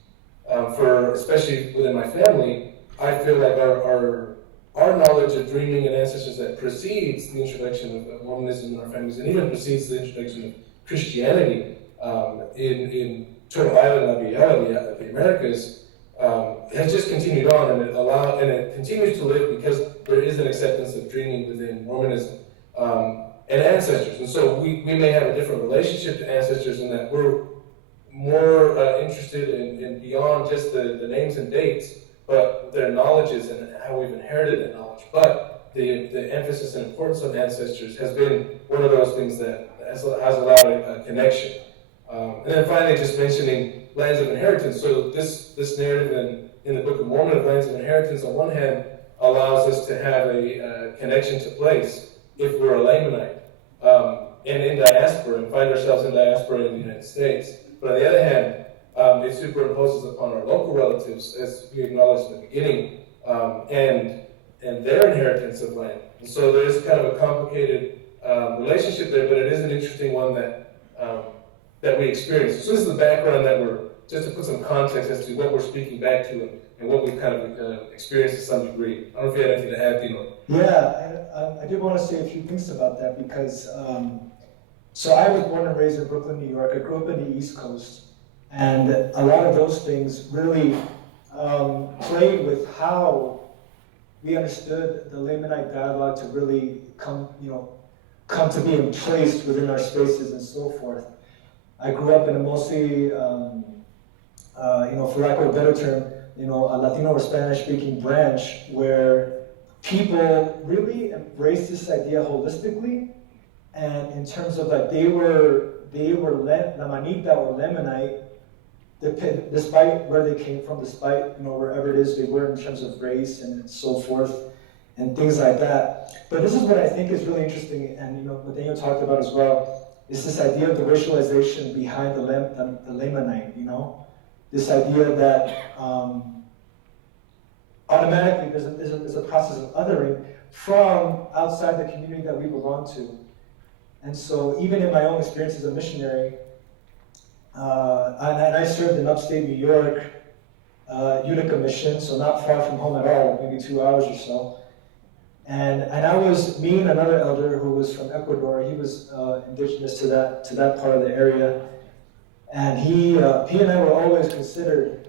Especially within my family, I feel like our knowledge of dreaming and ancestors that precedes the introduction of Mormonism in our families, and even precedes the introduction of Christianity in Turtle Island, the Americas, has just continued on, and it continues to live because there is an acceptance of dreaming within Mormonism and ancestors. And so we may have a different relationship to ancestors in that we're more interested in beyond just the names and dates, but their knowledges and how we've inherited that knowledge. But the emphasis and importance of ancestors has been one of those things that has allowed a connection. And then finally, just mentioning lands of inheritance. So this narrative in the Book of Mormon of lands of inheritance, on one hand, allows us to have a connection to place if we're a Lamanite and in diaspora, and find ourselves in diaspora in the United States. But on the other hand, it superimposes upon our local relatives, as we acknowledged in the beginning, and their inheritance of land. And so there is kind of a complicated relationship there, but it is an interesting one that we experience. So this is the background that just to put some context as to what we're speaking back to and what we've kind of experienced to some degree. I don't know if you had anything to add, Tino. Yeah, I did want to say a few things about that because, so I was born and raised in Brooklyn, New York. I grew up in the East Coast, and a lot of those things really played with how we understood the Lamanite dialogue to really come to be emplaced within our spaces and so forth. I grew up in a mostly, for lack of a better term, a Latino or Spanish-speaking branch where people really embraced this idea holistically, and in terms of like they were Lamanita or Lamanite, despite where they came from, despite wherever it is they were in terms of race and so forth, and things like that. But this is what I think is really interesting, and what Daniel talked about as well, is this idea of the racialization behind the Lamanite. This idea that automatically there's a process of othering from outside the community that we belong to. And so even in my own experience as a missionary, and I served in upstate New York, Utica Mission, so not far from home at all, maybe 2 hours or so. And I was, me and another elder who was from Ecuador, he was indigenous to that part of the area. And he and I were always considered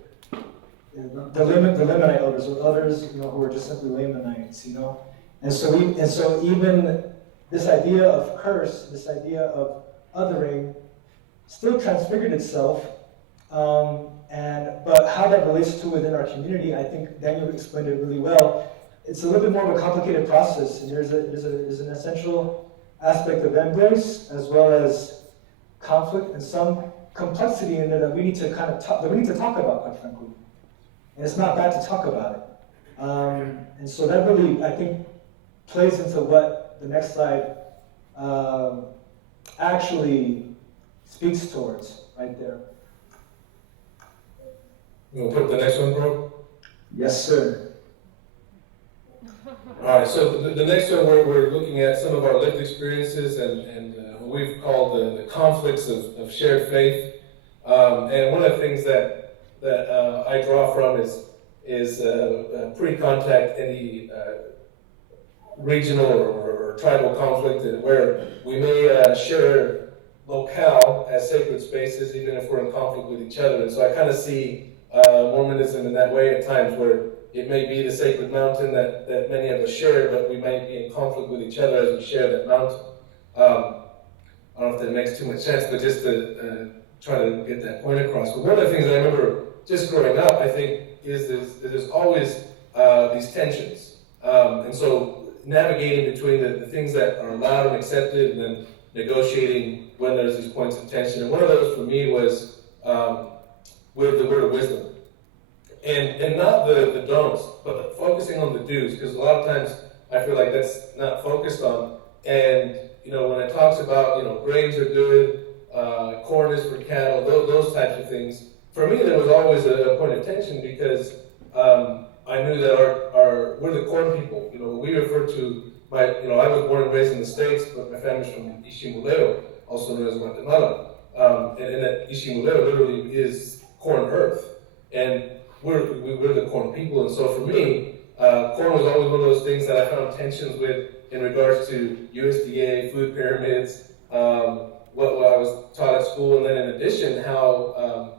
the Lamanite elders, or others, who were just simply Lamanites, And so even this idea of curse, this idea of othering, still transfigured itself. But how that relates to within our community, I think Daniel explained it really well. It's a little bit more of a complicated process, and there's an essential aspect of embrace as well as conflict and some complexity in there that we need to talk about, quite frankly. And it's not bad to talk about it. And so that really, I think, plays into what the next slide actually speaks towards right there. You want to put the next one, bro? Yes, sir. All right, so the next one we're looking at some of our lived experiences and what we've called the conflicts of shared faith. And one of the things that I draw from is pre-contact any regional or tribal conflict where we may share locale as sacred spaces even if we're in conflict with each other. And so I kind of see Mormonism in that way at times where it may be the sacred mountain that many of us share, but we might be in conflict with each other as we share that mountain. I don't know if that makes too much sense, but just to try to get that point across. But one of the things I remember just growing up, I think, is there's always these tensions. And so navigating between the things that are allowed and accepted, and then negotiating when there's these points of tension. And one of those for me was with the word of wisdom. And not the don'ts, but focusing on the do's, because a lot of times I feel like that's not focused on. And, when it talks about, grains are good, corn is for cattle, those types of things, for me there was always a point of tension because I knew that we're the corn people. We refer to I was born and raised in the States, but my family's from Ishimuleo, also known as Guatemala. And that Ishimuleo literally is corn earth. And we're the corn people. And so for me, corn was always one of those things that I found tensions with in regards to USDA, food pyramids, what I was taught at school, and then in addition, how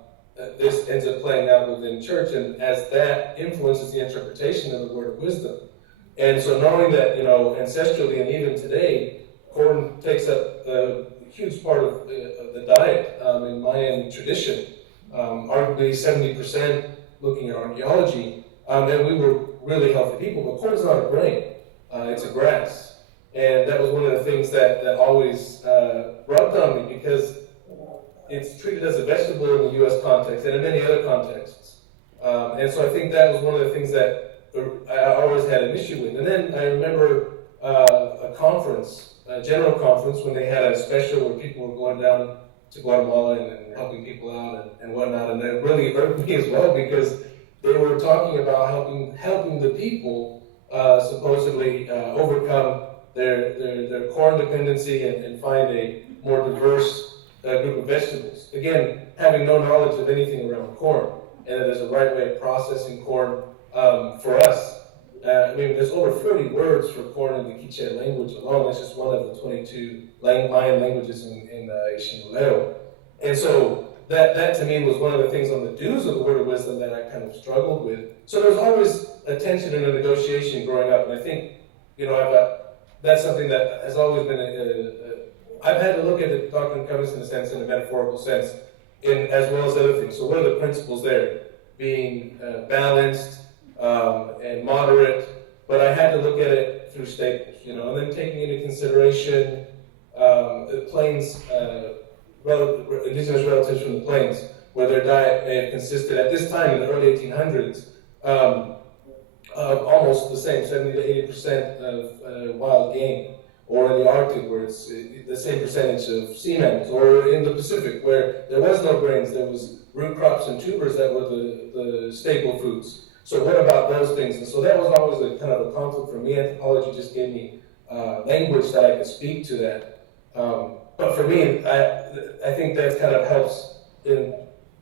this ends up playing out within church, and as that influences the interpretation of the word of wisdom. And so knowing that, ancestrally and even today, corn takes up a huge part of the diet in Mayan tradition, arguably 70% looking at archaeology, and we were really healthy people, but corn is not a grain, it's a grass. And that was one of the things that always rubbed on me because it's treated as a vegetable in the U.S. context and in many other contexts. And so I think that was one of the things that I always had an issue with. And then I remember a conference, a general conference, when they had a special where people were going down to Guatemala and helping people out and whatnot. And that really hurt me as well because they were talking about helping the people supposedly overcome their corn dependency and find a more diverse group of vegetables. Again, having no knowledge of anything around corn, and that there's a right way of processing corn for us. There's over 30 words for corn in the Quiche language alone. That's just one of the 22 Mayan languages in Ishimuleo. And so that to me was one of the things on the do's of the word of wisdom that I kind of struggled with. So there was always a tension and a negotiation growing up, and I think, that's something that has always been I've had to look at the Doctrine and Covenants in a sense, in a metaphorical sense, as well as other things. So what are the principles there? Being balanced and moderate, but I had to look at it through staples, and then taking into consideration the plains, indigenous relatives from the plains, where their diet may have consisted, at this time in the early 1800s, almost the same, 70 to 80% of wild game, or in the Arctic where it's the same percentage of sea mammals, or in the Pacific where there was no grains, there was root crops and tubers that were the staple foods. So what about those things? And so that was always a kind of a conflict for me. Anthropology just gave me language that I could speak to that. But for me, I think that kind of helps in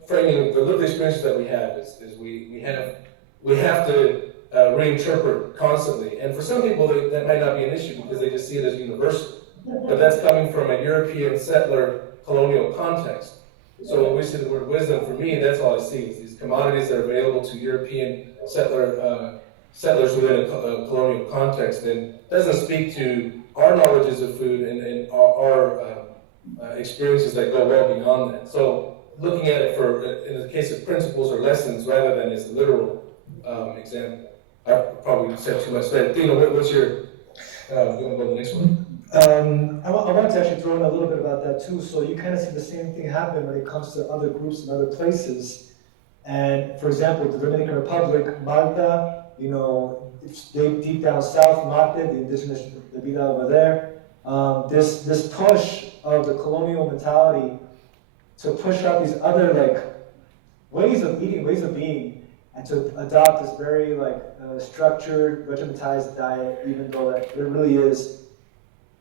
framing the lived experience that we have. Is we have to reinterpret constantly. And for some people, that might not be an issue because they just see it as universal. But that's coming from a European settler colonial context. So when we see the word wisdom, for me, that's all I see. Is these commodities that are available to European settlers within a colonial context, and doesn't speak to our knowledges of food and our experiences that go well beyond that. So looking at it in the case of principles or lessons rather than as a literal example. I probably said too much there. Dino, what's your, you want to go to the next one? I wanted to actually throw in a little bit about that too. So you kind of see the same thing happen when it comes to other groups and other places. And for example, the Dominican Republic, Malta, it's deep down south, Mate, the indigenous Bebida over there. This push of the colonial mentality to push out these other ways of eating, ways of being, and to adopt this very structured, regimentized diet, even though that it really is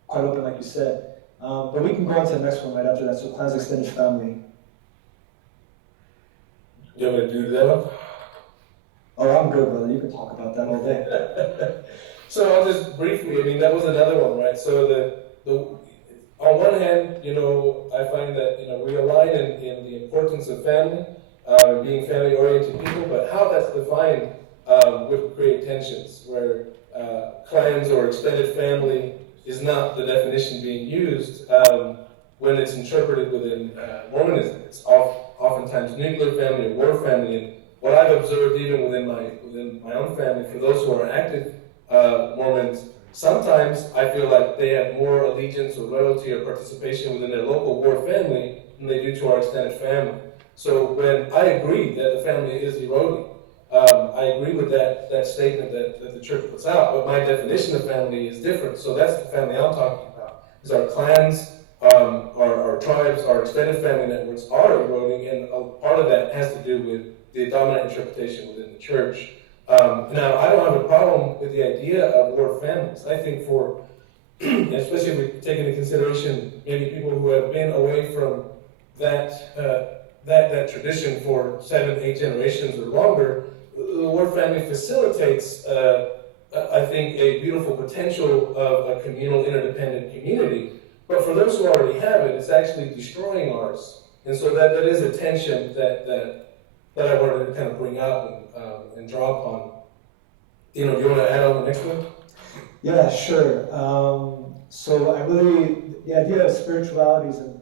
quite open, like you said. But we can go on to the next one right after that. So clans, extended family. You want me to do that one? Oh, I'm good, brother. You can talk about that all day. So I'll just briefly, that was another one, right? So on one hand, I find that, we align in the importance of family, being family-oriented people, but how that's defined would create tensions, where clans or extended family is not the definition being used when it's interpreted within Mormonism. It's oftentimes nuclear family or war family, and what I've observed even within my own family, for those who are active Mormons, sometimes I feel like they have more allegiance or loyalty or participation within their local ward family than they do to our extended family. So when I agree that the family is eroding, I agree with that statement that the church puts out, but my definition of family is different. So that's the family I'm talking about. Is our clans, our tribes, our extended family networks are eroding, and a part of that has to do with the dominant interpretation within the church. Now, I don't have a problem with the idea of ward families. I think for, especially if we take into consideration maybe people who have been away from that tradition for 7, 8 generations or longer, the ward family facilitates, I think, a beautiful potential of a communal, interdependent community. But for those who already have it, it's actually destroying ours. And so that is a tension that I wanted to kind of bring up and draw upon. Do you want to add on the next one? Yeah, sure. So I really, the idea of spiritualities and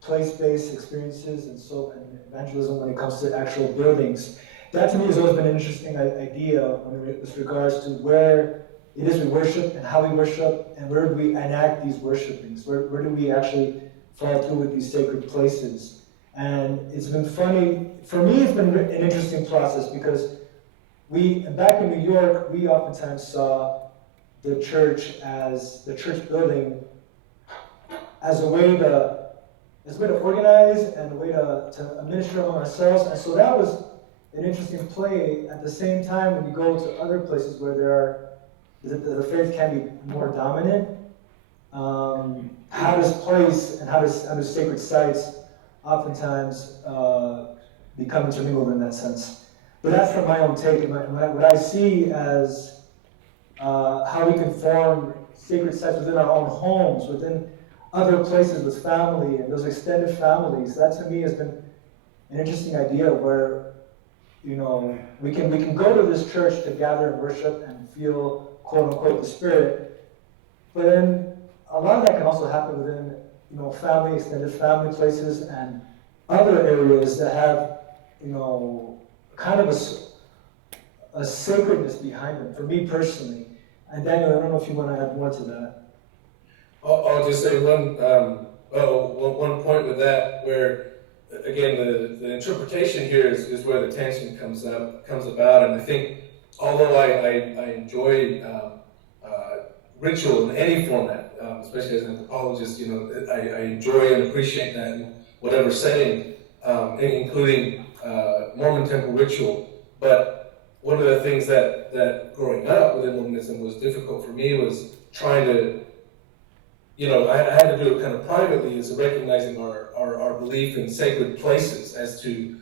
place-based experiences and evangelism when it comes to actual buildings, that to me has always been an interesting idea with regards to where it is we worship and how we worship and where do we enact these worshipings, where do we actually follow through with these sacred places. And it's been funny, for me it's been an interesting process because back in New York, we oftentimes saw the church building as a way to organize and a way to minister among ourselves. And so that was an interesting play. At the same time, when you go to other places where the faith can be more dominant, how does place and how do sacred sites oftentimes become intermingled in that sense? But that's from my own take, and what I see as how we can form sacred sites within our own homes, within other places with family and those extended families. That to me has been an interesting idea where, we can go to this church to gather and worship and feel, quote unquote, the Spirit, but then a lot of that can also happen within, family, extended family places and other areas that have, kind of a sacredness behind them, for me personally. And Daniel, I don't know if you want to add more to that. I'll just say one point with that, where again the interpretation here is where the tension comes about, and I think although I enjoy ritual in any format, especially as an anthropologist, I enjoy and appreciate that in whatever setting, including Mormon temple ritual. But one of the things that growing up within Mormonism was difficult for me was trying to, I had to do it kind of privately, is recognizing our belief in sacred places as to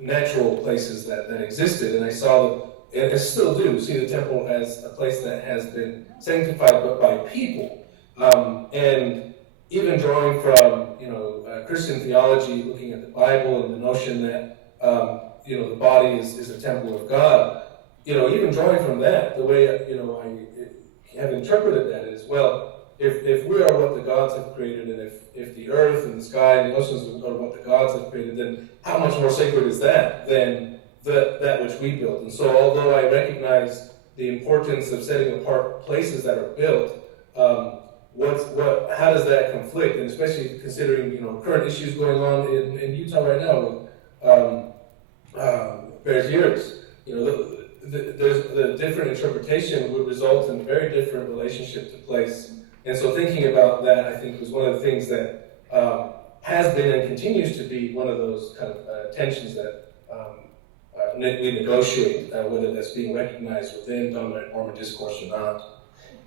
natural places that existed. And I saw and I still do see the temple as a place that has been sanctified, but by people. And even drawing from, Christian theology, looking at the Bible and the notion that, the body is a temple of God, even drawing from that, the way, I have interpreted that is, well, if we are what the gods have created, and if the earth and the sky and the oceans are what the gods have created, then how much more sacred is that than that which we built? And so although I recognize the importance of setting apart places that are built, how does that conflict? And especially considering, current issues going on in Utah right now with Bears Ears, the different interpretation would result in a very different relationship to place. And so thinking about that, I think, was one of the things that has been and continues to be one of those kind of tensions that we negotiate, whether that's being recognized within dominant Mormon discourse or not.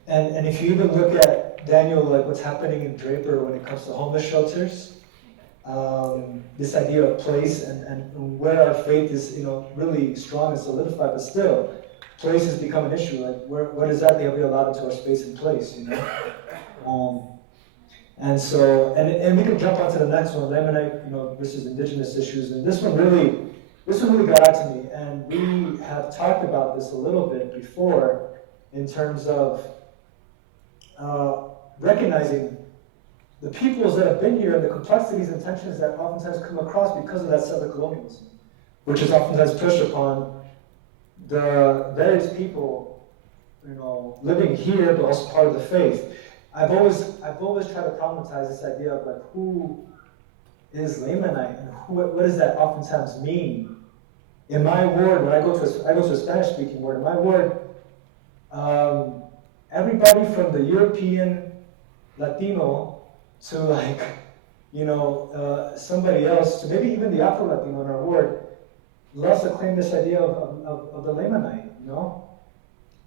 And if you even look at, Daniel, like what's happening in Draper when it comes to homeless shelters, this idea of place and where our faith is, really strong and solidified, but still, place has become an issue. Like, what exactly have we allowed into our space and place, And so, and we can jump onto the next one, Lamanite, versus indigenous issues, and this one really got out to me, and we have talked about this a little bit before in terms of recognizing the peoples that have been here and the complexities and tensions that oftentimes come across because of that settler colonialism, which is oftentimes pushed upon the various people living here, but also part of the faith. I've always tried to problematize this idea of like who is Lamanite and what does that oftentimes mean? In my ward, when I go to a Spanish-speaking ward, in my ward, everybody from the European Latino to like, somebody else, to maybe even the Afro-Latino in our ward, loves to claim this idea of the Lamanite,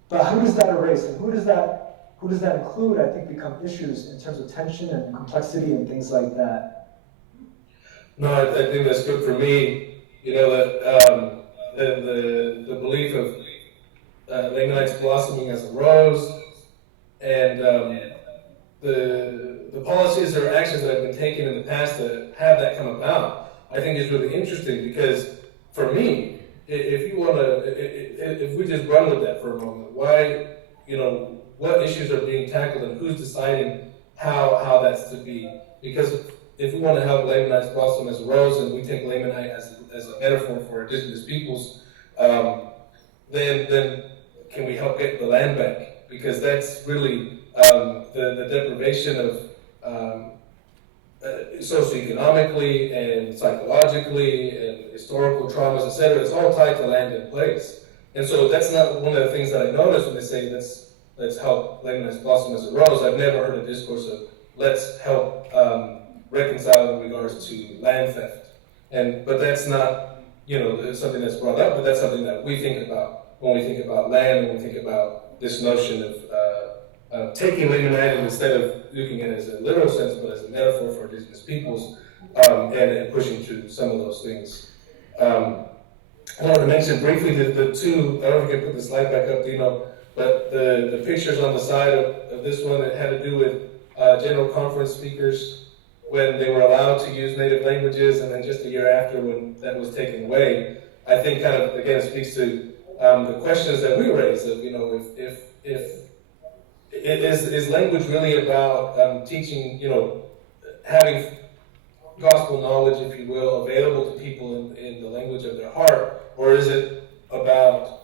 But who does that erase, and who does that include, I think, become issues in terms of tension and complexity and things like that. No, I think that's good for me. That the belief of Lamanites blossoming as a rose, and the policies or actions that have been taken in the past that have that come about, I think is really interesting, because for me, if we just run with that for a moment, why, what issues are being tackled and who's deciding how that's to be? Because if we want to help Lamanites blossom as a rose, and we take Lamanite as a metaphor for indigenous peoples, then can we help get the land back? Because that's really the deprivation of socioeconomically and psychologically and historical traumas, etc. It's all tied to land and place. And so that's not one of the things that I notice when they say let's help Lamanites blossom as a rose. I've never heard a discourse of let's help reconcile in regards to land theft. But that's not something that's brought up, but that's something that we think about when we think about land, when we think about this notion of taking Lamanite, and instead of looking at it as a literal sense, but as a metaphor for indigenous peoples, and pushing through some of those things. I want to mention briefly the two, I don't know if you can put the slide back up, Dino, but the pictures on the side of this one that had to do with General Conference speakers when they were allowed to use native languages, and then just a year after when that was taken away. I think kind of, again, speaks to the questions that we raised of, is language really about teaching, having gospel knowledge, if you will, available to people in the language of their heart, or is it about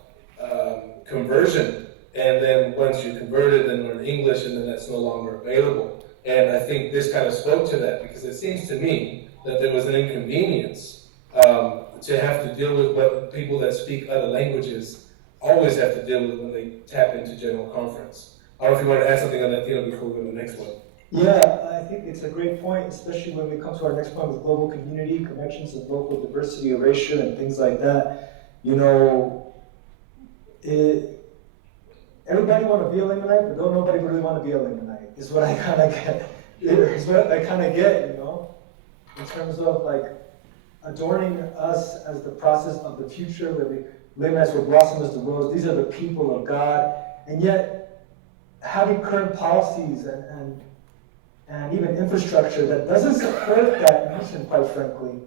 conversion, and then once you're converted, then learn English, and then that's no longer available? And I think this kind of spoke to that, because it seems to me that there was an inconvenience to have to deal with what people that speak other languages always have to deal with when they tap into General Conference. I don't know if you want to add something on that, Dino, before we go to the next one. Yeah, I think it's a great point, especially when we come to our next point with global community, connections of local diversity, erasure, and things like that. Everybody want to be a Lamanite, but don't nobody really want to be a Lamanite, is what I kind of get. In terms of like adorning us as the process of the future, where the Lamanites will blossom as the rose. These are the people of God, and yet having current policies and even infrastructure that doesn't support that mission, quite frankly.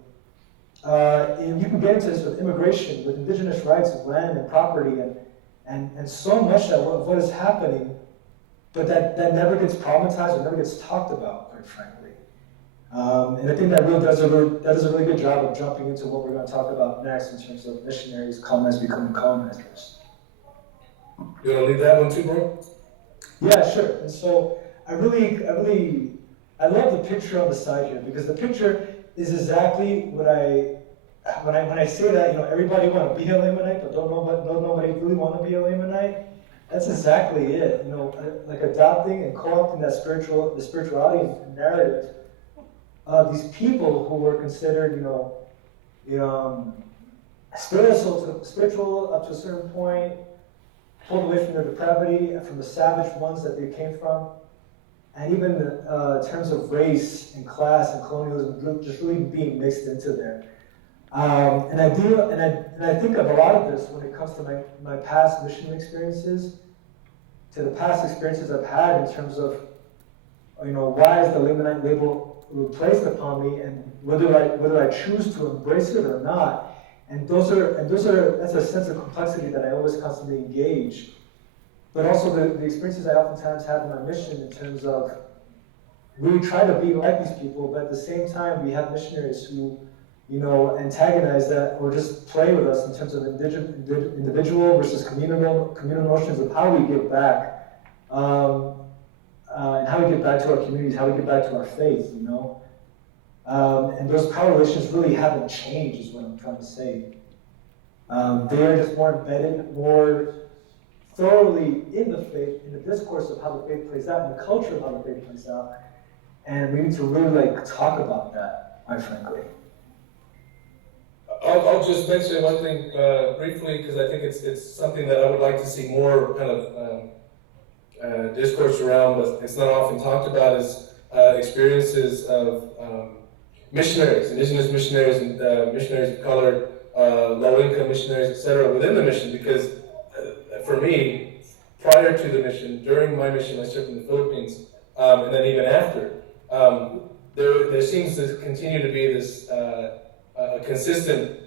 And you can get into this with immigration, with indigenous rights of land and property, and so much of what is happening, but that never gets problematized or never gets talked about, quite frankly. And I think that does a really good job of jumping into what we're going to talk about next in terms of missionaries, colonists becoming colonizers. You want to lead that one too, bro? Yeah, sure. And so I love the picture on the side here, because the picture is exactly what when I say that, everybody want to be a Lamanite, but don't nobody really want to be a Lamanite. That's exactly it. Like adopting and co-opting the spirituality narrative of these people who were considered, spiritual up to a certain point, pulled away from their depravity and from the savage ones that they came from, and even in terms of race and class and colonialism, just really being mixed into there. And I think of a lot of this when it comes to my past mission experiences, to the past experiences I've had in terms of, why is the Lamanite label placed upon me, and whether I choose to embrace it or not. And that's a sense of complexity that I always constantly engage. But also the experiences I oftentimes have in my mission in terms of we try to be like these people, but at the same time we have missionaries who antagonize that or just play with us in terms of individual versus communal notions of how we give back, and how we get back to our communities, how we get back to our faith, and those power relations really haven't changed, is what I'm trying to say. They are just more embedded, more thoroughly in the faith, in the discourse of how the faith plays out, in the culture of how the faith plays out, and we need to really talk about that, quite frankly. I'll just mention one thing briefly, because I think it's something that I would like to see more kind of discourse around, but it's not often talked about, is experiences of missionaries, indigenous missionaries, and missionaries of color, low-income missionaries, etc., within the mission. Because for me, prior to the mission, during my mission, I served in the Philippines, and then even after, there seems to continue to be this a consistent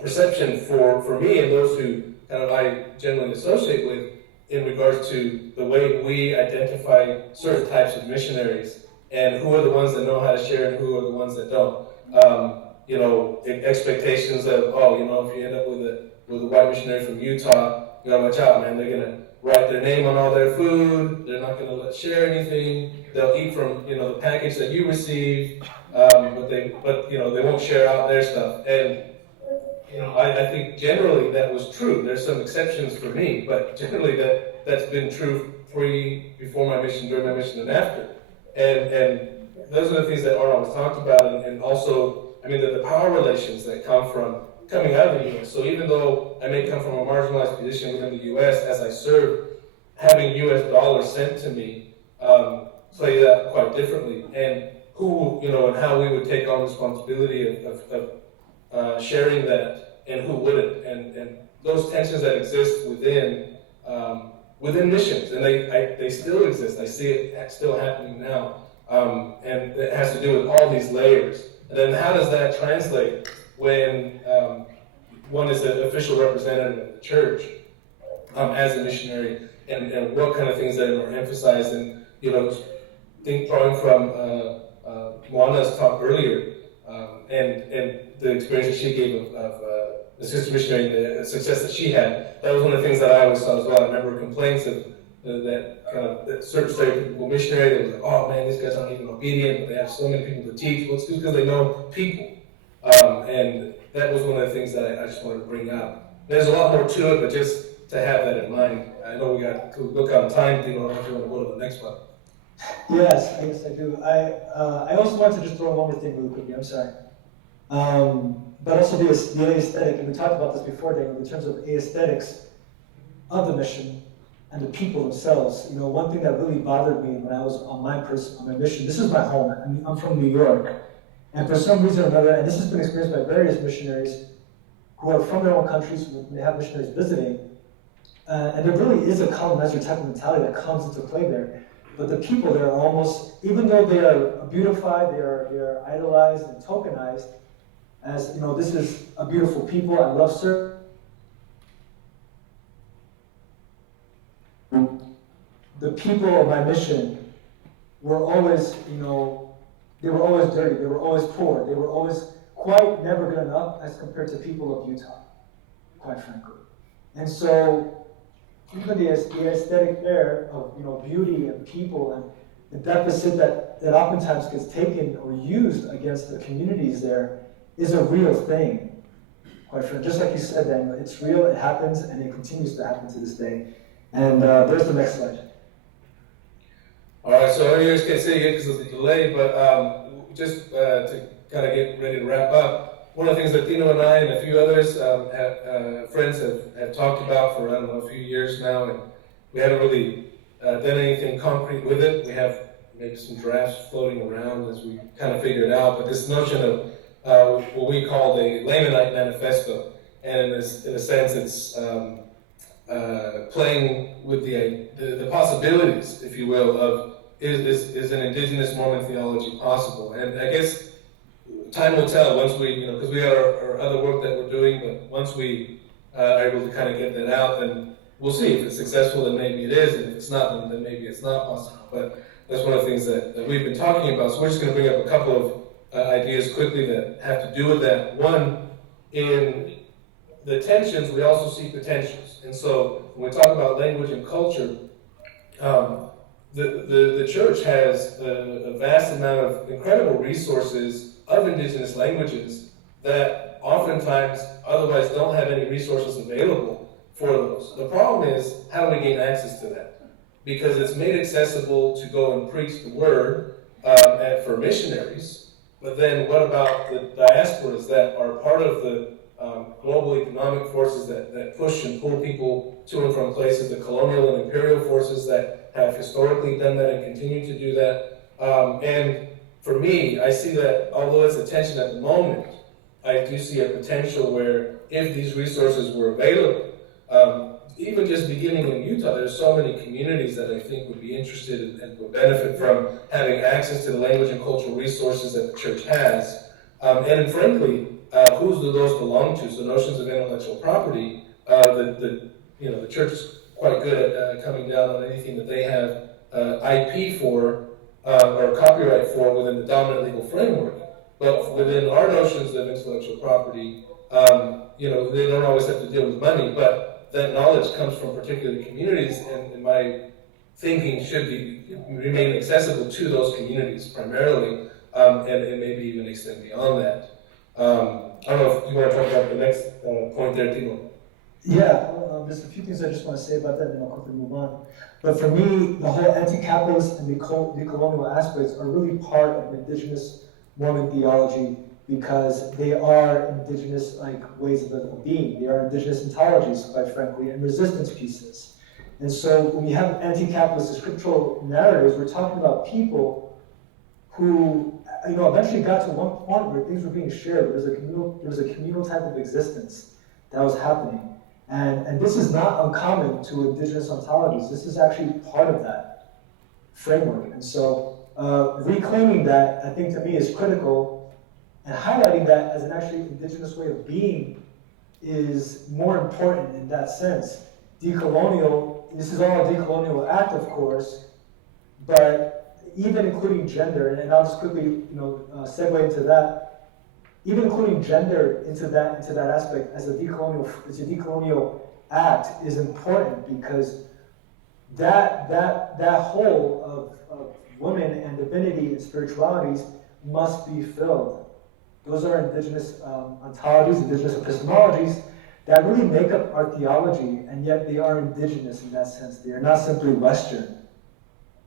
perception for me and those who kind of I generally associate with in regards to the way we identify certain types of missionaries and who are the ones that know how to share and who are the ones that don't. Expectations of, if you end up with a white missionary from Utah, you gotta watch out, man. They're gonna write their name on all their food. They're not gonna share anything. They'll eat from the package that you receive, but they won't share out their stuff. And I think generally that was true. There's some exceptions for me, but generally that's been true before my mission, during my mission, and after. And those are the things that aren't always talked about, and also, the power relations that coming out of the U.S. So even though I may come from a marginalized position within the U.S., as I serve, having U.S. dollars sent to me play that quite differently. And who, and how we would take on responsibility of sharing that, and who wouldn't, and those tensions that exist within missions, and they still exist. I see it still happening now, and it has to do with all these layers. And then how does that translate when one is an official representative of the church as a missionary, and what kind of things that are emphasized? And drawing from Moana's talk earlier, and the experience that she gave of the sister missionary and the success that she had. That was one of the things that I always saw as well. I remember complaints of that kind of that certain stereotypical missionary that was like, oh man, these guys aren't even obedient, but they have so many people to teach. Well, it's because they know people. And that was one of the things that I just wanted to bring up. There's a lot more to it, but just to have that in mind. I know we got to look on time. I don't know if you want to go to the next one. Yes, I guess I do. I also want to just throw one more thing really quickly. I'm sorry. But also the aesthetic, and we talked about this before, Daniel, in terms of aesthetics of the mission and the people themselves. One thing that really bothered me when I was on my mission, this is my home. I'm from New York, and for some reason or another, and this has been experienced by various missionaries who are from their own countries, when they have missionaries visiting, and there really is a colonizer type of mentality that comes into play there. But the people there are almost, even though they are beautified, they are idolized and tokenized as, this is a beautiful people, I love serving. The people of my mission were always, they were always dirty, they were always poor, they were always quite never good enough as compared to people of Utah, quite frankly. And so, even the aesthetic there of beauty and people and the deficit that oftentimes gets taken or used against the communities there is a real thing, quite frankly. Just like you said, Daniel, it's real, it happens, and it continues to happen to this day. And there's the next slide. All right, so I guys can't say it because of the delay, but just to kind of get ready to wrap up, one of the things that Tino and I and a few others, friends have talked about for, a few years now, and we haven't really done anything concrete with it. We have maybe some drafts floating around as we kind of figure it out, but this notion of what we call the Lamanite Manifesto, and in a sense it's playing with the possibilities, if you will, of is an indigenous Mormon theology possible? And I guess time will tell once we, because we have our other work that we're doing, but once we are able to kind of get that out, then we'll see. If it's successful, then maybe it is, and if it's not, then maybe it's not possible. But that's one of the things that we've been talking about. So we're just going to bring up a couple ideas quickly that have to do with that. One, in the tensions, we also see potentials. And so when we talk about language and culture, the church has a vast amount of incredible resources of indigenous languages that oftentimes otherwise don't have any resources available for those. The problem is, how do we gain access to that? Because it's made accessible to go and preach the word for missionaries, but then what about the diasporas that are part of the global economic forces that push and pull people to and from places, the colonial and imperial forces that have historically done that and continue to do that. And for me, I see that although it's a tension at the moment, I do see a potential where if these resources were available, even just beginning in Utah, there's so many communities that I think would be interested and would benefit from having access to the language and cultural resources that the church has. And frankly, who do those belong to? So notions of intellectual property, the church is quite good at coming down on anything that they have IP for or copyright for within the dominant legal framework. But within our notions of intellectual property, they don't always have to deal with money, but that knowledge comes from particular communities, and in my thinking should remain accessible to those communities primarily, and maybe even extend beyond that. I don't know if you want to talk about the next point there, Timo. Yeah, there's a few things I just want to say about that, and I'll quickly move on. But for me, the whole anti-capitalist and decolonial aspects are really part of indigenous Mormon theology, because they are indigenous ways of being. They are indigenous ontologies, quite frankly, and resistance pieces. And so when we have anti-capitalist scriptural narratives, we're talking about people who eventually got to one point where things were being shared. There was a communal type of existence that was happening. And this is not uncommon to indigenous ontologies. This is actually part of that framework. And so reclaiming that, I think, to me, is critical, and highlighting that as an actually indigenous way of being is more important in that sense. Decolonial, this is all a decolonial act, of course, but even including gender, and I'll just quickly segue into that, even including gender into that aspect as a decolonial act is important, because that whole of women and divinity and spiritualities must be filled. Those are indigenous ontologies, indigenous epistemologies that really make up our theology, and yet they are indigenous in that sense. They are not simply Western.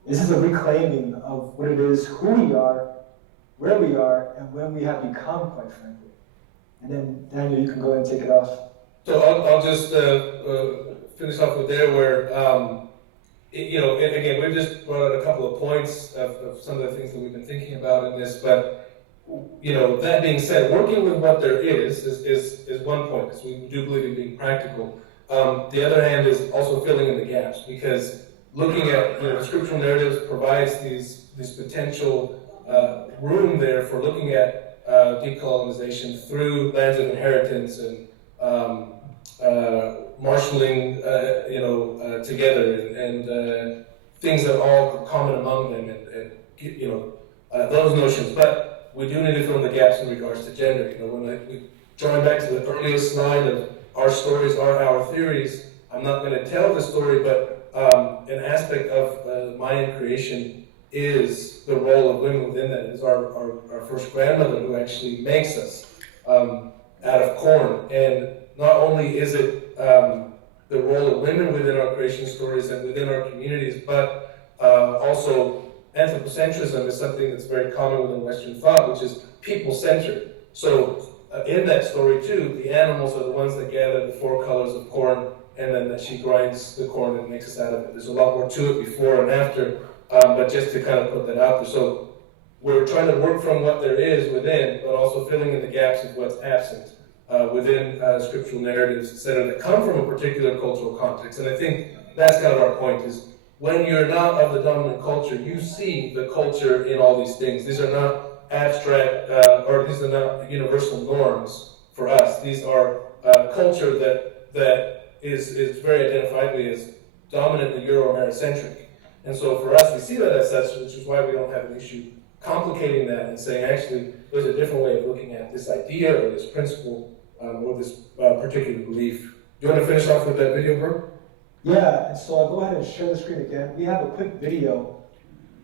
This is a reclaiming of what it is, who we are, where we are, and when we have become, quite frankly. And then, Daniel, you can go ahead and take it off. So I'll just finish off with there where, again, we've just brought out a couple of points of some of the things that we've been thinking about in this, but that being said, working with what there is one point, because we do believe in being practical. The other hand is also filling in the gaps, because looking at the scriptural narratives provides these potential room there for looking at decolonization through lands of inheritance and marshaling, together and things that are all common among them and those notions, but. We do need to fill in the gaps in regards to gender. When we join back to the earliest slide of our stories are our theories, I'm not going to tell the story, but an aspect of Mayan creation is the role of women within that. It is our first grandmother who actually makes us out of corn. And not only is it the role of women within our creation stories and within our communities, but also anthropocentrism is something that's very common within Western thought, which is people-centered. So in that story too, the animals are the ones that gather the 4 colors of corn, and then that she grinds the corn and makes us out of it. There's a lot more to it before and after, but just to kind of put that out there. So we're trying to work from what there is within, but also filling in the gaps of what's absent within scriptural narratives, etc., that come from a particular cultural context. And I think that's kind of our point, is when you're not of the dominant culture, you see the culture in all these things. These are not abstract, or these are not universal norms for us. These are culture that is very identifiably as dominantly Euro-Americentric. And so for us, we see that as such, which is why we don't have an issue complicating that and saying, actually, there's a different way of looking at this idea or this principle or this particular belief. Do you want to finish off with that video, Bert? Yeah, and so I'll go ahead and share the screen again. We have a quick video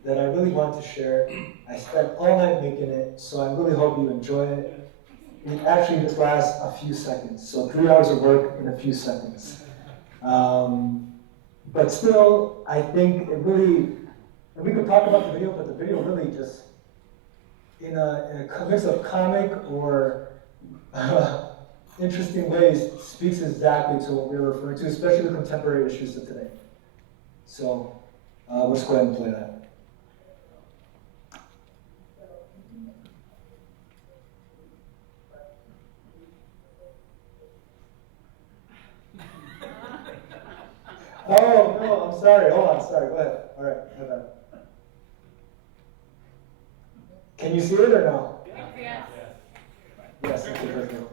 that I really want to share. I spent all night making it, so I really hope you enjoy it. It actually just lasts a few seconds, so 3 hours of work in a few seconds. But still, I think it really, and we could talk about the video, but the video really just, in a mix of comic or interesting ways, speaks exactly to what we were referring to, especially the contemporary issues of today. So let's go ahead and play that. Oh, no, I'm sorry. Hold on, sorry. Go ahead. All right, my bad. Can you see it or no? Yes. Yes, okay, perfect.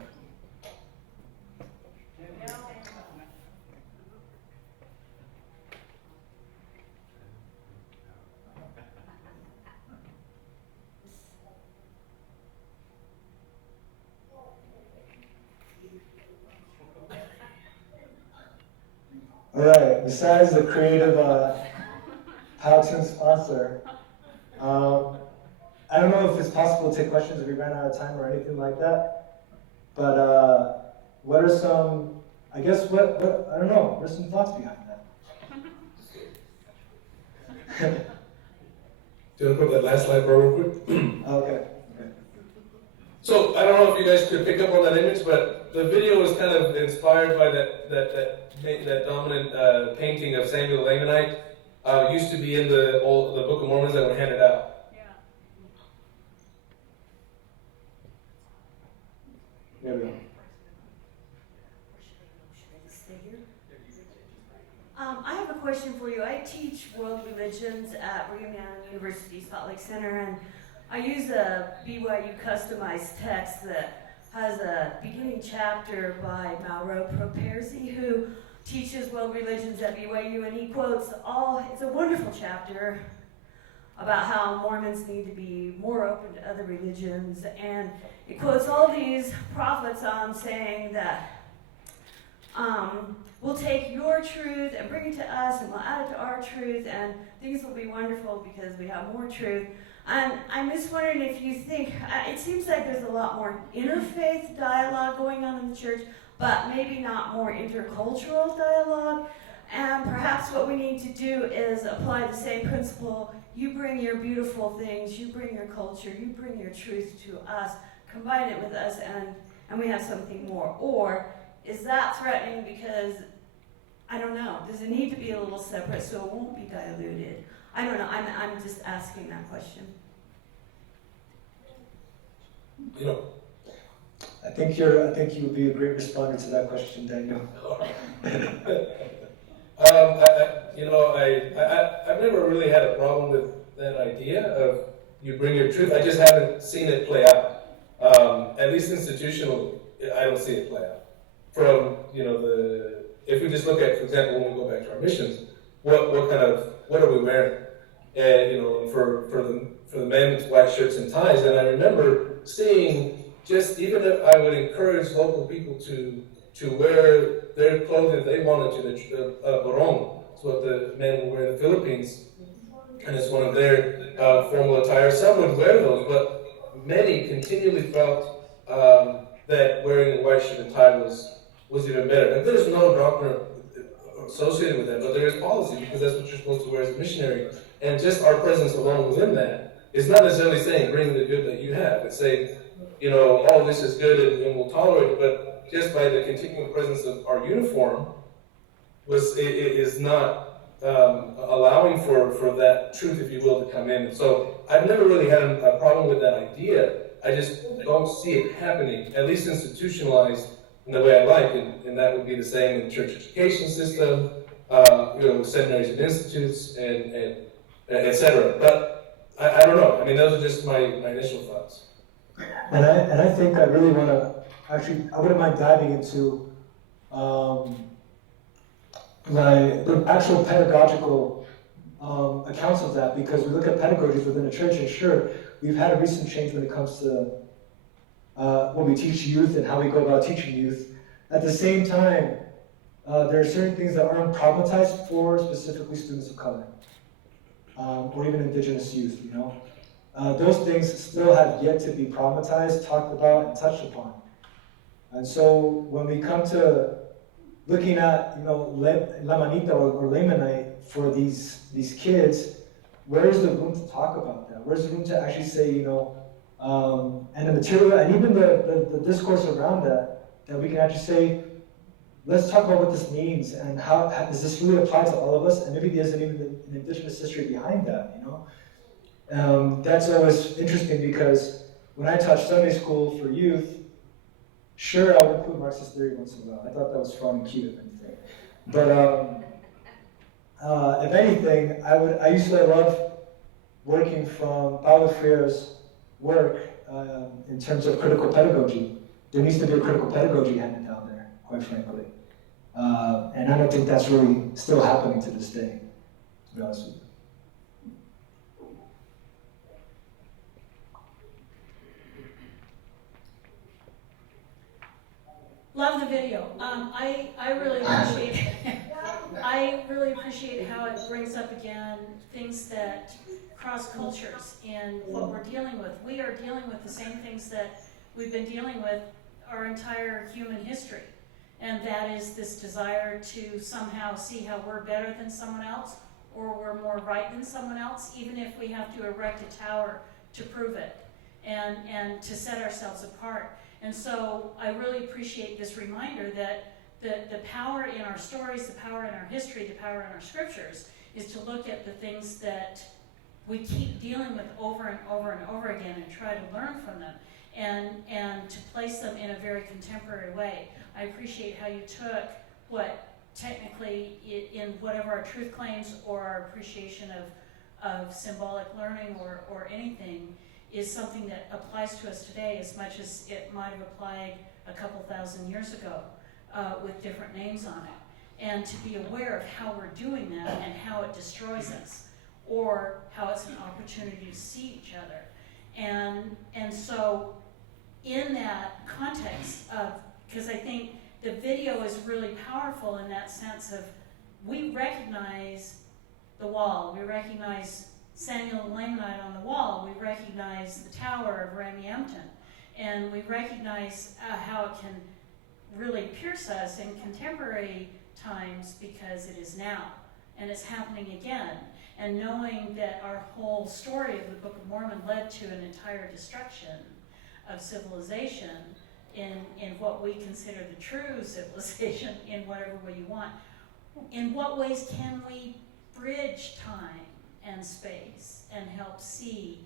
All right, besides the creative how-to sponsor, I don't know if it's possible to take questions if we ran out of time or anything like that, but what are some, I guess, I don't know, what are some thoughts behind that? Do you want to put that last slide, bro, real quick? Okay. So I don't know if you guys could pick up on that image, but the video was kind of inspired by that dominant painting of Samuel the Lamanite. Used to be in the Book of Mormons that were handed out. There we go. I have a question for you. I teach world religions at Brigham University Salt Lake Center, and I use a BYU customized text that has a beginning chapter by Mauro Properzi, who teaches world religions at BYU, and he quotes it's a wonderful chapter about how Mormons need to be more open to other religions, and it quotes all these prophets on saying that we'll take your truth and bring it to us, and we'll add it to our truth, and things will be wonderful because we have more truth. And I'm just wondering if you think, it seems like there's a lot more interfaith dialogue going on in the church, but maybe not more intercultural dialogue. And perhaps what we need to do is apply the same principle. You bring your beautiful things, you bring your culture, you bring your truth to us, combine it with us, and we have something more. Or is that threatening because, I don't know, does it need to be a little separate so it won't be diluted? I don't know, I'm just asking that question. I think you would be a great responder to that question, Daniel. I've never really had a problem with that idea of you bring your truth. I just haven't seen it play out. At least institutionally, I don't see it play out. From if we just look at, for example, when we go back to our missions, what are we wearing? And for the men, it's white shirts and ties. And I remember seeing, just even if I would encourage local people to wear their clothing if they wanted to, the barong. It's what the men will wear in the Philippines, and it's one of their formal attire. Some would wear those, but many continually felt that wearing a white shirt and tie was even better. And there's no doctrine associated with that, but there is policy because that's what you're supposed to wear as a missionary. And just our presence alone within that is not necessarily saying bring the good that you have. It's saying, oh, this is good and we'll tolerate it, but just by the continual presence of our uniform is not allowing for that truth, if you will, to come in. So I've never really had a problem with that idea. I just don't see it happening, at least institutionalized in the way I like, and that would be the same in the church education system, seminaries and institutes, and etc. But I don't know. I mean, those are just my initial thoughts. And I think I really want to, actually, I wouldn't mind diving into the actual pedagogical accounts of that, because we look at pedagogies within the church, and sure, we've had a recent change when it comes to when we teach youth and how we go about teaching youth. At the same time, there are certain things that aren't problematized for specifically students of color, or even indigenous youth, you know. Those things still have yet to be problematized, talked about, and touched upon. And so when we come to looking at, you know, La Manita or Lamanite for these kids, where is the room to talk about that? Where's the room to actually say, you know, and the material, and even the discourse around that we can actually say, let's talk about what this means, and how does this really apply to all of us, and maybe there's even an indigenous history behind that, you know? That's always interesting, because when I taught Sunday school for youth, sure, I would include Marxist theory once in a while. I thought that was fun and cute, if anything. But if anything, I used to love working from Paulo Freire's work in terms of critical pedagogy. There needs to be a critical pedagogy handed down there, quite frankly. And I don't think that's really still happening to this day, to be honest with you. Love the video. I really appreciate I really appreciate how it brings up again things that cross cultures and what we're dealing with. We are dealing with the same things that we've been dealing with our entire human history. And that is this desire to somehow see how we're better than someone else, or we're more right than someone else, even if we have to erect a tower to prove it and to set ourselves apart. And so I really appreciate this reminder that the power in our stories, the power in our history, the power in our scriptures is to look at the things that we keep dealing with over and over and over again and try to learn from them and to place them in a very contemporary way. I appreciate how you took what technically in whatever our truth claims or our appreciation of symbolic learning or anything is something that applies to us today as much as it might have applied a couple thousand years ago with different names on it. And to be aware of how we're doing that and how it destroys us, or how it's an opportunity to see each other. And so in that context of, because I think the video is really powerful in that sense of, we recognize the wall, we recognize Samuel and Lamanite on the wall, we recognize the tower of Ramshampton, and we recognize how it can really pierce us in contemporary times because it is now, and it's happening again. And knowing that our whole story of the Book of Mormon led to an entire destruction of civilization in what we consider the true civilization, in whatever way you want, in what ways can we bridge time and space and help see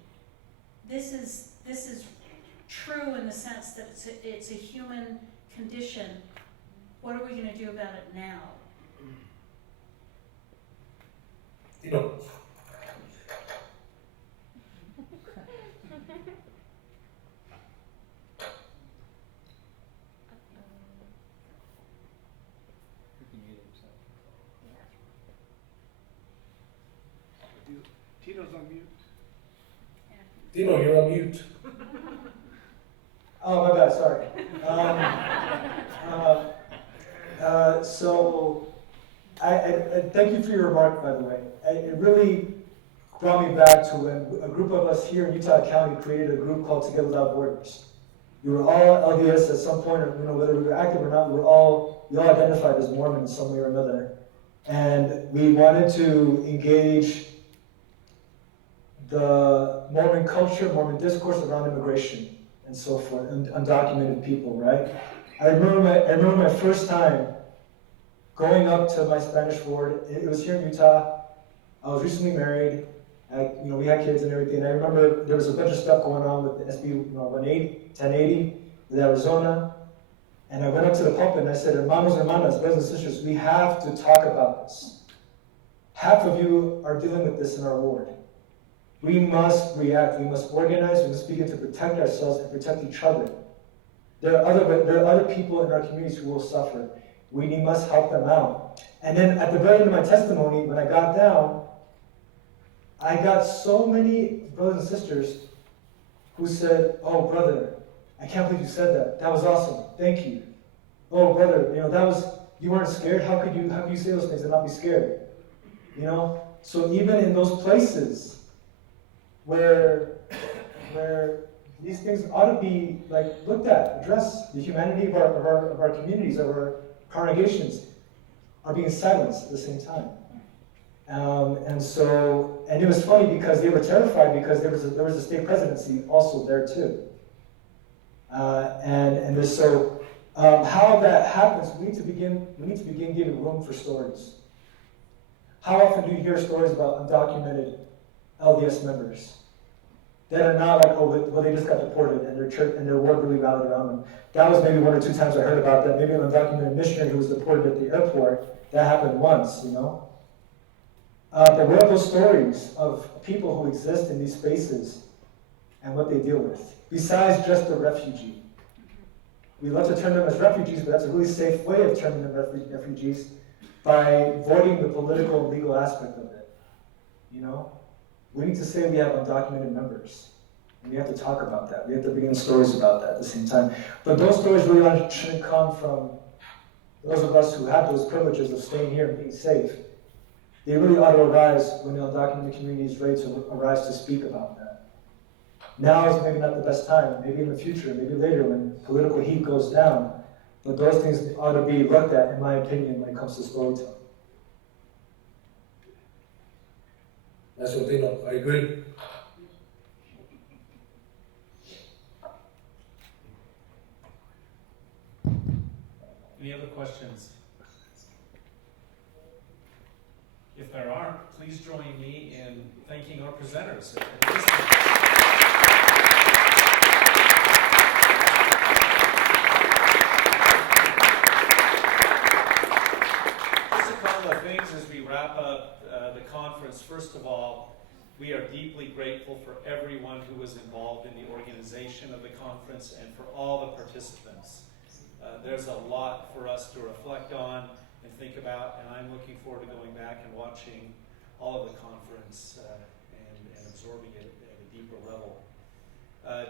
this is true in the sense that it's a human condition. What are we going to do about it now? You know, Tino's on mute. Tino, you're on mute. Oh, my bad, sorry. So, I thank you for your remark, by the way. It really brought me back to when a group of us here in Utah County created a group called Together Without Borders. We were all LDS at some point, or, you know, whether we were active or not, we all identified as Mormon in some way or another. And we wanted to engage the Mormon culture, Mormon discourse around immigration and so forth, and undocumented people, right? I remember my first time going up to my Spanish ward. It was here in Utah. I was recently married. We had kids and everything. And I remember there was a bunch of stuff going on with the SB 1080 with Arizona. And I went up to the pulpit and I said, hermanos, hermanas, brothers and sisters, we have to talk about this. Half of you are dealing with this in our ward. We must react, we must organize, we must begin to protect ourselves and protect each other. There are other people in our communities who will suffer. We must help them out. And then at the very end of my testimony, when I got down, I got so many brothers and sisters who said, "Oh, brother, I can't believe you said that. That was awesome. Thank you. Oh, brother, you weren't scared. How could you say those things and not be scared?" So even in those places where these things ought to be looked at, addressed, the humanity of our communities, of our congregations, are being silenced at the same time. And it was funny because they were terrified because there was a state presidency also there too. How that happens, we need to begin giving room for stories. How often do you hear stories about undocumented LDS members that are not they just got deported and their church and their ward really rallied around them? That was maybe 1 or 2 times I heard about that. Maybe an undocumented missionary who was deported at the airport. That happened once, But what are those stories of people who exist in these spaces and what they deal with? Besides just the refugee. We love to term them as refugees, but that's a really safe way of terming them refugees by voiding the political and legal aspect of it. We need to say we have undocumented members. And we have to talk about that. We have to bring in stories about that at the same time. But those stories really shouldn't come from those of us who have those privileges of staying here and being safe. They really ought to arise when the undocumented community is ready to arise to speak about that. Now is maybe not the best time, maybe in the future, maybe later when political heat goes down. But those things ought to be looked at, in my opinion, when it comes to storytelling. That's what they know. I agree. Any other questions? If there aren't, please join me in thanking our presenters. Just a couple of things as we wrap up the conference. First of all, we are deeply grateful for everyone who was involved in the organization of the conference and for all the participants. There's a lot for us to reflect on and think about, and I'm looking forward to going back and watching all of the conference and absorbing it at a deeper level.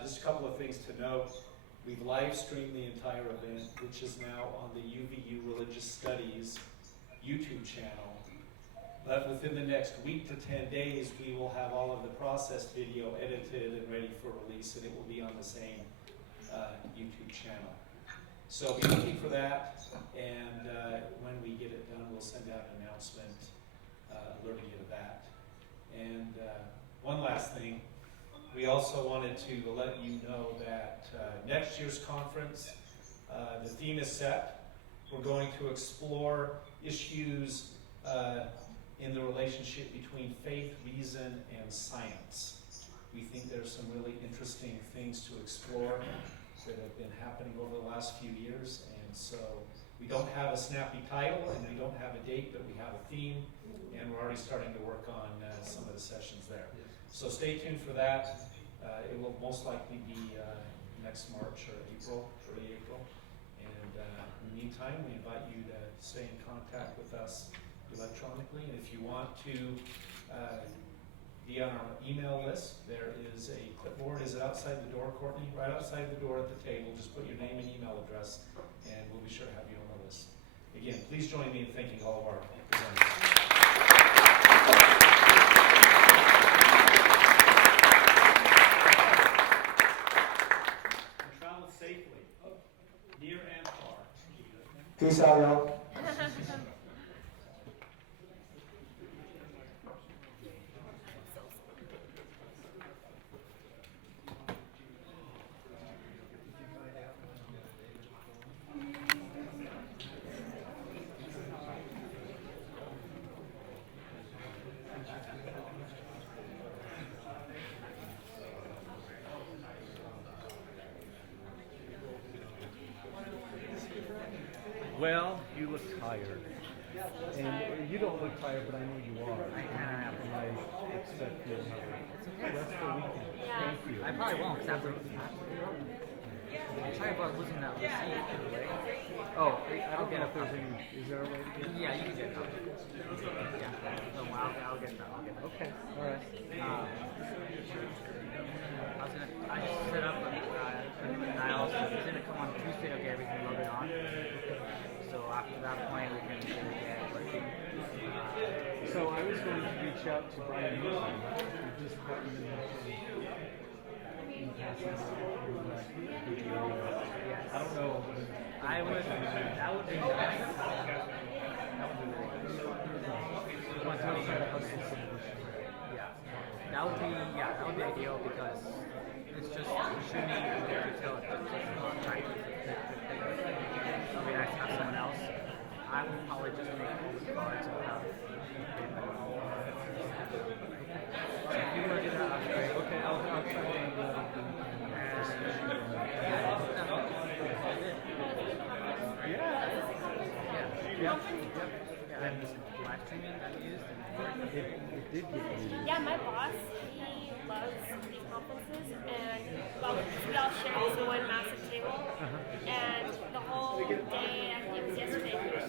Just a couple of things to note. We've live streamed the entire event, which is now on the UVU Religious Studies YouTube channel. But within the next week to 10 days, we will have all of the processed video edited and ready for release, and it will be on the same YouTube channel. So be looking for that, and when we get it done, we'll send out an announcement alerting you to that. And one last thing, we also wanted to let you know that next year's conference, the theme is set. We're going to explore issues in the relationship between faith, reason, and science. We think there's some really interesting things to explore that have been happening over the last few years, and so we don't have a snappy title and we don't have a date, but we have a theme, and we're already starting to work on some of the sessions there. So stay tuned for that. It will most likely be next March or April, early April. And in the meantime, we invite you to stay in contact with us electronically, and if you want to be on our email list, there is a clipboard. Is it outside the door, Courtney? Right outside the door at the table. Just put your name and email address, and we'll be sure to have you on the list. Again, please join me in thanking all of our presenters. And travel safely, near and far. Peace out, y'all. Well, you look tired. And you don't look tired, but I know you are. And I expect you another rest of the weekend. Thank you. I probably won't, because after Sorry about losing that receipt. Oh, I I'll don't get know a if there's copy. any, is there a way to get it? Yeah, you can get a copy. Yeah. No, I'll get that. I'll get that. Okay, all right. I just set up Niles. He's gonna come on Tuesday to get everything loaded on. So after that point, we can get working. So I was going to reach out to Brian Wilson. We've just gotten in I don't know. That would be nice. That would be really nice. Yeah. That would be ideal because it's just shooting detail. It'll be nice to have someone else. I will probably just make all the cards and have so if you want to do that, that's great. Okay, I'll try to do that. Yeah. And this live streaming that we used. It did get used. Yeah, my boss, he loves these conferences, and well, we all share this one